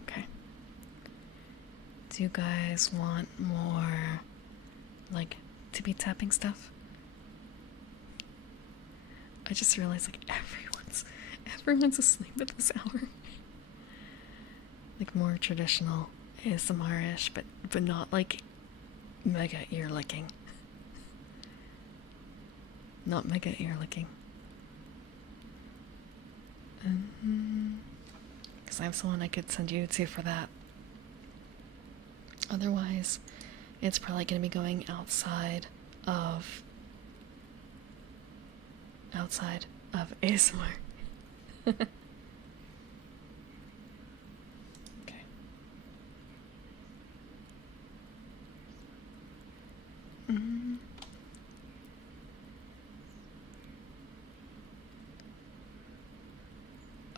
Okay. Do you guys want more, like, to be tapping stuff? I just realized, like, everyone's asleep at this hour. Like, more traditional ASMR-ish, but not, like, mega ear licking. Not mega ear licking. Because I have someone I could send you to for that. Otherwise, it's probably going to be going outside of ASMR. Okay.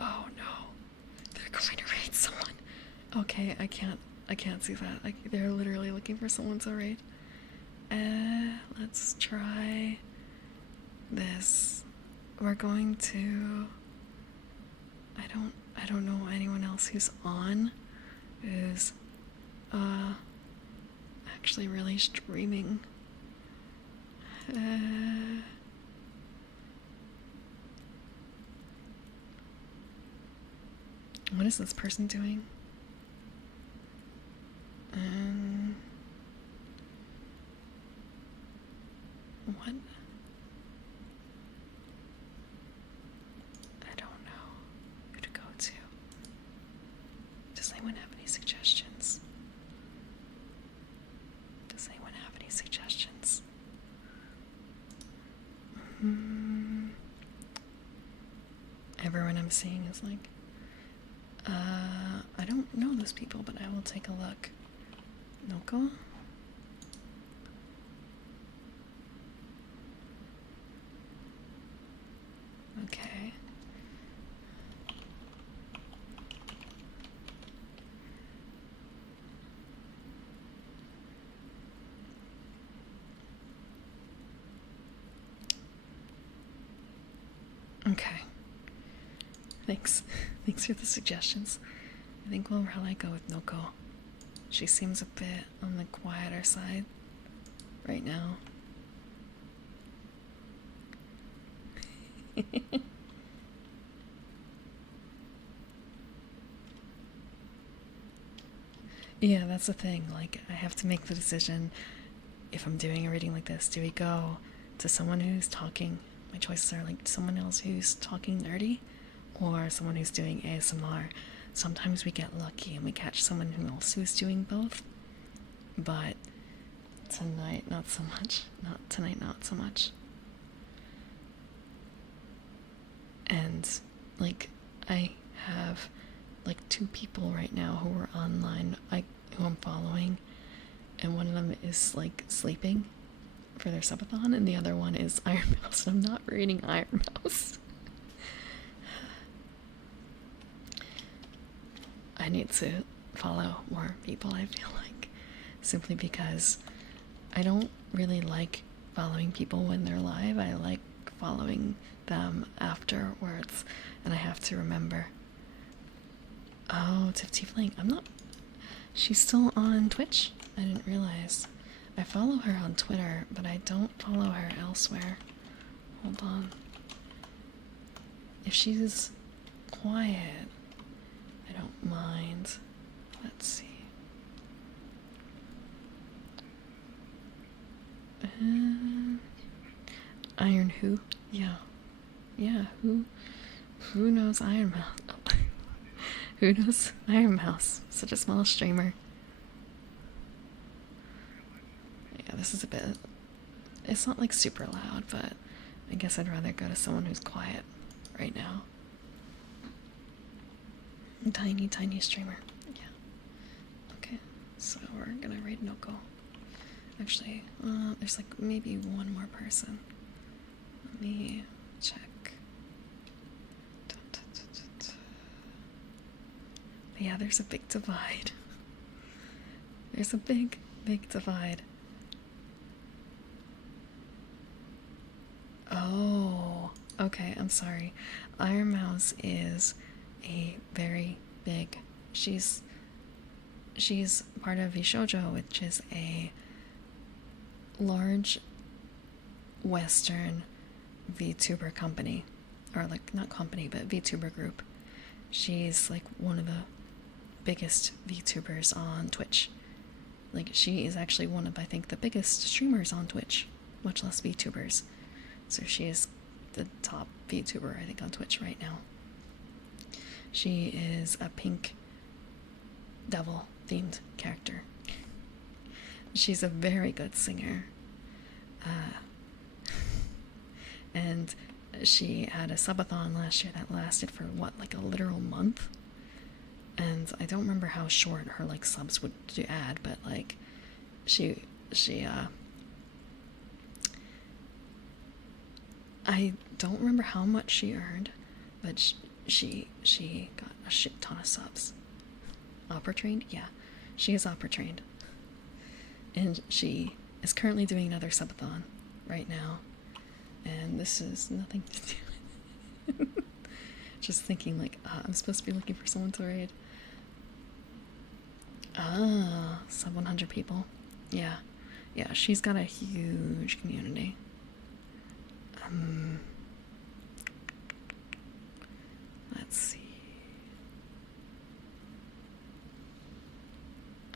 Oh no, they're going to raid someone. Okay, I can't see that. They're literally looking for someone to raid. Let's try this. We're going to. I don't know anyone else who's on, who's actually really streaming. What is this person doing? What? I don't know who to go to. Does anyone have any suggestions? Everyone I'm seeing is like, I don't know those people, but I will take a look. Noko? Okay. Okay. Thanks. Thanks for the suggestions. I think we'll probably go with Noko. She seems a bit on the quieter side right now. Yeah, that's the thing. Like, I have to make the decision if I'm doing a reading like this. Do we go to someone who's talking? My choices are like someone else who's talking nerdy or someone who's doing ASMR. Sometimes we get lucky and we catch someone else who's doing both. But tonight, not so much. Not so much. And, like, I have, like, 2 people right now who are online, who I'm following, and one of them is, like, sleeping for their subathon, and the other one is Iron Mouse. I'm not reading Iron Mouse. I need to follow more people, I feel like, simply because I don't really like following people when they're live. I like following them afterwards, and I have to remember. Oh, Tiffling. She's still on Twitch? I didn't realize. I follow her on Twitter, but I don't follow her elsewhere. Hold on. If she's quiet, I don't mind. Let's see. Iron who? Yeah. Yeah, who knows Iron Mouse? Oh. Who knows Iron Mouse? Such a small streamer. Yeah, this is a bit... It's not like super loud, but I guess I'd rather go to someone who's quiet right now. Tiny, tiny streamer. Yeah. Okay, so we're gonna raid Noko. Actually, there's like maybe one more person. Let me check. Yeah, there's a big divide. There's a big, big divide. Oh, okay, I'm sorry. Iron Mouse is a very big. She's part of VShojo, which is a large Western VTuber company, or like not company, but VTuber group. She's like one of the biggest VTubers on Twitch. Like she is actually one of, I think, the biggest streamers on Twitch, much less VTubers. So she is the top VTuber, I think, on Twitch right now. She is a pink devil themed character. She's a very good singer. And she had a subathon last year that lasted for what, like a literal month? And I don't remember how short her like subs would add, but like I don't remember how much she earned, but she got a shit ton of subs. Opera trained? Yeah, she is opera trained. And she is currently doing another subathon right now. And this is nothing to do with it. Just thinking like, I'm supposed to be looking for someone to raid. Sub 100 people. Yeah. Yeah, she's got a huge community. Let's see.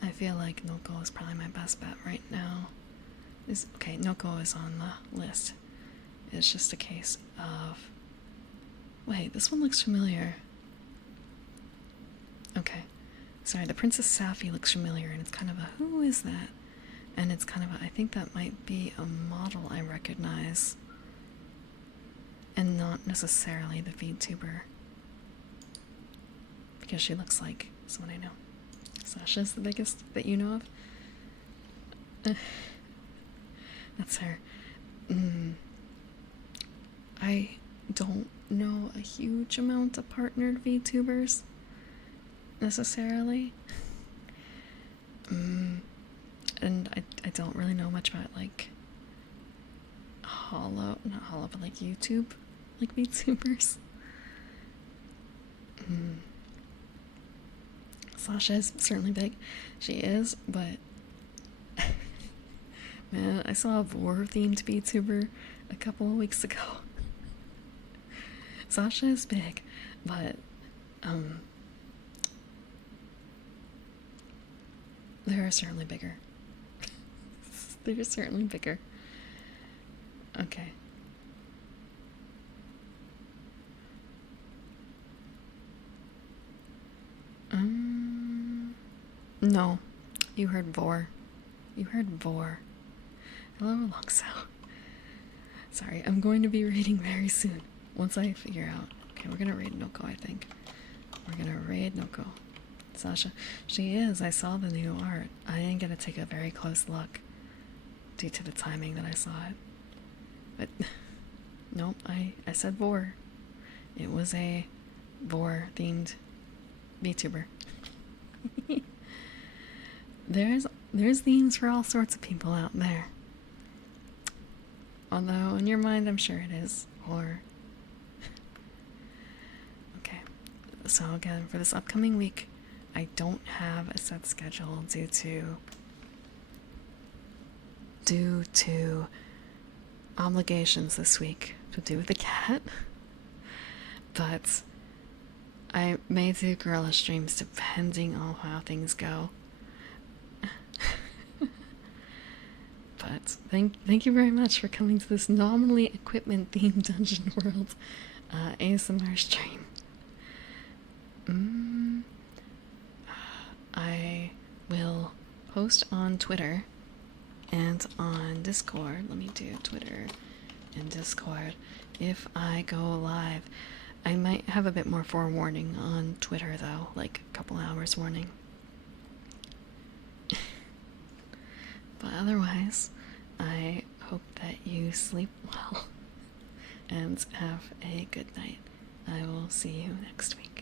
I feel like Noko is probably my best bet right now. Okay, Noko is on the list. It's just a case of... Wait, this one looks familiar. Okay. Sorry, the Princess Safi looks familiar, and it's kind of a, who is that? And it's kind of a, I think that might be a model I recognize. And not necessarily the VTuber. Because she looks like someone I know. Sasha's the biggest that you know of? That's her. I don't know a huge amount of partnered VTubers necessarily. And I don't really know much about like not Hollow, but like YouTube, like VTubers. Sasha is certainly big. She is, but man, I saw a Vor themed VTuber a couple of weeks ago. Sasha is big, but there are certainly bigger. They're certainly bigger. Okay. No. You heard Vor. You heard Vor. Hello, Longso. Sorry, I'm going to be raiding very soon. Once I figure out. Okay, we're gonna raid Noko, I think. We're gonna raid Noko. Sasha. She is. I saw the new art. I didn't get to take a very close look due to the timing that I saw it. But nope, I said Vor. It was a Vor themed VTuber. There's themes for all sorts of people out there. Although in your mind I'm sure it is. Or okay. So again, for this upcoming week, I don't have a set schedule due to obligations this week to do with the cat. But I may do gorilla streams depending on how things go. But thank you very much for coming to this nominally equipment themed Dungeon World ASMR stream. I will post on Twitter and on Discord. Let me do Twitter in Discord if I go live. I might have a bit more forewarning on Twitter though, like a couple hours warning. But otherwise, I hope that you sleep well and have a good night. I will see you next week.